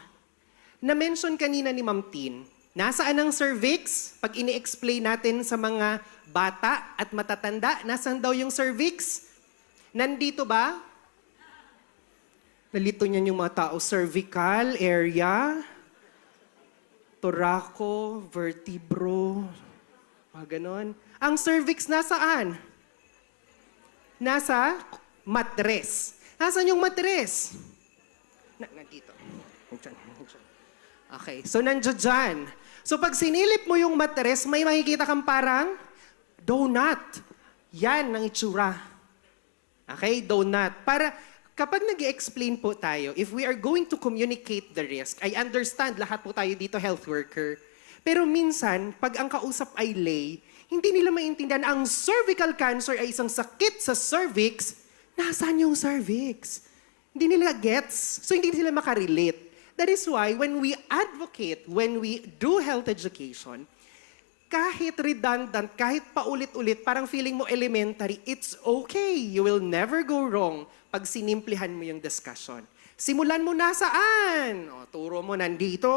Na-mention kanina ni Ma'am Tin, nasaan ang cervix? Pag ini-explain natin sa mga bata at matatanda, nasaan daw yung cervix? Nandito ba? Nalito niyan yung mga tao, cervical area, thoraco, vertebro, ganon. Ang cervix nasaan? Nasa matres. Nasaan yung matres? Nandito. Okay, so nandiyo dyan. So pag sinilip mo yung matres, may makikita kang parang donut. Yan ang itsura. Okay, donut. Para kapag nag-explain po tayo, if we are going to communicate the risk, I understand, lahat po tayo dito health worker. Pero minsan, pag ang kausap ay lay, hindi nila maintindihan ang cervical cancer ay isang sakit sa cervix. Nasaan yung cervix? Hindi nila gets. So hindi nila makarelate. That is why when we advocate, when we do health education, kahit redundant, kahit paulit-ulit, parang feeling mo elementary, it's okay. You will never go wrong pag sinimplihan mo yung discussion. Simulan mo nasaan? O, turo mo nandito.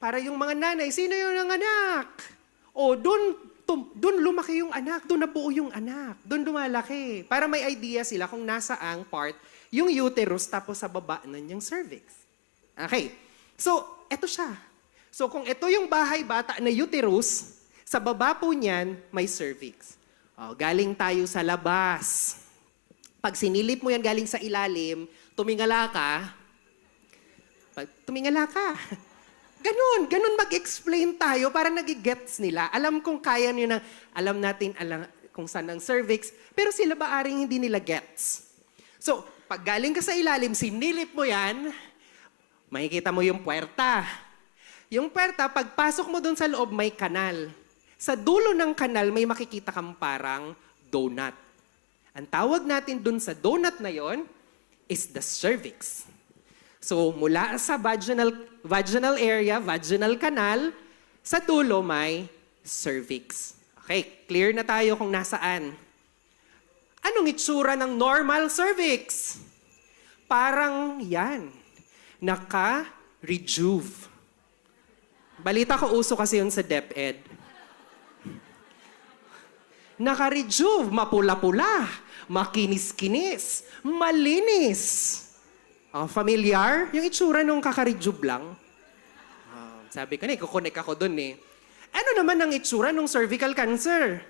Para yung mga nanay, sino yung anak? O, doon lumaki yung anak, doon nabuo yung anak, doon lumalaki. Para may idea sila kung nasaang part yung uterus tapos sa baba nun yung cervix. Okay. So, eto siya. So, kung ito yung bahay bata na uterus, sa baba po niyan, may cervix. O, galing tayo sa labas. Pag sinilip mo yan galing sa ilalim, tumingala ka. Ganun mag-explain tayo para nagigets nila. Alam kung kaya nyo na, alam natin kung saan ang cervix, pero sila ba aring hindi nila gets? So, pag galing ka sa ilalim, sinilip mo yan, makikita mo yung puwerta. Yung puwerta, pagpasok mo doon sa loob, may kanal. Sa dulo ng kanal, may makikita kang parang donut. Ang tawag natin doon sa donut na yon is the cervix. So, mula sa vaginal area, vaginal canal, sa dulo may cervix. Okay, clear na tayo kung nasaan. Anong itsura ng normal cervix? Parang yan. Naka-rejuve. Balita ko uso kasi yun sa DepEd. Naka-rejuve, mapula-pula, makinis-kinis, malinis. Familiar? Yung itsura nung kaka-rejuve lang. Sabi ko na, kukonek ako dun eh. Ano naman ang itsura nung cervical cancer?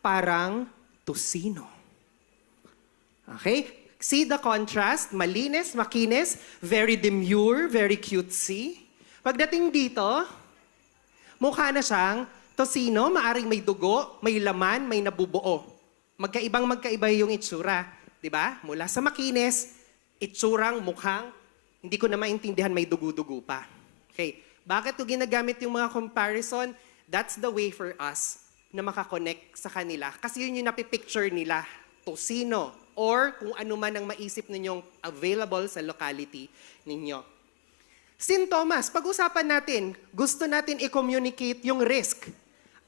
Parang Tocino. Okay? See the contrast? Malinis, makinis, very demure, very cutesy. Pagdating dito, mukha na siyang tocino, maaring may dugo, may laman, may nabubuo. Magkaiba yung itsura. Diba? Mula sa makinis, itsurang, mukhang, hindi ko na maintindihan may dugo-dugo pa. Okay. Bakit ko ginagamit yung mga comparison? That's the way for us na makakonect sa kanila. Kasi yun yung napipicture nila, tocino, or kung ano man ang maisip ninyong available sa locality ninyo. Sintomas, pag-usapan natin, gusto natin i-communicate yung risk.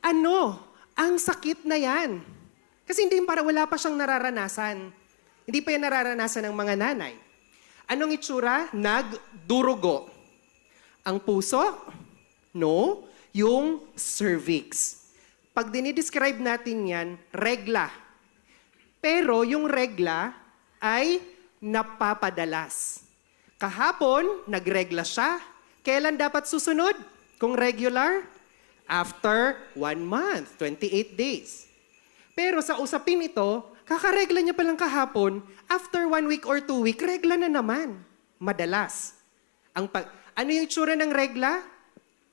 Ano ang sakit na yan? Kasi hindi para wala pa siyang nararanasan. Hindi pa yan nararanasan ng mga nanay. Anong itsura? Nagdurugo. Ang puso? No. Yung cervix. Pag dinidescribe natin yan, regla. Pero yung regla ay napapadalas. Kahapon, nagregla siya. Kailan dapat susunod? Kung regular? After 1 month, 28 days. Pero sa usapin ito, kakaregla niya palang kahapon, after 1 week or 2 week, regla na naman. Madalas. Ano yung itsura ng regla?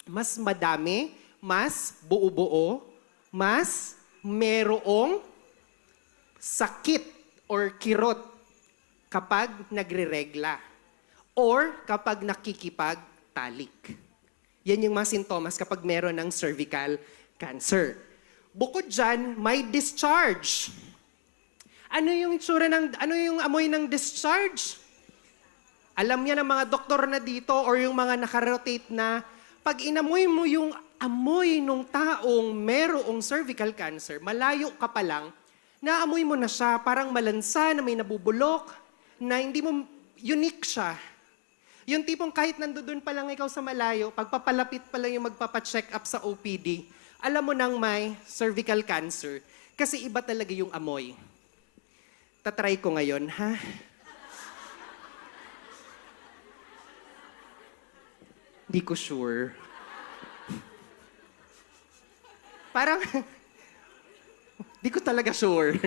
Mas madami, mas buo-buo, mas merong sakit or kirot kapag nagre-regla or kapag nakikipagtalik. Yan yung mga sintomas kapag meron ng cervical cancer. Bukod dyan, may discharge. Ano yung amoy ng discharge? Alam niya ng mga doktor na dito or yung mga nakarotate na pag inamoy mo yung amoy nung taong merong cervical cancer, malayo ka pa lang, naamoy mo na siya, parang malansa na may nabubulok, na hindi mo, unique siya. Yung tipong kahit nandoon pa lang ikaw sa malayo, pagpapalapit pa lang yung magpapacheck up sa OPD, alam mo nang may cervical cancer. Kasi iba talaga yung amoy. Tatry ko ngayon, ha? Hindi ko sure. Parang, di ko talaga sure.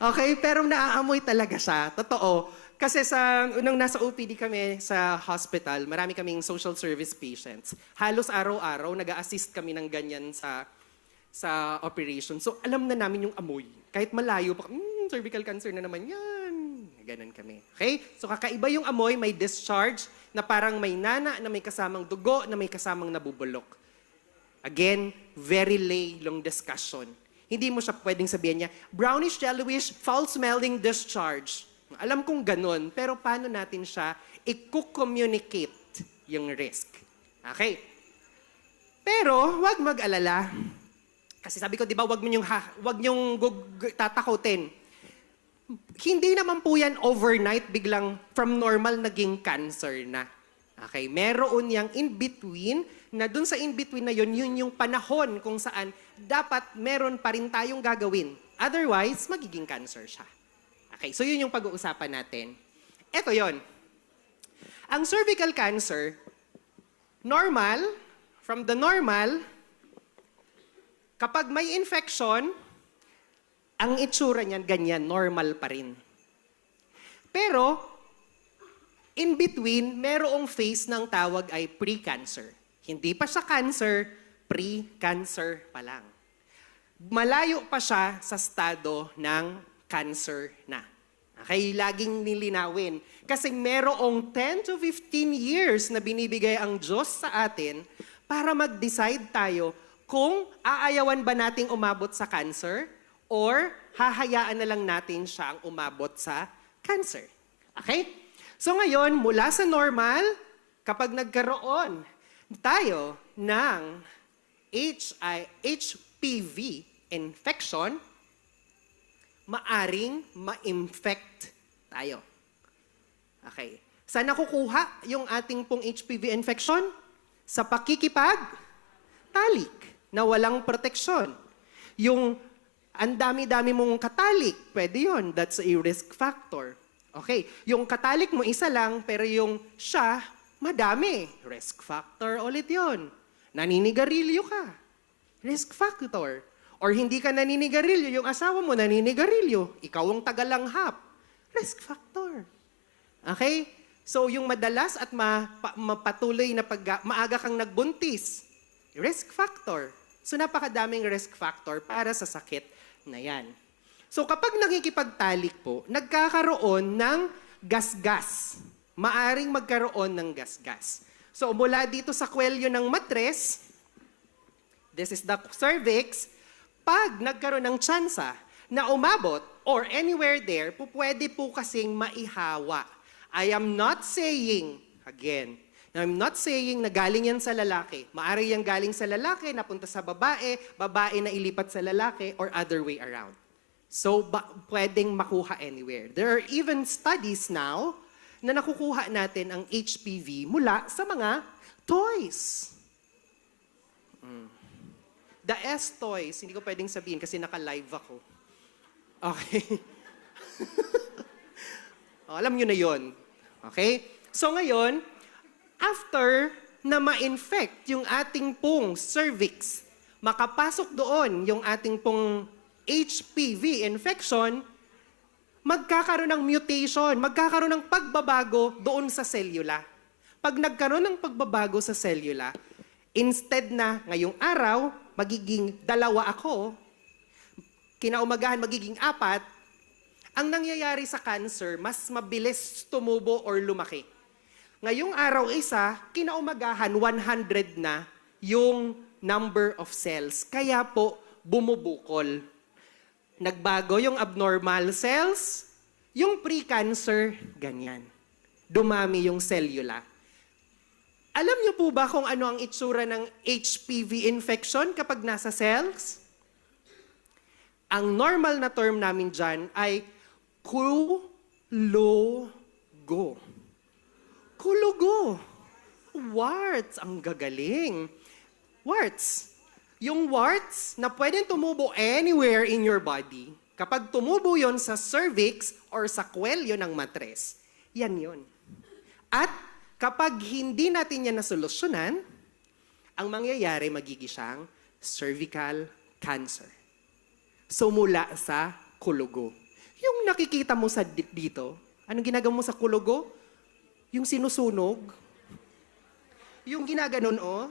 Okay, pero naaamoy talaga siya. Totoo. Kasi unang nasa OPD kami sa hospital, marami kaming social service patients. Halos araw-araw, nag-a-assist kami ng ganyan sa operation. So, alam na namin yung amoy. Kahit malayo pa, cervical cancer na naman yan. Ganon kami. Okay? So, kakaiba yung amoy, may discharge, na parang may nana, na may kasamang dugo, na may kasamang nabubulok. Again, very long discussion. Hindi mo siya pwedeng sabihin niya, brownish, yellowish, foul-smelling discharge. Alam kong ganun, pero paano natin siya i-communicate yung risk? Okay? Pero, wag mag-alala. Kasi sabi ko, di ba, wag niyong tatakutin. Hindi naman po yan overnight biglang from normal naging cancer na. Okay, meron yang in-between na dun sa in-between na yun yung panahon kung saan dapat meron pa rin tayong gagawin. Otherwise, magiging cancer siya. Okay, so yun yung pag-uusapan natin. Ito yon. Ang cervical cancer, normal, from the normal, kapag may infection, ang itsura niyan, ganyan, normal pa rin. Pero, in between, merong phase ng tawag ay pre-cancer. Hindi pa siya cancer, pre-cancer pa lang. Malayo pa siya sa estado ng cancer na. Okay, laging nilinawin. Kasi merong 10 to 15 years na binibigay ang Diyos sa atin para mag-decide tayo kung aayawan ba nating umabot sa cancer or hahayaan na lang natin siyang umabot sa cancer. Okay? So ngayon, mula sa normal, kapag nagkaroon tayo ng HPV infection, maaring ma-infect tayo. Okay. Saan nakukuha yung ating pong HPV infection? Sa pakikipag-talik na walang proteksyon. Yung ang dami-dami mong katalik, pwede yun. That's a risk factor. Okay. Yung katalik mo isa lang, pero yung siya, madami. Risk factor ulit yun. Naninigarilyo ka. Risk factor. Or hindi ka naninigarilyo, yung asawa mo naninigarilyo, ikaw ang tagalanghap. Risk factor. Okay? So yung madalas at mapatuloy na maaga kang nagbuntis, risk factor. So napakadaming risk factor para sa sakit na yan. So kapag nakikipagtalik po, nagkakaroon ng gasgas. Maaring magkaroon ng gasgas. So mula dito sa kwelyo ng matres, this is the cervix, pag nagkaroon ng tsansa na umabot or anywhere there, pwede po kasing maihawa. I am not saying, again, I'm not saying na galing yan sa lalaki. Maaari yan galing sa lalaki, napunta sa babae, babae na ilipat sa lalaki, or other way around. So, pwedeng makuha anywhere. There are even studies now na nakukuha natin ang HPV mula sa mga toys. The S toys, hindi ko pwedeng sabihin kasi naka-live ako. Okay. Alam nyo na yon. Okay? So ngayon, after na ma-infect yung ating pong cervix, makapasok doon yung ating pong HPV infection, magkakaroon ng mutation, magkakaroon ng pagbabago doon sa selula. Pag nagkaroon ng pagbabago sa selula, instead na ngayong araw, magiging 2 ako, kinaumagahan magiging 4, ang nangyayari sa cancer, mas mabilis tumubo or lumaki. Ngayong araw isa, kinaumagahan 100 na yung number of cells. Kaya po, bumubukol. Nagbago yung abnormal cells, yung pre-cancer, ganyan. Dumami yung cellula. Alam niyo po ba kung ano ang itsura ng HPV infection kapag nasa cells? Ang normal na term namin dyan ay kulugo. Kulugo. Warts. Ang gagaling. Warts. Yung warts na pwedeng tumubo anywhere in your body, kapag tumubo yon sa cervix or sa kwelyo ng matres, yan yon. At kapag hindi natin yan nasolusyonan, ang mangyayari magiging siyang cervical cancer. So mula sa kulugo. Yung nakikita mo sa dito, anong ginagawa mo sa kulugo? Yung sinusunog. Yung ginaganon, oh.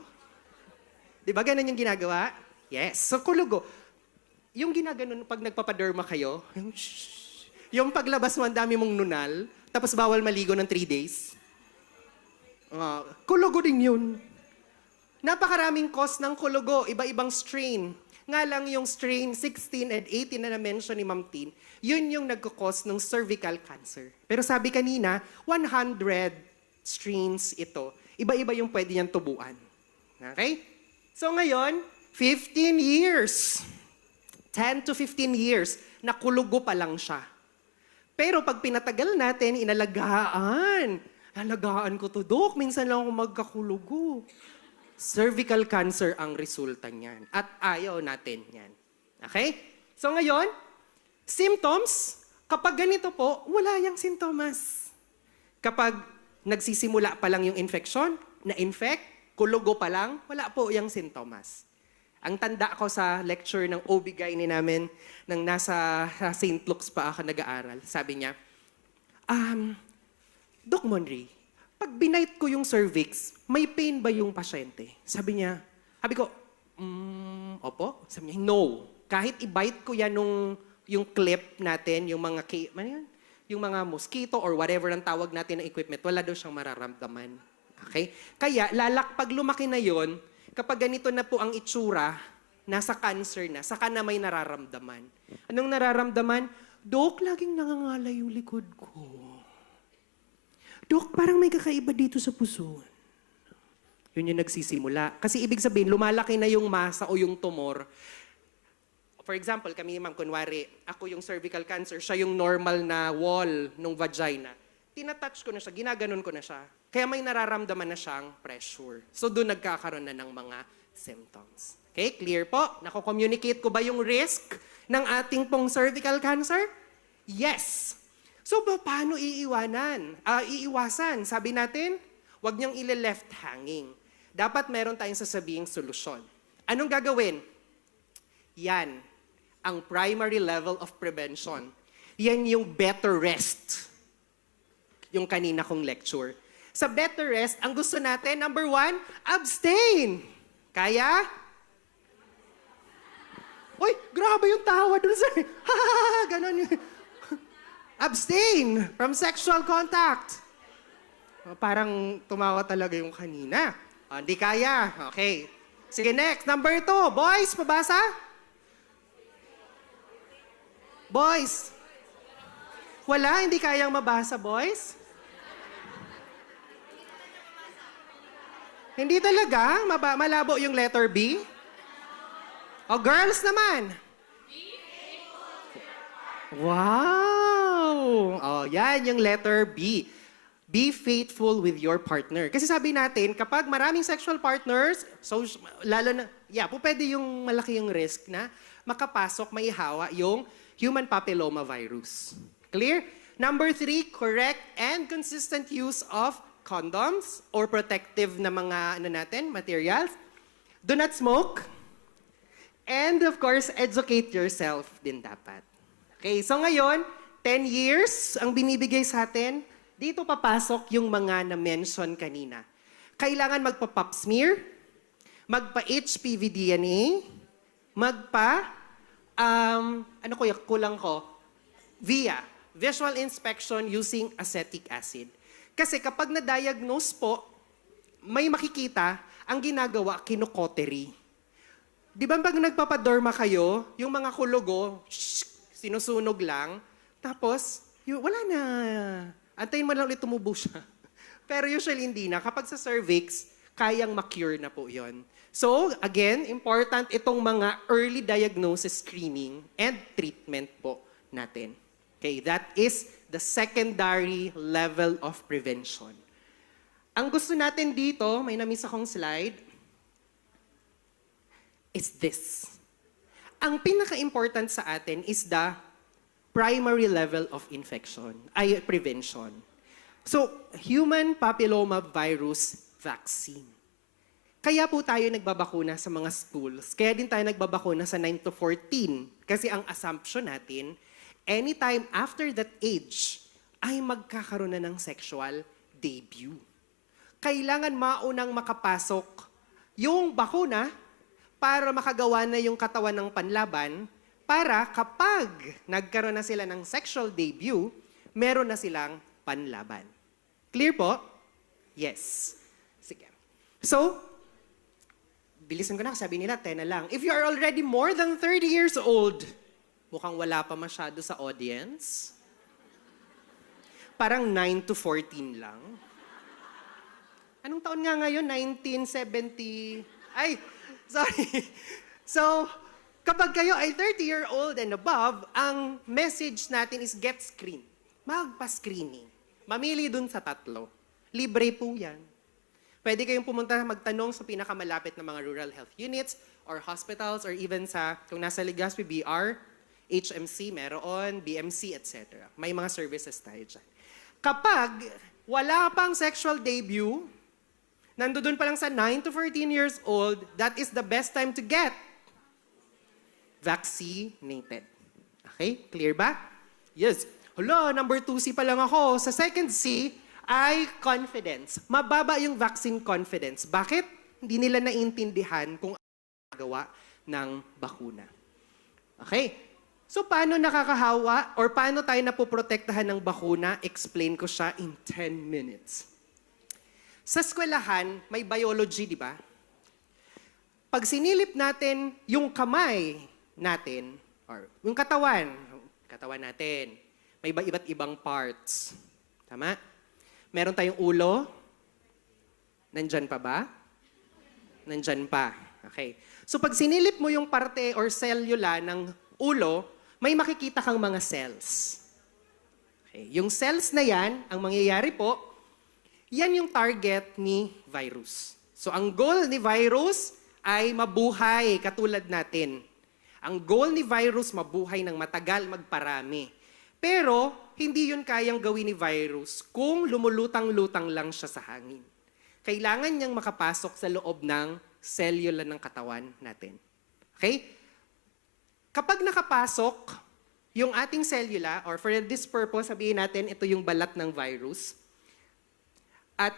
Di ba ganun yung ginagawa? Yes. So kulugo. Yung ginaganon pag nagpapaderma kayo, yung paglabas mo ang dami mong nunal, tapos bawal maligo ng 3 days. Kulugo din yun. Napakaraming cause ng kulugo, iba-ibang strain. Nga lang yung strain 16 and 18 na na-mention ni Ma'am Tin, yun yung nagkakos ng cervical cancer. Pero sabi kanina, 100 strains ito. Iba-iba yung pwede niyang tubuan. Okay? So ngayon, 15 years. 10 to 15 years, nakulugo pa lang siya. Pero pag pinatagal natin, inalagaan. Alagaan ko to, Dok. Minsan lang ako magkakulugo. Cervical cancer ang resulta niyan. At ayaw natin yan. Okay? So ngayon, symptoms, kapag ganito po, wala yung sintomas. Kapag nagsisimula pa lang yung infection, na-infect, kulugo pa lang, wala po yung sintomas. Ang tanda ko sa lecture ng OB-GYN namin, nang nasa St. Luke's pa ako nag-aaral, sabi niya, Doc Monry, pag binight ko yung cervix, may pain ba yung pasyente? Sabi ko, opo. Sabi niya, no. Kahit i-bite ko yan yung clip natin, yung mga, yung mga mosquito or whatever ang tawag natin ng equipment, wala daw siyang mararamdaman. Okay? Kaya, pag lumaki na yon, kapag ganito na po ang itsura, nasa cancer na, saka na may nararamdaman. Anong nararamdaman? Dok, laging nangangalay yung likod ko. Dok, parang may kakaiba dito sa puso. Yun yung nagsisimula. Kasi ibig sabihin, lumalaki na yung masa o yung tumor. For example, kami ma'am, kunwari, ako yung cervical cancer, siya yung normal na wall ng vagina. Tinatouch ko na siya, ginaganon ko na siya. Kaya may nararamdaman na siyang pressure. So doon nagkakaroon na ng mga symptoms. Okay, clear po? Nako-communicate ko ba yung risk ng ating pong cervical cancer? Yes. So, paano iiwasan? Sabi natin, huwag niyong ile-left hanging. Dapat meron tayong sasabing solusyon. Anong gagawin? Yan ang primary level of prevention. Yan yung better rest. Yung kanina kong lecture. Sa better rest, ang gusto natin, number 1, abstain. Kaya? Uy, grabe yung tawa dun, sir. Ganon yun. Abstain from sexual contact. Parang tumawa talaga yung kanina. Hindi kaya. Okay. Sige, next. Number 2. Boys, pabasa? Boys. Wala, hindi kayang mabasa, boys? Hindi talaga? Malabo yung letter B? O, girls naman? Wow! Oh, yan yung letter B. Be faithful with your partner. Kasi sabi natin, kapag maraming sexual partners, so, lalo na, pwede yung malaki yung risk na makapasok, maihawa yung human papilloma virus. Clear? Number 3, correct and consistent use of condoms or protective na mga materials. Do not smoke. And of course, educate yourself din dapat. Okay, so ngayon, 10 years ang binibigay sa atin. Dito papasok yung mga na-mention kanina. Kailangan magpa-pap smear, magpa-HPV DNA, via visual inspection using acetic acid. Kasi kapag na-diagnose po, may makikita, ang ginagawa, kinukotery. Di ba pag nagpapadorma kayo, yung mga kulugo, sinusunog lang, tapos, wala na. Antayin mo lang ulit tumubo siya. Pero usually hindi na. Kapag sa cervix, kayang ma-cure na po yon. So, again, important itong mga early diagnosis screening and treatment po natin. Okay, that is the secondary level of prevention. Ang gusto natin dito, may na-miss akong slide, is this. Ang pinaka-important sa atin is the primary level of prevention. So, human papilloma virus vaccine. Kaya po tayo nagbabakuna sa mga schools. Kaya din tayo nagbabakuna sa 9 to 14. Kasi ang assumption natin, anytime after that age, ay magkakaroon na ng sexual debut. Kailangan maunang makapasok yung bakuna para makagawa na yung katawan ng panlaban para kapag nagkaroon na sila ng sexual debut, meron na silang panlaban. Clear po? Yes. Sige. So, bilisan ko na, sabi nila, 10 na lang. If you are already more than 30 years old, mukhang wala pa masyado sa audience. Parang 9 to 14 lang. Anong taon nga ngayon? 1970... Ay, sorry. So, kapag kayo ay 30-year-old and above, ang message natin is get screened. Magpa-screening. Mamili dun sa 3. Libre po yan. Pwede kayong pumunta magtanong sa pinakamalapit na mga rural health units or hospitals or even sa, kung nasa Legazpi, BR, HMC, meron, BMC, etc. May mga services tayo dyan. Kapag wala pang sexual debut, nandoon pa lang sa 9 to 14 years old, that is the best time to get vaccinated. Okay? Clear ba? Yes. Hala, number 2C pa lang ako. Sa second C ay confidence. Mababa yung vaccine confidence. Bakit? Hindi nila naiintindihan kung ano gawa ng bakuna. Okay? So, paano nakakahawa or paano tayo napoprotektahan ng bakuna? Explain ko siya in 10 minutes. Sa eskwelahan, may biology, di ba? Pag sinilip natin yung kamay natin, or yung katawan natin, may iba't ibang parts. Tama? Meron tayong ulo. Nandyan pa ba? Nandyan pa. Okay. So pag sinilip mo yung parte or cellula ng ulo, may makikita kang mga cells. Okay. Yung cells na yan, ang mangyayari po, yan yung target ni virus. So ang goal ni virus ay mabuhay katulad natin. Ang goal ni virus, mabuhay ng matagal, magparami. Pero, hindi yun kayang gawin ni virus kung lumulutang-lutang lang siya sa hangin. Kailangan niyang makapasok sa loob ng cellula ng katawan natin. Okay? Kapag nakapasok yung ating cellula, or for this purpose, sabihin natin, ito yung balat ng virus. At,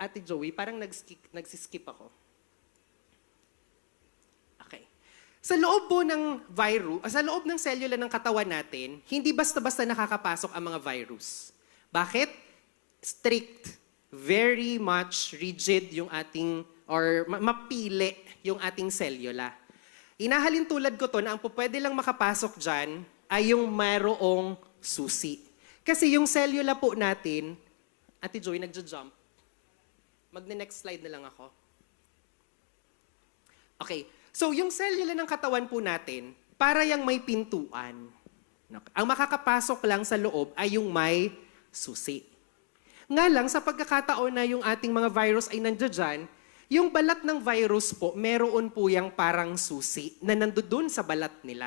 Ate Joey, parang nagsiskip ako. Okay. Sa loob po ng virus, sa loob ng cellula ng katawan natin, hindi basta-basta nakakapasok ang mga virus. Bakit? Strict. Very much rigid yung ating, or mapili yung ating cellula. Inahalin tulad ko to na ang pwede lang makapasok dyan ay yung mayroong susi. Kasi yung cellula po natin, Ate Joy, nagja-jump. Magne-next slide na lang ako. Okay. So, yung cellula ng katawan po natin, para yung may pintuan. Ang makakapasok lang sa loob ay yung may susi. Nga lang, sa pagkakataon na yung ating mga virus ay nandiyan, yung balat ng virus po, meron po yung parang susi na nandoon sa balat nila.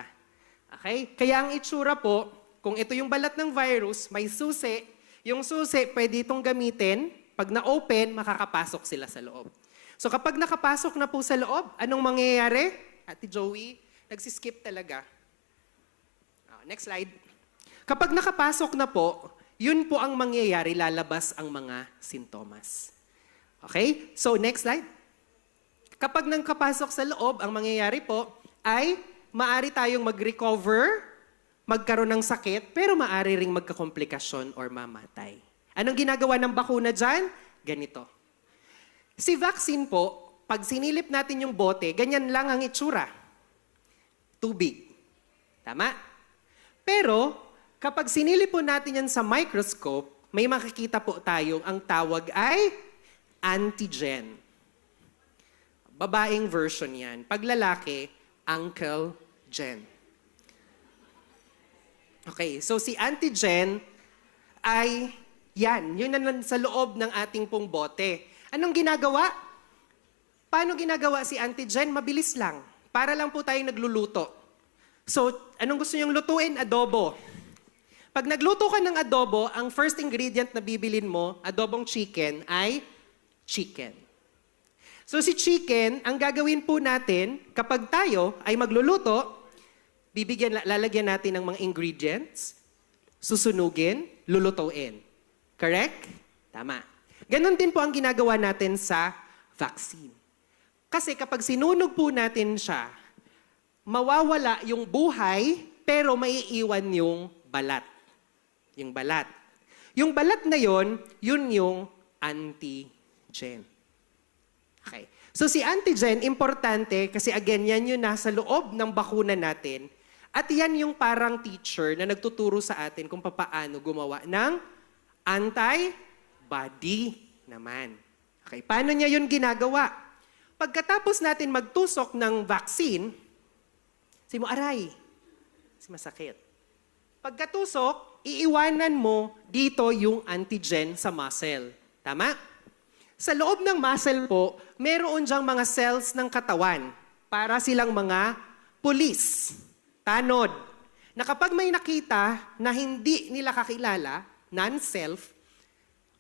Okay? Kaya ang itsura po, kung ito yung balat ng virus, may susi, yung susi pwede itong gamitin, pag na-open, makakapasok sila sa loob. So kapag nakapasok na po sa loob, anong mangyayari? Ate Joey, nagsiskip talaga. Next slide. Kapag nakapasok na po, yun po ang mangyayari, lalabas ang mga sintomas. Okay? So next slide. Kapag nakapasok sa loob, ang mangyayari po ay maari tayong mag-recover, magkaroon ng sakit, pero maari ring magkakomplikasyon or mamatay. Anong ginagawa ng bakuna dyan? Ganito. Si vaccine po, pag sinilip natin yung bote, ganyan lang ang itsura. Tubig. Tama? Pero, kapag sinilip po natin yan sa microscope, may makikita po tayong ang tawag ay antigen. Babaeng version yan. Pag lalaki, uncle gen. Okay, so si antigen ay yan. Yun na sa loob ng ating pong bote. Anong ginagawa? Paano ginagawa si antigen? Mabilis lang. Para lang po tayong nagluluto. So, anong gusto niyong lutuin? Adobo. Pag nagluto ka ng adobo, ang first ingredient na bibilin mo, adobong chicken, ay chicken. So si chicken, ang gagawin po natin, kapag tayo ay magluluto, lalagyan natin ng mga ingredients, susunugin, lulutuin. Correct? Tama. Ganon din po ang ginagawa natin sa vaccine. Kasi kapag sinunog po natin siya, mawawala yung buhay, pero maiiwan yung balat. Yung balat. Yung balat na yon, yun yung antigen. Okay. So si antigen, importante kasi again, yan yung nasa loob ng bakuna natin. At yan yung parang teacher na nagtuturo sa atin kung paano gumawa ng antibody naman. Okay, paano niya yun ginagawa? Pagkatapos natin magtusok ng vaccine, aray, masakit. Pagkatusok, iiwanan mo dito yung antigen sa muscle. Tama? Sa loob ng muscle po, meron diyang mga cells ng katawan para silang mga pulis, tanod, na kapag may nakita na hindi nila kakilala, non-self,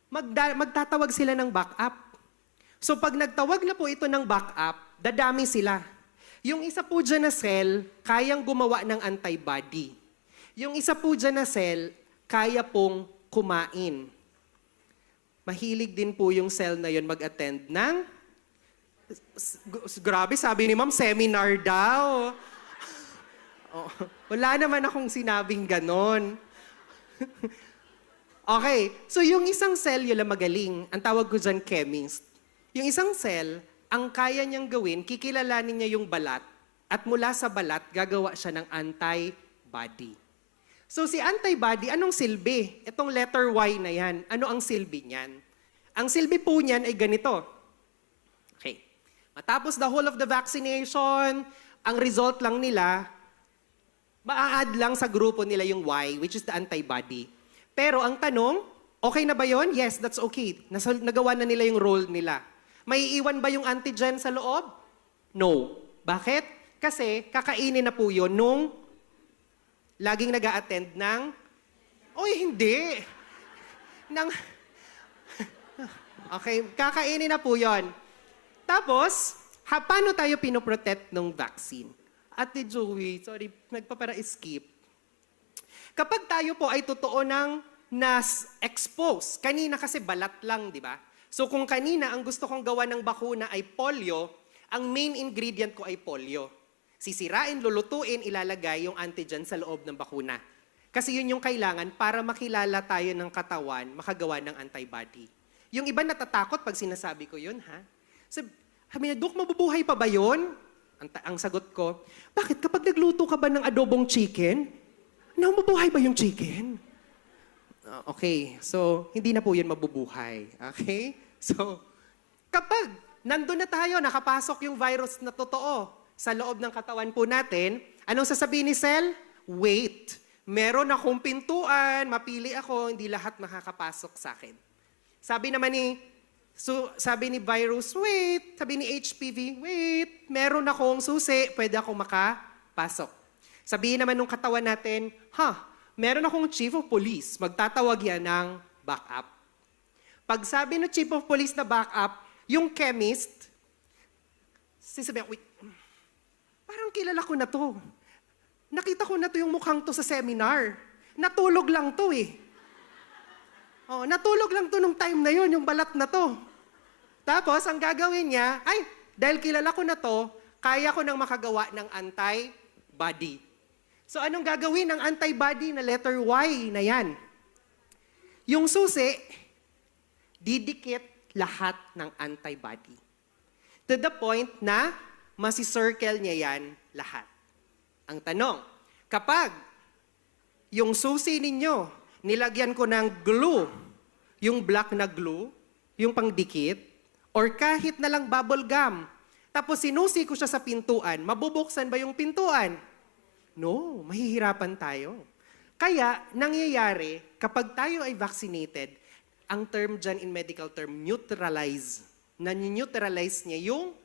magtatawag sila ng backup. So pag nagtawag na po ito ng backup, dadami sila. Yung isa po dyan na cell, kayang gumawa ng antibody. Yung isa po dyan na cell, kaya pong kumain. Mahilig din po yung cell na yun mag-attend ng, grabe, sabi ni ma'am, seminar daw. Oh, wala naman akong sinabing ganon. Okay, so yung isang cell yun lang magaling. Ang tawag ko dyan, chemist. Yung isang cell, ang kaya niyang gawin, kikilalanin niya yung balat, at mula sa balat, gagawa siya ng antibody. So si antibody, anong silbi? Itong letter Y na yan, ano ang silbi niyan? Ang silbi po niyan ay ganito. Okay. Matapos the whole of the vaccination, ang result lang nila, maa-add lang sa grupo nila yung Y, which is the antibody. Pero ang tanong, okay na ba yon? Yes, that's okay. Nagawa na nila yung role nila. May iwan ba yung antigen sa loob? No. Bakit? Kasi kakainin na po yun nung laging nag-a-attend ng, hindi. Okay, kakainin na po yon. Tapos, paano tayo pinoprotect ng vaccine? Ate Joey, sorry, nagpapara-skip. Kapag tayo po ay totoo ng nas-expose, kanina kasi balat lang, di ba? So kung kanina ang gusto kong gawa ng bakuna ay polio, ang main ingredient ko ay polio. Sisirain, lulutuin, ilalagay yung antigen sa loob ng bakuna. Kasi yun yung kailangan para makilala tayo ng katawan, makagawa ng antibody. Yung iba natatakot pag sinasabi ko yun, ha? Sabi niya, Dok, mabubuhay pa ba yun? Ang sagot ko, bakit kapag nagluto ka ba ng adobong chicken, mabubuhay ba yung chicken? Okay, so hindi na po yun mabubuhay. Okay? So, kapag nandun na tayo, nakapasok yung virus na totoo sa loob ng katawan po natin, anong sasabihin ni cell? Wait, meron akong pintuan, mapili ako, hindi lahat makakapasok sa akin. Sabi ni virus, wait. Sabi ni HPV, wait. Meron akong susi, pwede akong makapasok. Sabihin naman ng katawan natin, meron akong chief of police, magtatawag yan ng backup. Pag sabi ng chief of police na backup, yung chemist, sasabihin, wait, parang kilala ko na to. Nakita ko na to yung mukhang to sa seminar. Natulog lang to eh. Natulog lang to nung time na yun, yung balat na to. Tapos, ang gagawin niya, dahil kilala ko na to, kaya ko nang makagawa ng antibody. So, anong gagawin ng antibody na letter Y na yan? Yung susi, didikit lahat ng antibody. To the point na masicircle niya yan lahat. Ang tanong, kapag yung susi ninyo, nilagyan ko ng glue, yung black na glue, yung pangdikit, or kahit na lang bubble gum, tapos sinusi ko siya sa pintuan, mabubuksan ba yung pintuan? No, mahihirapan tayo. Kaya, nangyayari, kapag tayo ay vaccinated, ang term dyan in medical term, neutralize. Na-neutralize niya yung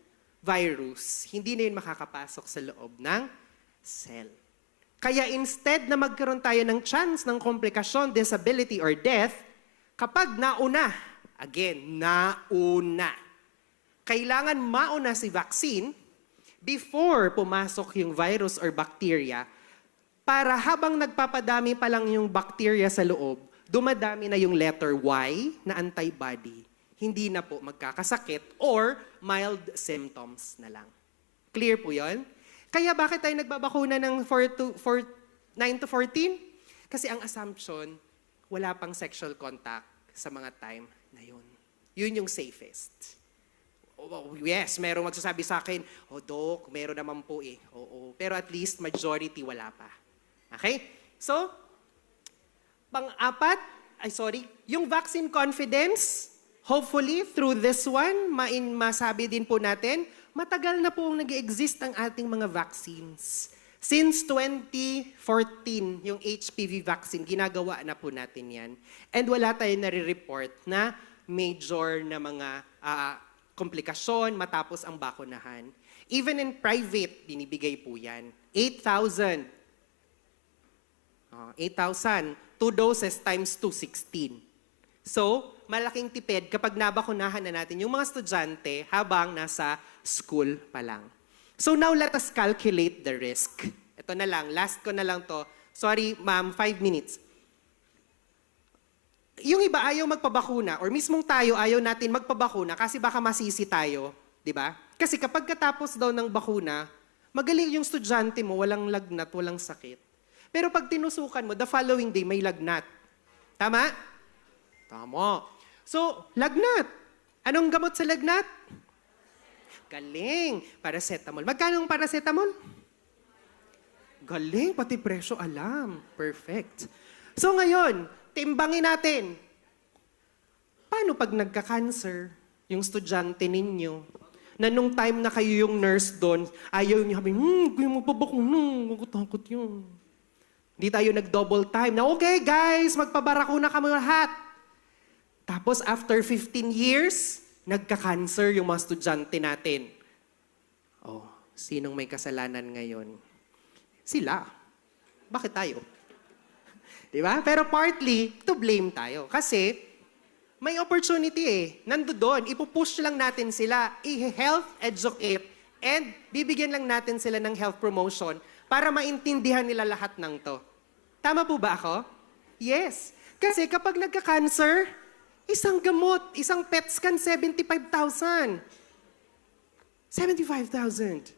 virus. Hindi na yun makakapasok sa loob ng cell. Kaya instead na magkaroon tayo ng chance ng komplikasyon, disability, or death, kapag nauna, kailangan mauna si vaccine before pumasok yung virus or bacteria para habang nagpapadami pa lang yung bacteria sa loob, dumadami na yung letter Y na antibody. Hindi na po magkakasakit or mild symptoms na lang. Clear po yon? Kaya bakit tayo nagbabakuna ng 9 to 14? Kasi ang assumption, wala pang sexual contact sa mga time na yun. Yun yung safest. Yes, merong magsasabi sa akin, Doc, meron naman po eh. Oo, pero at least majority wala pa. Okay? So, pang-apat, yung vaccine confidence, hopefully through this one, masabi din po natin, matagal na po nag-exist ang ating mga vaccines. Since 2014, yung HPV vaccine, ginagawa na po natin yan. And wala tayong nare-report na major na mga komplikasyon matapos ang bakunahan. Even in private, binibigay po yan. 8,000. 8,000. 2 doses times 2, 16. So, malaking tipid kapag nabakunahan na natin yung mga estudyante habang nasa school pa lang. So now, let us calculate the risk. Ito na lang. Last ko na lang to. Sorry, ma'am, 5 minutes. Yung iba ayaw magpabakuna or mismong tayo ayaw natin magpabakuna kasi baka masisi tayo, di ba? Kasi kapag katapos daw ng bakuna, magaling yung estudyante mo, walang lagnat, walang sakit. Pero pag tinusukan mo, the following day may lagnat. Tama? Tama. So, lagnat. Anong gamot sa lagnat? Galing. Paracetamol. Magkano ang paracetamol? Galing. Pati presyo alam. Perfect. So ngayon, timbangin natin. Paano pag nagka-cancer yung estudyante ninyo? Na nung time na kayo yung nurse doon, ayaw niyo sabihin, kuya mo pa ba kung takot yun. Hindi tayo nag-double time na, okay guys, magpabarakuna kami lahat. Tapos after 15 years, nagka-cancer yung mga estudyante natin. Oh, sinong may kasalanan ngayon? Sila. Bakit tayo? Diba? Pero partly, to blame tayo. Kasi, may opportunity eh. Nando doon, ipupush lang natin sila, i-health educate And bibigyan lang natin sila ng health promotion para maintindihan nila lahat ng to. Tama po ba ako? Yes. Kasi kapag nagka-cancer, isang gamot, isang PET scan, 75,000. 75,000.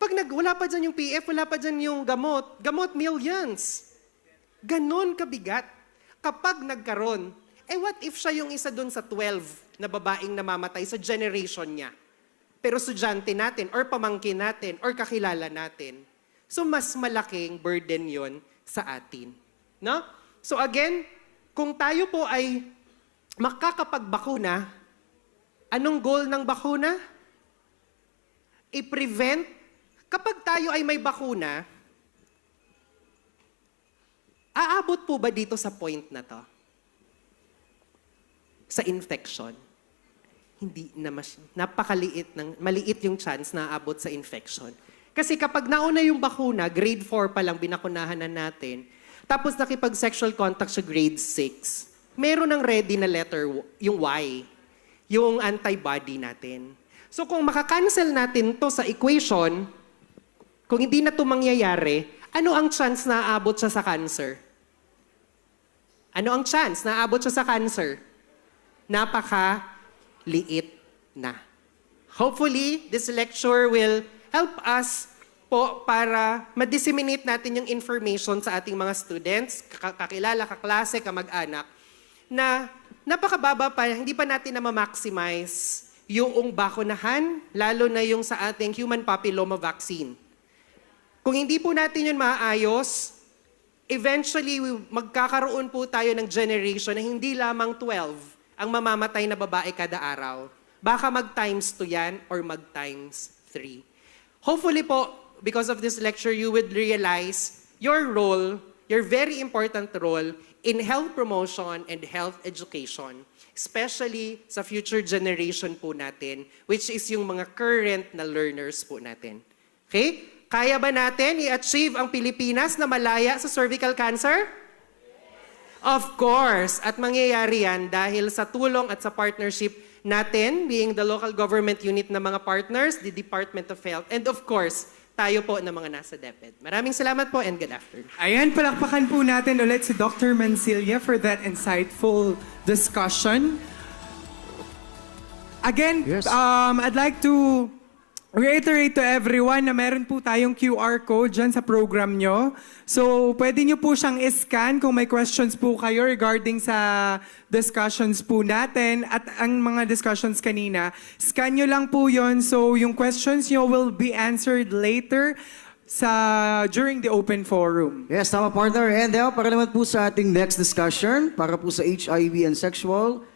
Pag wala pa dyan yung PF, wala pa dyan yung gamot millions. Ganon kabigat. Kapag nagkaroon, what if siya yung isa dun sa 12 na babaeng namamatay sa generation niya? Pero estudyante natin, or pamangkin natin, or kakilala natin. So mas malaking burden yon sa atin. No? So again, kung tayo po ay makakapagbakuna, anong goal ng bakuna? I-prevent. Kapag tayo ay may bakuna, aabot po ba dito sa point na to? Sa infection? Hindi na maliit yung chance na aabot sa infection. Kasi kapag nauna yung bakuna, grade 4 pa lang binakunahan na natin, tapos nakipag-sexual contact sa grade 6, meron ng ready na letter, yung Y, yung antibody natin. So kung makakancel natin to sa equation, kung hindi na ito mangyayari, ano ang chance na aabot siya sa cancer? Ano ang chance na aabot siya sa cancer? Napaka-liit na. Hopefully, this lecture will help us po para ma-disseminate natin yung information sa ating mga students, kakilala, kaklase, kamag-anak, na napakababa pa, hindi pa natin na ma-maximize yung bakunahan, lalo na yung sa ating human papilloma vaccine. Kung hindi po natin yun maayos, eventually magkakaroon po tayo ng generation na hindi lamang 12 ang mamamatay na babae kada araw. Baka mag-times 2 yan or mag-times 3. Hopefully po, because of this lecture, you would realize your role, your very important role in health promotion and health education, especially sa future generation po natin, which is yung mga current na learners po natin. Okay? Kaya ba natin i-achieve ang Pilipinas na malaya sa cervical cancer? Of course. At mangyayari yan dahil sa tulong at sa partnership natin, being the local government unit na mga partners, the Department of Health, and of course, tayo po na mga nasa DepEd. Maraming salamat po and good afternoon. Ayan, palakpakan po natin ulit si Dr. Mancilia for that insightful discussion. Again, Yes. I'd like to reiterate to everyone na meron po tayong QR code dyan sa program nyo. So, pwede nyo po siyang i-scan kung may questions po kayo regarding sa discussions po natin at ang mga discussions kanina. Scan nyo lang po yon. So, yung questions nyo will be answered later during the open forum. Yes, tama partner. And para naman po sa ating next discussion, para po sa HIV and sexual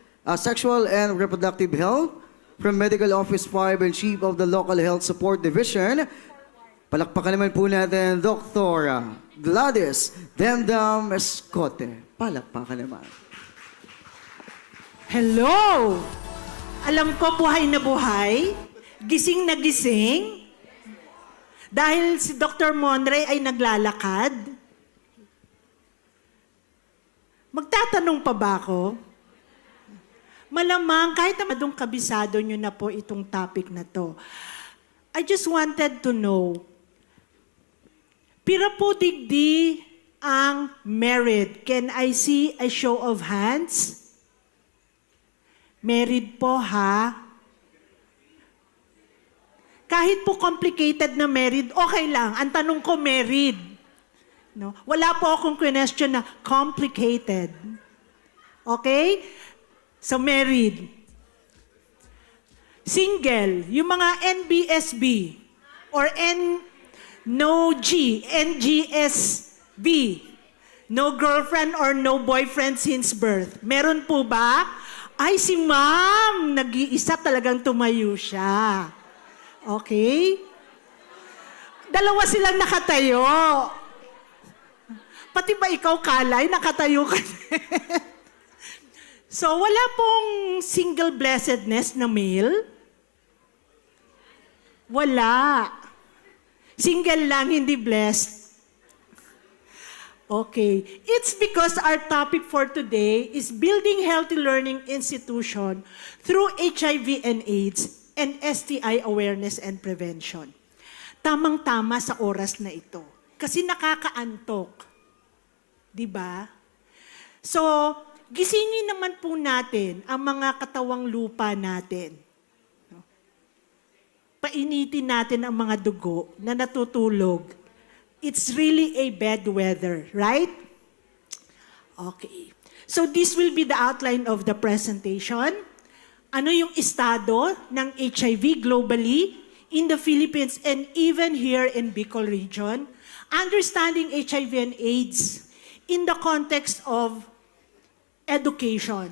and reproductive health, from Medical Office 5 and Chief of the Local Health Support Division, palakpakan naman po natin, Dr. Gladys Demdam Escote. Palakpakan naman. Hello! Alam ko buhay na buhay, gising na gising, dahil si Dr. Monre ay naglalakad. Magtatanong pa ba ako? Malamang kahit naman kabisado nyo na po itong topic na to. I just wanted to know, pira po digdi ang married? Can I see a show of hands? Married po ha? Kahit po complicated na married, okay lang. Ang tanong ko, married. No? Wala po akong question na complicated. Okay? So, married. Single, yung mga NBSB or NGSB, no girlfriend or no boyfriend since birth. Meron po ba? Ay, si ma'am, nag-iisa talagang tumayo siya. Okay? Dalawa silang nakatayo. Pati ba ikaw, Kalay, nakatayo ka? So, wala pong single blessedness na male? Wala. Single lang, hindi blessed. Okay. It's because our topic for today is building healthy learning institution through HIV and AIDS and STI awareness and prevention. Tamang-tama sa oras na ito. Kasi nakakaantok. Di ba? So, gisingin naman po natin ang mga katawang lupa natin. Painitin natin ang mga dugo na natutulog. It's really a bad weather, right? Okay. So this will be the outline of the presentation. Ano yung estado ng HIV globally, in the Philippines, and even here in Bicol region. Understanding HIV and AIDS in the context of education.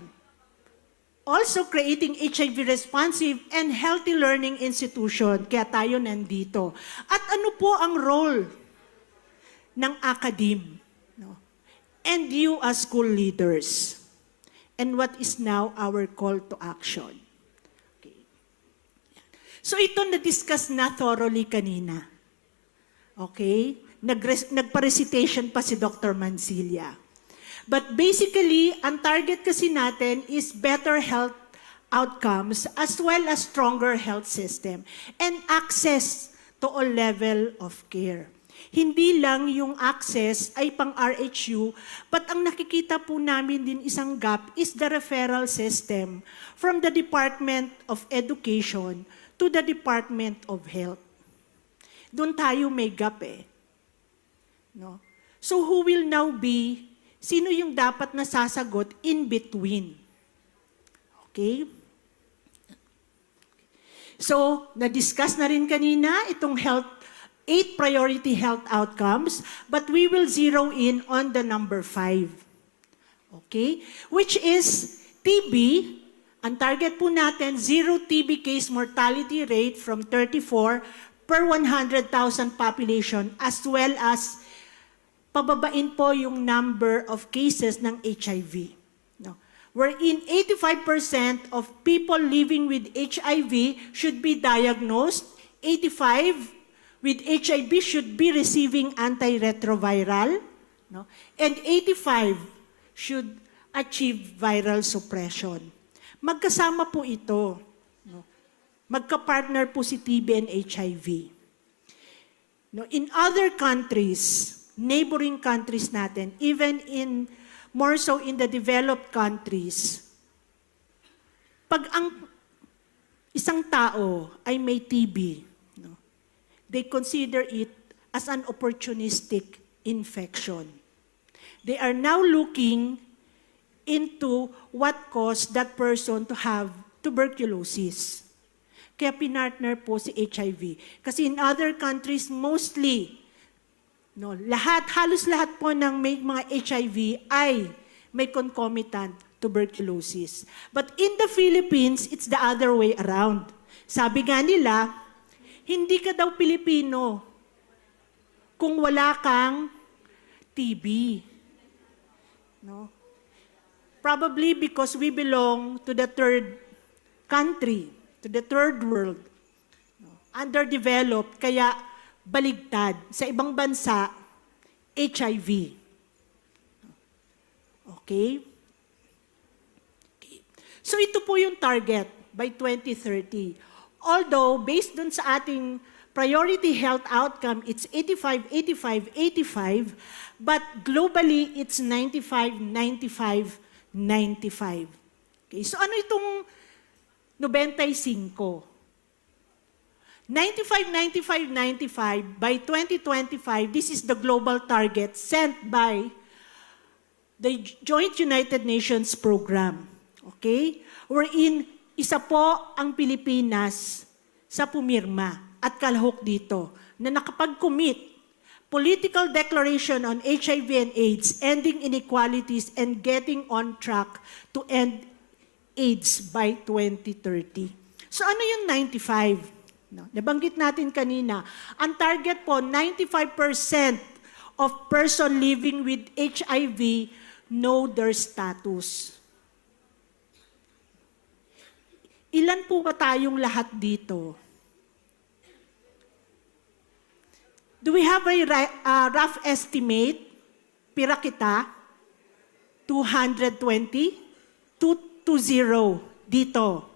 Also creating HIV responsive and healthy learning institution. Kaya tayo nandito. At ano po ang role ng academe? No? And you as school leaders. And what is now our call to action? Okay. So ito na-discuss na thoroughly kanina. Okay? Nagpa-recitation pa si Dr. Mancilia. But basically, ang target kasi natin is better health outcomes as well as stronger health system and access to all level of care. Hindi lang yung access ay pang RHU, but ang nakikita po namin din isang gap is the referral system from the Department of Education to the Department of Health. Doon tayo may gap eh. No? So who will now be, sino yung dapat na sasagot in between? Okay? So, na-discuss na rin kanina itong 8 priority health outcomes, but we will zero in on the number 5. Okay? Which is TB. Ang target po natin, 0 TB case mortality rate from 34 per 100,000 population, as well as pababain po yung number of cases ng HIV. No? Wherein 85% of people living with HIV should be diagnosed, 85 with HIV should be receiving antiretroviral, no? And 85 should achieve viral suppression. Magkasama po ito. No? Magka-partner po si TB and HIV. No? In other countries, neighboring countries natin, even in, more so in the developed countries, pag ang isang tao ay may TB, no, they consider it as an opportunistic infection. They are now looking into what caused that person to have tuberculosis. Kaya pinartner po si HIV. Kasi in other countries, mostly, no, halos lahat po ng may mga HIV ay may concomitant tuberculosis. But in the Philippines, it's the other way around. Sabi nga nila, hindi ka daw Pilipino kung wala kang TB. No? Probably because we belong to the third country, to the third world. No? Underdeveloped, kaya baligtad. Sa ibang bansa, HIV. Okay? So ito po yung target by 2030. Although, based dun sa ating priority health outcome, it's 85, 85, 85, but globally, it's 95, 95, 95. Okay, so ano itong 95? 95, 95, 95, by 2025, this is the global target sent by the Joint United Nations Program. Okay? Wherein, isa po ang Pilipinas sa pumirma at kalahok dito na nakapag-commit political declaration on HIV and AIDS, ending inequalities and getting on track to end AIDS by 2030. So ano yung 95? No, nabanggit natin kanina, ang target po, 95% of person living with HIV know their status. Ilan po ba tayong lahat dito? Do we have a rough estimate? Pira kita? 220? 220 dito.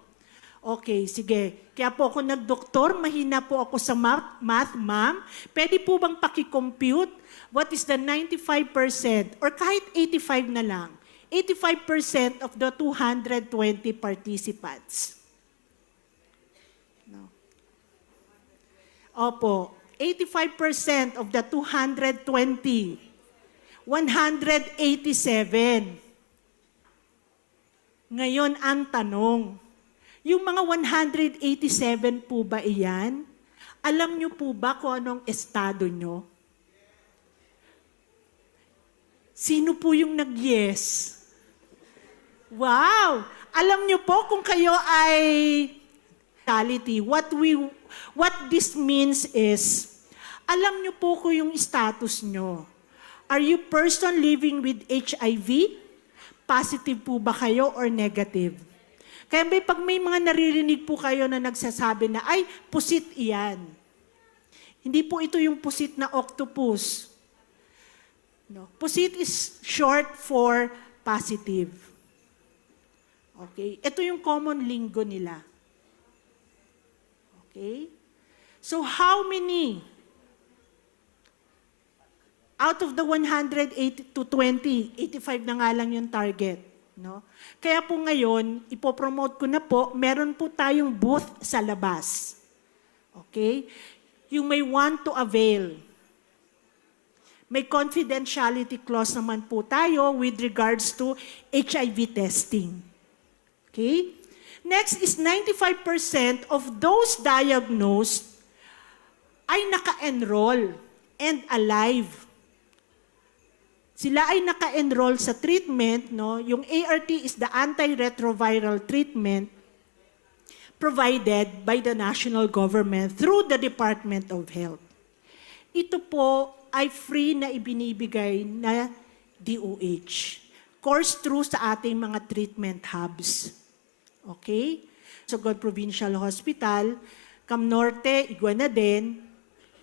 Okay, sige. Kaya po ako nag-doktor, mahina po ako sa math, ma'am. Pwede po bang paki-compute what is the 95% or kahit 85 na lang? 85% of the 220 participants. No. Opo, 85% of the 220. 187. Ngayon ang tanong, yung mga 187 po ba iyan? Alam niyo po ba kung anong estado nyo? Sino po yung nag-yes? Wow! Alam niyo po kung kayo ay reality, what this means is, alam niyo po kung yung status nyo. Are you person living with HIV? Positive po ba kayo or negative? Kaya pag may mga naririnig po kayo na nagsasabi na, ay, pusit iyan. Hindi po ito yung pusit na octopus. No. Pusit is short for positive. Okay? Ito yung common lingo nila. Okay? So how many out of the 180 to 20, 85 na nga lang yung target. No? Kaya po ngayon, ipopromote ko na po, meron po tayong booth sa labas. Okay? You may want to avail. May confidentiality clause naman po tayo with regards to HIV testing. Okay? Next is 95% of those diagnosed ay naka-enroll and alive. Sila ay naka-enroll sa treatment, no? Yung ART is the antiretroviral treatment provided by the national government through the Department of Health. Ito po ay free na ibinibigay na DOH. Course through sa ating mga treatment hubs. Okay? Sogod Provincial Hospital, Cam Norte, Iguana din,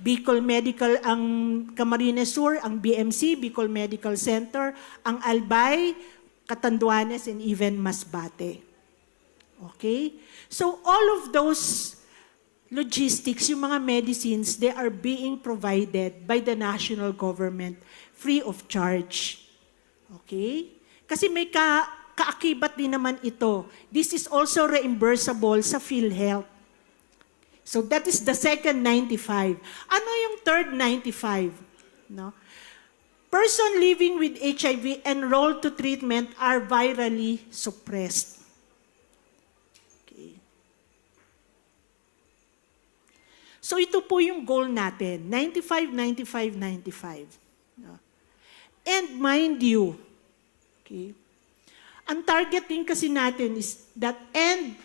Bicol Medical, ang Camarines Sur, ang BMC, Bicol Medical Center, ang Albay, Catanduanes, and even Masbate. Okay? So all of those logistics, yung mga medicines, they are being provided by the national government free of charge. Okay? Kasi may kaakibat din naman ito. This is also reimbursable sa PhilHealth. So that is the second 95. Ano yung third 95? No? Person living with HIV enrolled to treatment are virally suppressed. Okay. So ito po yung goal natin, 95, 95, 95. No? And mind you, okay, ang target din kasi natin is that end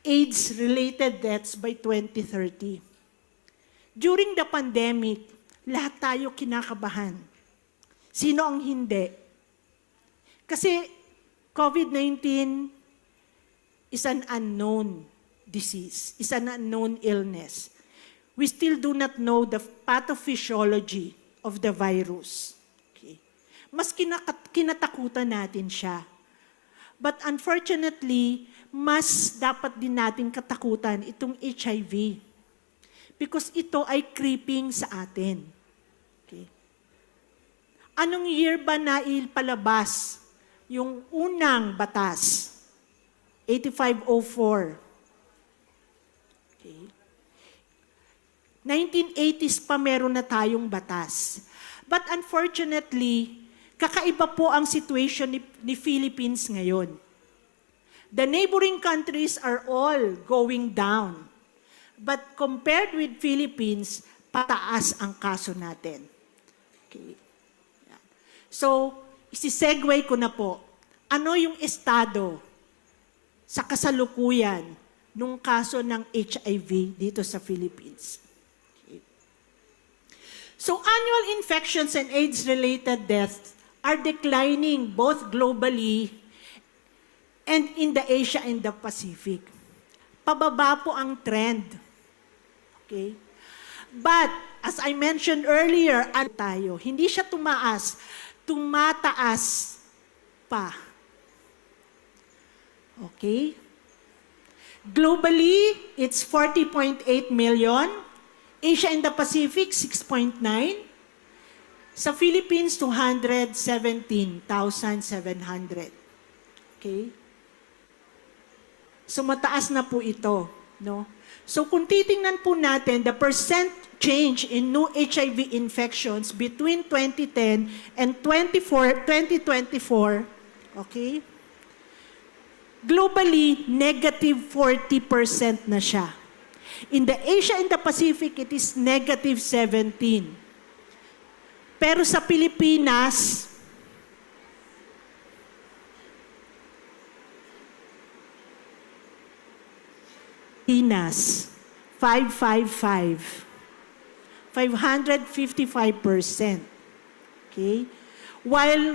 AIDS-related deaths by 2030. During the pandemic, lahat tayo kinakabahan. Sino ang hindi? Kasi COVID-19 is an unknown disease, is an unknown illness. We still do not know the pathophysiology of the virus. Okay. Mas kinatakutan natin siya. But unfortunately, mas dapat din natin katakutan itong HIV. Because ito ay creeping sa atin. Okay. Anong year ba naipalabas yung unang batas? 8504. Okay. 1980s pa meron na tayong batas. But unfortunately, kakaiba po ang situation ni Philippines ngayon. The neighboring countries are all going down. But compared with Philippines, pataas ang kaso natin. Okay. So, isi-segue ko na po. Ano yung estado sa kasalukuyan nung kaso ng HIV dito sa Philippines? Okay. So, annual infections and AIDS-related deaths are declining both globally and in the Asia and the Pacific. Pababa po ang trend. Okay? But, as I mentioned earlier, tayo, hindi siya tumaas, tumataas pa. Okay? Globally, it's 40.8 million. Asia and the Pacific, 6.9. Sa Philippines, 217,700. Okay? So mataas na po ito, no? So kung titingnan po natin the percent change in new HIV infections between 2010 and 2024, okay? Globally, negative 40% na siya. In the Asia and the Pacific, it is negative 17. Pero sa Pilipinas, Pinas, 555. 555%. Okay? While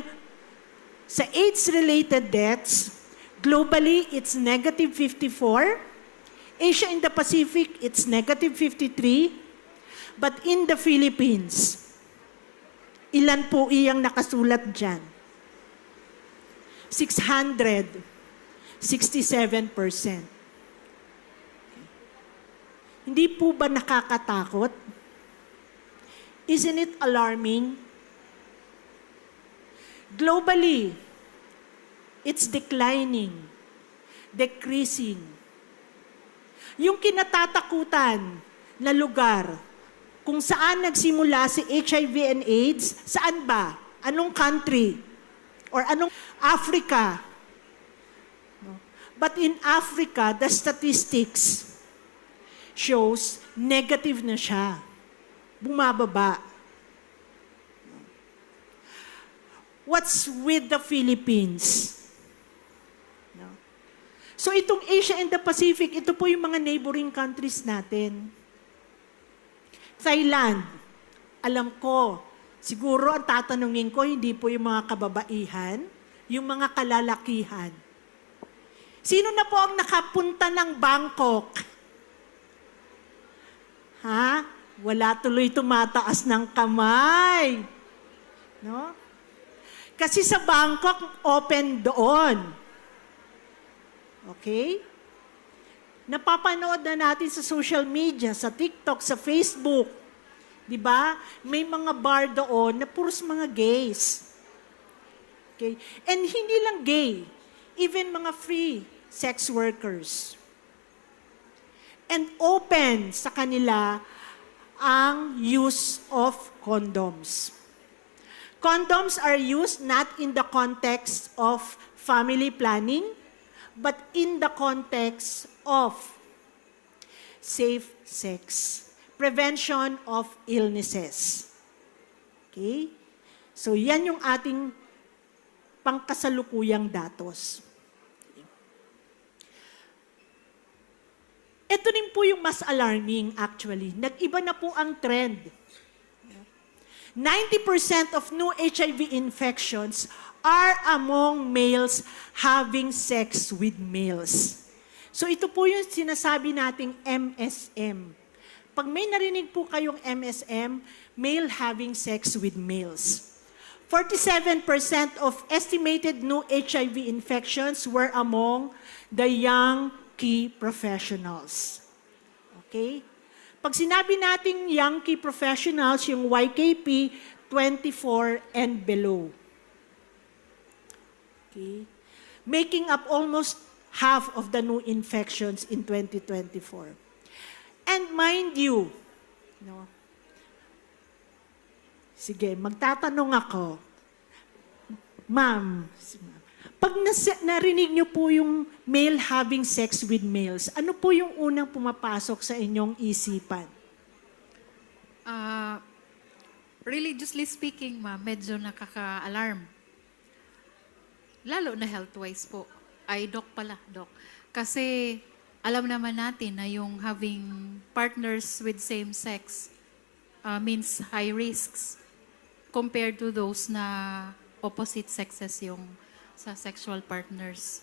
sa AIDS-related deaths, globally, it's negative 54. Asia and the Pacific, it's negative 53. But in the Philippines, ilan po iyang nakasulat dyan? 667%. Hindi po ba nakakatakot? Isn't it alarming? Globally, it's declining, decreasing. Yung kinatatakutan na lugar kung saan nagsimula si HIV and AIDS, saan ba? Anong country? Or anong Africa? No? But in Africa, the statistics shows negative na siya. Bumababa. What's with the Philippines? No? So itong Asia and the Pacific, ito po yung mga neighboring countries natin. Thailand, alam ko, siguro ang tatanungin ko, hindi po yung mga kababaihan, yung mga kalalakihan. Sino na po ang nakapunta ng Bangkok? Ha? Wala tuloy tumataas ng kamay. No? Kasi sa Bangkok, open doon. Okay? Napapanood na natin sa social media, sa TikTok, sa Facebook. Di ba? May mga bar doon na puros mga gays. Okay? And hindi lang gay, even mga free sex workers. And open sa kanila ang use of condoms. Condoms are used not in the context of family planning, but in the context of safe sex, prevention of illnesses. Okay? So yan yung ating pangkasalukuyang datos. Ito din po yung mas alarming actually. Nag-iba na po ang trend. 90% of new HIV infections are among males having sex with males. So ito po yung sinasabi nating MSM. Pag may narinig po kayong MSM, male having sex with males. 47% of estimated new HIV infections were among the young key professionals. Okay? Pag sinabi nating young key professionals, yung YKP, 24 and below. Okay? Making up almost half of the new infections in 2024. And mind you, no? Sige, magtatanong ako. Ma'am, pag narinig niyo po yung male having sex with males, ano po yung unang pumapasok sa inyong isipan? Religiously speaking, ma'am, medyo nakaka-alarm. Lalo na health-wise po. Ay, doc pala, doc. Kasi alam naman natin na yung having partners with same sex means high risks compared to those na opposite sexes yung sa sexual partners.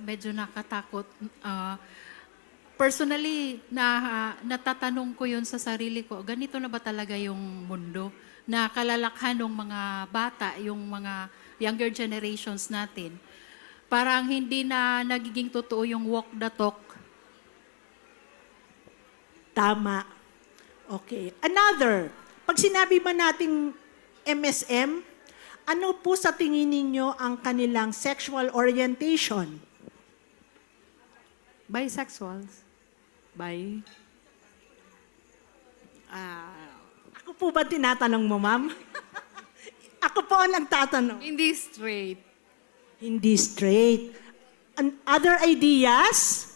Medyo nakatakot. Personally, natatanong ko yun sa sarili ko, ganito na ba talaga yung mundo? Na kalalakhan ng mga bata, yung mga younger generations natin, parang hindi na nagiging totoo yung walk the talk Tama. Okay. Another, pag sinabi ba nating MSM, ano po sa tingin ninyo ang kanilang sexual orientation? Bisexuals. Ako po ba tinatanong mo, ma'am? Ako po ang nagtatanong. Hindi straight. Hindi straight. Other ideas?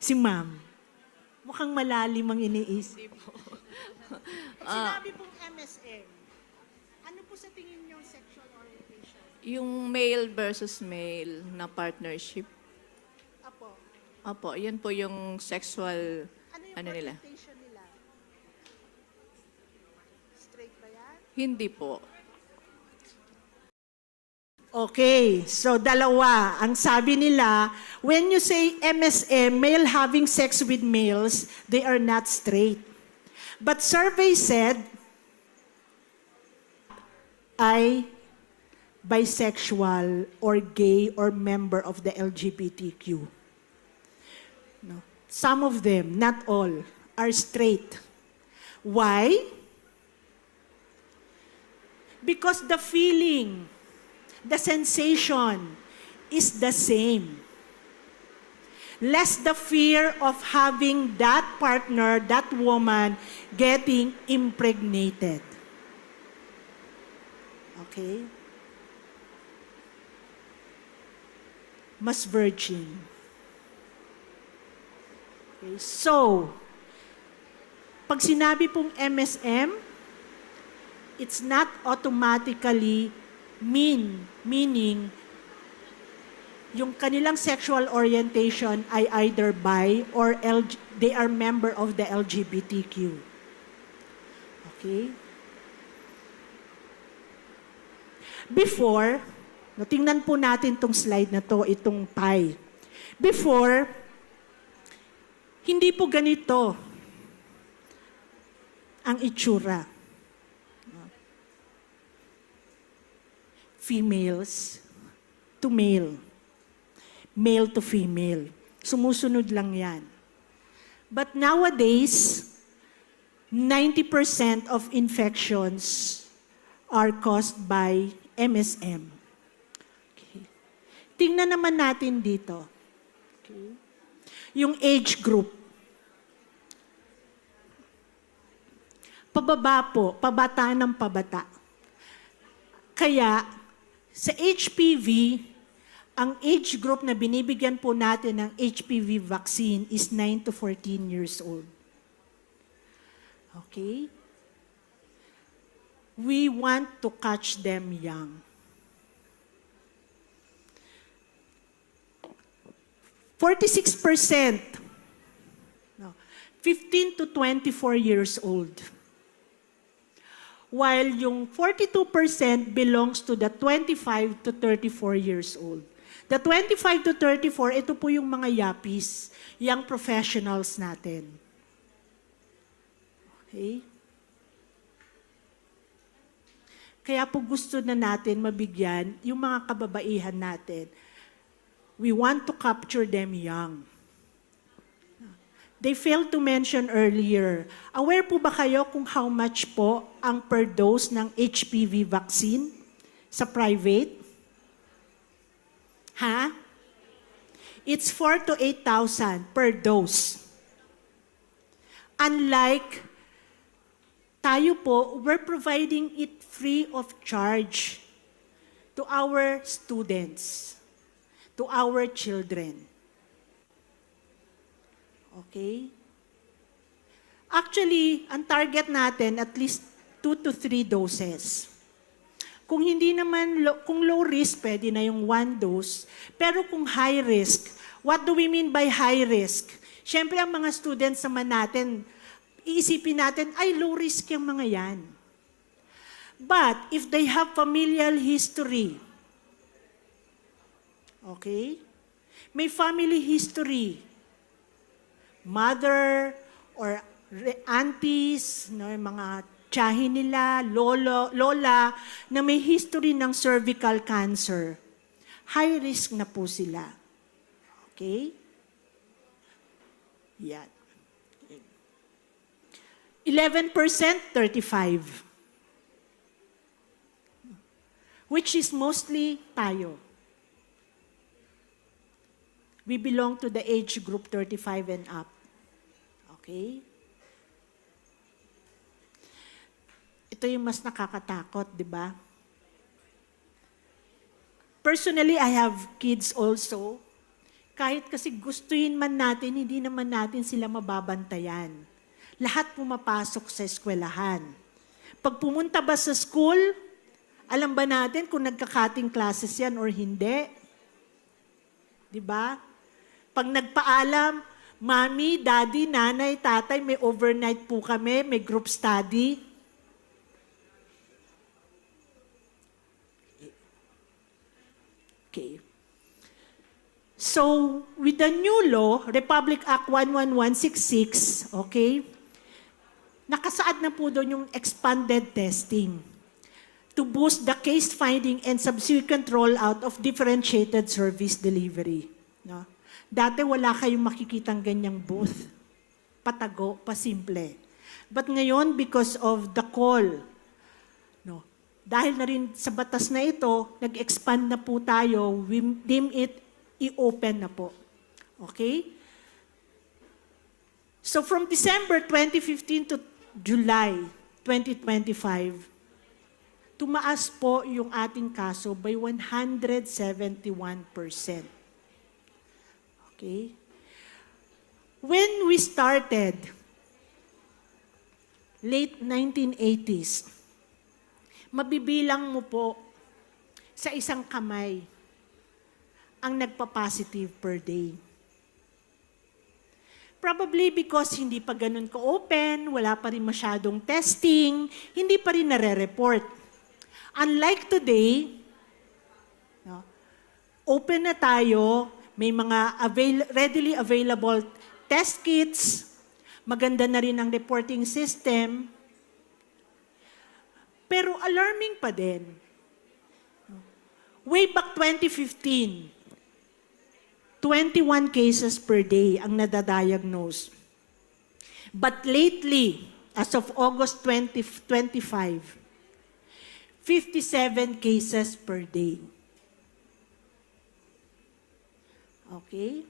Si ma'am. Mukhang malalim ang iniisip. Sinabi pong MSM, ano po sa tingin niyo ang sexual orientation? Yung male versus male na partnership. Apo, yan po yung sexual, ano nila? Orientation nila? Straight ba yan? Hindi po. Okay, so dalawa. Ang sabi nila, when you say MSM, male having sex with males, they are not straight. But survey said, ay bisexual or gay or member of the LGBTQ. No. Some of them, not all, are straight. Why? Because the feeling, the sensation is the same. Less the fear of having that partner, that woman, getting impregnated. Okay? Mas virgin. Okay, so, pag sinabi pong MSM, it's not automatically meaning yung kanilang sexual orientation ay either bi or they are member of the LGBTQ. Okay? Before, tingnan po natin tong slide na to, itong pie. Before, hindi po ganito ang itsura. Females to male. Male to female. Sumusunod lang yan. But nowadays, 90% of infections are caused by MSM. Okay. Tingnan naman natin dito. Okay. Yung age group. Pababa po, pabata ng pabata. Kaya, sa HPV, ang age group na binibigyan po natin ng HPV vaccine is 9 to 14 years old. Okay? We want to catch them young. 46%, 15 to 24 years old. While yung 42% belongs to the 25 to 34 years old. The 25 to 34, ito po yung mga yapis, young professionals natin. Okay? Kaya po gusto na natin mabigyan yung mga kababaihan natin. We want to capture them young. They failed to mention earlier. Aware po ba kayo kung how much po ang per dose ng HPV vaccine sa private? Ha? It's 4,000 to 8,000 per dose. Unlike tayo po, we're providing it free of charge to our students, to our children. Okay? Actually, ang target natin, at least 2 to 3 doses. Kung hindi naman, kung low risk, pwede na yung 1 dose. Pero kung high risk, what do we mean by high risk? Siyempre, ang mga students naman natin, iisipin natin, ay low risk yung mga yan. But, if they have familial history, okay? May family history, mother or aunties, no, yung mga tiyahin nila, lola, na may history ng cervical cancer. High risk na po sila. Okay? Yan. 11%, 35. Which is mostly tayo. We belong to the age group 35 and up. Okay? Ito yung mas nakakatakot, di ba? Personally, I have kids also. Kahit kasi gustuin man natin, hindi naman natin sila mababantayan. Lahat pumapasok sa eskwelahan. Pag pumunta ba sa school, alam ba natin kung nagka-cutting classes yan or hindi? Di ba? Pag nagpaalam, Mami, Daddy, Nanay, Tatay, may overnight po kami, may group study. Okay. So, with the new law, Republic Act 11166, okay, nakasaad na po doon yung expanded testing to boost the case finding and subsequent rollout of differentiated service delivery. No? Dati wala kayong makikitang ganyang booth. Patago, pasimple. But ngayon, because of the call, no, dahil na rin sa batas na ito, nag-expand na po tayo, we deem it i-open na po. Okay? So from December 2015 to July 2025, tumaas po yung ating kaso by 171%. Okay? When we started, late 1980s, mabibilang mo po sa isang kamay ang nagpa-positive per day. Probably because hindi pa ganun ka-open, wala pa rin masyadong testing, hindi pa rin nare-report. Unlike today, no, open na tayo, may mga readily available test kits, maganda na rin ang reporting system, pero alarming pa din. Way back 2015, 21 cases per day ang nadadiagnose. But lately, as of August 2025, 57 cases per day. Okay?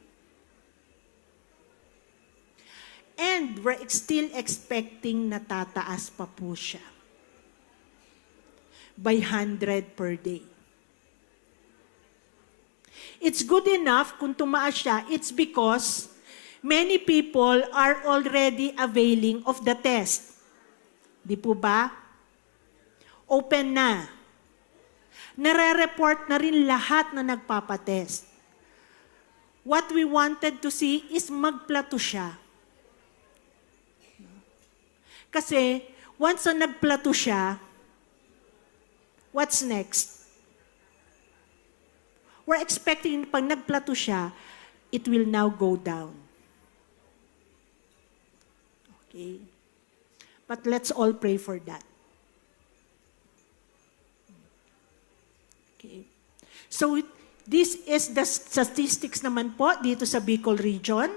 And we're still expecting na tataas pa po siya by 100 per day. It's good enough kung tumaas siya, it's because many people are already availing of the test. Di po ba? Open na. Nare-report na rin lahat na nagpapatest. What we wanted to see is magplato siya. Kasi once na nagplato siya, what's next? We're expecting pag nagplato siya, it will now go down. Okay? But let's all pray for that. Okay. So this is the statistics naman po dito sa Bicol region.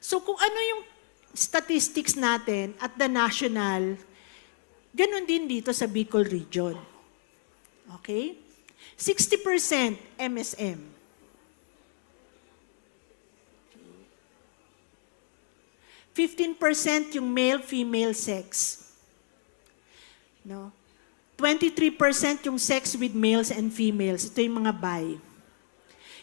So kung ano yung statistics natin at the national, ganun din dito sa Bicol region. Okay? 60% MSM. 15% yung male-female sex. No? 23% yung sex with males and females. Ito yung mga bi.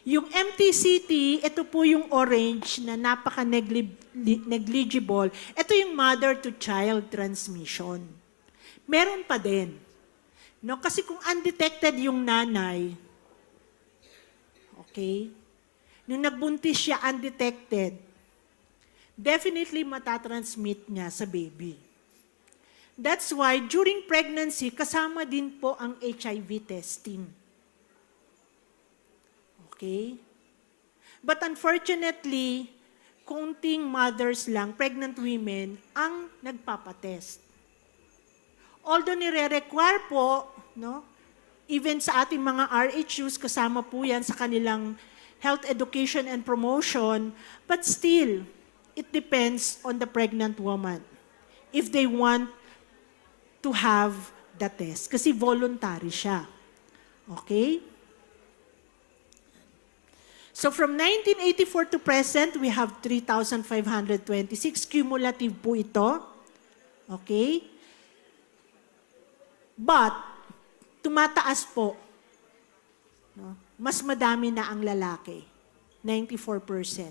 Yung MTCT, ito po yung orange na napaka-negligible. Ito yung mother-to-child transmission. Meron pa din. No, kasi kung undetected yung nanay, okay, nung nagbuntis siya undetected, definitely matatransmit niya sa baby. That's why during pregnancy, kasama din po ang HIV testing. Okay? But unfortunately, konting mothers lang, pregnant women, ang nagpapatest. Although nire-require po, no, even sa ating mga RHUs, kasama po yan sa kanilang health education and promotion, but still, it depends on the pregnant woman if they want to have the test. Kasi voluntary siya. Okay? So from 1984 to present, we have 3,526. Cumulative po ito. Okay? But, tumataas po. No? Mas madami na ang lalaki. 94%.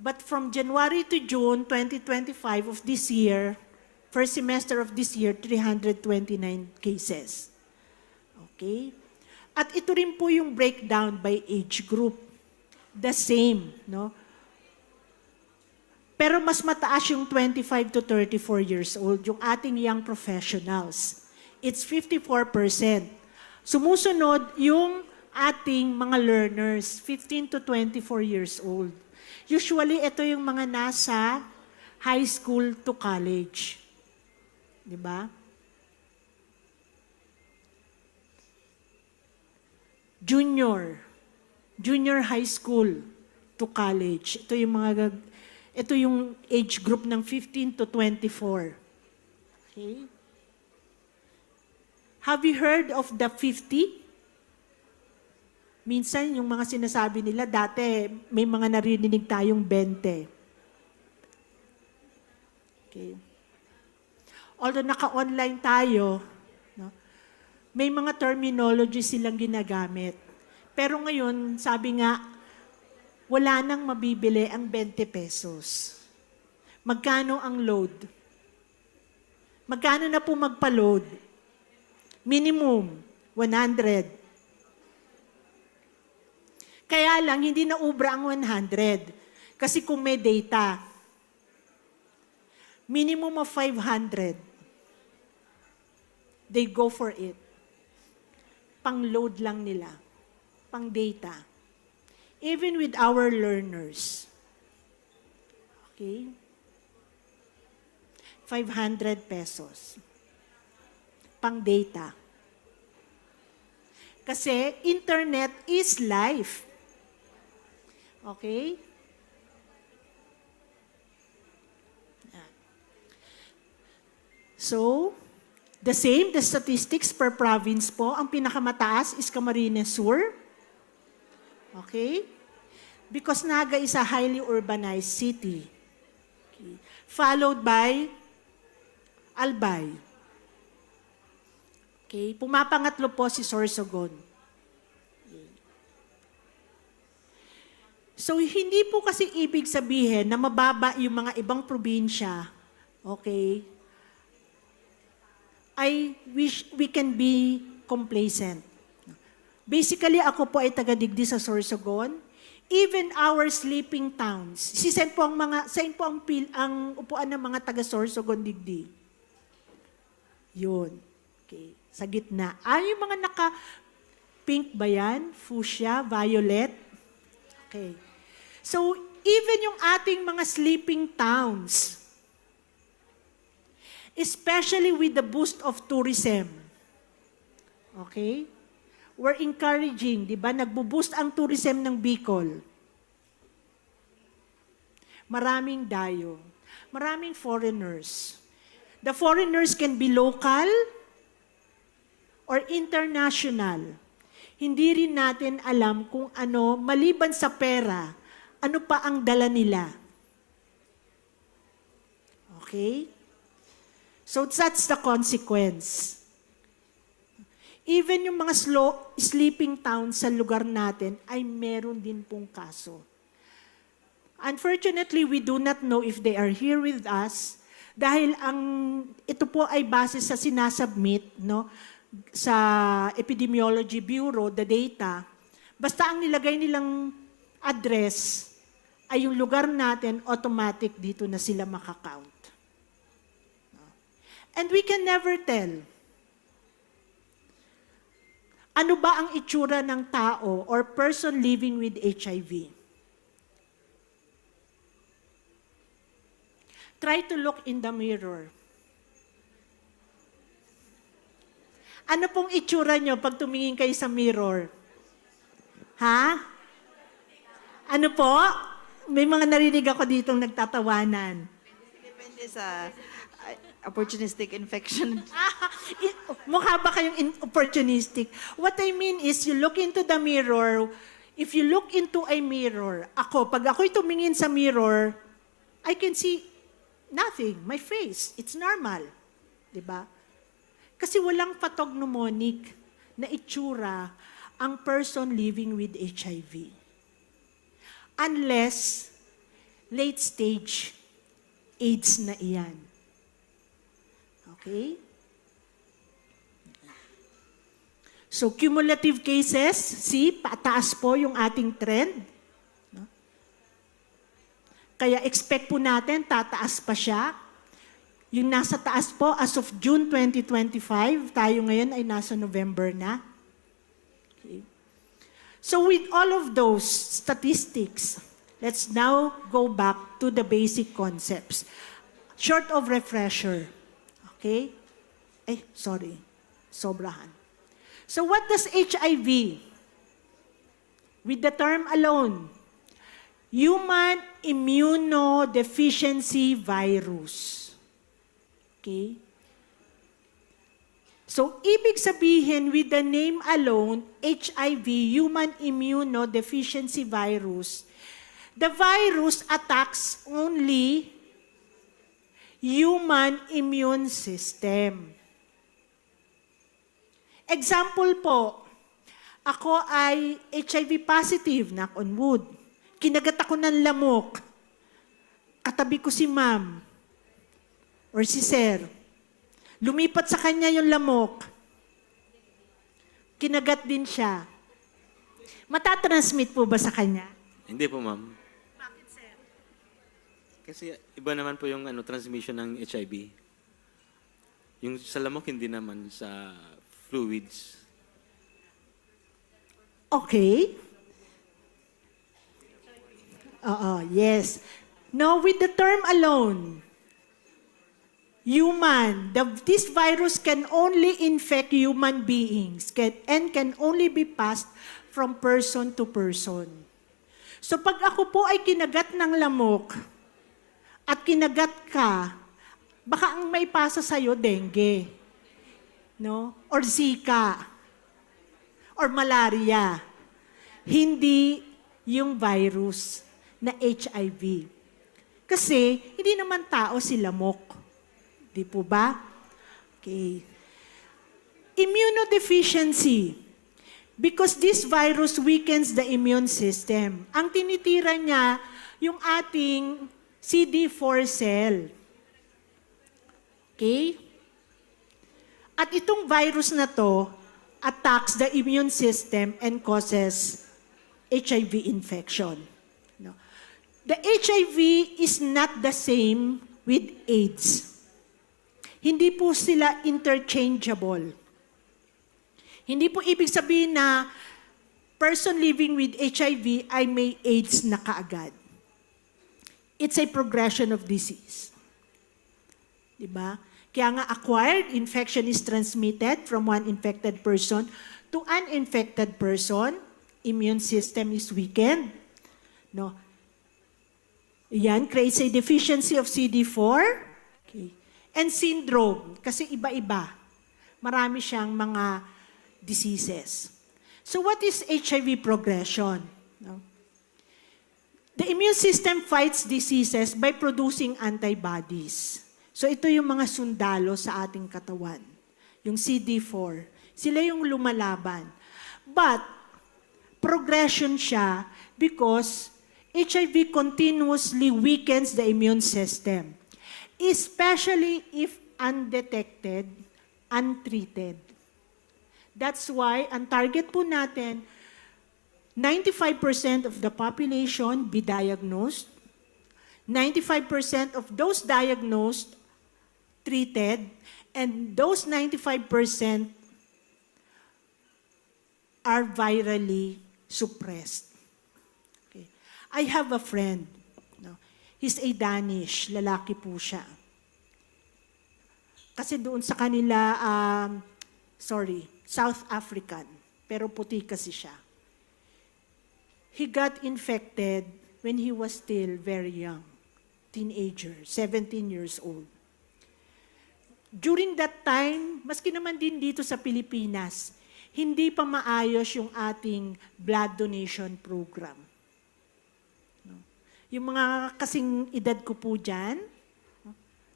But from January to June 2025 of this year, first semester of this year, 329 cases. Okay? At ito rin po yung breakdown by age group. The same, no? Pero mas mataas yung 25 to 34 years old, yung ating young professionals. It's 54%. Sumusunod yung ating mga learners, 15 to 24 years old. Usually, ito yung mga nasa high school to college. Di ba? Junior high school to college. Ito yung age group ng 15 to 24. Okay? Have you heard of the 50? Minsan, yung mga sinasabi nila, dati may mga narinig tayong 20. Okay. Although naka-online tayo, no, may mga terminology silang ginagamit. Pero ngayon, sabi nga, wala nang mabibili ang 20 pesos. Magkano ang load? Magkano na po magpa-load? Minimum, 100. Kaya lang, hindi na ubra ang 100. Kasi kung may data, minimum of 500, they go for it. Pang-load lang nila. Pang-data. Even with our learners. Okay? 500 pesos. Pang-data. Kasi internet is life. Okay? So, the same, the statistics per province po, ang pinakamataas is Camarines Sur. Okay? Because Naga is a highly urbanized city. Okay. Followed by Albay. Okay? Pumapangatlo po si Sorsogon. So, hindi po kasi ibig sabihin na mababa yung mga ibang probinsya, okay, I wish we can be complacent. Basically, ako po ay taga-Digdi sa Sorsogon. Even our sleeping towns, saan po ang upuan ng mga taga-Sorsogon, Digdi? Yun. Okay. Sa gitna. Yung mga naka-pink ba yan? Fuchsia, violet? Okay. So, even yung ating mga sleeping towns, especially with the boost of tourism, okay? We're encouraging, di ba? Nagbo-boost ang tourism ng Bicol. Maraming dayo. Maraming foreigners. The foreigners can be local or international. Hindi rin natin alam kung ano, maliban sa pera, ano pa ang dala nila. Okay? So that's the consequence. Even yung mga sleeping towns sa lugar natin ay meron din pong kaso. Unfortunately, we do not know if they are here with us dahil ito po ay base sa sinasubmit, no, sa Epidemiology Bureau, the data. Basta ang nilagay nilang address ay yung lugar natin, automatic dito na sila makakount. And we can never tell. Ano ba ang itsura ng tao or person living with HIV? Try to look in the mirror. Ano pong itsura nyo pag tumingin kayo sa mirror? Ha? Ano po? May mga narinig ako ditong nagtatawanan. Depende sa opportunistic infection. Mukha ba kayong opportunistic? What I mean is, you look into the mirror. If you look into a mirror, pag ako'y tumingin sa mirror, I can see nothing, my face. It's normal. Diba? Kasi walang pathognomonic na itsura ang person living with HIV. Unless late stage AIDS na iyan. Okay? So, cumulative cases, see, pataas po yung ating trend. No? Kaya expect po natin, tataas pa siya. Yung nasa taas po, as of June 2025, tayo ngayon ay nasa November na. Okay. So with all of those statistics, let's now go back to the basic concepts. Short of refresher. Okay? Sorry. Sobrahan. So what does HIV? With the term alone, human immunodeficiency virus. Okay? So, ibig sabihin, with the name alone, HIV, human immunodeficiency virus, the virus attacks only human immune system. Example po, ako ay HIV positive, knock on wood. Kinagat ako ng lamok. Katabi ko si ma'am or si sir. Lumipat sa kanya yung lamok. Kinagat din siya. Matatransmit po ba sa kanya? Hindi po, ma'am. Bakit, sir? Kasi iba naman po yung transmission ng HIV. Yung sa lamok, hindi naman sa fluids. Okay. Yes. Now, with the term alone, human, this virus can only infect human beings and can only be passed from person to person. So pag ako po ay kinagat ng lamok at kinagat ka, baka ang may pasa sa'yo, dengue, no? Or Zika, or malaria. Hindi yung virus na HIV. Kasi hindi naman tao si lamok. Di po ba? Okay. Immunodeficiency. Because this virus weakens the immune system. Ang tinitira niya, yung ating CD4 cell. Okay? At itong virus na to attacks the immune system and causes HIV infection. No. The HIV is not the same with AIDS. Hindi po sila interchangeable. Hindi po ibig sabihin na person living with HIV ay may AIDS na kaagad. It's a progression of disease. Diba? Kaya nga acquired infection is transmitted from one infected person to an infected person. Immune system is weakened. No? Yan creates a deficiency of CD4. Okay. And syndrome, kasi iba-iba. Marami siyang mga diseases. So what is HIV progression? No? The immune system fights diseases by producing antibodies. So ito yung mga sundalo sa ating katawan. Yung CD4. Sila yung lumalaban. But, progression siya because HIV continuously weakens the immune system. Especially if undetected, untreated. That's why, ang target po natin, 95% of the population be diagnosed, 95% of those diagnosed, treated, and those 95% are virally suppressed. Okay. I have a friend. He's a Danish, lalaki po siya. Kasi doon sa kanila, South African, pero puti kasi siya. He got infected when he was still very young, teenager, 17 years old. During that time, maski naman din dito sa Pilipinas, hindi pa maayos yung ating blood donation program. Yung mga kasing edad ko po dyan,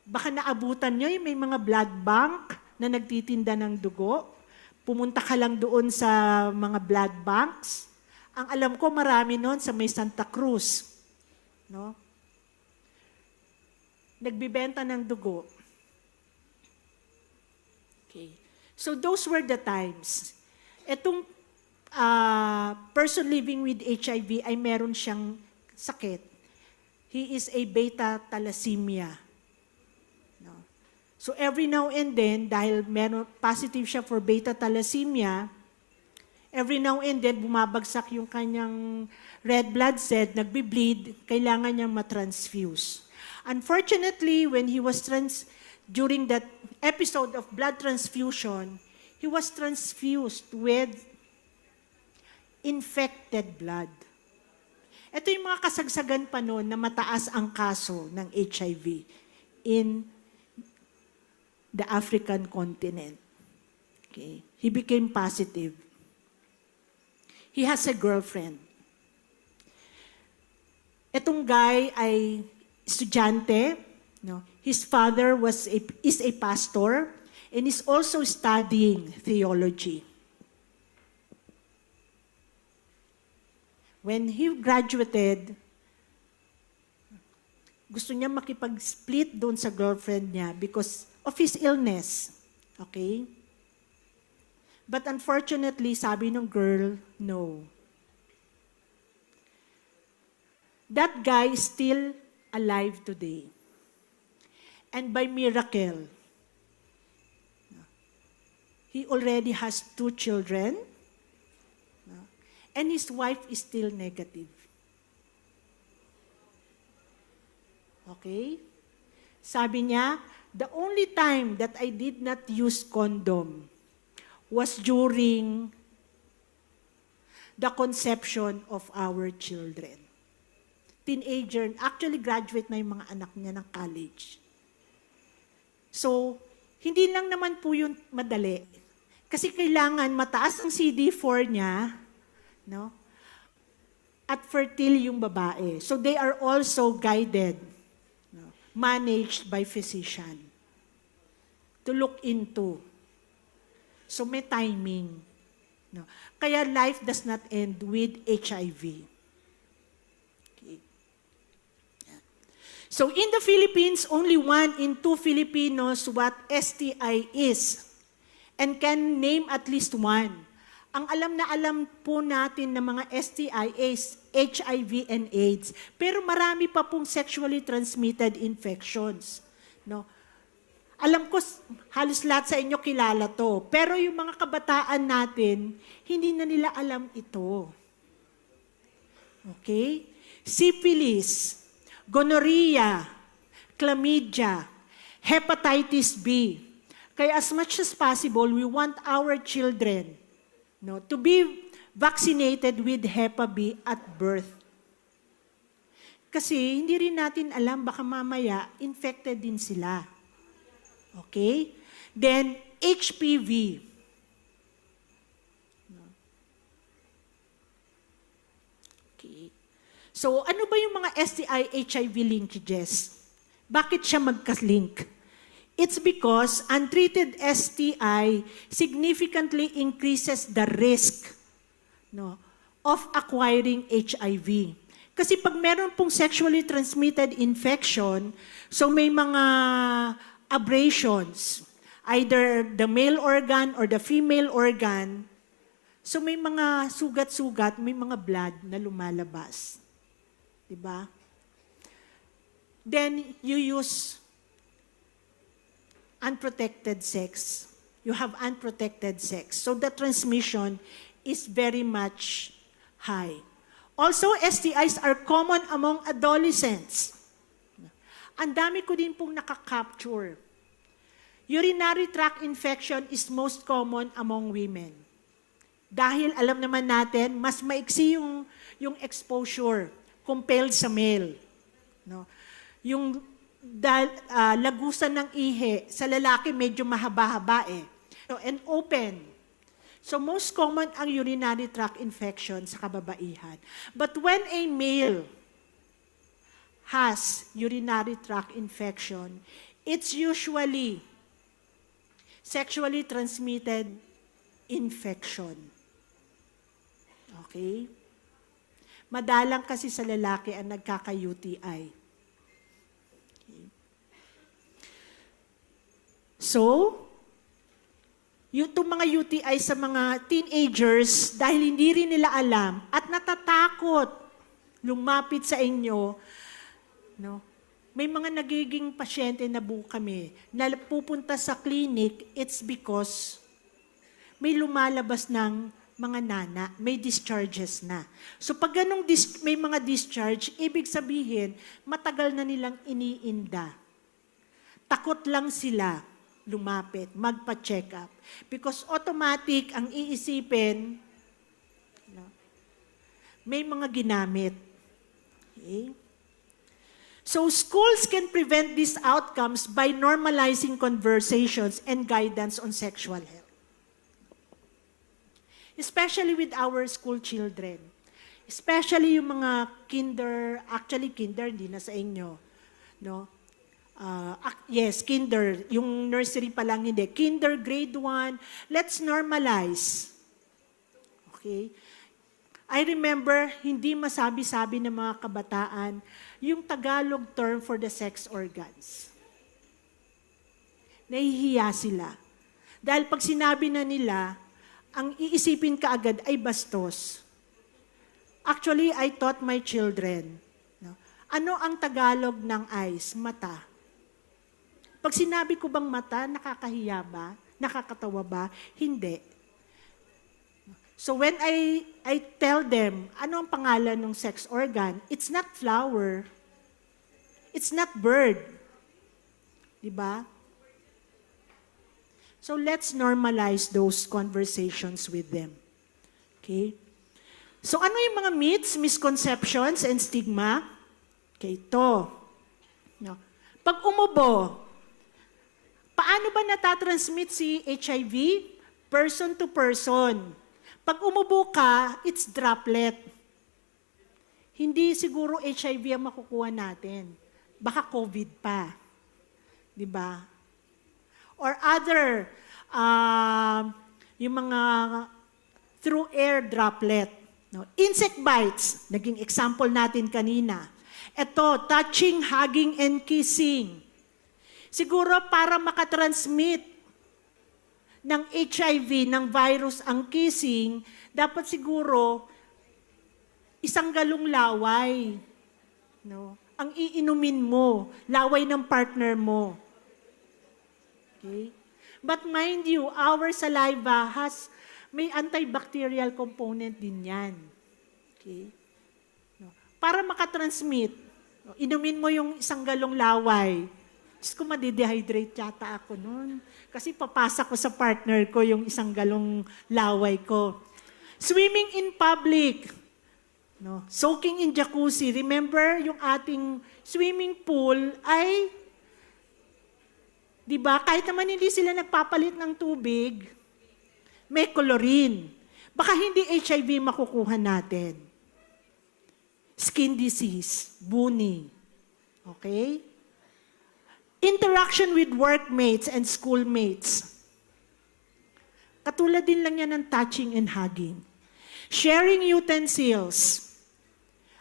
baka naabutan nyo yung may mga blood bank na nagtitinda ng dugo. Pumunta ka lang doon sa mga blood banks. Ang alam ko, marami noon sa may Santa Cruz. No? Nagbibenta ng dugo. Okay. So those were the times. Etong person living with HIV ay meron siyang sakit. He is a beta thalassemia. No? So every now and then, dahil meron positive siya for beta thalassemia, every now and then bumabagsak yung kanyang red blood cell, nagbi-bleed, kailangan niyang matransfuse. Unfortunately, when he was during that episode of blood transfusion, he was transfused with infected blood. Ito yung mga kasagsagan pa noon na mataas ang kaso ng HIV in the African continent. Okay. He became positive. He has a girlfriend. Etong guy ay estudyante. No? His father is a pastor and is also studying theology. When he graduated, gusto niya makipag-split doon sa girlfriend niya because of his illness. Okay? But unfortunately, sabi ng girl, no. That guy is still alive today. And by miracle, he already has 2 children, and his wife is still negative. Okay? Sabi niya, the only time that I did not use condom was during the conception of our children. Teenager, actually graduate na yung mga anak niya ng college. So, hindi lang naman po yun madali. Kasi kailangan mataas ang CD4 niya, no? At fertile yung babae. So they are also guided, no? Managed by physician to look into. So may timing. No? Kaya life does not end with HIV. Okay. So in the Philippines, only 1 in 2 Filipinos what STI is and can name at least 1. Ang alam po natin ng mga STI is HIV and AIDS. Pero marami pa pong sexually transmitted infections. No? Alam ko, halos lahat sa inyo kilala to. Pero yung mga kabataan natin, hindi na nila alam ito. Okay? Syphilis, gonorrhea, chlamydia, hepatitis B. Kaya as much as possible, we want our children to be vaccinated with Hepa B at birth. Kasi hindi rin natin alam, baka mamaya infected din sila. Okay? Then, HPV. Okay. So, ano ba yung mga STI-HIV linkages? Bakit siya magka-link? It's because untreated STI significantly increases the risk of acquiring HIV. Kasi pag meron pong sexually transmitted infection, so may mga abrasions, either the male organ or the female organ, so may mga sugat-sugat, may mga blood na lumalabas. Diba? Then you use unprotected sex. You have unprotected sex. So the transmission is very much high. Also, STIs are common among adolescents. Ang dami ko din pong nakakapture. Urinary tract infection is most common among women. Dahil alam naman natin, mas maiksi yung exposure compared sa male. No? Yung lagusan ng ihi, sa lalaki medyo mahaba-haba eh. So, and open. So most common ang urinary tract infection sa kababaihan. But when a male has urinary tract infection, it's usually sexually transmitted infection. Okay? Madalang kasi sa lalaki ang nagkaka-UTI. Okay. So, itong mga UTI sa mga teenagers, dahil hindi rin nila alam at natatakot lumapit sa inyo, no? May mga nagiging pasyente na kami na pupunta sa clinic, it's because may lumalabas ng mga nana, may discharges na. So pag ganong may mga discharge, ibig sabihin, matagal na nilang iniinda. Takot lang sila lumapit, magpa-check up. Because automatic ang iisipin, no, may mga ginamit. Okay? So schools can prevent these outcomes by normalizing conversations and guidance on sexual health. Especially with our school children. Especially yung mga kinder, hindi na sa inyo. No? Yes, kinder, yung nursery pa lang hindi. Kinder, grade 1, let's normalize. Okay? I remember, hindi masabi-sabi ng mga kabataan, yung Tagalog term for the sex organs. Nahihiya sila. Dahil pag sinabi na nila, ang iisipin kaagad ay bastos. Actually, I taught my children, no? Ano ang Tagalog ng eyes? Mata. Pag sinabi ko bang mata, nakakahiya ba? Nakakatawa ba? Hindi. So when I tell them, ano ang pangalan ng sex organ? It's not flower. It's not bird. Diba? So let's normalize those conversations with them. Okay? So ano yung mga myths, misconceptions, and stigma? Okay, ito. No. Pag umubo, paano ba natatransmit si HIV? Person to person. Pag umubo ka, it's droplet. Hindi siguro HIV ang makukuha natin. Baka COVID pa. Diba? Or other, yung mga through air droplet. No? Insect bites, naging example natin kanina. Ito, touching, hugging, and kissing. Siguro para makatransmit ng HIV, ng virus ang kissing, dapat siguro isang galong laway. No? Ang iinumin mo, laway ng partner mo. Okay? But mind you, our saliva may antibacterial component din yan. Okay? No? Para makatransmit, no? Inumin mo yung isang galong laway. Diyos ko, madidehydrate yata ako nun. Kasi papasa ko sa partner ko yung isang galong laway ko. Swimming in public. No? Soaking in jacuzzi. Remember, yung ating swimming pool ay, di ba, kahit naman hindi sila nagpapalit ng tubig, may chlorine. Baka hindi HIV makukuha natin. Skin disease, buni. Okay? Interaction with workmates and schoolmates. Katulad din lang yan ng touching and hugging. Sharing utensils.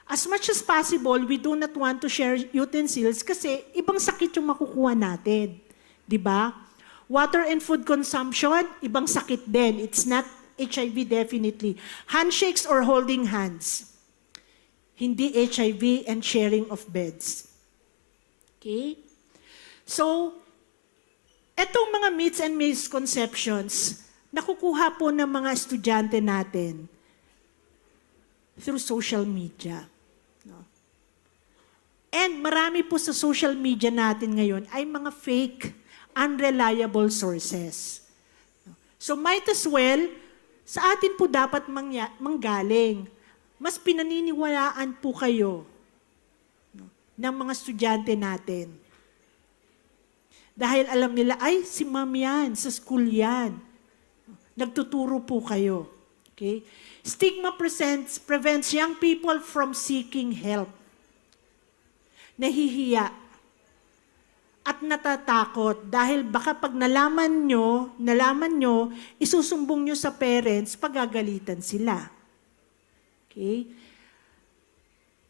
As much as possible, we do not want to share utensils kasi ibang sakit yung makukuha natin. Diba? Water and food consumption, ibang sakit din. It's not HIV definitely. Handshakes or holding hands. Hindi HIV and sharing of beds. Okay? So, etong mga myths and misconceptions, nakukuha po ng mga estudyante natin through social media. No? And marami po sa social media natin ngayon ay mga fake. unreliable sources. So might as well, sa atin po dapat manggaling. Mas pinaniniwalaan po kayo ng mga estudyante natin. Dahil alam nila, ay, si ma'am yan, sa school yan. Nagtuturo po kayo. Okay? Stigma prevents young people from seeking help. Nahihiya at natatakot dahil baka pag nalaman nyo, isusumbong nyo sa parents, pagagalitan sila. Okay?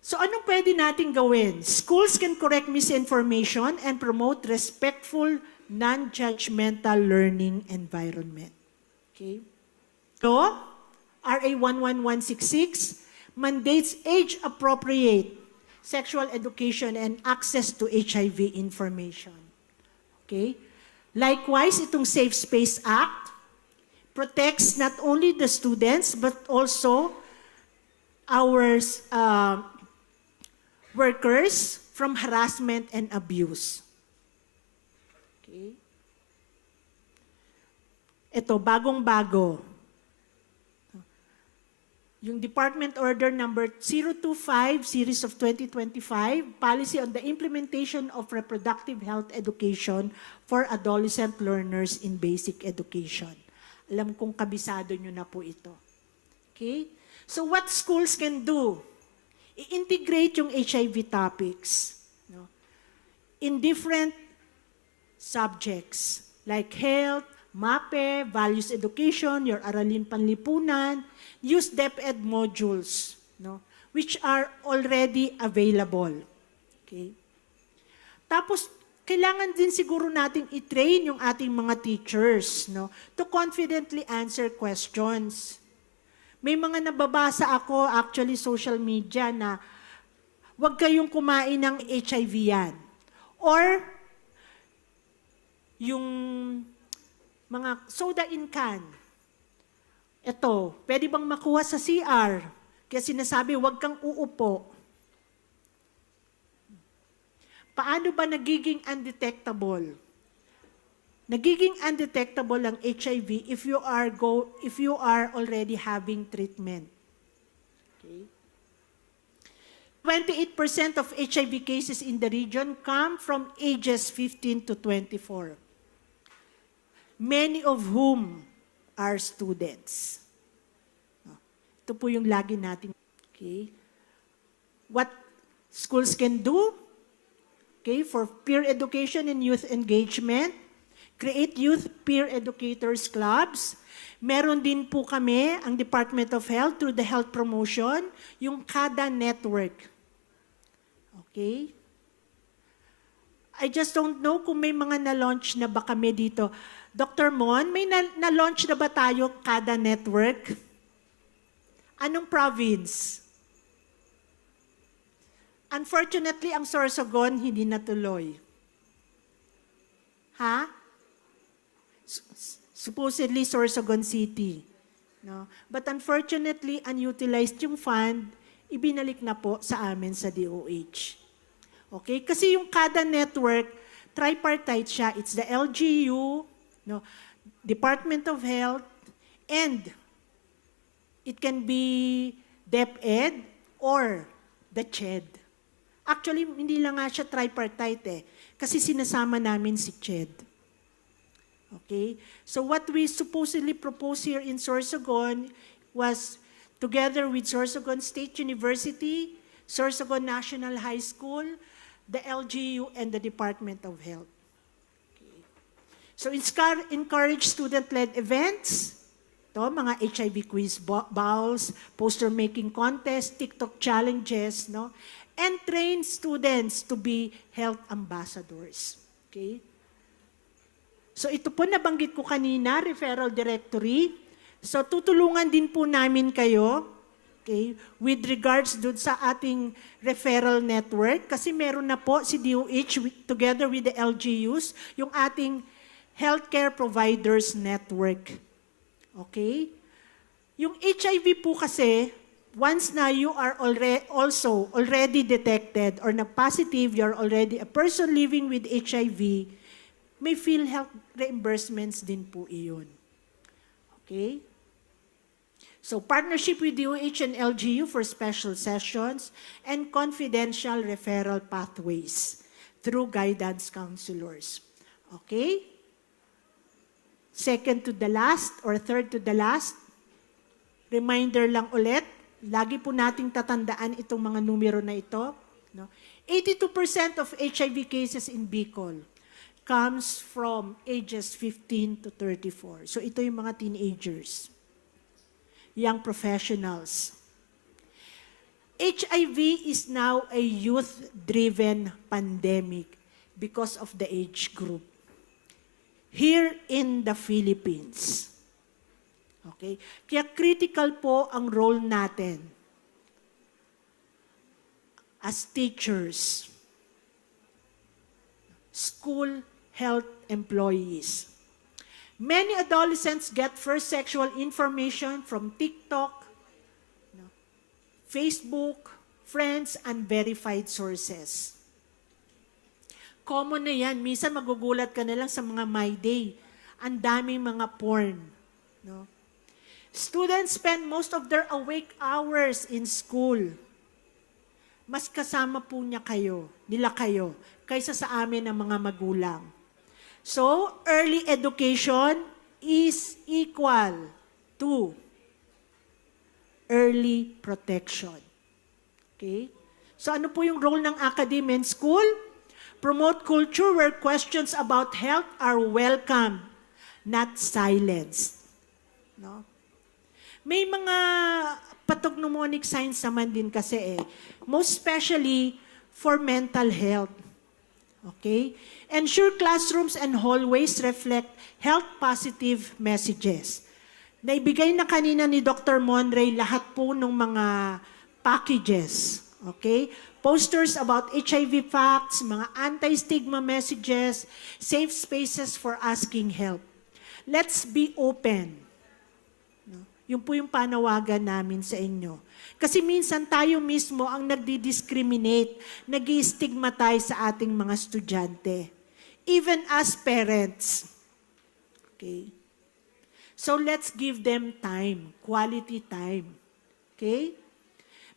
So anong pwede natin gawin? Schools can correct misinformation and promote respectful, non-judgmental learning environment. Okay? So, RA 11166 mandates age-appropriate sexual education and access to HIV information. Okay? Likewise, itong Safe Space Act protects not only the students but also our workers from harassment and abuse. Okay? Ito, bagong-bago. Yung Department Order number 025, Series of 2025, Policy on the Implementation of Reproductive Health Education for Adolescent Learners in Basic Education. Alam kong kabisado nyo na po ito. Okay? So what schools can do? I-integrate yung HIV topics in different subjects like health, MAPE, values education, your Aralin Panlipunan, use DepEd modules, which are already available. Okay? Tapos, kailangan din siguro nating i-train yung ating mga teachers to confidently answer questions. May mga nababasa ako, actually social media, na huwag kayong kumain ng HIV yan. Or, yung mga soda in can. Ito, pwede bang makuha sa CR? Kaya sinasabi, huwag kang uupo. Paano ba nagiging undetectable? Nagiging undetectable ang HIV if you are already having treatment. Okay? 28% of HIV cases in the region come from ages 15 to 24. Many of whom are students. Ito po yung lagi natin. Okay? What schools can do? Okay, for peer education and youth engagement, create youth peer educators clubs. Meron din po kami, ang Department of Health, through the health promotion, yung CADA network. Okay? I just don't know kung may mga na-launch na ba kami dito. Dr. Mon, may na-launch na ba tayo CADA network? Anong province? Unfortunately, ang Sorsogon hindi natuloy. Ha? Supposedly, Sorsogon City. No? But unfortunately, unutilized yung fund, ibinalik na po sa amin sa DOH. Okay? Kasi yung CADA network, tripartite siya. It's the LGU, Department of Health, and it can be DepEd or the CHED. Actually, hindi lang nga siya tripartite kasi sinasama namin si CHED. Okay? So what we supposedly proposed here in Sorsogon was together with Sorsogon State University, Sorsogon National High School, the LGU, and the Department of Health. Okay. So encourage student-led events, mga HIV quiz bowls, poster-making contest, TikTok challenges, and train students to be health ambassadors. Okay? So ito po nabanggit ko kanina, referral directory. So tutulungan din po namin kayo, okay, with regards dun sa ating referral network kasi meron na po si DOH together with the LGUs, yung ating healthcare providers network. Okay? Yung HIV po kasi, once na you are already detected or na positive, you're already a person living with HIV, may PhilHealth reimbursements din po iyon. Okay? So, partnership with DOH and LGU for special sessions and confidential referral pathways through guidance counselors. Okay? Second to the last or third to the last, reminder lang ulit, lagi po nating tatandaan itong mga numero na ito. No? 82% of HIV cases in Bicol comes from ages 15 to 34. So ito yung mga teenagers, young professionals. HIV is now a youth-driven pandemic because of the age group. Here in the Philippines. Okay? Kaya critical po ang role natin as teachers, school health employees. Many adolescents get first sexual information from TikTok, Facebook, friends, and verified sources. Common na yan. Minsan magugulat ka na lang sa mga My Day. Ang daming mga porn. No? Students spend most of their awake hours in school. Mas kasama po nila kayo, kaysa sa amin ng mga magulang. So, early education is equal to early protection. Okay? So, ano po yung role ng academy and school? Promote culture where questions about health are welcome, not silenced. No? May mga pathognomonic signs naman din kasi most especially for mental health. Okay? Ensure classrooms and hallways reflect health-positive messages. Naibigay na kanina ni Dr. Monray lahat po ng mga packages. Okay? Posters about HIV facts, mga anti-stigma messages, safe spaces for asking help. Let's be open. No? Yun po yung panawagan namin sa inyo. Kasi minsan tayo mismo ang nagdi-discriminate, nag-i-stigmatize sa ating mga estudyante. Even as parents. Okay? So let's give them time, quality time. Okay?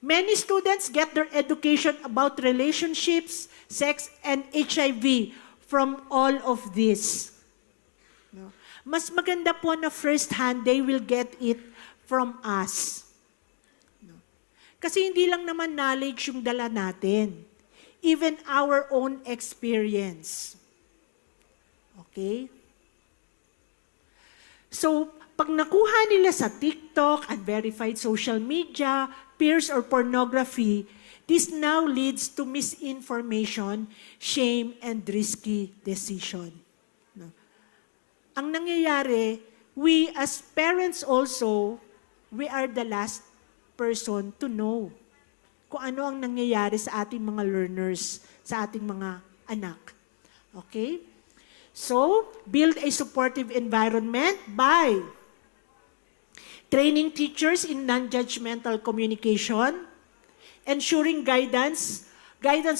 Many students get their education about relationships, sex, and HIV from all of this. No? Mas maganda po na first-hand, they will get it from us. No? Kasi hindi lang naman knowledge yung dala natin. Even our own experience. Okay? So, pag nakuha nila sa TikTok, unverified social media, peers, or pornography, this now leads to misinformation, shame, and risky decision. No? Ang nangyayari, we as parents also, we are the last person to know kung ano ang nangyayari sa ating mga learners, sa ating mga anak. Okay? So, build a supportive environment by training teachers in non-judgmental communication, ensuring guidance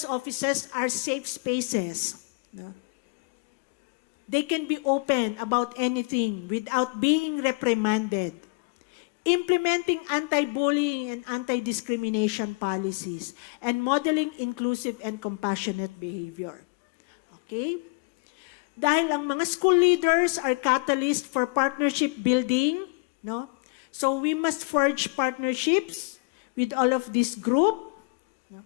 offices are safe spaces. No? They can be open about anything without being reprimanded. Implementing anti-bullying and anti-discrimination policies and modeling inclusive and compassionate behavior. Okay? Dahil ang mga school leaders are catalyst for partnership building, no? So we must forge partnerships with all of this group. No?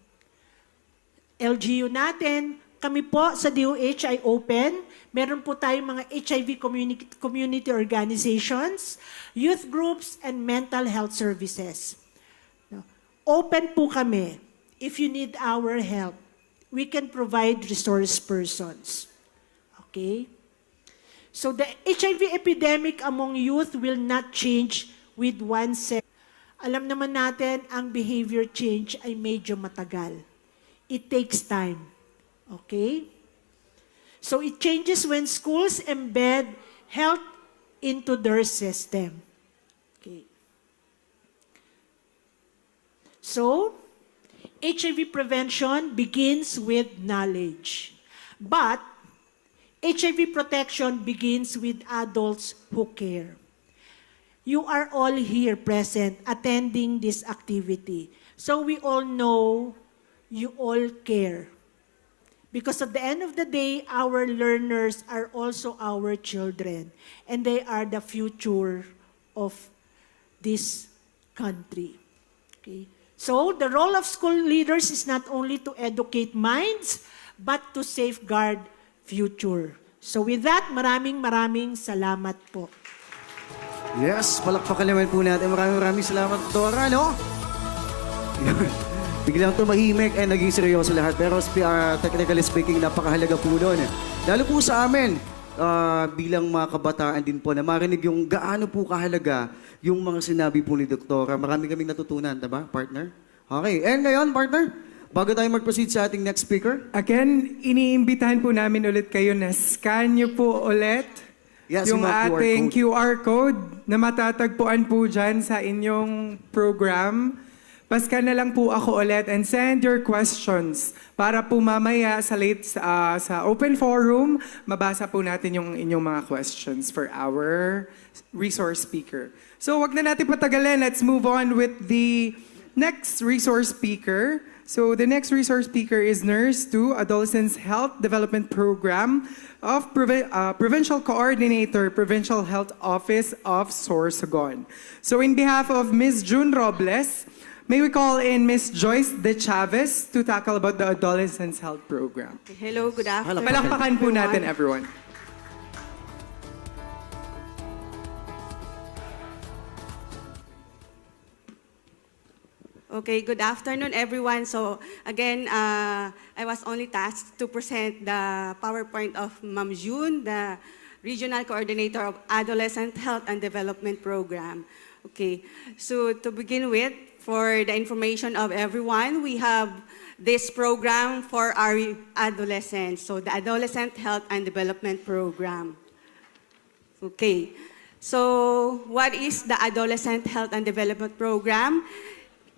LGU natin, kami po sa DOH ay open. Meron po tayong mga HIV community organizations, youth groups, and mental health services. No? Open po kami. If you need our help, we can provide resource persons. Okay? So the HIV epidemic among youth will not change with one second. Alam naman natin, ang behavior change ay medyo matagal. It takes time. Okay? So it changes when schools embed health into their system. Okay. So, HIV prevention begins with knowledge. But HIV protection begins with adults who care. You are all here present attending this activity. So we all know you all care. Because at the end of the day, our learners are also our children. And they are the future of this country. Okay? So the role of school leaders is not only to educate minds, but to safeguard future. So with that, maraming salamat po. Yes, palakpakan naman po natin. Maraming salamat, Dora, no? Biglang tumahimik and naging seryoso lahat. Pero technically speaking, napakahalaga po nun. Lalo po sa amin, bilang mga kabataan din po, na marinig yung gaano po kahalaga yung mga sinabi po ni Doktora. Marami kaming natutunan, diba, partner? Okay, and ngayon, partner, bago tayo mag-proceed sa ating next speaker. Again, iniimbitahan po namin ulit kayo na scan nyo po ulit yung ating QR code na matatagpuan po dyan sa inyong program. Pascan na lang po ako ulit and send your questions para po mamaya sa open forum, mabasa po natin yung inyong mga questions for our resource speaker. So wag na natin patagalin. Let's move on with the next resource speaker. So the next resource speaker is Nurse 2, Adolescents Health Development Program of Provincial Coordinator, Provincial Health Office of Sorsogon. So in behalf of Ms. June Robles, may we call in Ms. Joyce De Chavez to tackle about the Adolescents Health Program. Hello, good afternoon. Palakpakan po natin, everyone. Okay, good afternoon, everyone. So again, I was only tasked to present the PowerPoint of Ma'am June, the Regional Coordinator of Adolescent Health and Development Program. Okay, so to begin with, for the information of everyone, we have this program for our adolescents. So the Adolescent Health and Development Program. Okay, so what is the Adolescent Health and Development Program?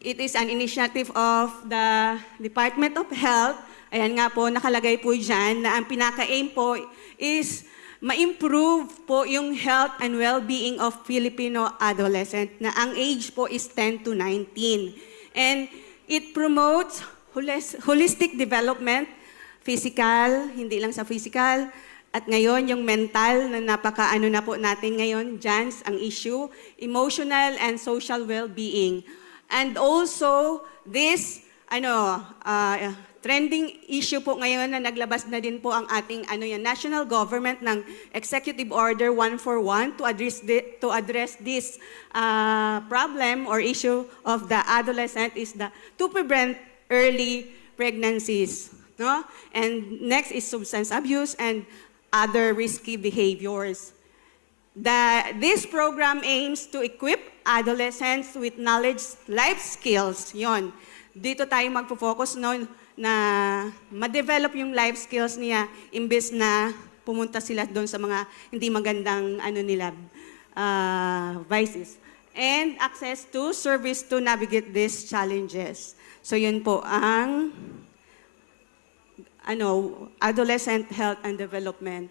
It is an initiative of the Department of Health. Ayan nga po, nakalagay po dyan na ang pinaka-aim po is ma-improve po yung health and well-being of Filipino adolescent na ang age po is 10 to 19. And it promotes holistic development, physical, hindi lang sa physical, at ngayon yung mental na napaka-ano na po natin ngayon, dyan ang issue, emotional and social well-being. And also, this trending issue po ngayon na naglabas na din po ang ating national government ng Executive Order 141 to address this problem or issue of the adolescent is to prevent early pregnancies. No? And next is substance abuse and other risky behaviors. This program aims to equip adolescents with knowledge, life skills. Yon. Dito tayo magpo-focus na ma-develop yung life skills niya imbes na pumunta sila doon sa mga hindi magandang vices. And access to service to navigate these challenges. So yun po ang adolescent health and development.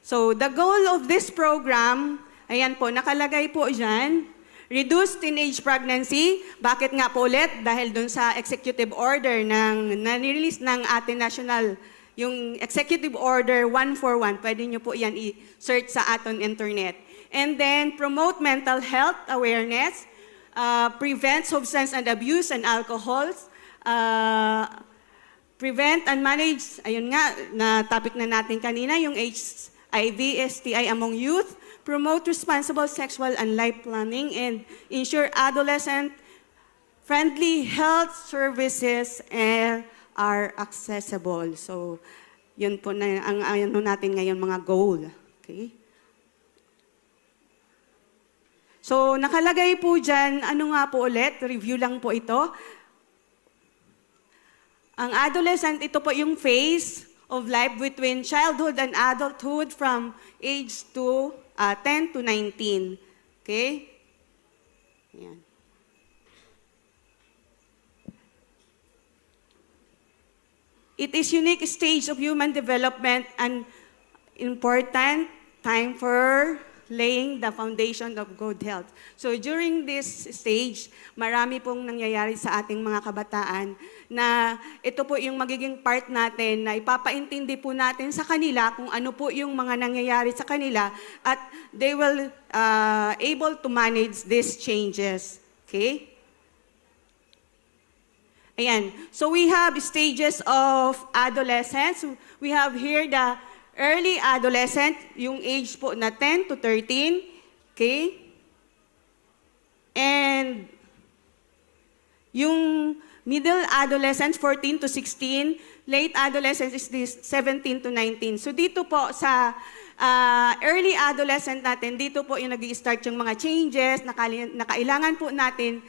So the goal of this program, ayan po, nakalagay po dyan, reduce teenage pregnancy. Bakit nga po ulit? Dahil dun sa executive order na-release ng ating national, yung executive order 141, pwede nyo po yan i-search sa ating internet. And then promote mental health awareness, prevent substance and abuse and alcohol, prevent and manage, ayun nga, na topic na natin kanina, yung HIV, STI among youth, promote responsible sexual and life planning, and ensure adolescent-friendly health services are accessible. So, yun po na ang natin ngayon mga goal. Okay? So, nakalagay po dyan, ano nga po ulit, review lang po ito. Ang adolescent, ito po yung phase of life between childhood and adulthood from age 10 to 19. Okay? Ayan. It is unique stage of human development and important time for laying the foundation of good health. So during this stage, marami pong nangyayari sa ating mga kabataan na ito po yung magiging part natin na ipapaintindi po natin sa kanila kung ano po yung mga nangyayari sa kanila at they will able to manage these changes. Okay? Ayan. So we have stages of adolescence. We have here the early adolescent, yung age po na 10 to 13. Okay? And yung middle adolescence, 14 to 16. Late adolescence is this 17 to 19. So dito po sa early adolescent natin, dito po yung nag-i-start yung mga changes na kailangan po natin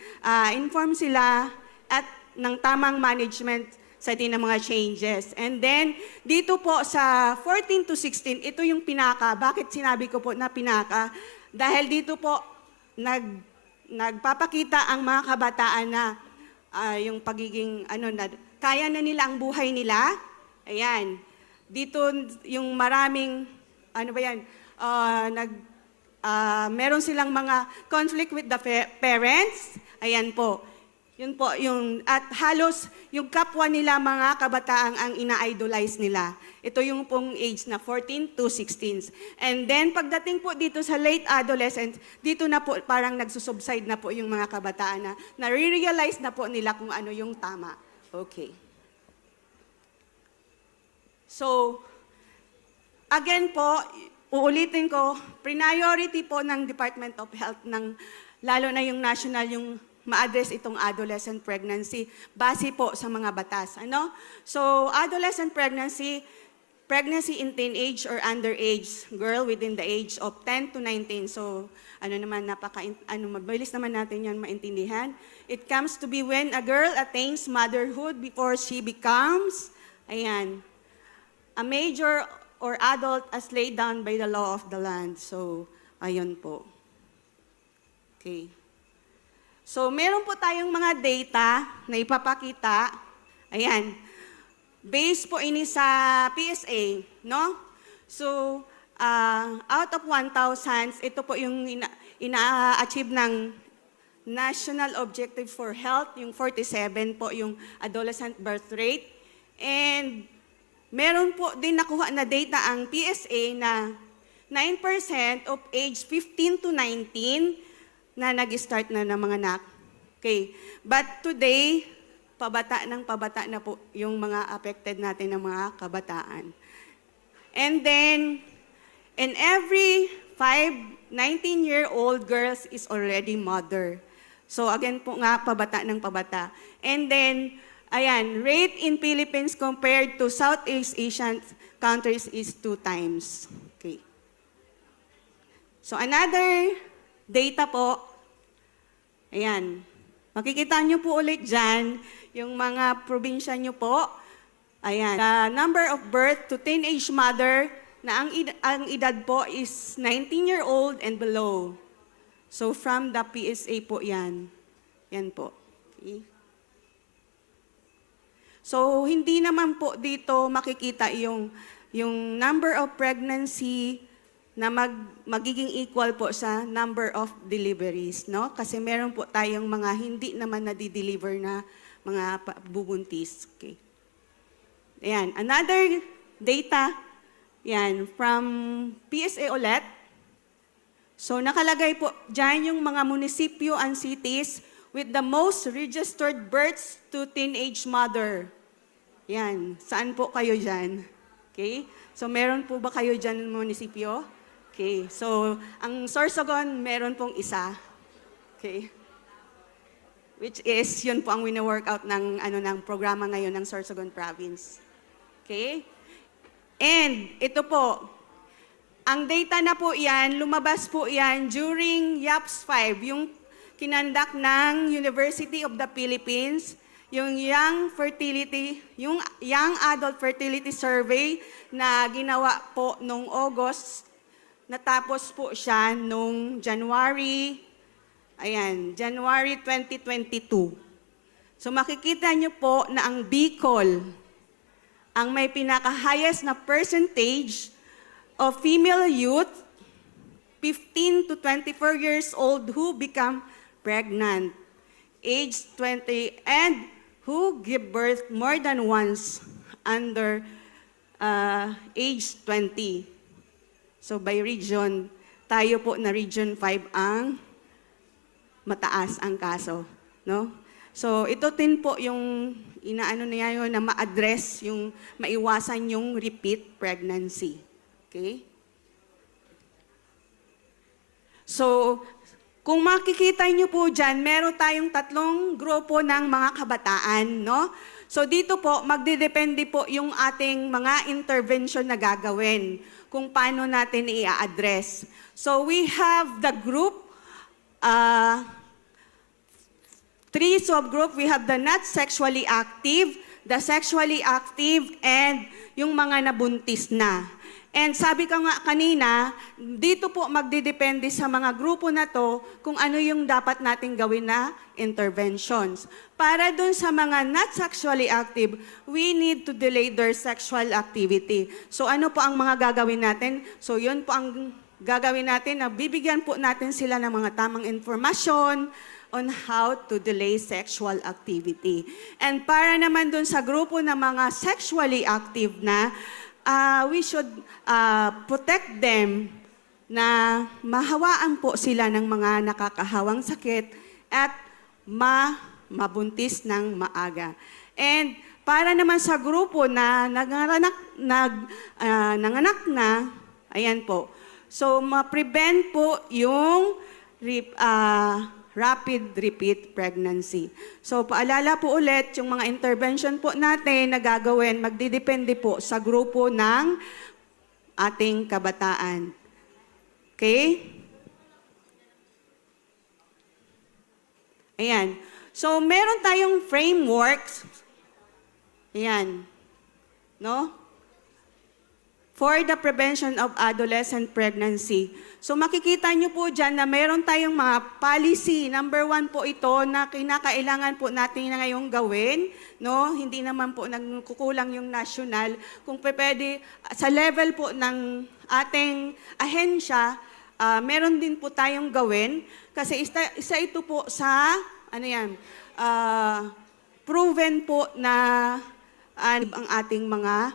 inform sila at ng tamang management sa ating mga changes. And then, dito po sa 14 to 16, ito yung pinaka. Bakit sinabi ko po na pinaka? Dahil dito po, nagpapakita ang mga kabataan na yung pagiging, kaya na nila ang buhay nila. Ayan. Dito yung maraming, meron silang mga conflict with the parents. Ayan po. Yun po, at halos yung kapwa nila mga kabataan ang ina-idolize nila. Ito yung pong age na 14 to 16. And then pagdating po dito sa late adolescence, dito na po parang nagsusubside na po yung mga kabataan na nare-realize na po nila kung ano yung tama. Okay. So, again po, uulitin ko, priority po ng Department of Health, lalo na yung national, yung ma-address itong adolescent pregnancy base po sa mga batas. So, adolescent pregnancy in teenage or underage girl within the age of 10 to 19. So, mabilis naman natin yan maintindihan. It comes to be when a girl attains motherhood before she becomes, a major or adult as laid down by the law of the land. So, ayun po. Okay. So, meron po tayong mga data na ipapakita. Ayan. Based po ini sa PSA, no? So, out of 1,000, ito po yung ina-achieve ng National Objective for Health, yung 47 po yung adolescent birth rate. And meron po din nakuha na data ang PSA na 9% of age 15 to 19 na nag-start na ng mga anak. Okay. But today, pabata na po yung mga affected natin ng mga kabataan. And then, in every 5 19-year-old girls is already mother. So again po nga, pabata. And then, rate in Philippines compared to Southeast Asian countries is 2 times. Okay. So another data po, makikita nyo po ulit dyan, yung mga probinsya nyo po, the number of birth to teenage mother, na ang edad po is 19-year-old and below. So from the PSA po yan. Yan po. Okay. So hindi naman po dito makikita yung number of pregnancy na magiging equal po sa number of deliveries, no? Kasi meron po tayong mga hindi naman na-deliver na mga bubuntis. Okay. Ayan, another data, from PSA ulit. So nakalagay po dyan yung mga munisipyo and cities with the most registered births to teenage mother. Yan, saan po kayo dyan? Okay, so meron po ba kayo dyan ng munisipyo? Okay, so ang Sorsogon, meron pong isa. Okay. Which is, yun po ang wina-workout ng programa ngayon ng Sorsogon Province. Okay? And ito po, ang data na po yan, lumabas po yan during YAPS 5, yung kinandak ng University of the Philippines, yung Young Adult Fertility Survey na ginawa po noong August. Natapos po siya noong January 2022. So makikita nyo po na ang Bicol, ang may pinaka-highest na percentage of female youth 15 to 24 years old who become pregnant, age 20, and who give birth more than once under age 20. So by region, tayo po na Region 5 ang mataas ang kaso. No? So ito din po yung inaano niya yun na ma-address, yung maiwasan yung repeat pregnancy. Okay? So, kung makikita niyo po dyan, meron tayong 3 grupo ng mga kabataan, no? So, dito po, magdidepende po yung ating mga intervention na gagawin kung paano natin i-address. So, we have the group, 3 subgroup. We have the not sexually active, the sexually active, and yung mga nabuntis na. And sabi ko nga kanina, dito po magdidepende sa mga grupo na to kung ano yung dapat nating gawin na interventions. Para dun sa mga not sexually active, we need to delay their sexual activity. So ano po ang mga gagawin natin? So yun po ang gagawin natin na bibigyan po natin sila ng mga tamang informasyon on how to delay sexual activity. And para naman dun sa grupo ng mga sexually active na, we should protect them na mahawaan po sila ng mga nakakahawang sakit at mabuntis ng maaga. And para naman sa grupo na nanganak na, ayan po. So, ma-prevent po yung rapid repeat pregnancy. So, paalala po ulit, yung mga intervention po natin na gagawin, magdidepende po sa grupo ng ating kabataan. Okay? Ayan. So, meron tayong frameworks. Ayan. No? For the prevention of adolescent pregnancy. So makikita nyo po dyan na meron tayong mga policy. Number 1 po ito na kinakailangan po natin na ngayong gawin. No? Hindi naman po nagkukulang yung national. Kung pwede, sa level po ng ating ahensya, meron din po tayong gawin. Kasi isa ito po sa, proven po na ang ating mga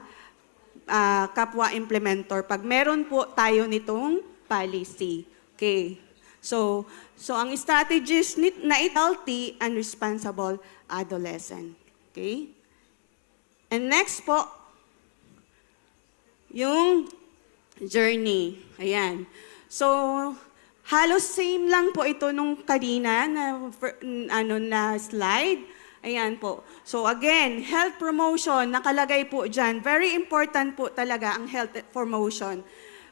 kapwa implementor. Pag meron po tayo nitong policy. Okay. So ang strategies na healthy and responsible adolescent. Okay? And next po, yung journey. Ayan. So, halos same lang po ito nung kanina na slide. Ayan po. So again, health promotion, nakalagay po dyan. Very important po talaga ang health promotion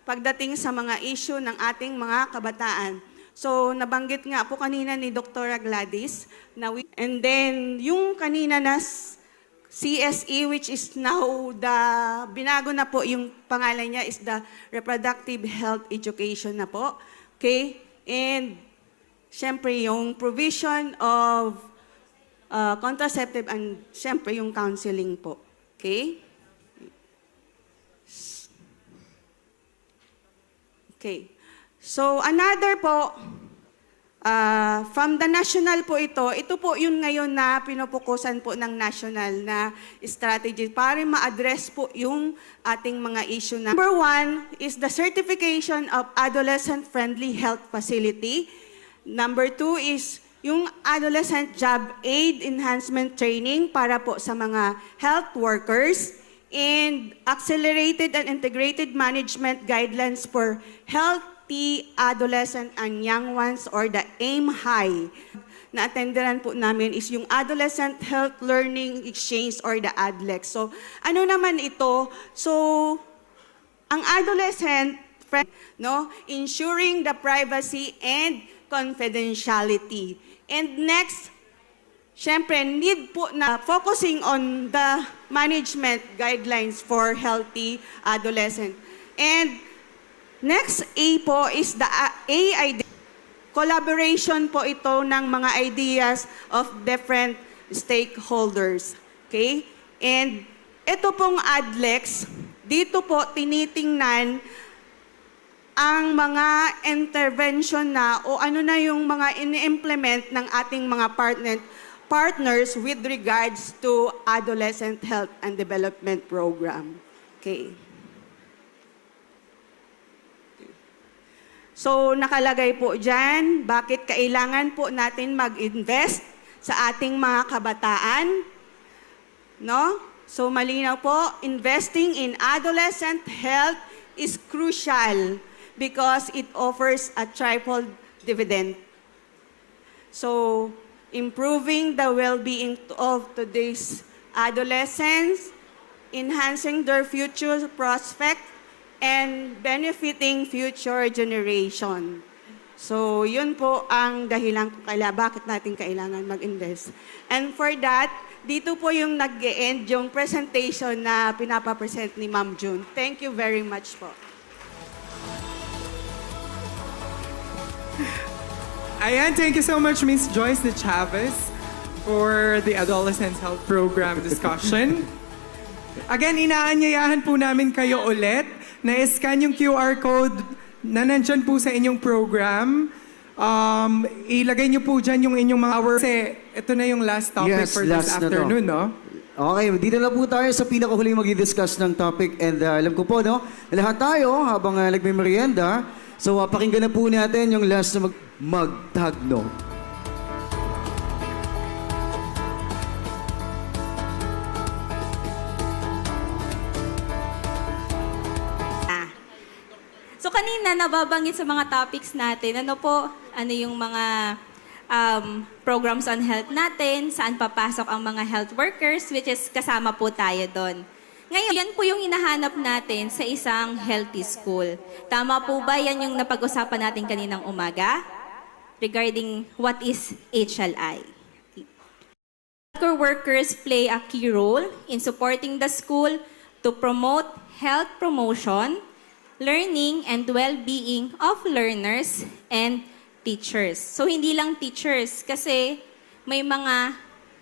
pagdating sa mga issue ng ating mga kabataan. So nabanggit nga po kanina ni Dr. Gladys, and then yung kanina na CSE, which is now binago na po yung pangalan niya, is the Reproductive Health Education na po. Okay? And syempre yung provision of contraceptive and syempre yung counseling po. Okay? Okay. So another po, from the national po ito po yung ngayon na pinupukusan po ng national na strategy para ma-address po yung ating mga issue na. Number 1 is the certification of adolescent-friendly health facility. Number 2 is yung adolescent job aid enhancement training para po sa mga health workers and accelerated and integrated management guidelines for healthy adolescent and young ones or the AIM-HIGH. Na-attenderan po namin is yung Adolescent Health Learning Exchange or the ADLEX. So, ano naman ito? So, ang adolescent, ensuring the privacy and confidentiality. And next, syempre, need po na focusing on the management guidelines for healthy adolescent. And next A po is the A collaboration po ito ng mga ideas of different stakeholders. Okay? And ito pong ADLEX, dito po tinitingnan ang mga intervention na o ano na yung mga ini-implement ng ating mga partners with regards to Adolescent Health and Development Program. Okay. So, nakalagay po dyan, bakit kailangan po natin mag-invest sa ating mga kabataan. No? So, malinaw po, investing in adolescent health is crucial because it offers a triple dividend. So, improving the well-being of today's adolescents, enhancing their future prospects, and benefiting future generation. So, yun po ang dahilan kung bakit natin kailangan mag-invest. And for that, dito po yung nag-e-end yung presentation na pinapapresent ni Ma'am June. Thank you very much po. Ayan, thank you so much, Miss Joyce de Chavez, for the Adolescent Health Program discussion. Again, inaanyayahan po namin kayo ulit na scan yung QR code na nandyan po sa inyong program. Ilagay niyo po dyan yung inyong mga hours. Kasi ito na yung last topic for this afternoon, no? Okay, dito na po tayo sa pinakahuling mag-discuss ng topic. And alam ko po, no, lahat tayo habang nagme-merienda, so pakinggan na po natin yung last na magtagno. So kanina nababanggit sa mga topics natin, ano yung mga programs on health natin, saan papasok ang mga health workers, which is kasama po tayo doon. Ngayon, yan po yung hinahanap natin sa isang healthy school. Tama po ba yan yung napag-usapan natin kaninang umaga regarding what is HLI? Healthcare workers play a key role in supporting the school to promote health promotion, learning and well-being of learners and teachers. So, hindi lang teachers kasi may mga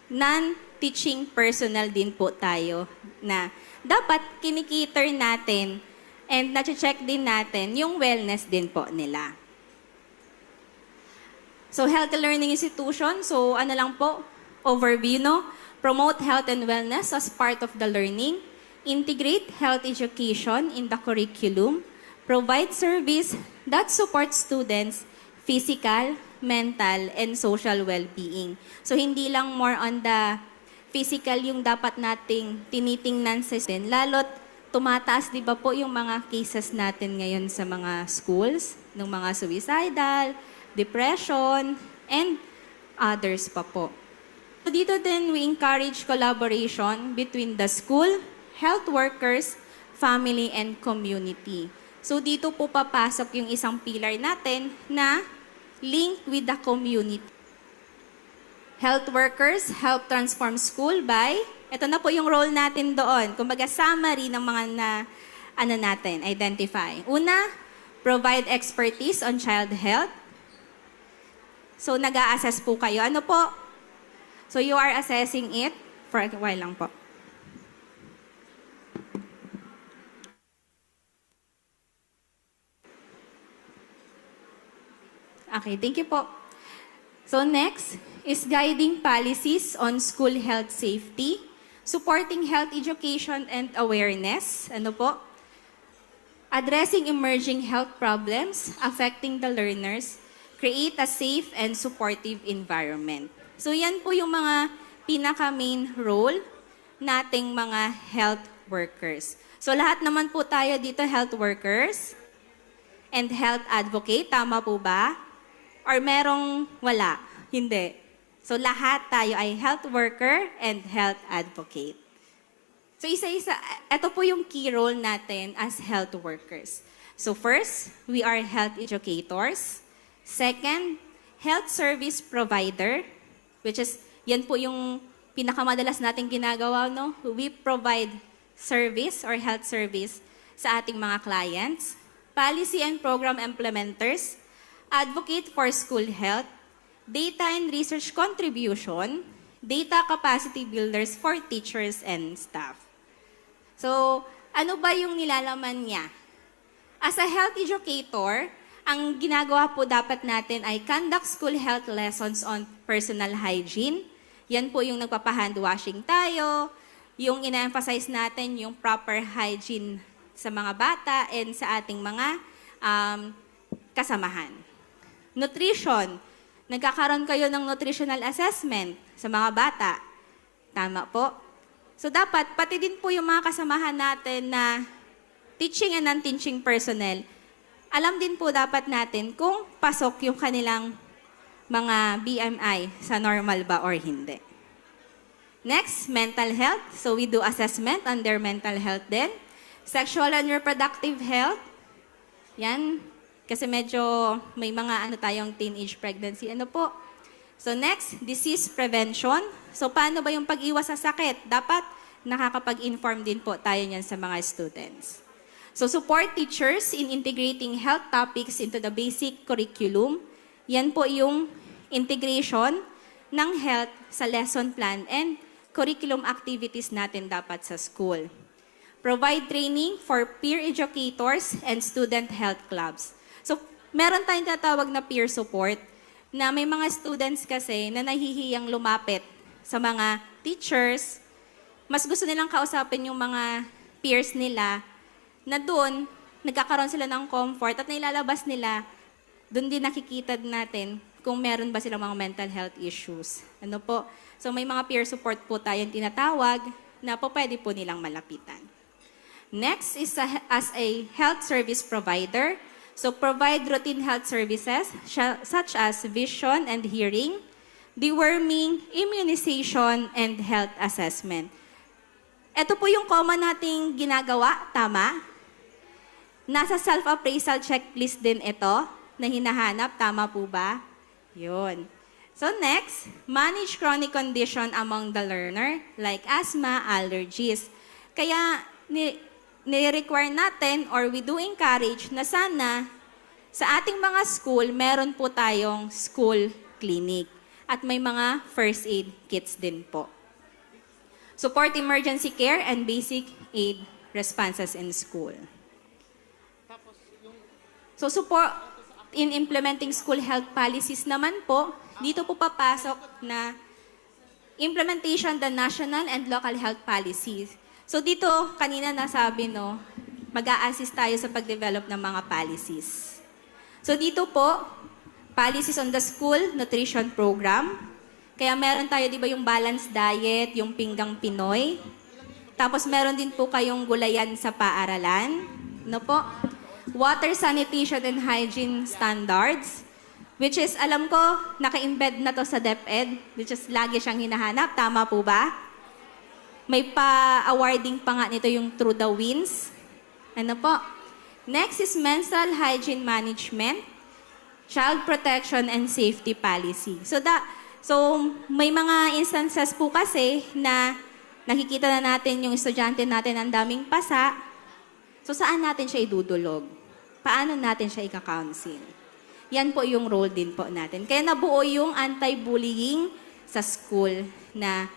non-teaching personnel din po tayo na dapat kinikiter natin and na-check din natin yung wellness din po nila. So, healthy learning institution, so ano lang po, overview, no? Promote health and wellness as part of the learning. Integrate health education in the curriculum, provide service that supports students' physical, mental, and social well-being. So, hindi lang more on the physical yung dapat nating tinitingnan sa student. Lalo't tumataas, di ba po, yung mga cases natin ngayon sa mga schools, ng mga suicidal, depression, and others pa po. So, dito din, we encourage collaboration between the school, health workers, family, and community. So, dito po papasok yung isang pillar natin na link with the community. Health workers help transform school by, ito na po yung role natin doon. Kumbaga, summary ng mga natin, identify. Una, provide expertise on child health. So, nag-a-assess po kayo. Ano po? So, you are assessing it for a while lang po. Okay, thank you po. So next is guiding policies on school health safety, supporting health education and awareness. Ano po? Addressing emerging health problems affecting the learners, create a safe and supportive environment. So yan po yung mga pinaka-main role nating mga health workers. So lahat naman po tayo dito health workers and health advocate. Tama po ba? Or merong wala? Hindi. So lahat tayo ay health worker and health advocate. So isa-isa, ito po yung key role natin as health workers. So first, we are health educators. Second, health service provider, which is, yan po yung pinakamadalas nating ginagawa, no? We provide service or health service sa ating mga clients. Policy and program implementers, advocate for school health, data and research contribution, data capacity builders for teachers and staff. So, ano ba yung nilalaman niya? As a health educator, ang ginagawa po dapat natin ay conduct school health lessons on personal hygiene. Yan po yung nagpapa-hand washing tayo, yung ina-emphasize natin yung proper hygiene sa mga bata and sa ating mga kasamahan. Nutrition. Nagkakaroon kayo ng nutritional assessment sa mga bata. Tama po? So dapat, pati din po yung mga kasamahan natin na teaching and non-teaching personnel, alam din po dapat natin kung pasok yung kanilang mga BMI sa normal ba or hindi. Next, mental health. So we do assessment on their mental health din. Sexual and reproductive health. Yan. Kasi medyo may mga tayong teenage pregnancy. Ano po? So next, disease prevention. So paano ba yung pag-iwas sa sakit? Dapat nakakapag-inform din po tayo niyan sa mga students. So support teachers in integrating health topics into the basic curriculum. Yan po yung integration ng health sa lesson plan and curriculum activities natin dapat sa school. Provide training for peer educators and student health clubs. So meron tayong tatawag na peer support na may mga students kasi na nahihiyang lumapit sa mga teachers. Mas gusto nilang kausapin yung mga peers nila na doon, nagkakaroon sila ng comfort at nailalabas nila, doon din nakikita natin kung meron ba silang mga mental health issues. Ano po? So may mga peer support po tayong tinatawag na po pwede po nilang malapitan. Next is as a health service provider. So provide routine health services such as vision and hearing, deworming, immunization, and health assessment. Ito po yung common nating ginagawa, tama? Nasa self-appraisal checklist din ito na hinahanap, tama po ba? Yun. So next, manage chronic condition among the learner like asthma, allergies. Kaya nire-require natin or we do encourage na sana sa ating mga school, meron po tayong school clinic at may mga first aid kits din po. Support emergency care and basic aid responses in school. So support in implementing school health policies naman po, dito po papasok na implementation the national and local health policies. So dito, kanina nasabi, no, mag-a-assist tayo sa pag-develop ng mga policies. So dito po, policies on the school nutrition program. Kaya meron tayo, di ba, yung balanced diet, yung pinggang Pinoy. Tapos meron din po kayong gulayan sa paaralan. No po? Water sanitation and hygiene standards, which is, alam ko, naka-embed na to sa DepEd, which is lagi siyang hinahanap. Tama po ba? May pa-awarding pa nga nito yung Through the Winds. Ano po? Next is menstrual hygiene management, child protection and safety policy. So may mga instances po kasi na nakikita na natin yung estudyante natin ang daming pasa. So saan natin siya idudulog? Paano natin siya ika-counsel? Yan po yung role din po natin. Kaya nabuo yung anti-bullying sa school na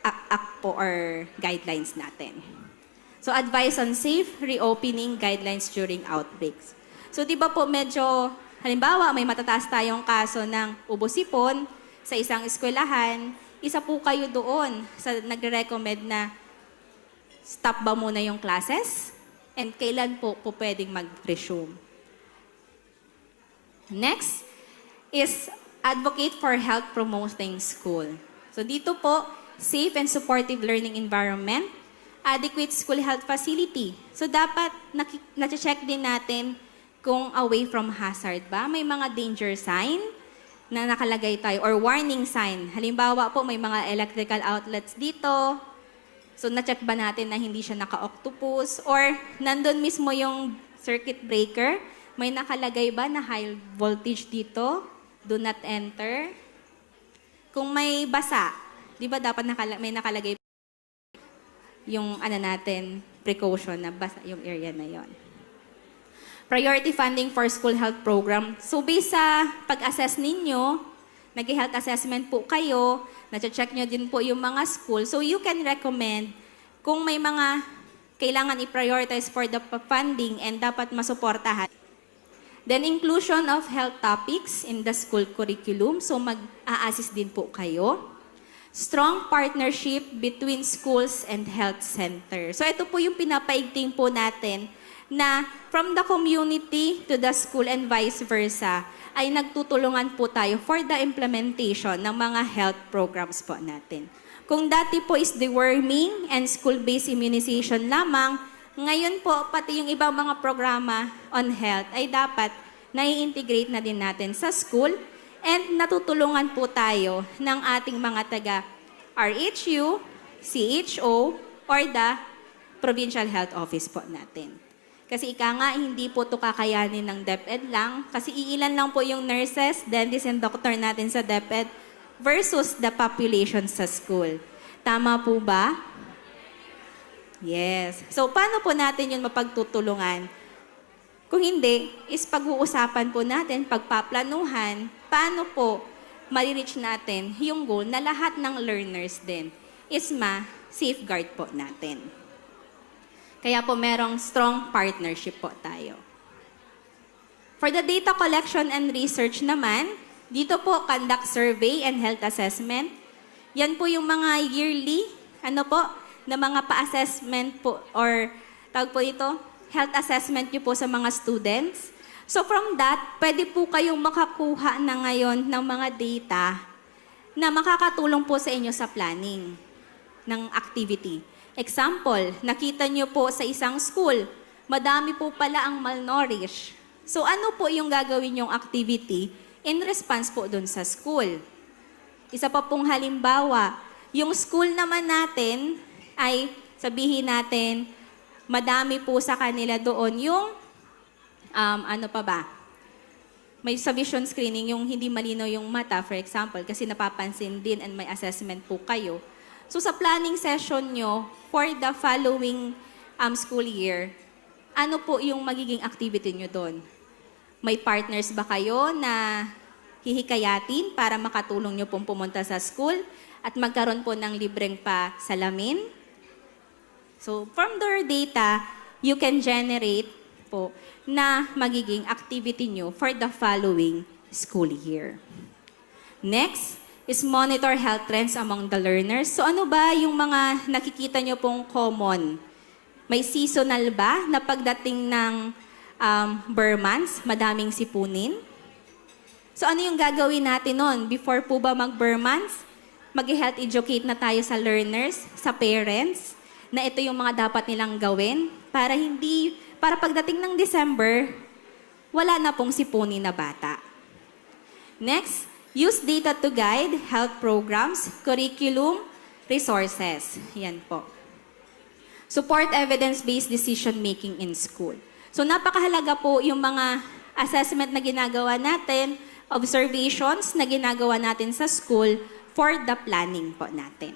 act po or guidelines natin. So advice on safe reopening guidelines during outbreaks. So di ba po medyo, halimbawa may matataas tayong kaso ng ubo-sipon sa isang eskwelahan, isa po kayo doon sa nagre-recommend na stop ba muna yung classes? And kailan po pwedeng mag-resume. Next is advocate for health promoting school. So dito po, safe and supportive learning environment, adequate school health facility. So dapat na-check din natin kung away from hazard ba. May mga danger sign na nakalagay tayo or warning sign. Halimbawa po, may mga electrical outlets dito. So, na-check ba natin na hindi siya naka-octopus? Or, nandun mismo yung circuit breaker, may nakalagay ba na high voltage dito? Do not enter. Kung may basa, di ba dapat may nakalagay yung precaution na basa yung area na yon. Priority funding for school health program. So, based sa pag-assess ninyo, nag-health assessment po kayo, na-check nyo din po yung mga school. So you can recommend kung may mga kailangan i-prioritize for the funding and dapat masuportahan. Then inclusion of health topics in the school curriculum. So mag-a-assist din po kayo. Strong partnership between schools and health center. So ito po yung pinapaigting po natin na from the community to the school and vice versa ay nagtutulungan po tayo for the implementation ng mga health programs po natin. Kung dati po is deworming and school-based immunization lamang, ngayon po pati yung ibang mga programa on health ay dapat nai-integrate na din natin sa school and natutulungan po tayo ng ating mga taga RHU, CHO, or the Provincial Health Office po natin. Kasi ika nga, hindi po ito kakayanin ng DepEd lang. Kasi iilan lang po yung nurses, dentists, and doctor natin sa DepEd versus the population sa school. Tama po ba? Yes. So, paano po natin yun mapagtutulungan? Kung hindi, is pag-uusapan po natin, pagpaplanuhan, paano po ma-reach natin yung goal na lahat ng learners din is ma-safeguard po natin. Kaya po merong strong partnership po tayo. For the data collection and research naman, dito po conduct survey and health assessment. Yan po yung mga yearly, na mga pa-assessment po or tawag po ito, health assessment nyo po sa mga students. So from that, pwede po kayong makakuha na ngayon ng mga data na makakatulong po sa inyo sa planning ng activity. Example, nakita nyo po sa isang school, madami po pala ang malnourished. So ano po yung gagawin yung activity in response po dun sa school? Isa pa pong halimbawa, yung school naman natin ay sabihin natin, madami po sa kanila doon yung, may sa vision screening, yung hindi malinaw yung mata, for example, kasi napapansin din and may assessment po kayo. So sa planning session nyo for the following school year, ano po yung magiging activity nyo doon? May partners ba kayo na hihikayatin para makatulong nyo pong pumunta sa school at magkaroon po ng libreng pa salamin? So, from their data, you can generate po na magiging activity nyo for the following school year. Next is monitor health trends among the learners. So, ano ba yung mga nakikita nyo pong common? May seasonal ba na pagdating ng Burr months, madaming sipunin? So, ano yung gagawin natin nun? Before po ba mag-Burr months, mag-health educate na tayo sa learners, sa parents, na ito yung mga dapat nilang gawin para pagdating ng December, wala na pong sipunin na bata. Next, use data to guide health programs, curriculum, resources. Yan po. Support evidence-based decision-making in school. So napakahalaga po yung mga assessment na ginagawa natin, observations na ginagawa natin sa school for the planning po natin.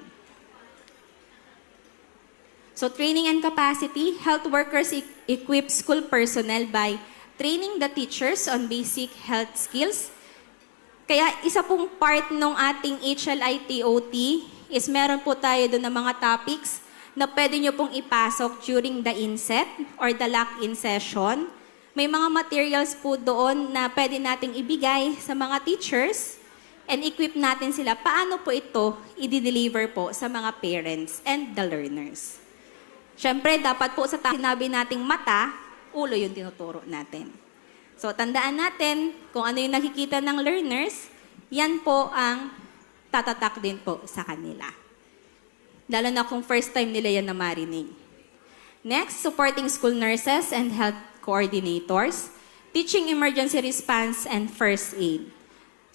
So training and capacity, health workers equip school personnel by training the teachers on basic health skills. Kaya isa pong part ng ating HLITOT is meron po tayo doon ng mga topics na pwede nyo pong ipasok during the inset or the lock-in session. May mga materials po doon na pwede nating ibigay sa mga teachers and equip natin sila paano po ito i-deliver po sa mga parents and the learners. Siyempre, dapat po sa sinabi nating mata, ulo yung tinuturo natin. So, tandaan natin kung ano yung nakikita ng learners, yan po ang tatatak din po sa kanila. Lalo na kung first time nila yan na marinig. Next, supporting school nurses and health coordinators, teaching emergency response and first aid.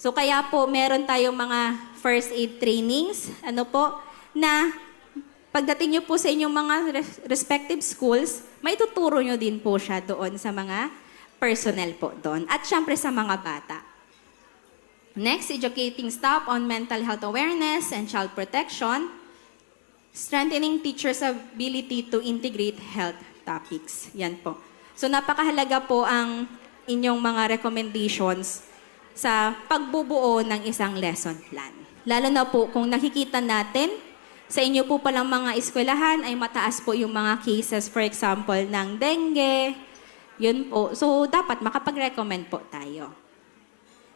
So kaya po meron tayong mga first aid trainings, na pagdating nyo po sa inyong mga respective schools, may tuturo nyo din po siya doon sa mga personnel po doon. At syempre sa mga bata. Next, educating staff on mental health awareness and child protection. Strengthening teachers' ability to integrate health topics. Yan po. So napakahalaga po ang inyong mga recommendations sa pagbubuo ng isang lesson plan. Lalo na po kung nakikita natin Sa inyo po palang mga eskwelahan ay mataas po yung mga cases, for example, ng dengue. Yun po. So, dapat makapag-recommend po tayo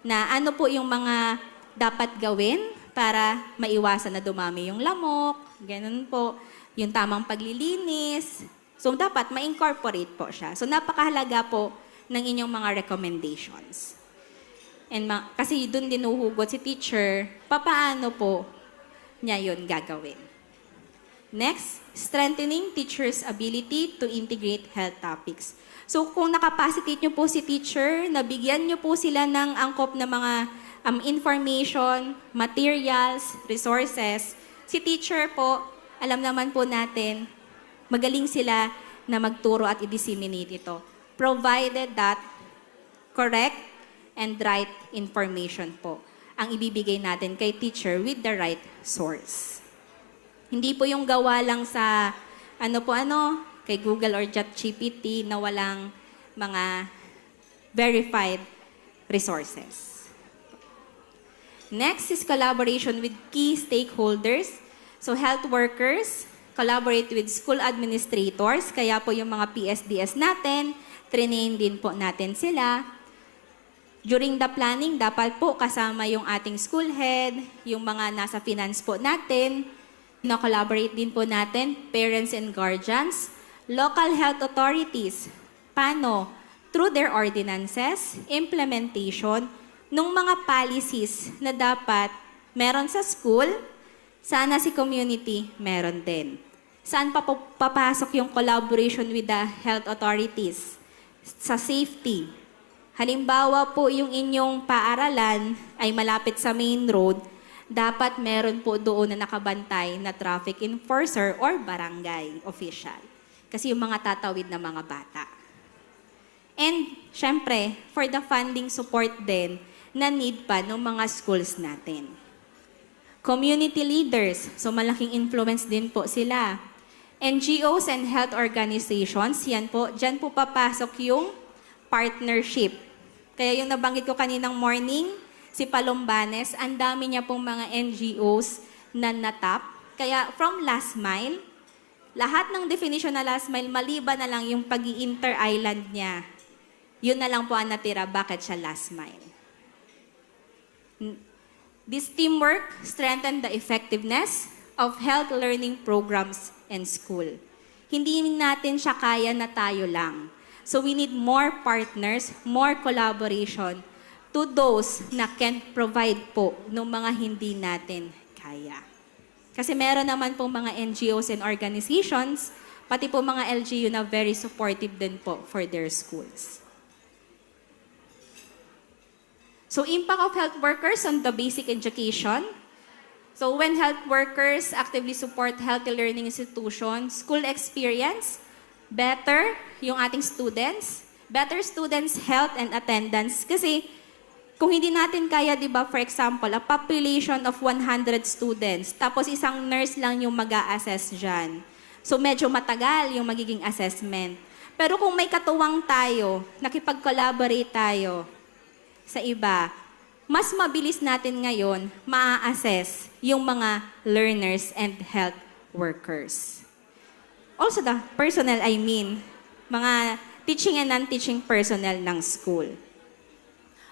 na ano po yung mga dapat gawin para maiwasan na dumami yung lamok, ganun po, yung tamang paglilinis. So, dapat ma-incorporate po siya. So, napakahalaga po ng inyong mga recommendations. And kasi doon din uhugot si teacher, papaano po niya yun gagawin. Next, strengthening teachers' ability to integrate health topics. So, kung nakapacitate niyo po si teacher, nabigyan niyo po sila ng angkop na mga information, materials, resources, si teacher po, alam naman po natin, magaling sila na magturo at i-disseminate ito. Provided that correct and right information po ang ibibigay natin kay teacher with the right source. Hindi po yung gawa lang sa kay Google or ChatGPT na walang mga verified resources. Next is collaboration with key stakeholders. So health workers, collaborate with school administrators, kaya po yung mga PSDS natin, train din po natin sila. During the planning, dapat po kasama yung ating school head, yung mga nasa finance po natin, na-collaborate din po natin, parents and guardians, local health authorities. Paano? Through their ordinances, implementation, ng mga policies na dapat meron sa school, sana si community meron din. Saan papasok yung collaboration with the health authorities? Sa safety. Halimbawa po yung inyong paaralan ay malapit sa main road, dapat meron po doon na nakabantay na traffic enforcer or barangay official. Kasi yung mga tatawid na mga bata. And, syempre, for the funding support din na need pa ng mga schools natin. Community leaders, so malaking influence din po sila. NGOs and health organizations, yan po, dyan po papasok yung partnership. Kaya yung nabanggit ko kaninang morning, si Palombanes, ang dami niya pong mga NGOs na natap. Kaya from last mile, lahat ng definition na last mile, maliban na lang yung pag-i-inter-island niya. Yun na lang po ang natira, bakit siya last mile. This teamwork strengthened the effectiveness of health learning programs in school. Hindi natin siya kaya na tayo lang. So we need more partners, more collaboration to those na can provide po ng mga hindi natin kaya. Kasi meron naman po mga NGOs and organizations, pati po mga LGU na very supportive din po for their schools. So impact of health workers on the basic education. So when health workers actively support healthy learning institutions, school experience, better yung ating students, better students' health and attendance. Kasi kung hindi natin kaya, di ba, for example, a population of 100 students, tapos isang nurse lang yung mag-a-assess dyan. So medyo matagal yung magiging assessment. Pero kung may katuwang tayo, nakipag-collaborate tayo sa iba, mas mabilis natin ngayon ma-assess yung mga learners and health workers. Also the personnel, I mean, mga teaching and non-teaching personnel ng school.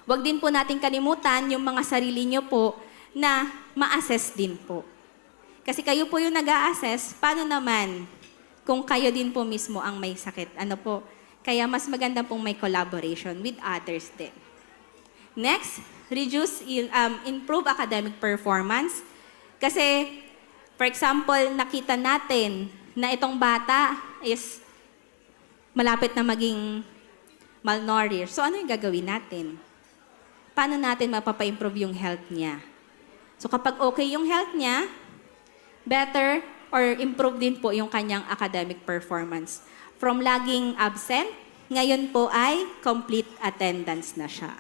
Huwag din po natin kalimutan yung mga sarili nyo po na ma-assess din po. Kasi kayo po yung nag-a-assess, paano naman kung kayo din po mismo ang may sakit? Ano po? Kaya mas maganda pong may collaboration with others din. Next, improve academic performance. Kasi, for example, nakita natin na itong bata is malapit na maging malnourished. So, ano yung gagawin natin? Paano natin mapapa-improve yung health niya? So, kapag okay yung health niya, better or improve din po yung kanyang academic performance. From laging absent, ngayon po ay complete attendance na siya.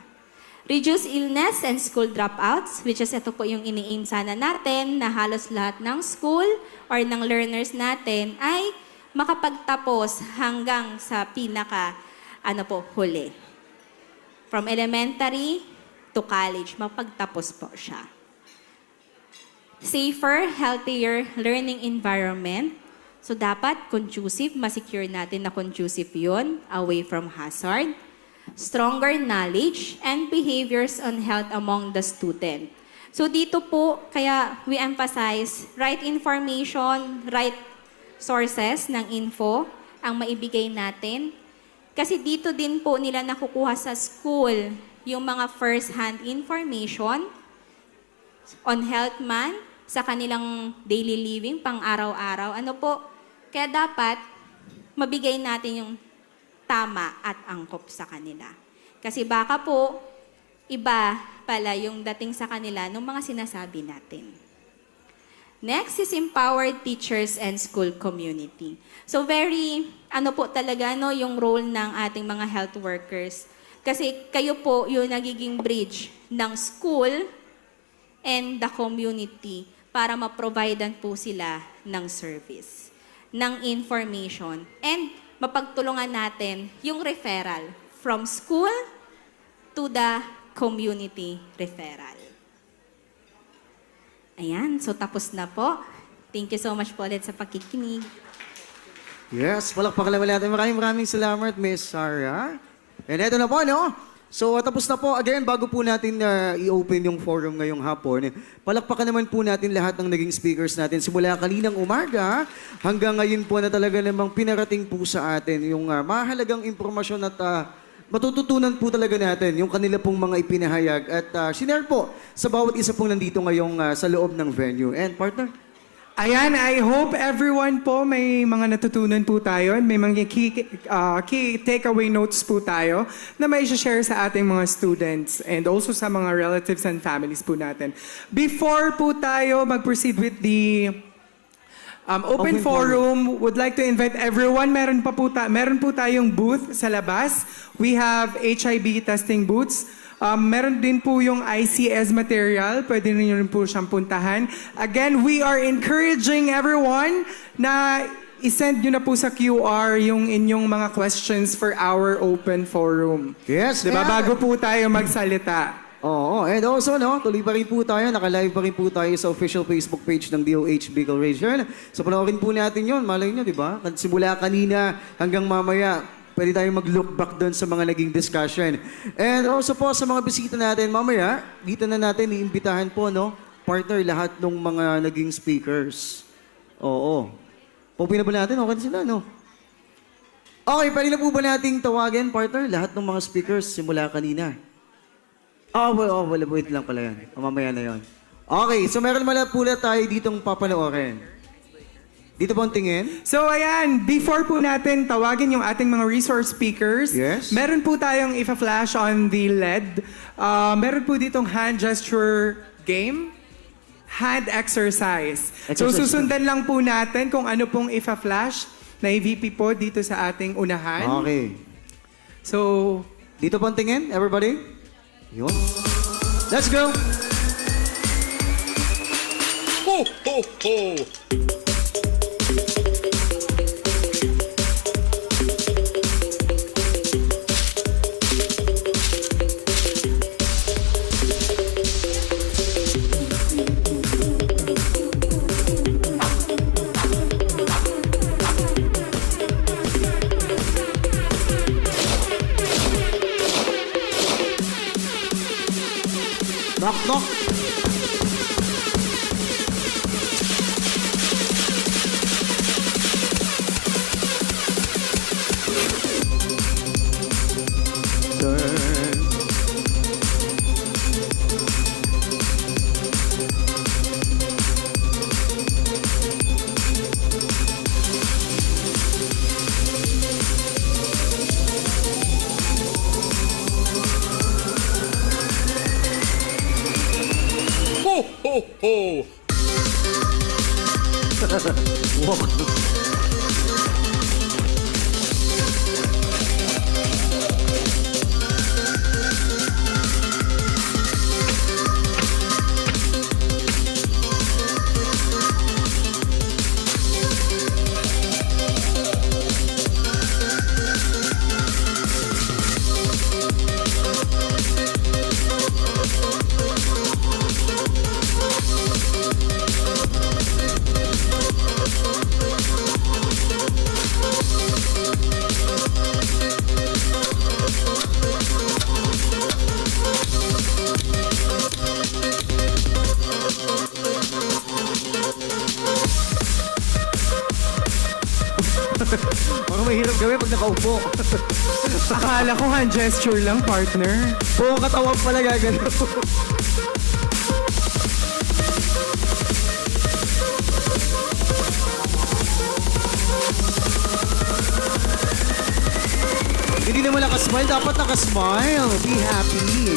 Reduce illness and school dropouts, which is ito po yung ini-aim sana natin na halos lahat ng school or ng learners natin ay makapagtapos hanggang sa huli. From elementary to college, mapagtapos po siya. safer, healthier learning environment. So dapat conducive, masecure natin na conducive yun, away from hazard. Stronger knowledge and behaviors on health among the student. So dito po, kaya we emphasize right information, right sources ng info ang maibigay natin. Kasi dito din po nila nakukuha sa school yung mga first-hand information on health man, sa kanilang daily living, pang-araw-araw. Ano po? Kaya dapat mabigay natin yung tama at angkop sa kanila. Kasi baka po, iba pala yung dating sa kanila ng mga sinasabi natin. Next is empowered teachers and school community. So very, ano po talaga, no, yung role ng ating mga health workers. Kasi kayo po yung nagiging bridge ng school and the community para ma-providean po sila ng service, ng information, and mapagtulungan natin yung referral from school to the community referral. Ayan, so tapos na po. Thank you so much po ulit sa pakikinig. Yes, palakpakan naman natin. Maraming salamat, Miss Sarah. And eto na po, no? So, tapos na po. Again, bago po natin i-open yung forum ngayong hapon, palakpakan naman po natin lahat ng naging speakers natin. Simula kaninang umaga, hanggang ngayon po na talaga namang pinarating po sa atin yung mahalagang impormasyon at matututunan po talaga natin yung kanila pong mga ipinahayag at sinare po sa bawat isa pong nandito ngayong sa loob ng venue. And partner? Ayan, I hope everyone po may mga natutunan po tayo and may mga key takeaway notes po tayo na may share sa ating mga students and also sa mga relatives and families po natin. Before po tayo mag-proceed with the open forum, would like to invite everyone. Meron po tayong booth sa labas. We have HIV testing booths. Meron din po yung ICS material. Pwede rin po siyang puntahan. Again, we are encouraging everyone na isend nyo na po sa QR yung inyong mga questions for our open forum. Yes. Diba? Bago po tayo magsalita. Oo, and also, no, tuloy pa rin po tayo, naka-live pa rin po tayo sa official Facebook page ng DOH Bicol Region. So, panoorin po natin yun, malay nyo, di ba? Simula kanina hanggang mamaya, pwede tayong mag-look back doon sa mga naging discussion. And also po, sa mga bisita natin, mamaya, dito na natin, iimbitahan po, no, partner, lahat ng mga naging speakers. Oo. Pupin na ba natin? Okay sila, no? Okay, pwede na po ba nating tawagin, partner, lahat ng mga speakers simula kanina? Wait lang pala yan. Mamaya na yon. Okay, so meron pula tayo ditong papanoorin. Dito po ang tingin. So ayan, before po natin tawagin yung ating mga resource speakers, yes, meron po tayong ifa-flash on the LED. Meron po ditong hand gesture game, hand exercise. So susundan lang po natin kung ano pong ifa-flash na EVP po dito sa ating unahan. Okay. So, dito po ang tingin, everybody. Yun. Let's go! Ho, ho, ho! Knock, knock. Ho, ho, ho! Baka mahirap gawin pag nakaupo. Akala ko hand gesture lang, partner. Buong katawan pala gagano. Hindi naman nakasmile, dapat nakasmile. Be happy.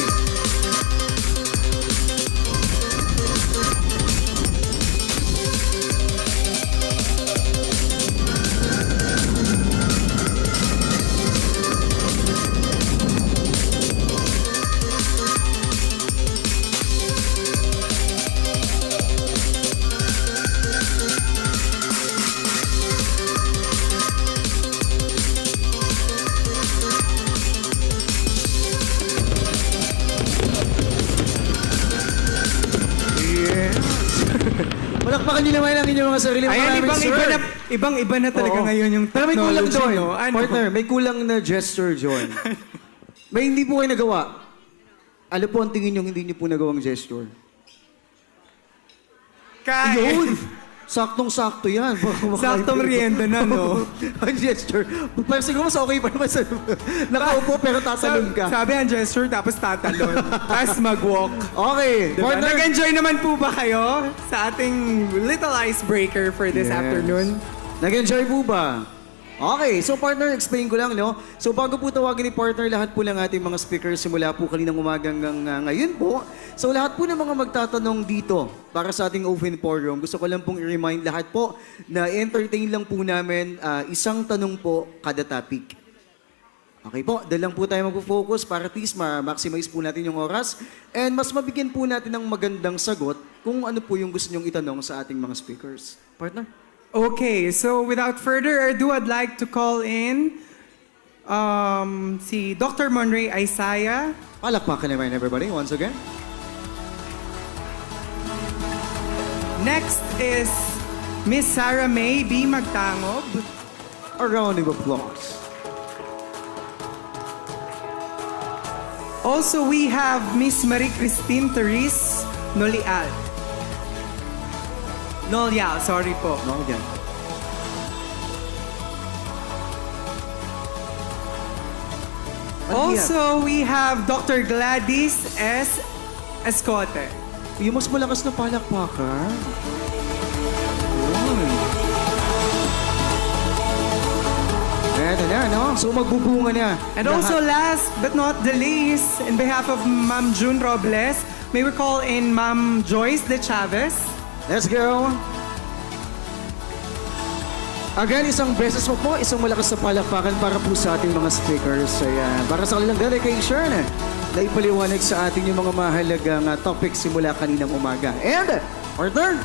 Palakpakan nyo naman ang inyong mga sarili. Ayan, ibang-iba na talaga ngayon yung Pero may kulang technology, doon. no? Ano? Partner, may kulang na gesture, John. May hindi po kayo nagawa. Ano po ang tingin nyo hindi nyo po nagawang gesture? Yun! Saktong-sakto yan. Saktong merienda na, no? Ang gesture. Pero siguro mas okay pa naman sa nakaupo pero tatalon ka. Sabi ang gesture, tapos tatalon. Tapos mag-walk. Okay. Diba? Partner, Nag-enjoy naman po ba kayo sa ating little icebreaker for this Yes. afternoon? nag-enjoy po ba? Okay, so partner, explain ko lang, no? So bago po tawagin ni partner, lahat po ng ating mga speakers simula po kaninang umaga hanggang ngayon po. So lahat po ng mga magtatanong dito para sa ating open forum, gusto ko lang pong i-remind lahat po na entertain lang po namin isang tanong po kada topic. Okay po, dahil lang po tayo mag-focus para at least ma-maximize po natin yung oras and mas mabigyan po natin ng magandang sagot kung ano po yung gusto nyong itanong sa ating mga speakers. Partner? Okay, so without further ado, I'd like to call in si Dr. Monray Isaiah. Palakpakan naman everybody once again. Next is Miss Sarah May B. Magtangob. A round of applause. Also, we have Miss Marie Christine Therese Nolial. Nolial, sorry po. Nolial. Also, we have Dr. Gladys S. Escote. Yung mas malakas na palakpakan. Eto na, no? So magbubunga na. And also last but not the least, in behalf of Ma'am June Robles, may we call in Ma'am Joyce De Chavez. Let's go. Again, isang beses mo po, isang malakas na palakpakan para po sa ating mga speakers. Ayan, para sa kanilang dedication na ipaliwanag sa ating yung mga mahalagang topics simula kaninang umaga. And, partner,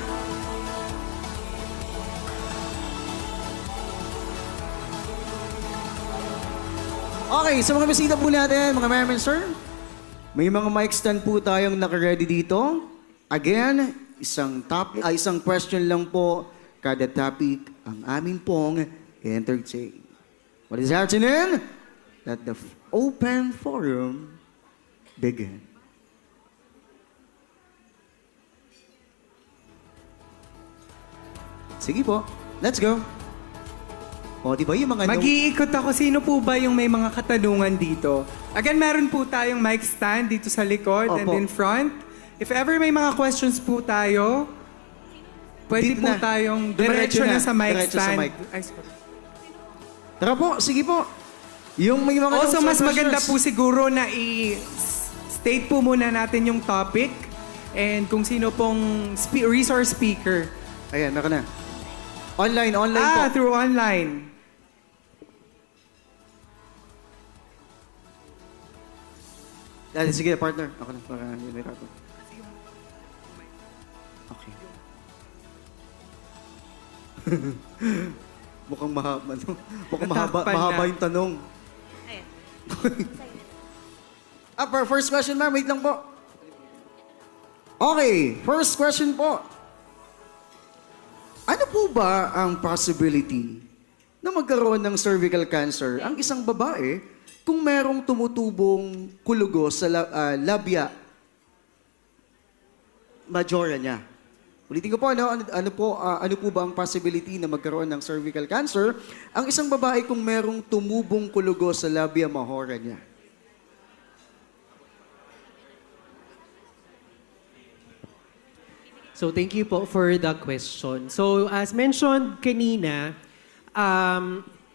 okay, sa mga bisita po natin, mga ma'am and sir, may mga mic stand po tayong naka-ready dito. Again, isang question lang po kada topic ang amin pong entertain. What is happening? Let the open forum begin. Sige po, let's go. O, di ba yung mga... Mag-iikot ako. Sino po ba yung may mga katanungan dito? Again, meron po tayong mic stand dito sa likod and Opo. in front. If ever may mga questions po tayo, pwede Dito po na. tayong diretso na sa mic Diretso sa stand. mic. Ay, sorry. Tara po, sige po. Yung may mga... Also, mas questions. maganda po siguro na i-state po muna natin yung topic and kung sino pong resource speaker. Ayan, meron na. Online po. Through online. Sige, partner. Ako na, para yun may rato. Okay. Mukhang mahaba. Mukhang Natakpan mahaba na. yung tanong. First question, ma'am. Wait lang po. Okay, first question po. Ano po ba ang possibility na magkaroon ng cervical cancer ang isang babae kung merong tumutubong kulugo sa labia majora niya? Ulitin ko po, ano po ba ang possibility na magkaroon ng cervical cancer ang isang babae kung merong tumubong kulugo sa labia majora niya? So thank you po for the question. So as mentioned kanina,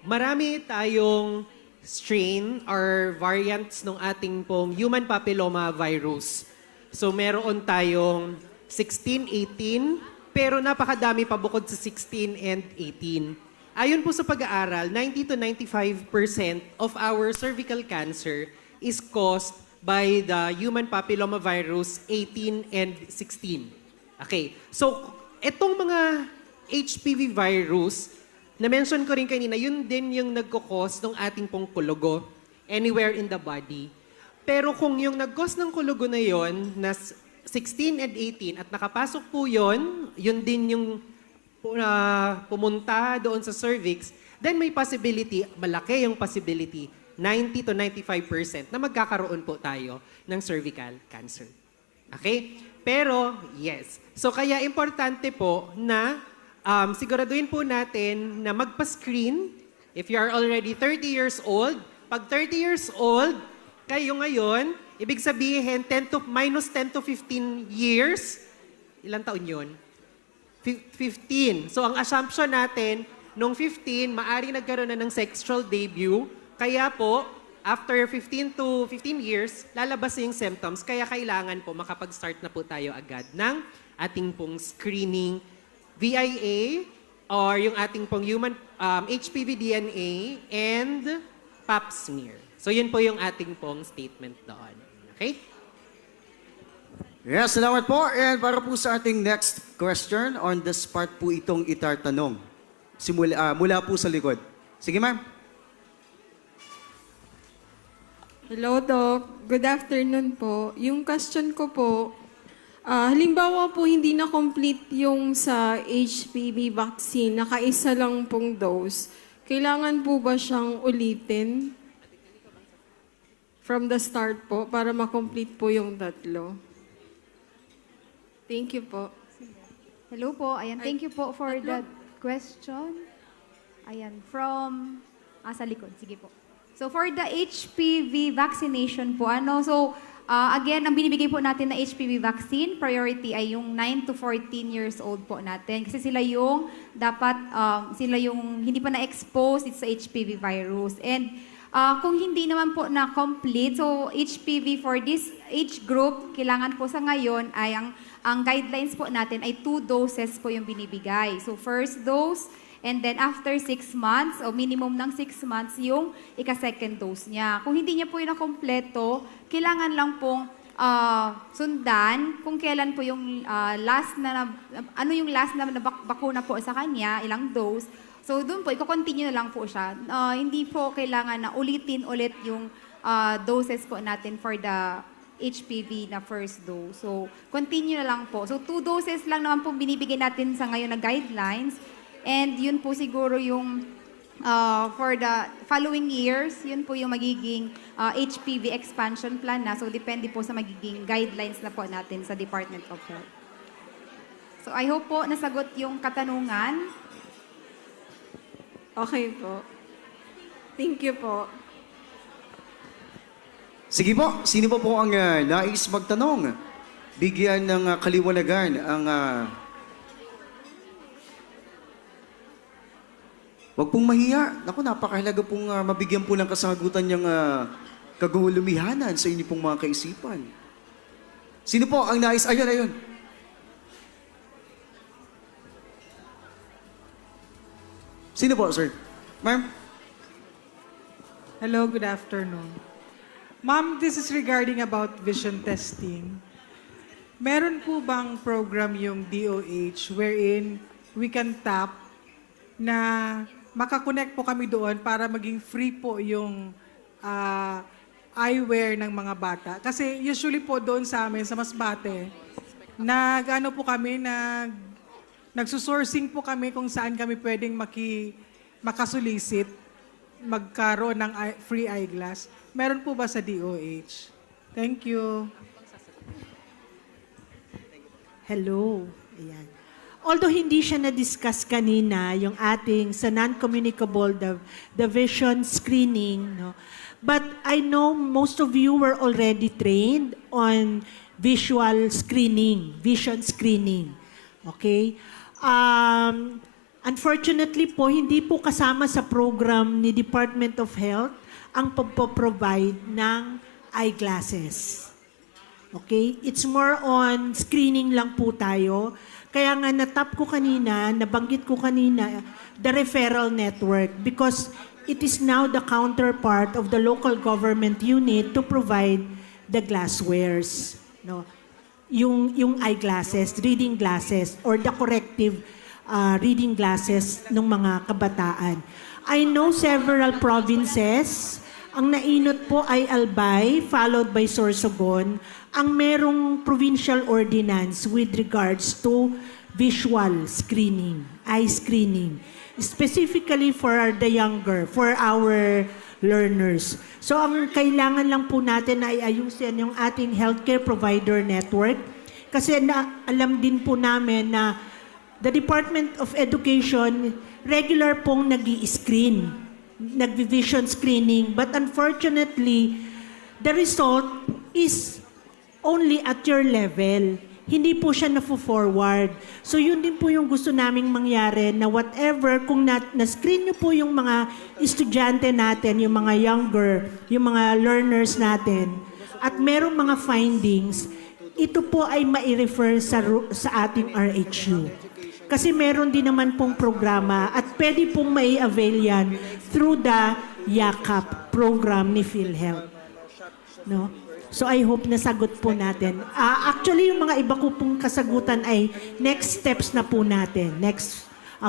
marami tayong strain or variants ng ating pong human papilloma virus. So meron tayong 16, 18, pero napakadami pa bukod sa 16 and 18. Ayon po sa pag-aaral, 90 to 95% of our cervical cancer is caused by the human papilloma virus 18 and 16. Okay, so itong mga HPV virus, na-mention ko rin kanina, yun din yung nagkukos ng ating pong kulugo anywhere in the body. Pero kung yung nag-cause ng kulugo na yon na 16 and 18 at nakapasok po yun din yung pumunta doon sa cervix, then may possibility, malaki yung possibility, 90 to 95% na magkakaroon po tayo ng cervical cancer. Okay? Pero, yes. So kaya importante po na siguraduhin po natin na magpa-screen if you are already 30 years old. Pag 30 years old, kayo ngayon, ibig sabihin minus 10 to 15 years, ilang taon yun? 15. So ang assumption natin, nung 15, maaring nagkaroon na ng sexual debut. Kaya po, after 15 to 15 years, lalabas na yung symptoms. Kaya kailangan po makapag-start na po tayo agad ng ating pong screening VIA or yung ating pong human HPV DNA and pap smear. So yun po yung ating pong statement doon. Okay? Yes, salamat po. And para po sa ating next question, on the spot po itong itatanong. Mula po sa likod. Sige, ma'am. Hello, Doc. Good afternoon po. Yung question ko po, halimbawa po hindi na complete yung sa HPV vaccine, nakaisa lang pong dose. Kailangan po ba siyang ulitin from the start po para makomplete po yung tatlo? Thank you po. Hello po. Ayan, thank you po for the question. Ayan, from sa likod. Sige po. So for the HPV vaccination po, again, ang binibigay po natin na HPV vaccine, priority ay yung 9 to 14 years old po natin. Kasi sila yung hindi pa na-expose sa HPV virus. And kung hindi naman po na-complete, so HPV for this age group, kailangan po sa ngayon ay ang guidelines po natin ay 2 doses po yung binibigay. So first dose, and then after 6 months, o minimum ng 6 months, yung ika-second dose niya. Kung hindi niya po yung nakompleto, kailangan lang pong sundan kung kailan po yung last na bakuna po sa kanya, ilang dose. So doon po, i-continue na lang po siya. Hindi po kailangan na ulitin ulit yung doses po natin for the HPV na first dose. So continue na lang po. So 2 doses lang naman po binibigay natin sa ngayon na guidelines. And yun po siguro yung for the following years, yun po yung magiging HPV expansion plan na. So depende po sa magiging guidelines na po natin sa Department of Health. So I hope po nasagot yung katanungan. Okay po. Thank you po. Sige po, sino po ang nais magtanong? Bigyan ng kaliwanagan ang... Huwag pong mahiya. Naku, napakahalaga pong mabigyan po ng kasagutan niyang kagulumihanan sa inyo pong mga kaisipan. Sino po ang nais? Ayun. Sino po, sir? Ma'am? Hello, good afternoon. Ma'am, this is regarding about vision testing. Meron po bang program yung DOH wherein we can tap na makakonect po kami doon para maging free po yung eyewear ng mga bata? Kasi usually po doon sa amin, sa Masbate, nagsusourcing po kami kung saan kami pwedeng makasulisit, magkaroon ng free eyeglass. Meron po ba sa DOH? Thank you. Hello. Ayan. although hindi siya na-discuss kanina, yung ating sa non-communicable, the vision screening, no? But I know most of you were already trained on visual screening, vision screening. Okay? Unfortunately po, hindi po kasama sa program ni Department of Health ang pagpo-provide ng eyeglasses. Okay? It's more on screening lang po tayo. Kaya nga natap ko kanina, nabanggit ko kanina, the referral network because it is now the counterpart of the local government unit to provide the glasswares. No? Yung eyeglasses, reading glasses, or the corrective reading glasses ng mga kabataan. I know several provinces, ang nainot po ay Albay, followed by Sorsogon, ang merong provincial ordinance with regards to visual screening, eye screening, specifically for the younger, for our learners. So ang kailangan lang po natin ay ayusin yung ating healthcare provider network kasi alam din po namin na the Department of Education regular pong nag-i-screen, nag-vision screening, but unfortunately, the result is only at your level. Hindi po siya na-forward. So yun din po yung gusto naming mangyari na whatever, kung na-screen nyo po yung mga estudyante natin, yung mga younger, yung mga learners natin, at merong mga findings, ito po ay mai-refer sa ating RHU. Kasi meron din naman pong programa at pwede pong mai-avail yan through the YAKAP program ni PhilHealth. No? So I hope nasagot po natin. Actually, yung mga iba ko pong kasagutan ay next steps na po natin. Next,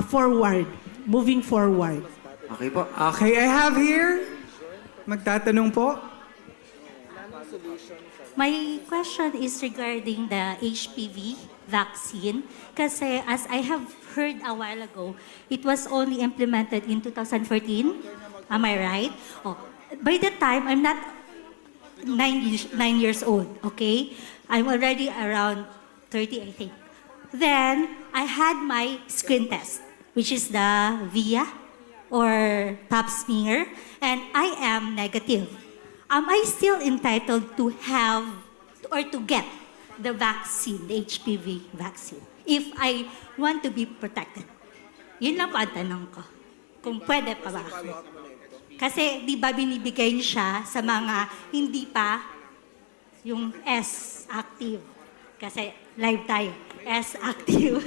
forward. Moving forward. Okay po. Okay, I have here. Magtatanong po. My question is regarding the HPV vaccine. Kasi as I have heard a while ago, it was only implemented in 2014. Am I right? Oh, by the time, I'm not 9 years old, okay? I'm already around 30, I think. Then, I had my screen test, which is the VIA or pap smear, and I am negative. Am I still entitled to have or to get the vaccine, the HPV vaccine, if I want to be protected? Yun lang po ang tanong ko. Kung pwede pa ba ako? Kasi di ba binibigay siya sa mga hindi pa yung S active. Kasi live tayo. S active.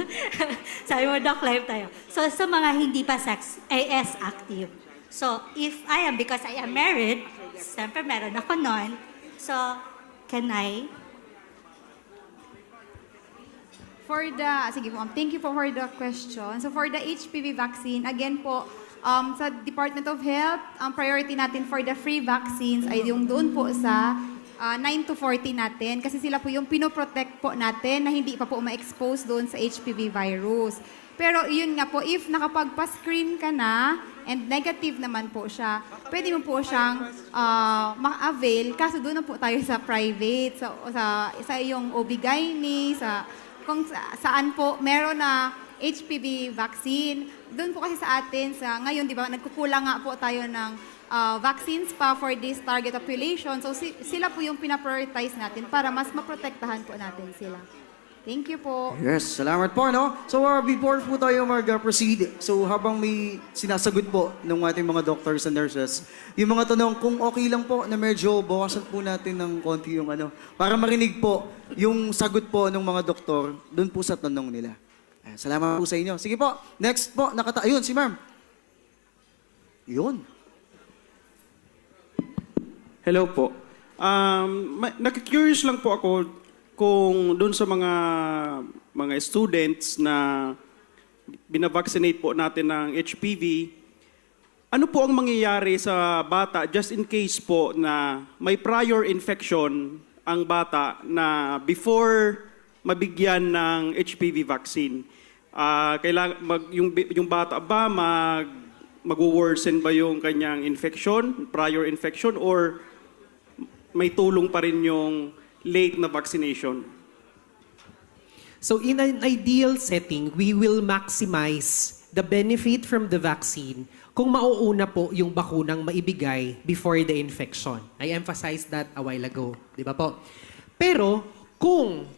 Sabi mo, Doc, live tayo. So sa mga hindi pa S active. So if I am, because I am married, siyempre meron ako nun. So can I? Sige po, thank you po for the question. So for the HPV vaccine, again po, sa Department of Health, ang priority natin for the free vaccines ay yung doon po sa 9 to 40 natin. Kasi sila po yung pinoprotect po natin na hindi pa po ma-expose doon sa HPV virus. Pero yun nga po, if nakapagpa-screen ka na and negative naman po siya, pwede mo po siyang ma-avail. Kaso doon na po tayo sa private, sa iyong OB-GYN, kung saan po meron na HPV vaccine. Doon po kasi sa atin, ngayon, di ba, nagkukulang nga po tayo ng vaccines pa for this target population. So sila po yung pinaprioritize natin para mas maprotektahan po natin sila. Thank you po. Yes, salamat po, no? So, before po tayo mag-proceed, so habang may sinasagot po ng ating mga doctors and nurses, yung mga tanong, kung okay lang po na medyo bawasan po natin ng konti yung para marinig po yung sagot po ng mga doktor doon po sa tanong nila. Salamat po sa inyo. Sige po, next po, ayun, si ma'am. Yun. Hello po. Nakikurious lang po ako kung doon sa mga students na binavaccinate po natin ng HPV, ano po ang mangyayari sa bata just in case po na may prior infection ang bata na before mabigyan ng HPV vaccine? Yung bata ba mag-worsen ba yung kanyang infection, prior infection, or may tulong pa rin yung late na vaccination? So in an ideal setting, we will maximize the benefit from the vaccine kung mauuna po yung bakunang maibigay before the infection. I emphasized that a while ago. Di ba po? Pero kung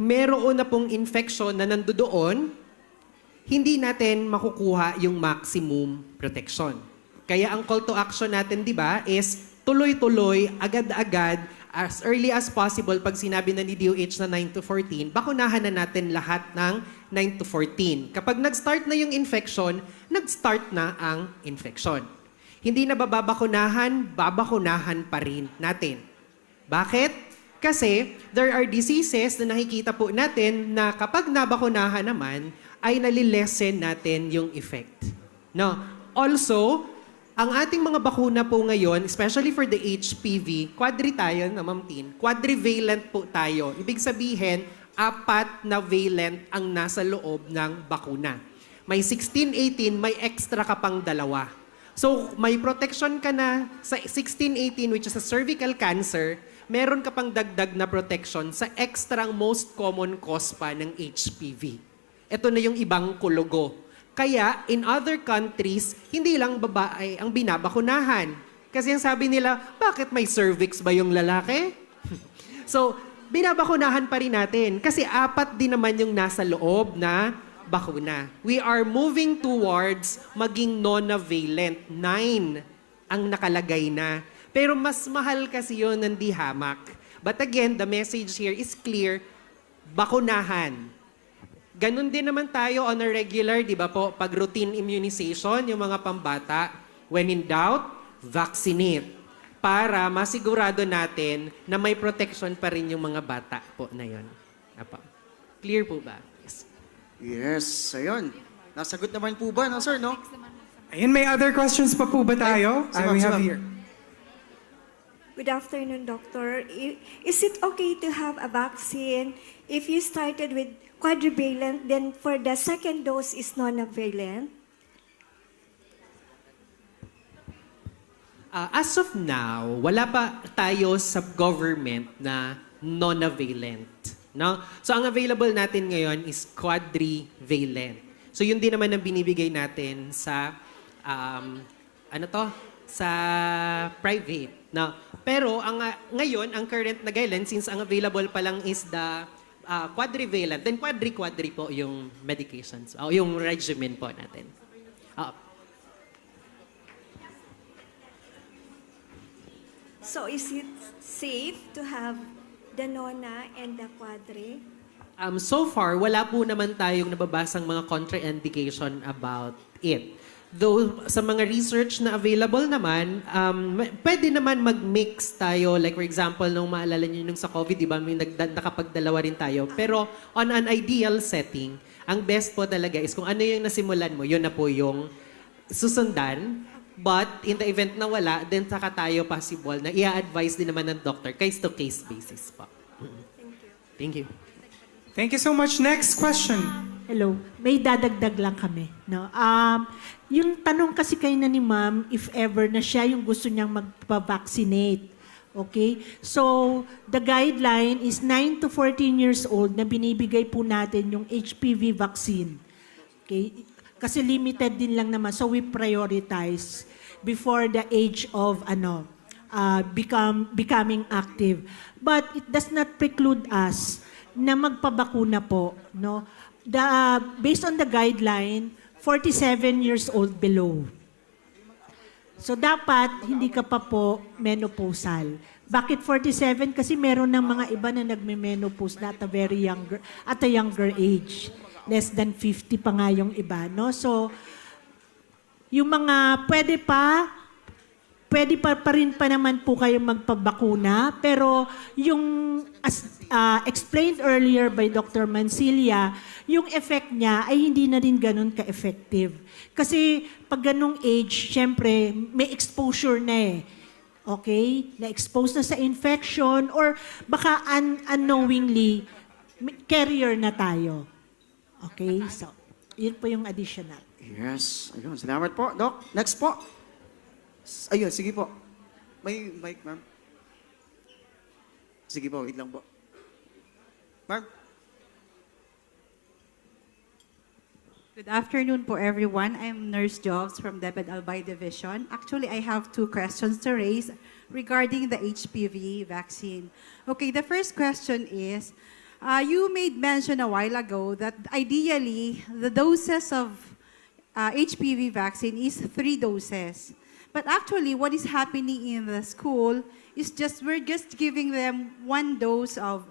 meron na pong infection na nandoon, hindi natin makukuha yung maximum protection. Kaya ang call to action natin, di ba, is tuloy-tuloy, agad-agad, as early as possible, pag sinabi na ni DOH na 9 to 14, bakunahan na natin lahat ng 9 to 14. Kapag nag-start na yung infection, nag-start na ang infection. Hindi na babakunahan pa rin natin. Bakit? Kasi there are diseases na nakikita po natin na kapag nabakunahan naman, ay nalilesen natin yung effect. No? Also, ang ating mga bakuna po ngayon, especially for the HPV, tayo na Ma'am Tin, quadrivalent po tayo. Ibig sabihin, 4 na valent ang nasa loob ng bakuna. May 16-18, may extra ka pang 2. So, may protection ka na sa 16-18, which is a cervical cancer, meron ka pang dagdag na protection sa extra most common cause pa ng HPV. Ito na yung ibang kulugo. Kaya, in other countries, hindi lang babae ang binabakunahan. Kasi ang sabi nila, bakit may cervix ba yung lalaki? So, binabakunahan pa rin natin. Kasi 4 din naman yung nasa loob na bakuna. We are moving towards maging nonavalent. 9 ang nakalagay na. Pero mas mahal kasi yun ng dihamak. But again, the message here is clear, bakunahan. Ganon din naman tayo on a regular, di ba po, pag routine immunization, yung mga pambata, when in doubt, vaccinate. Para masigurado natin na may protection pa rin yung mga bata po na yun. Apo. Clear po ba? Yes. Yes, ayun. Nasagot naman po ba, no, sir, no? Ayun, may other questions pa po ba tayo? Si ma'am, We si have ma'am. here. Good afternoon, Doctor. Is it okay to have a vaccine if you started with quadrivalent, then for the second dose is nonavalent? As of now, wala pa tayo sa government na nonavalent. No? So ang available natin ngayon is quadrivalent. So yun din naman ang binibigay natin sa sa private. No? Pero ngayon, ang current na guideline, since ang available pa lang is the quadrivalent, then quadri po yung medications, o yung regimen po natin. So is it safe to have the nona and the quadri? So far, wala po naman tayong nababasang mga contraindication about it. Though sa mga research na available naman, pwede naman mag-mix tayo. Like for example, nung maalala nyo nung sa COVID, di ba, may nakapagdalawa rin tayo. Pero on an ideal setting, ang best po talaga is kung ano yung nasimulan mo, yun na po yung susundan. But in the event na wala, then saka tayo possible na i-advise din naman ng doctor, case-to-case basis po. Thank you. Thank you so much. Next question. Hello. May dadagdag lang kami. No? Yung tanong kasi kayo na ni ma'am, if ever na siya yung gusto niyang magpa-vaccinate. Okay? So, the guideline is 9 to 14 years old na binibigay po natin yung HPV vaccine. Okay? Kasi limited din lang naman. So, we prioritize before the age of becoming active. But it does not preclude us na magpabakuna po. No? Based on the guideline, 47 years old below. So dapat hindi ka pa po menopausal. Bakit 47? Kasi meron ng mga iba na nagme-menopause na at a younger age. Less than 50 pa nga yung iba, no? So yung mga pwede pa rin pa naman po kayong magpabakuna, pero yung as explained earlier by Dr. Mancilia, yung effect niya ay hindi na rin ganun ka-effective. Kasi pag ganung age, syempre, may exposure na eh. Okay? Na-expose na sa infection or baka unknowingly, carrier na tayo. Okay? So, yun po yung additional. Yes. Ayun. Salamat po, Doc. Next po. Ayun, sige po. May mic, ma'am. Sige po, wait lang po. Ma'am? Good afternoon po everyone. I'm Nurse Jobs from DepEd Albay Division. Actually, I have 2 questions to raise regarding the HPV vaccine. Okay, the first question is, you made mention a while ago that ideally the doses of HPV vaccine is 3 doses. But actually, what is happening in the school is we're just giving them 1 dose of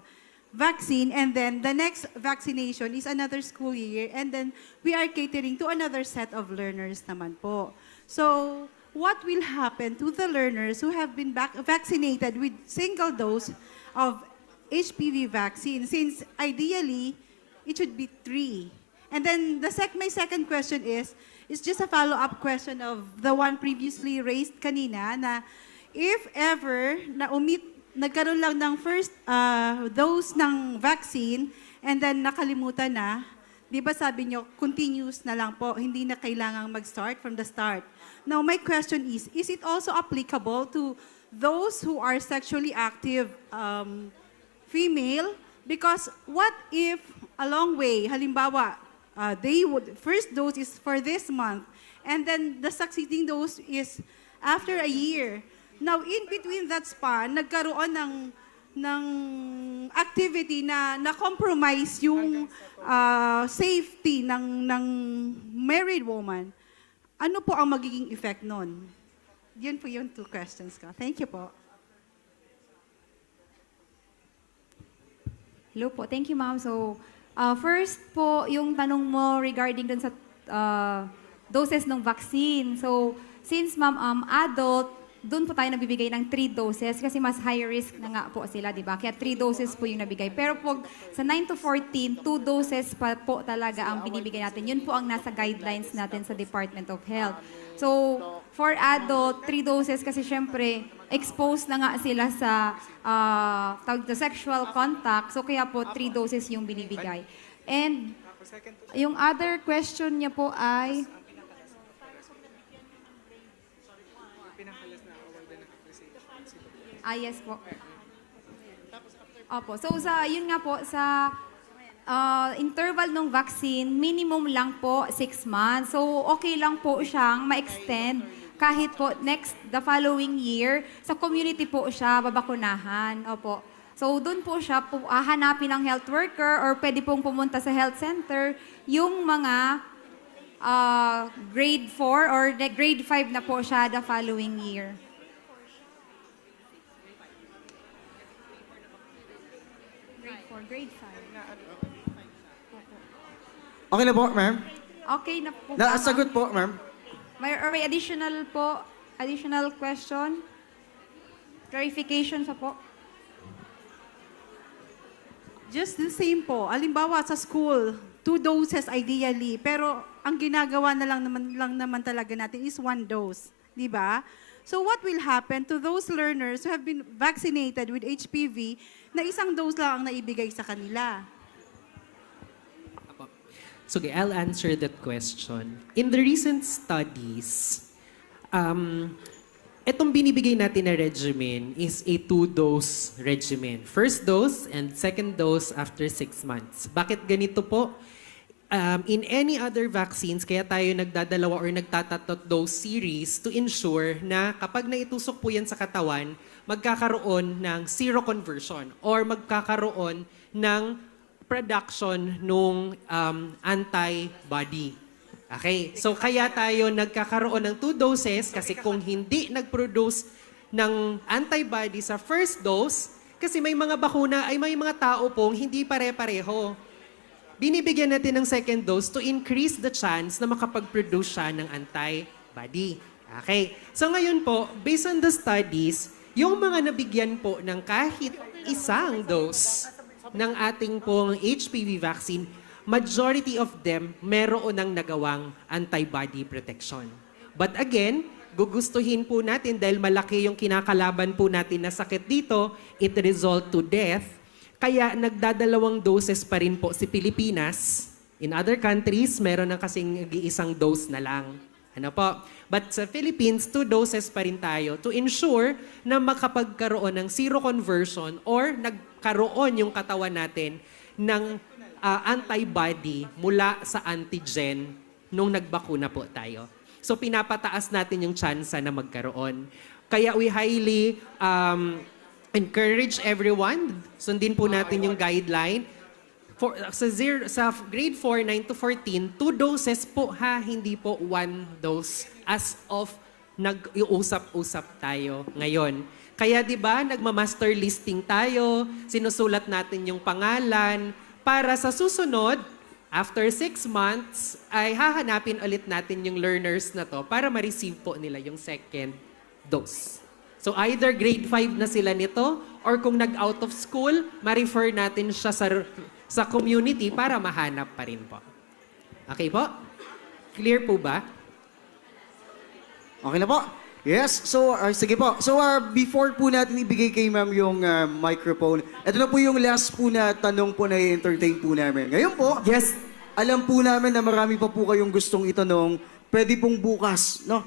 vaccine, and then the next vaccination is another school year, and then we are catering to another set of learners naman po. So, what will happen to the learners who have been vaccinated with single dose of HPV vaccine, since ideally, it should be 3? And then my second question is just a follow-up question of the one previously raised kanina, na if ever nagkaroon lang ng first dose ng vaccine and then nakalimutan na, di ba sabi nyo, continuous na lang po, hindi na kailangang mag-start from the start. Now, my question is it also applicable to those who are sexually active female? Because what if along way, halimbawa, first dose is for this month, and then the succeeding dose is after a year. Now, in between that span, nagkaroon ng activity na na-compromise yung safety ng married woman. Ano po ang magiging effect nun? Yun po yung 2 questions ko. Thank you po. Hello po. Thank you, ma'am. So, first po, yung tanong mo regarding dun sa doses ng vaccine. So, since ma'am, adult, doon po tayo nagbibigay ng 3 doses kasi mas high risk na nga po sila, di ba? Kaya 3 doses po yung nabigay. Pero po, sa 9 to 14, 2 doses pa po talaga ang binibigay natin. Yun po ang nasa guidelines natin sa Department of Health. So, for adult, 3 doses kasi syempre, exposed na nga sila sa sexual contact. So, kaya po 3 doses yung binibigay. And yung other question niya po ay... yes po. Opo. So, yun nga po, sa interval ng vaccine, minimum lang po 6 months. So, okay lang po siyang ma-extend kahit po the following year, sa community po siya babakunahan. Opo. So, doon po siya hanapin ng health worker or pwede pong pumunta sa health center yung mga grade 4 or grade 5 na po siya the following year. Grade 5. Okay na po, ma'am? Okay na po. Nasagot po, ma'am. May additional question? Clarification pa po? Just the same po. Alimbawa sa school, 2 doses ideally, pero ang ginagawa na lang naman talaga natin is 1 dose. Di ba? So what will happen to those learners who have been vaccinated with HPV na 1 dose lang ang naibigay sa kanila? So, I'll answer that question. In the recent studies, itong binibigay natin na regimen is a 2-dose regimen. First dose and second dose after 6 months. Bakit ganito po? In any other vaccines, kaya tayo nagdadalawa or nagtatatot dose series to ensure na kapag naitusok po yan sa katawan, magkakaroon ng seroconversion or magkakaroon ng production ng antibody. Okay? So, kaya tayo nagkakaroon ng 2 doses kasi kung hindi nag-produce ng antibody sa first dose, kasi may mga bakuna ay may mga tao pong hindi pare-pareho. Binibigyan natin ng second dose to increase the chance na makapag-produce siya ng antibody. Okay? So, ngayon po, based on the studies, yung mga nabigyan po ng kahit 1 dose ng ating pong HPV vaccine, majority of them meron ng nagawang antibody protection. But again, gugustuhin po natin dahil malaki yung kinakalaban po natin na sakit dito, it result to death. Kaya nagdadalawang doses pa rin po si Pilipinas. In other countries, meron ng kasing 1 dose na lang. Ano po? But sa Philippines, 2 doses pa rin tayo to ensure na makapagkaroon ng seroconversion or nagkaroon yung katawan natin ng antibody mula sa antigen nung nagbakuna po tayo. So pinapataas natin yung tsansa na magkaroon. Kaya we highly encourage everyone, sundin po natin yung guideline. Sa grade 4, 9 to 14, 2 doses po ha, hindi po 1 dose as of nag-iusap-usap tayo ngayon. Kaya 'di ba, nagma-master listing tayo, sinusulat natin yung pangalan para sa susunod, after 6 months, ay hahanapin ulit natin yung learners na to para ma-receive po nila yung second dose. So either grade 5 na sila nito or kung nag-out of school, ma-refer natin siya sa community para mahanap pa rin po. Okay po? Clear po ba? Okay na po? Yes. So, sige po. So, before po natin ibigay kay ma'am yung microphone, ito na po yung last po na tanong po na i-entertain po namin. Ngayon po, yes, alam po namin na marami pa po kayong gustong itanong. Pwede pong bukas, no?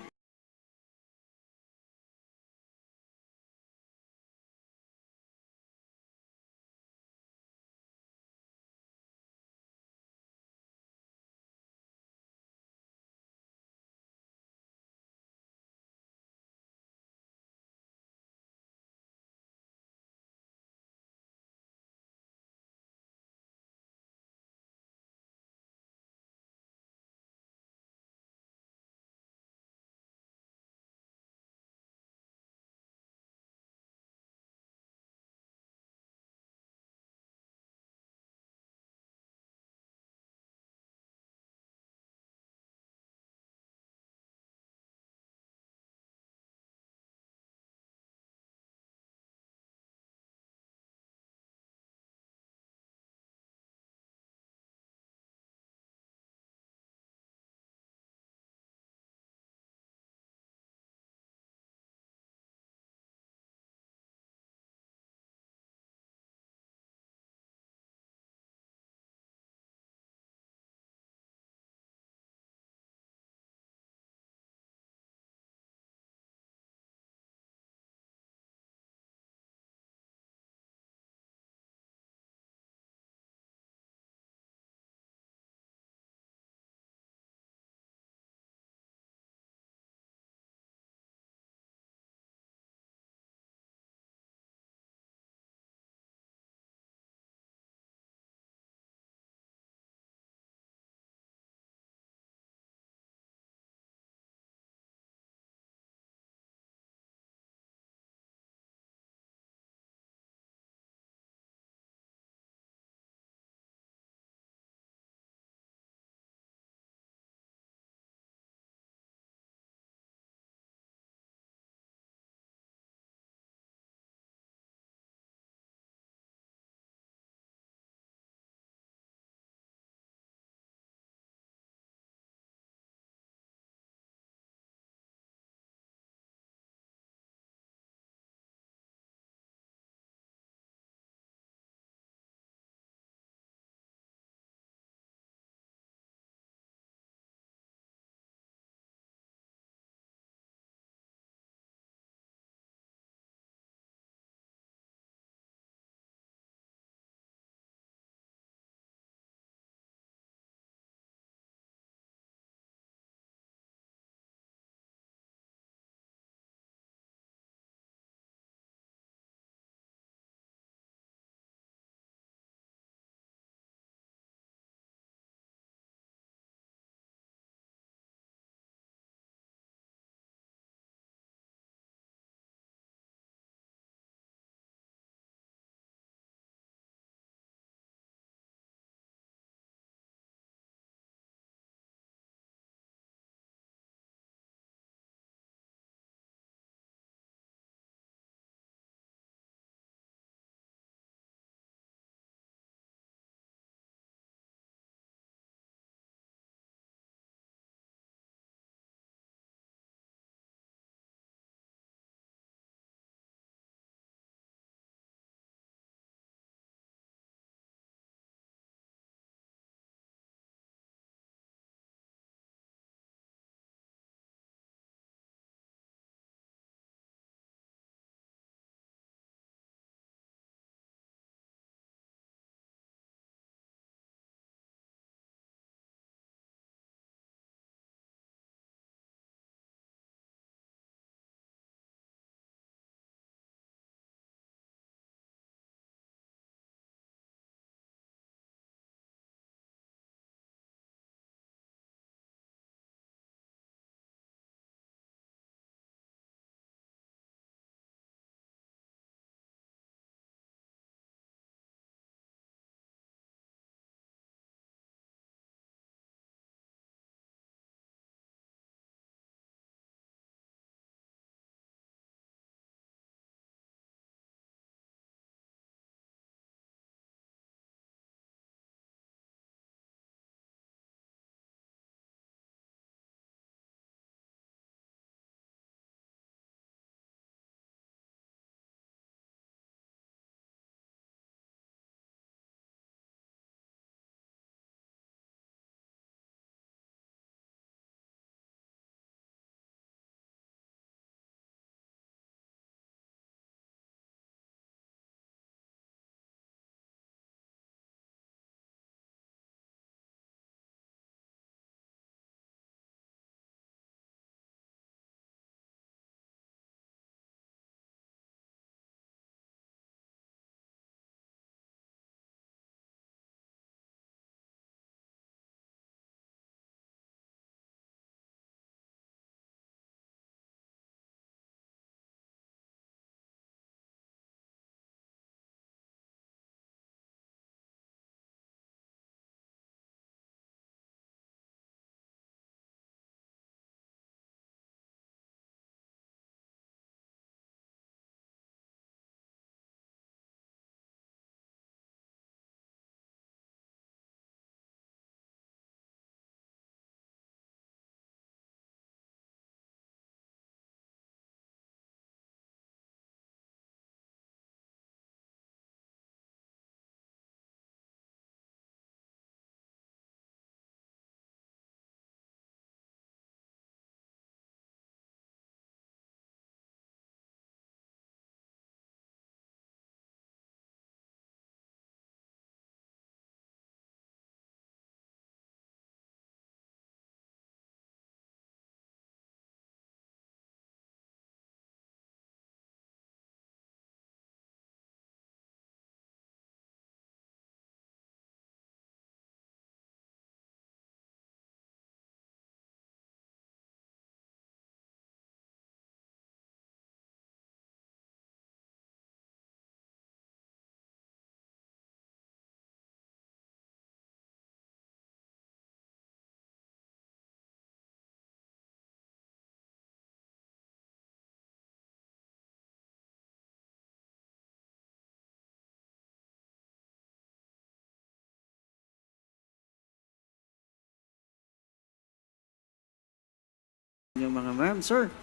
inyong mga ma'am. Sir.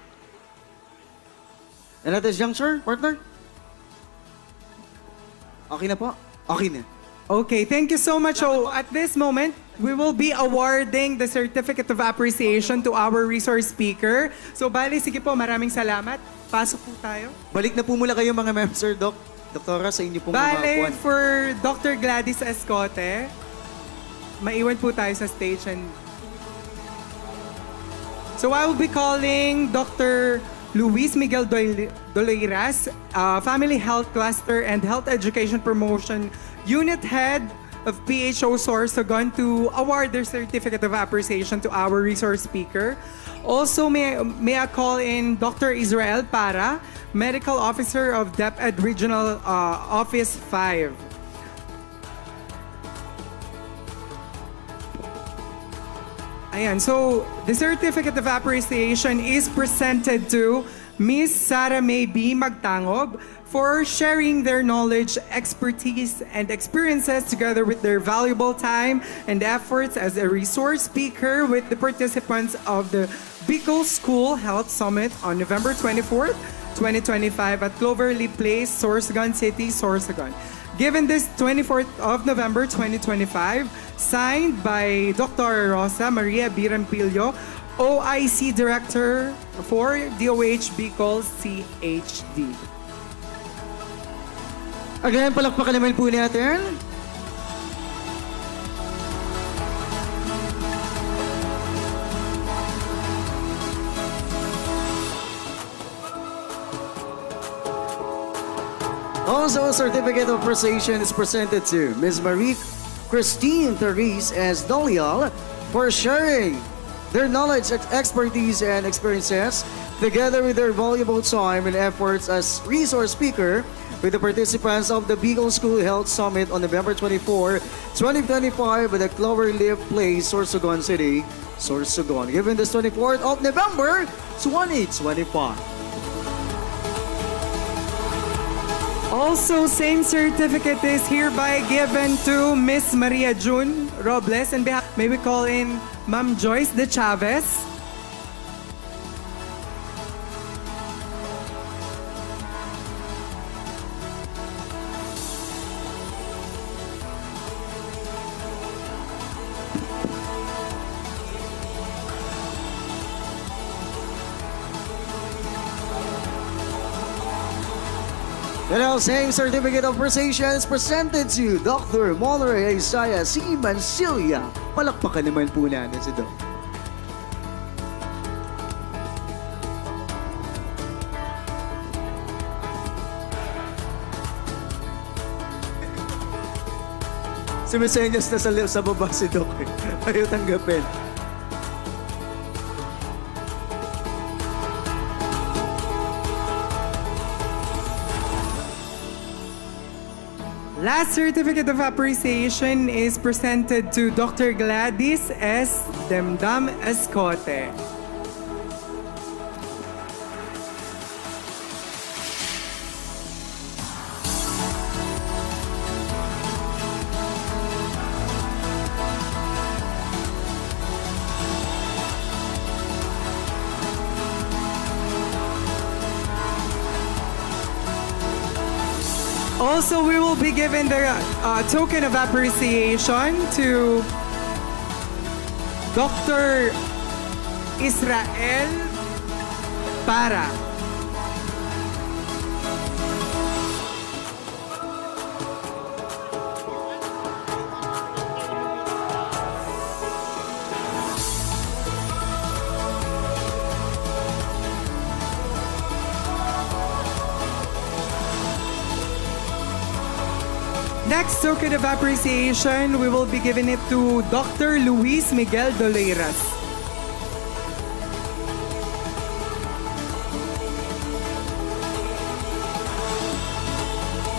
And at this juncture, partner? Okay na po? Okay na. Okay, thank you so much. So at this moment, we will be awarding the Certificate of Appreciation to our resource speaker. So bali, sige po, maraming salamat. Pasok po tayo. Balik na po mula kayo mga ma'am, sir, Doc. Doktora, sa inyo pong mga Bale, upuan. for Dr. Gladys Escote, maiwan po tayo sa stage. And so I will be calling Dr. Luis Miguel Doleiras, Family Health Cluster and Health Education Promotion Unit Head of PHO Sorsogon, to award their Certificate of Appreciation to our resource speaker. Also, may I call in Dr. Israel Para, Medical Officer of DepEd Regional Office 5. Ayan, so the Certificate of Appreciation is presented to Miss Sarah May B. Magtangob for sharing their knowledge, expertise, and experiences together with their valuable time and efforts as a resource speaker with the participants of the Bicol School Health Summit on November 24th, 2025 at Cloverleaf Place, Sorsogon City, Sorsogon. Given this 24th of November 2025, signed by Dr. Rosa Maria Birampillo, OIC Director for DOH Bicol CHD. Again, palakpakan naman po natin. Also, a certificate of appreciation is presented to Ms. Marie Christine Therese S. Dolial for sharing their knowledge, expertise, and experiences together with their valuable time and efforts as resource speaker with the participants of the Bicol School Health Summit on November 24, 2025 at the Cloverleaf Place, Sorsogon City, Sorsogon. Given this 24th of November, 2025. Also, same certificate is hereby given to Miss Maria June Robles. And behalf, may we call in Ma'am Joyce De Chavez. And now, same certificate of appreciation is presented to Dr. Monterey Isaiah C. Mancilia. Palakpakan naman po natin si Doc. Sumisenyas na sa baba si Doc. Ayaw tanggapin. Last certificate of appreciation is presented to Dr. Gladys S. Demdam Escote. Also, we will be given the token of appreciation to Dr. Israel Para. Next token of appreciation, we will be giving it to Dr. Luis Miguel Doleiras.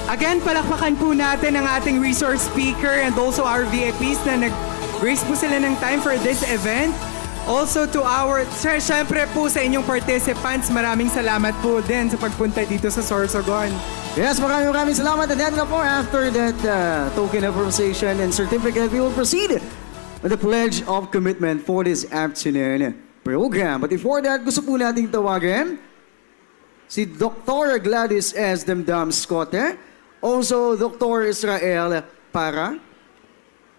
Again, palakpakan po natin ang ating resource speaker and also our VIPs na nag-grace po sila ng time for this event. Also to our, syempre po sa inyong participants, maraming salamat po din sa pagpunta dito sa Sorsogon. Yes, maraming salamat. And then po, after that token of appreciation and certificate, we will proceed with the Pledge of Commitment for this afternoon. program. But before that, gusto po nating tawagin si Dr. Gladys S. Damdam Scote, also Dr. Israel Para.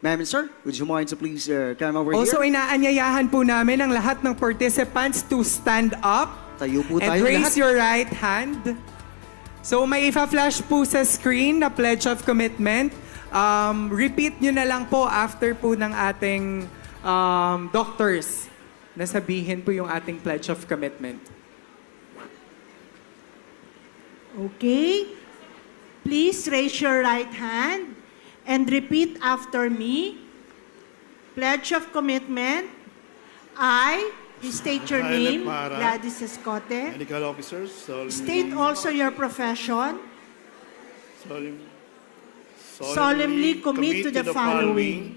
Ma'am and sir, would you mind to please come over Also, here? inaanyayahan po namin ang lahat ng participants to stand up Tayo po and tayo raise lahat. your right hand. So may ipa-flash po sa screen na Pledge of Commitment. Repeat nyo na lang po after po ng ating doctors na sabihin po yung ating Pledge of Commitment. Okay? Please raise your right hand and repeat after me. Pledge of commitment. I, state your name, Gladys Escote. Medical officers, State also your profession. solemnly Solemnly commit to the following.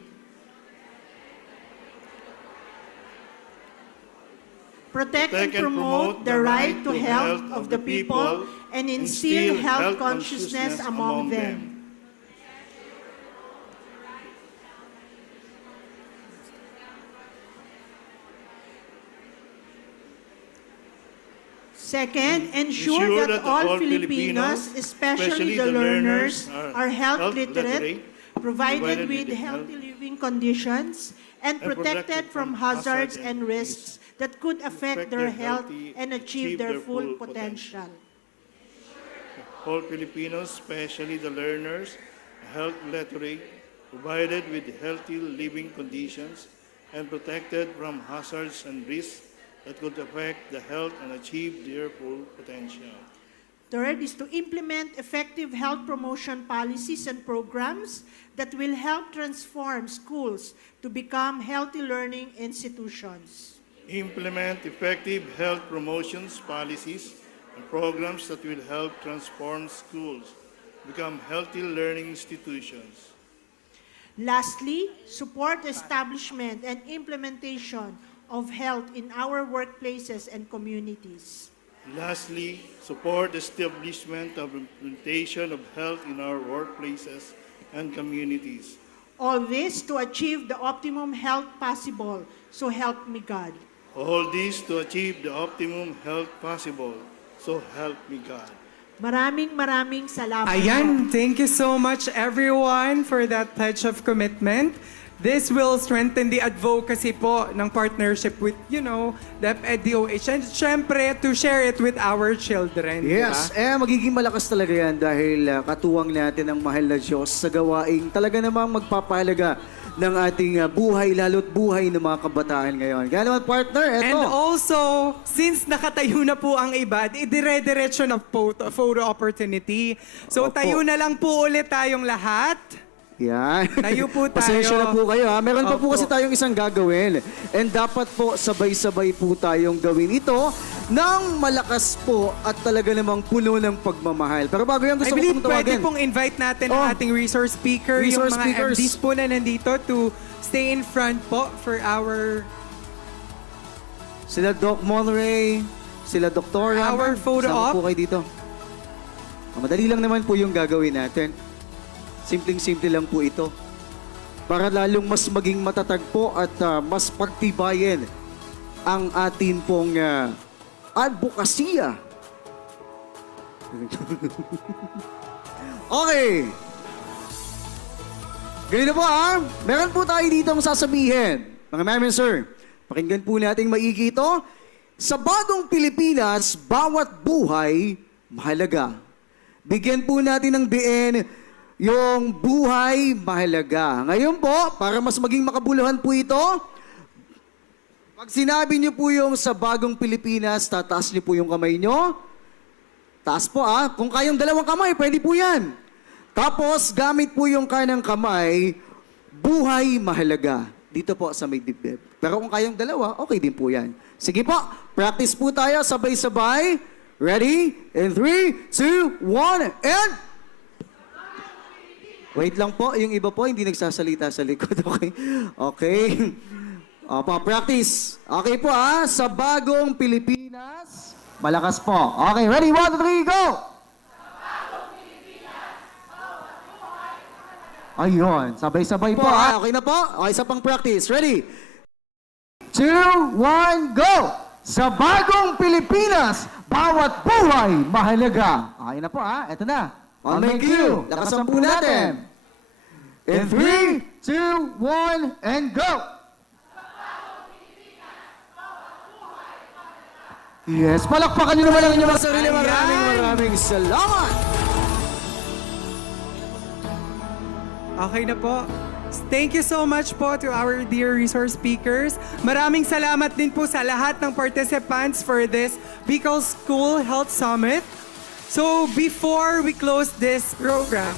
Protect and promote the right to health of the people and instill health consciousness among them. Second, ensure that all Filipinos, especially the learners, are health literate, provided with healthy living conditions, and protected from hazards and risks that could affect their health and achieve their full potential. all Filipinos, especially the learners, health literate, provided with healthy living conditions, and protected from hazards and risks that could affect the health and achieve their full potential. Third is to implement effective health promotion policies and programs that will help transform schools to become healthy learning institutions. Implement effective health promotions, policies, and programs that will help transform schools to become healthy learning institutions. Lastly, support establishment and implementation of health in our workplaces and communities. Lastly, support establishment of implementation of health in our workplaces and communities. All this to achieve the optimum health possible, so help me God. All this to achieve the optimum health possible. So help me God. Maraming salamat. Ayan, thank you so much everyone for that pledge of commitment. This will strengthen the advocacy po ng partnership with, DepEd, DOH, and syempre to share it with our children. Yes, diba? magiging malakas talaga yan dahil katuwang natin ang mahal na Diyos sa gawaing talaga namang magpapahalaga ng ating buhay, lalo't buhay ng mga kabataan ngayon. Kaya naman, partner, eto. And also, since nakatayo na po ang iba, idire-diretso na photo opportunity. So Opo. tayo na lang po ulit tayong lahat. Yan. Tayo po tayo. Pasensya na po kayo ha. Meron pa po Opo. kasi tayong isang gagawin. And dapat po sabay-sabay po tayong gawin ito ng malakas po at talaga namang puno ng pagmamahal. Pero bago yan, I gusto ko believe pong pwede tawagin. pong invite natin ang ating resource speaker, Resource yung mga speakers. MDs po na nandito to stay in front po for our Sila Doc Monray, sila Doktora. Our photo Sama op. po kayo dito. Madali lang naman po yung gagawin natin. Simpleng-simple lang po ito. Para lalong mas maging matatag po at mas pagtibayin ang atin pong advokasya. Okay. Ganito po meron po tayo dito ang sasabihin. Mga ma'am and sir, pakinggan po nating maigi ito. Sa bagong Pilipinas, bawat buhay mahalaga. Bigyan po natin ng diin yung buhay mahalaga. Ngayon po, para mas maging makabuluhan po ito, pag sinabi niyo po yung sa bagong Pilipinas, tataas niyo po yung kamay niyo. Taas po Kung kayong dalawang kamay, pwede po yan. Tapos, gamit po yung kanang kamay, buhay mahalaga. Dito po sa may dibdib. Pero kung kayong dalawa, okay din po yan. Sige po, practice po tayo, sabay-sabay. Ready? In 3, 2, 1, and... Wait lang po, yung iba po hindi nagsasalita sa likod, okay? Okay. Practice. Okay po sa bagong Pilipinas. Malakas po. Okay, ready? 1, 2, 3, go! Ayun, sabay-sabay po Okay na po? Okay, isa pang practice. Ready? 2, 1, go! Sa bagong Pilipinas, bawat buhay mahalaga. Okay na po Ito na. On my cue, lakasan po natin. In 3, 2, 1, and go! Yes, palakpakan nyo naman ang inyong mga sarili. Maraming salamat! Okay na po. Thank you so much po to our dear resource speakers. Maraming salamat din po sa lahat ng participants for this Bicol School Health Summit. So before we close this program,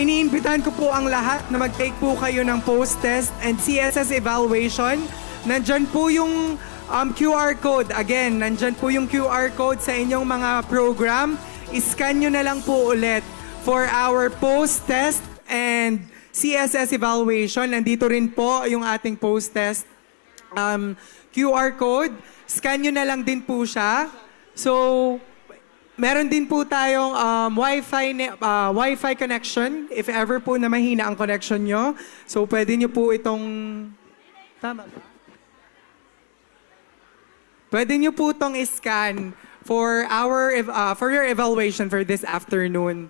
iniimbitahan ko po ang lahat na mag-take po kayo ng post-test and CSS evaluation. Nandyan po yung QR code. Again, nandyan po yung QR code sa inyong mga program. I-scan nyo na lang po ulit for our post-test and CSS evaluation. Nandito rin po yung ating post-test QR code. Scan nyo na lang din po siya. So, meron din po tayong Wi-Fi connection if ever po na mahina ang connection nyo. So, pwede nyo po itong... Tama ba? Pwede nyo po itong i-scan for your evaluation for this afternoon.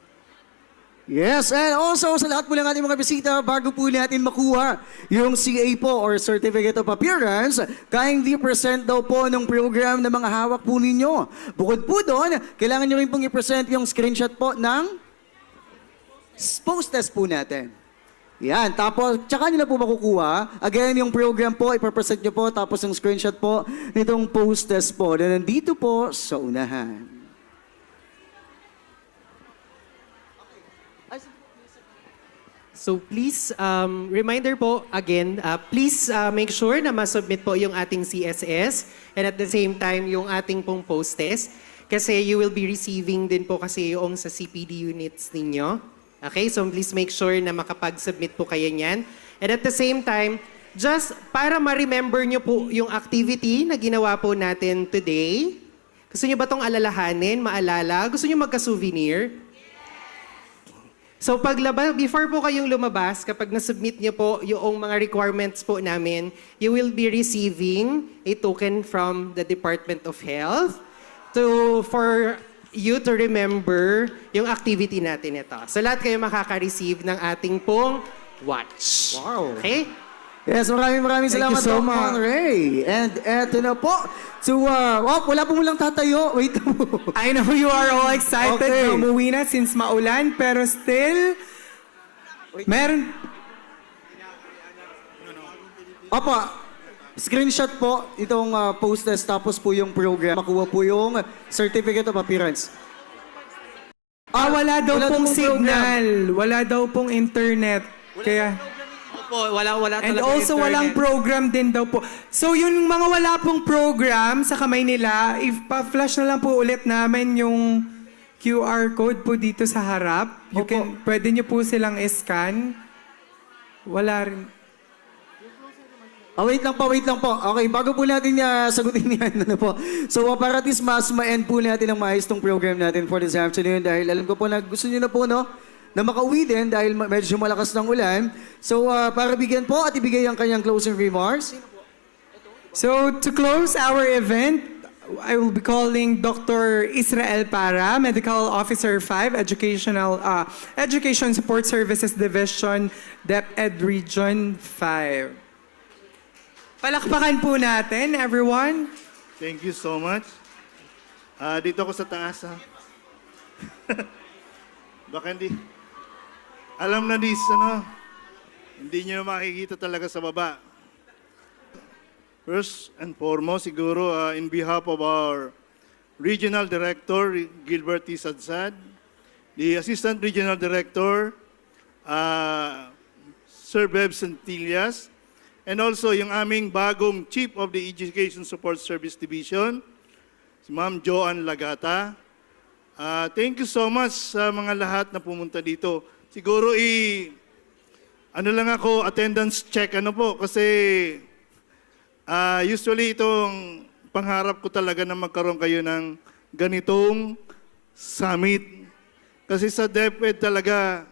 Yes, and also sa lahat po ng ating mga bisita, bago po natin makuha yung CA po or Certificate of Appearance, kindly present daw po ng program na mga hawak po ninyo. Bukod po doon, kailangan nyo rin pong i-present yung screenshot po ng post-test po natin. Yan, tapos tsaka nyo na po makukuha. Again, yung program po, ipapresent nyo po, tapos yung screenshot po nitong post-test po na nandito po sa unahan. So please, reminder po again, please make sure na masubmit po yung ating CSS and at the same time yung ating pong post-test kasi you will be receiving din po kasi yung sa CPD units ninyo. Okay, so please make sure na makapag-submit po kayo niyan. And at the same time, just para ma-remember nyo po yung activity na ginawa po natin today, gusto nyo ba itong alalahanin, maalala? Gusto nyo magka-souvenir? So before po kayong lumabas, kapag nasubmit niyo po yung mga requirements po namin, you will be receiving a token from the Department of Health for you to remember yung activity natin ito. So lahat kayo makaka-receive ng ating pong watch. Wow. Okay? Yes, maraming salamat so po, much. Mang Ray. And eto na po. So, wala po mo lang tatayo. Wait po. I know you are all excited Okay. na umuwi na since maulan, pero still, meron... Opo, screenshot po itong post-test tapos po yung program. Makuha po yung Certificate of Appearance. wala daw wala pong daw pong program. signal. Wala daw pong internet. Kaya... Wala And talaga also internet. walang program din daw po. So yung mga wala pong program sa kamay nila, if pa-flash na lang po ulit namin yung QR code po dito sa harap. Pwede nyo po silang scan. Wala rin. Wait lang po. Okay, bago po natin sagutin yan, So, para at least mas ma-end po natin ang maayos tong program natin for this afternoon dahil alam ko po na gusto nyo na po, na makauwi din dahil medyo malakas ng ulan. So, para bigyan po at ibigay ang kanyang closing remarks. So to close our event, I will be calling Dr. Israel Para, Medical Officer 5, Education Support Services Division, DepEd Region 5. Palakpakan po natin, everyone. Thank you so much. Dito ako sa taas. Baka hindi. Alam na hindi nyo makikita talaga sa baba. First and foremost, siguro, in behalf of our Regional Director, Gilbert T. Sadsad, the Assistant Regional Director, Sir Bev Santillas, and also yung aming bagong Chief of the Education Support Service Division, si Ma'am Joanne Lagata. Thank you so much sa mga lahat na pumunta dito. Siguro attendance check kasi usually itong pangarap ko talaga na magkaroon kayo ng ganitong summit. Kasi sa DepEd talaga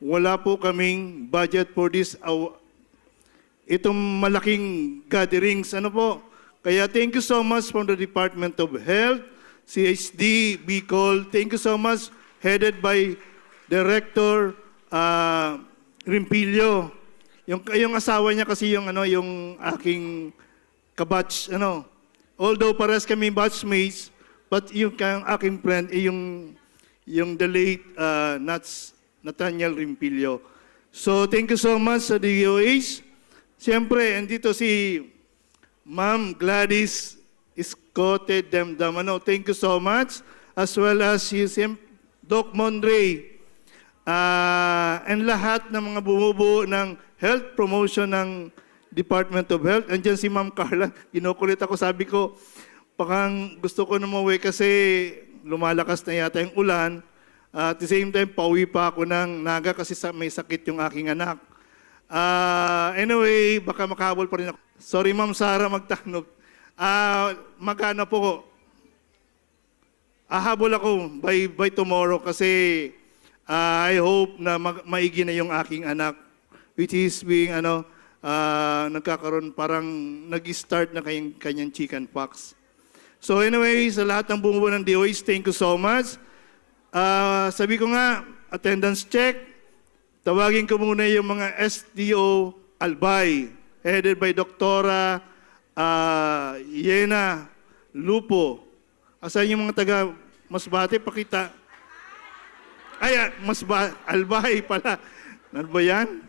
wala po kaming budget for this itong malaking gatherings. Ano po? Kaya thank you so much from the Department of Health, CHD, Bicol. Thank you so much, headed by Director Rimpilio. Yung asawa niya kasi yung aking kabatch, Although pares kami batchmates, but yung aking friend yung the late Nathaniel Rimpilio. So thank you so much sa DOH. Siyempre, andito si Ma'am Gladys Escote Demdam. Thank you so much. As well as si Doc Mondre. And lahat ng mga bumubuo ng health promotion ng Department of Health. Andiyan si Ma'am Carla. Kinukulit ako. Sabi ko, pakang gusto ko na mauwi kasi lumalakas na yata yung ulan. At the same time, pauwi pa ako ng Naga kasi may sakit yung aking anak. Anyway, baka makahabol pa rin ako. Sorry, Ma'am Sara, magtanong. Magkano po? Habol ako by tomorrow kasi I hope na maigi na yung aking anak, which is being nagkakaroon parang nag-start na kanyang chickenpox. So anyway, sa lahat ng bumubuo ng DOH, thank you so much. Sabi ko nga, attendance check. Tawagin ko muna yung mga SDO Albay, headed by Doktora Yena Lupo. Asan yung mga taga Masbate? Pakita. Albay pala. Ano ba yan?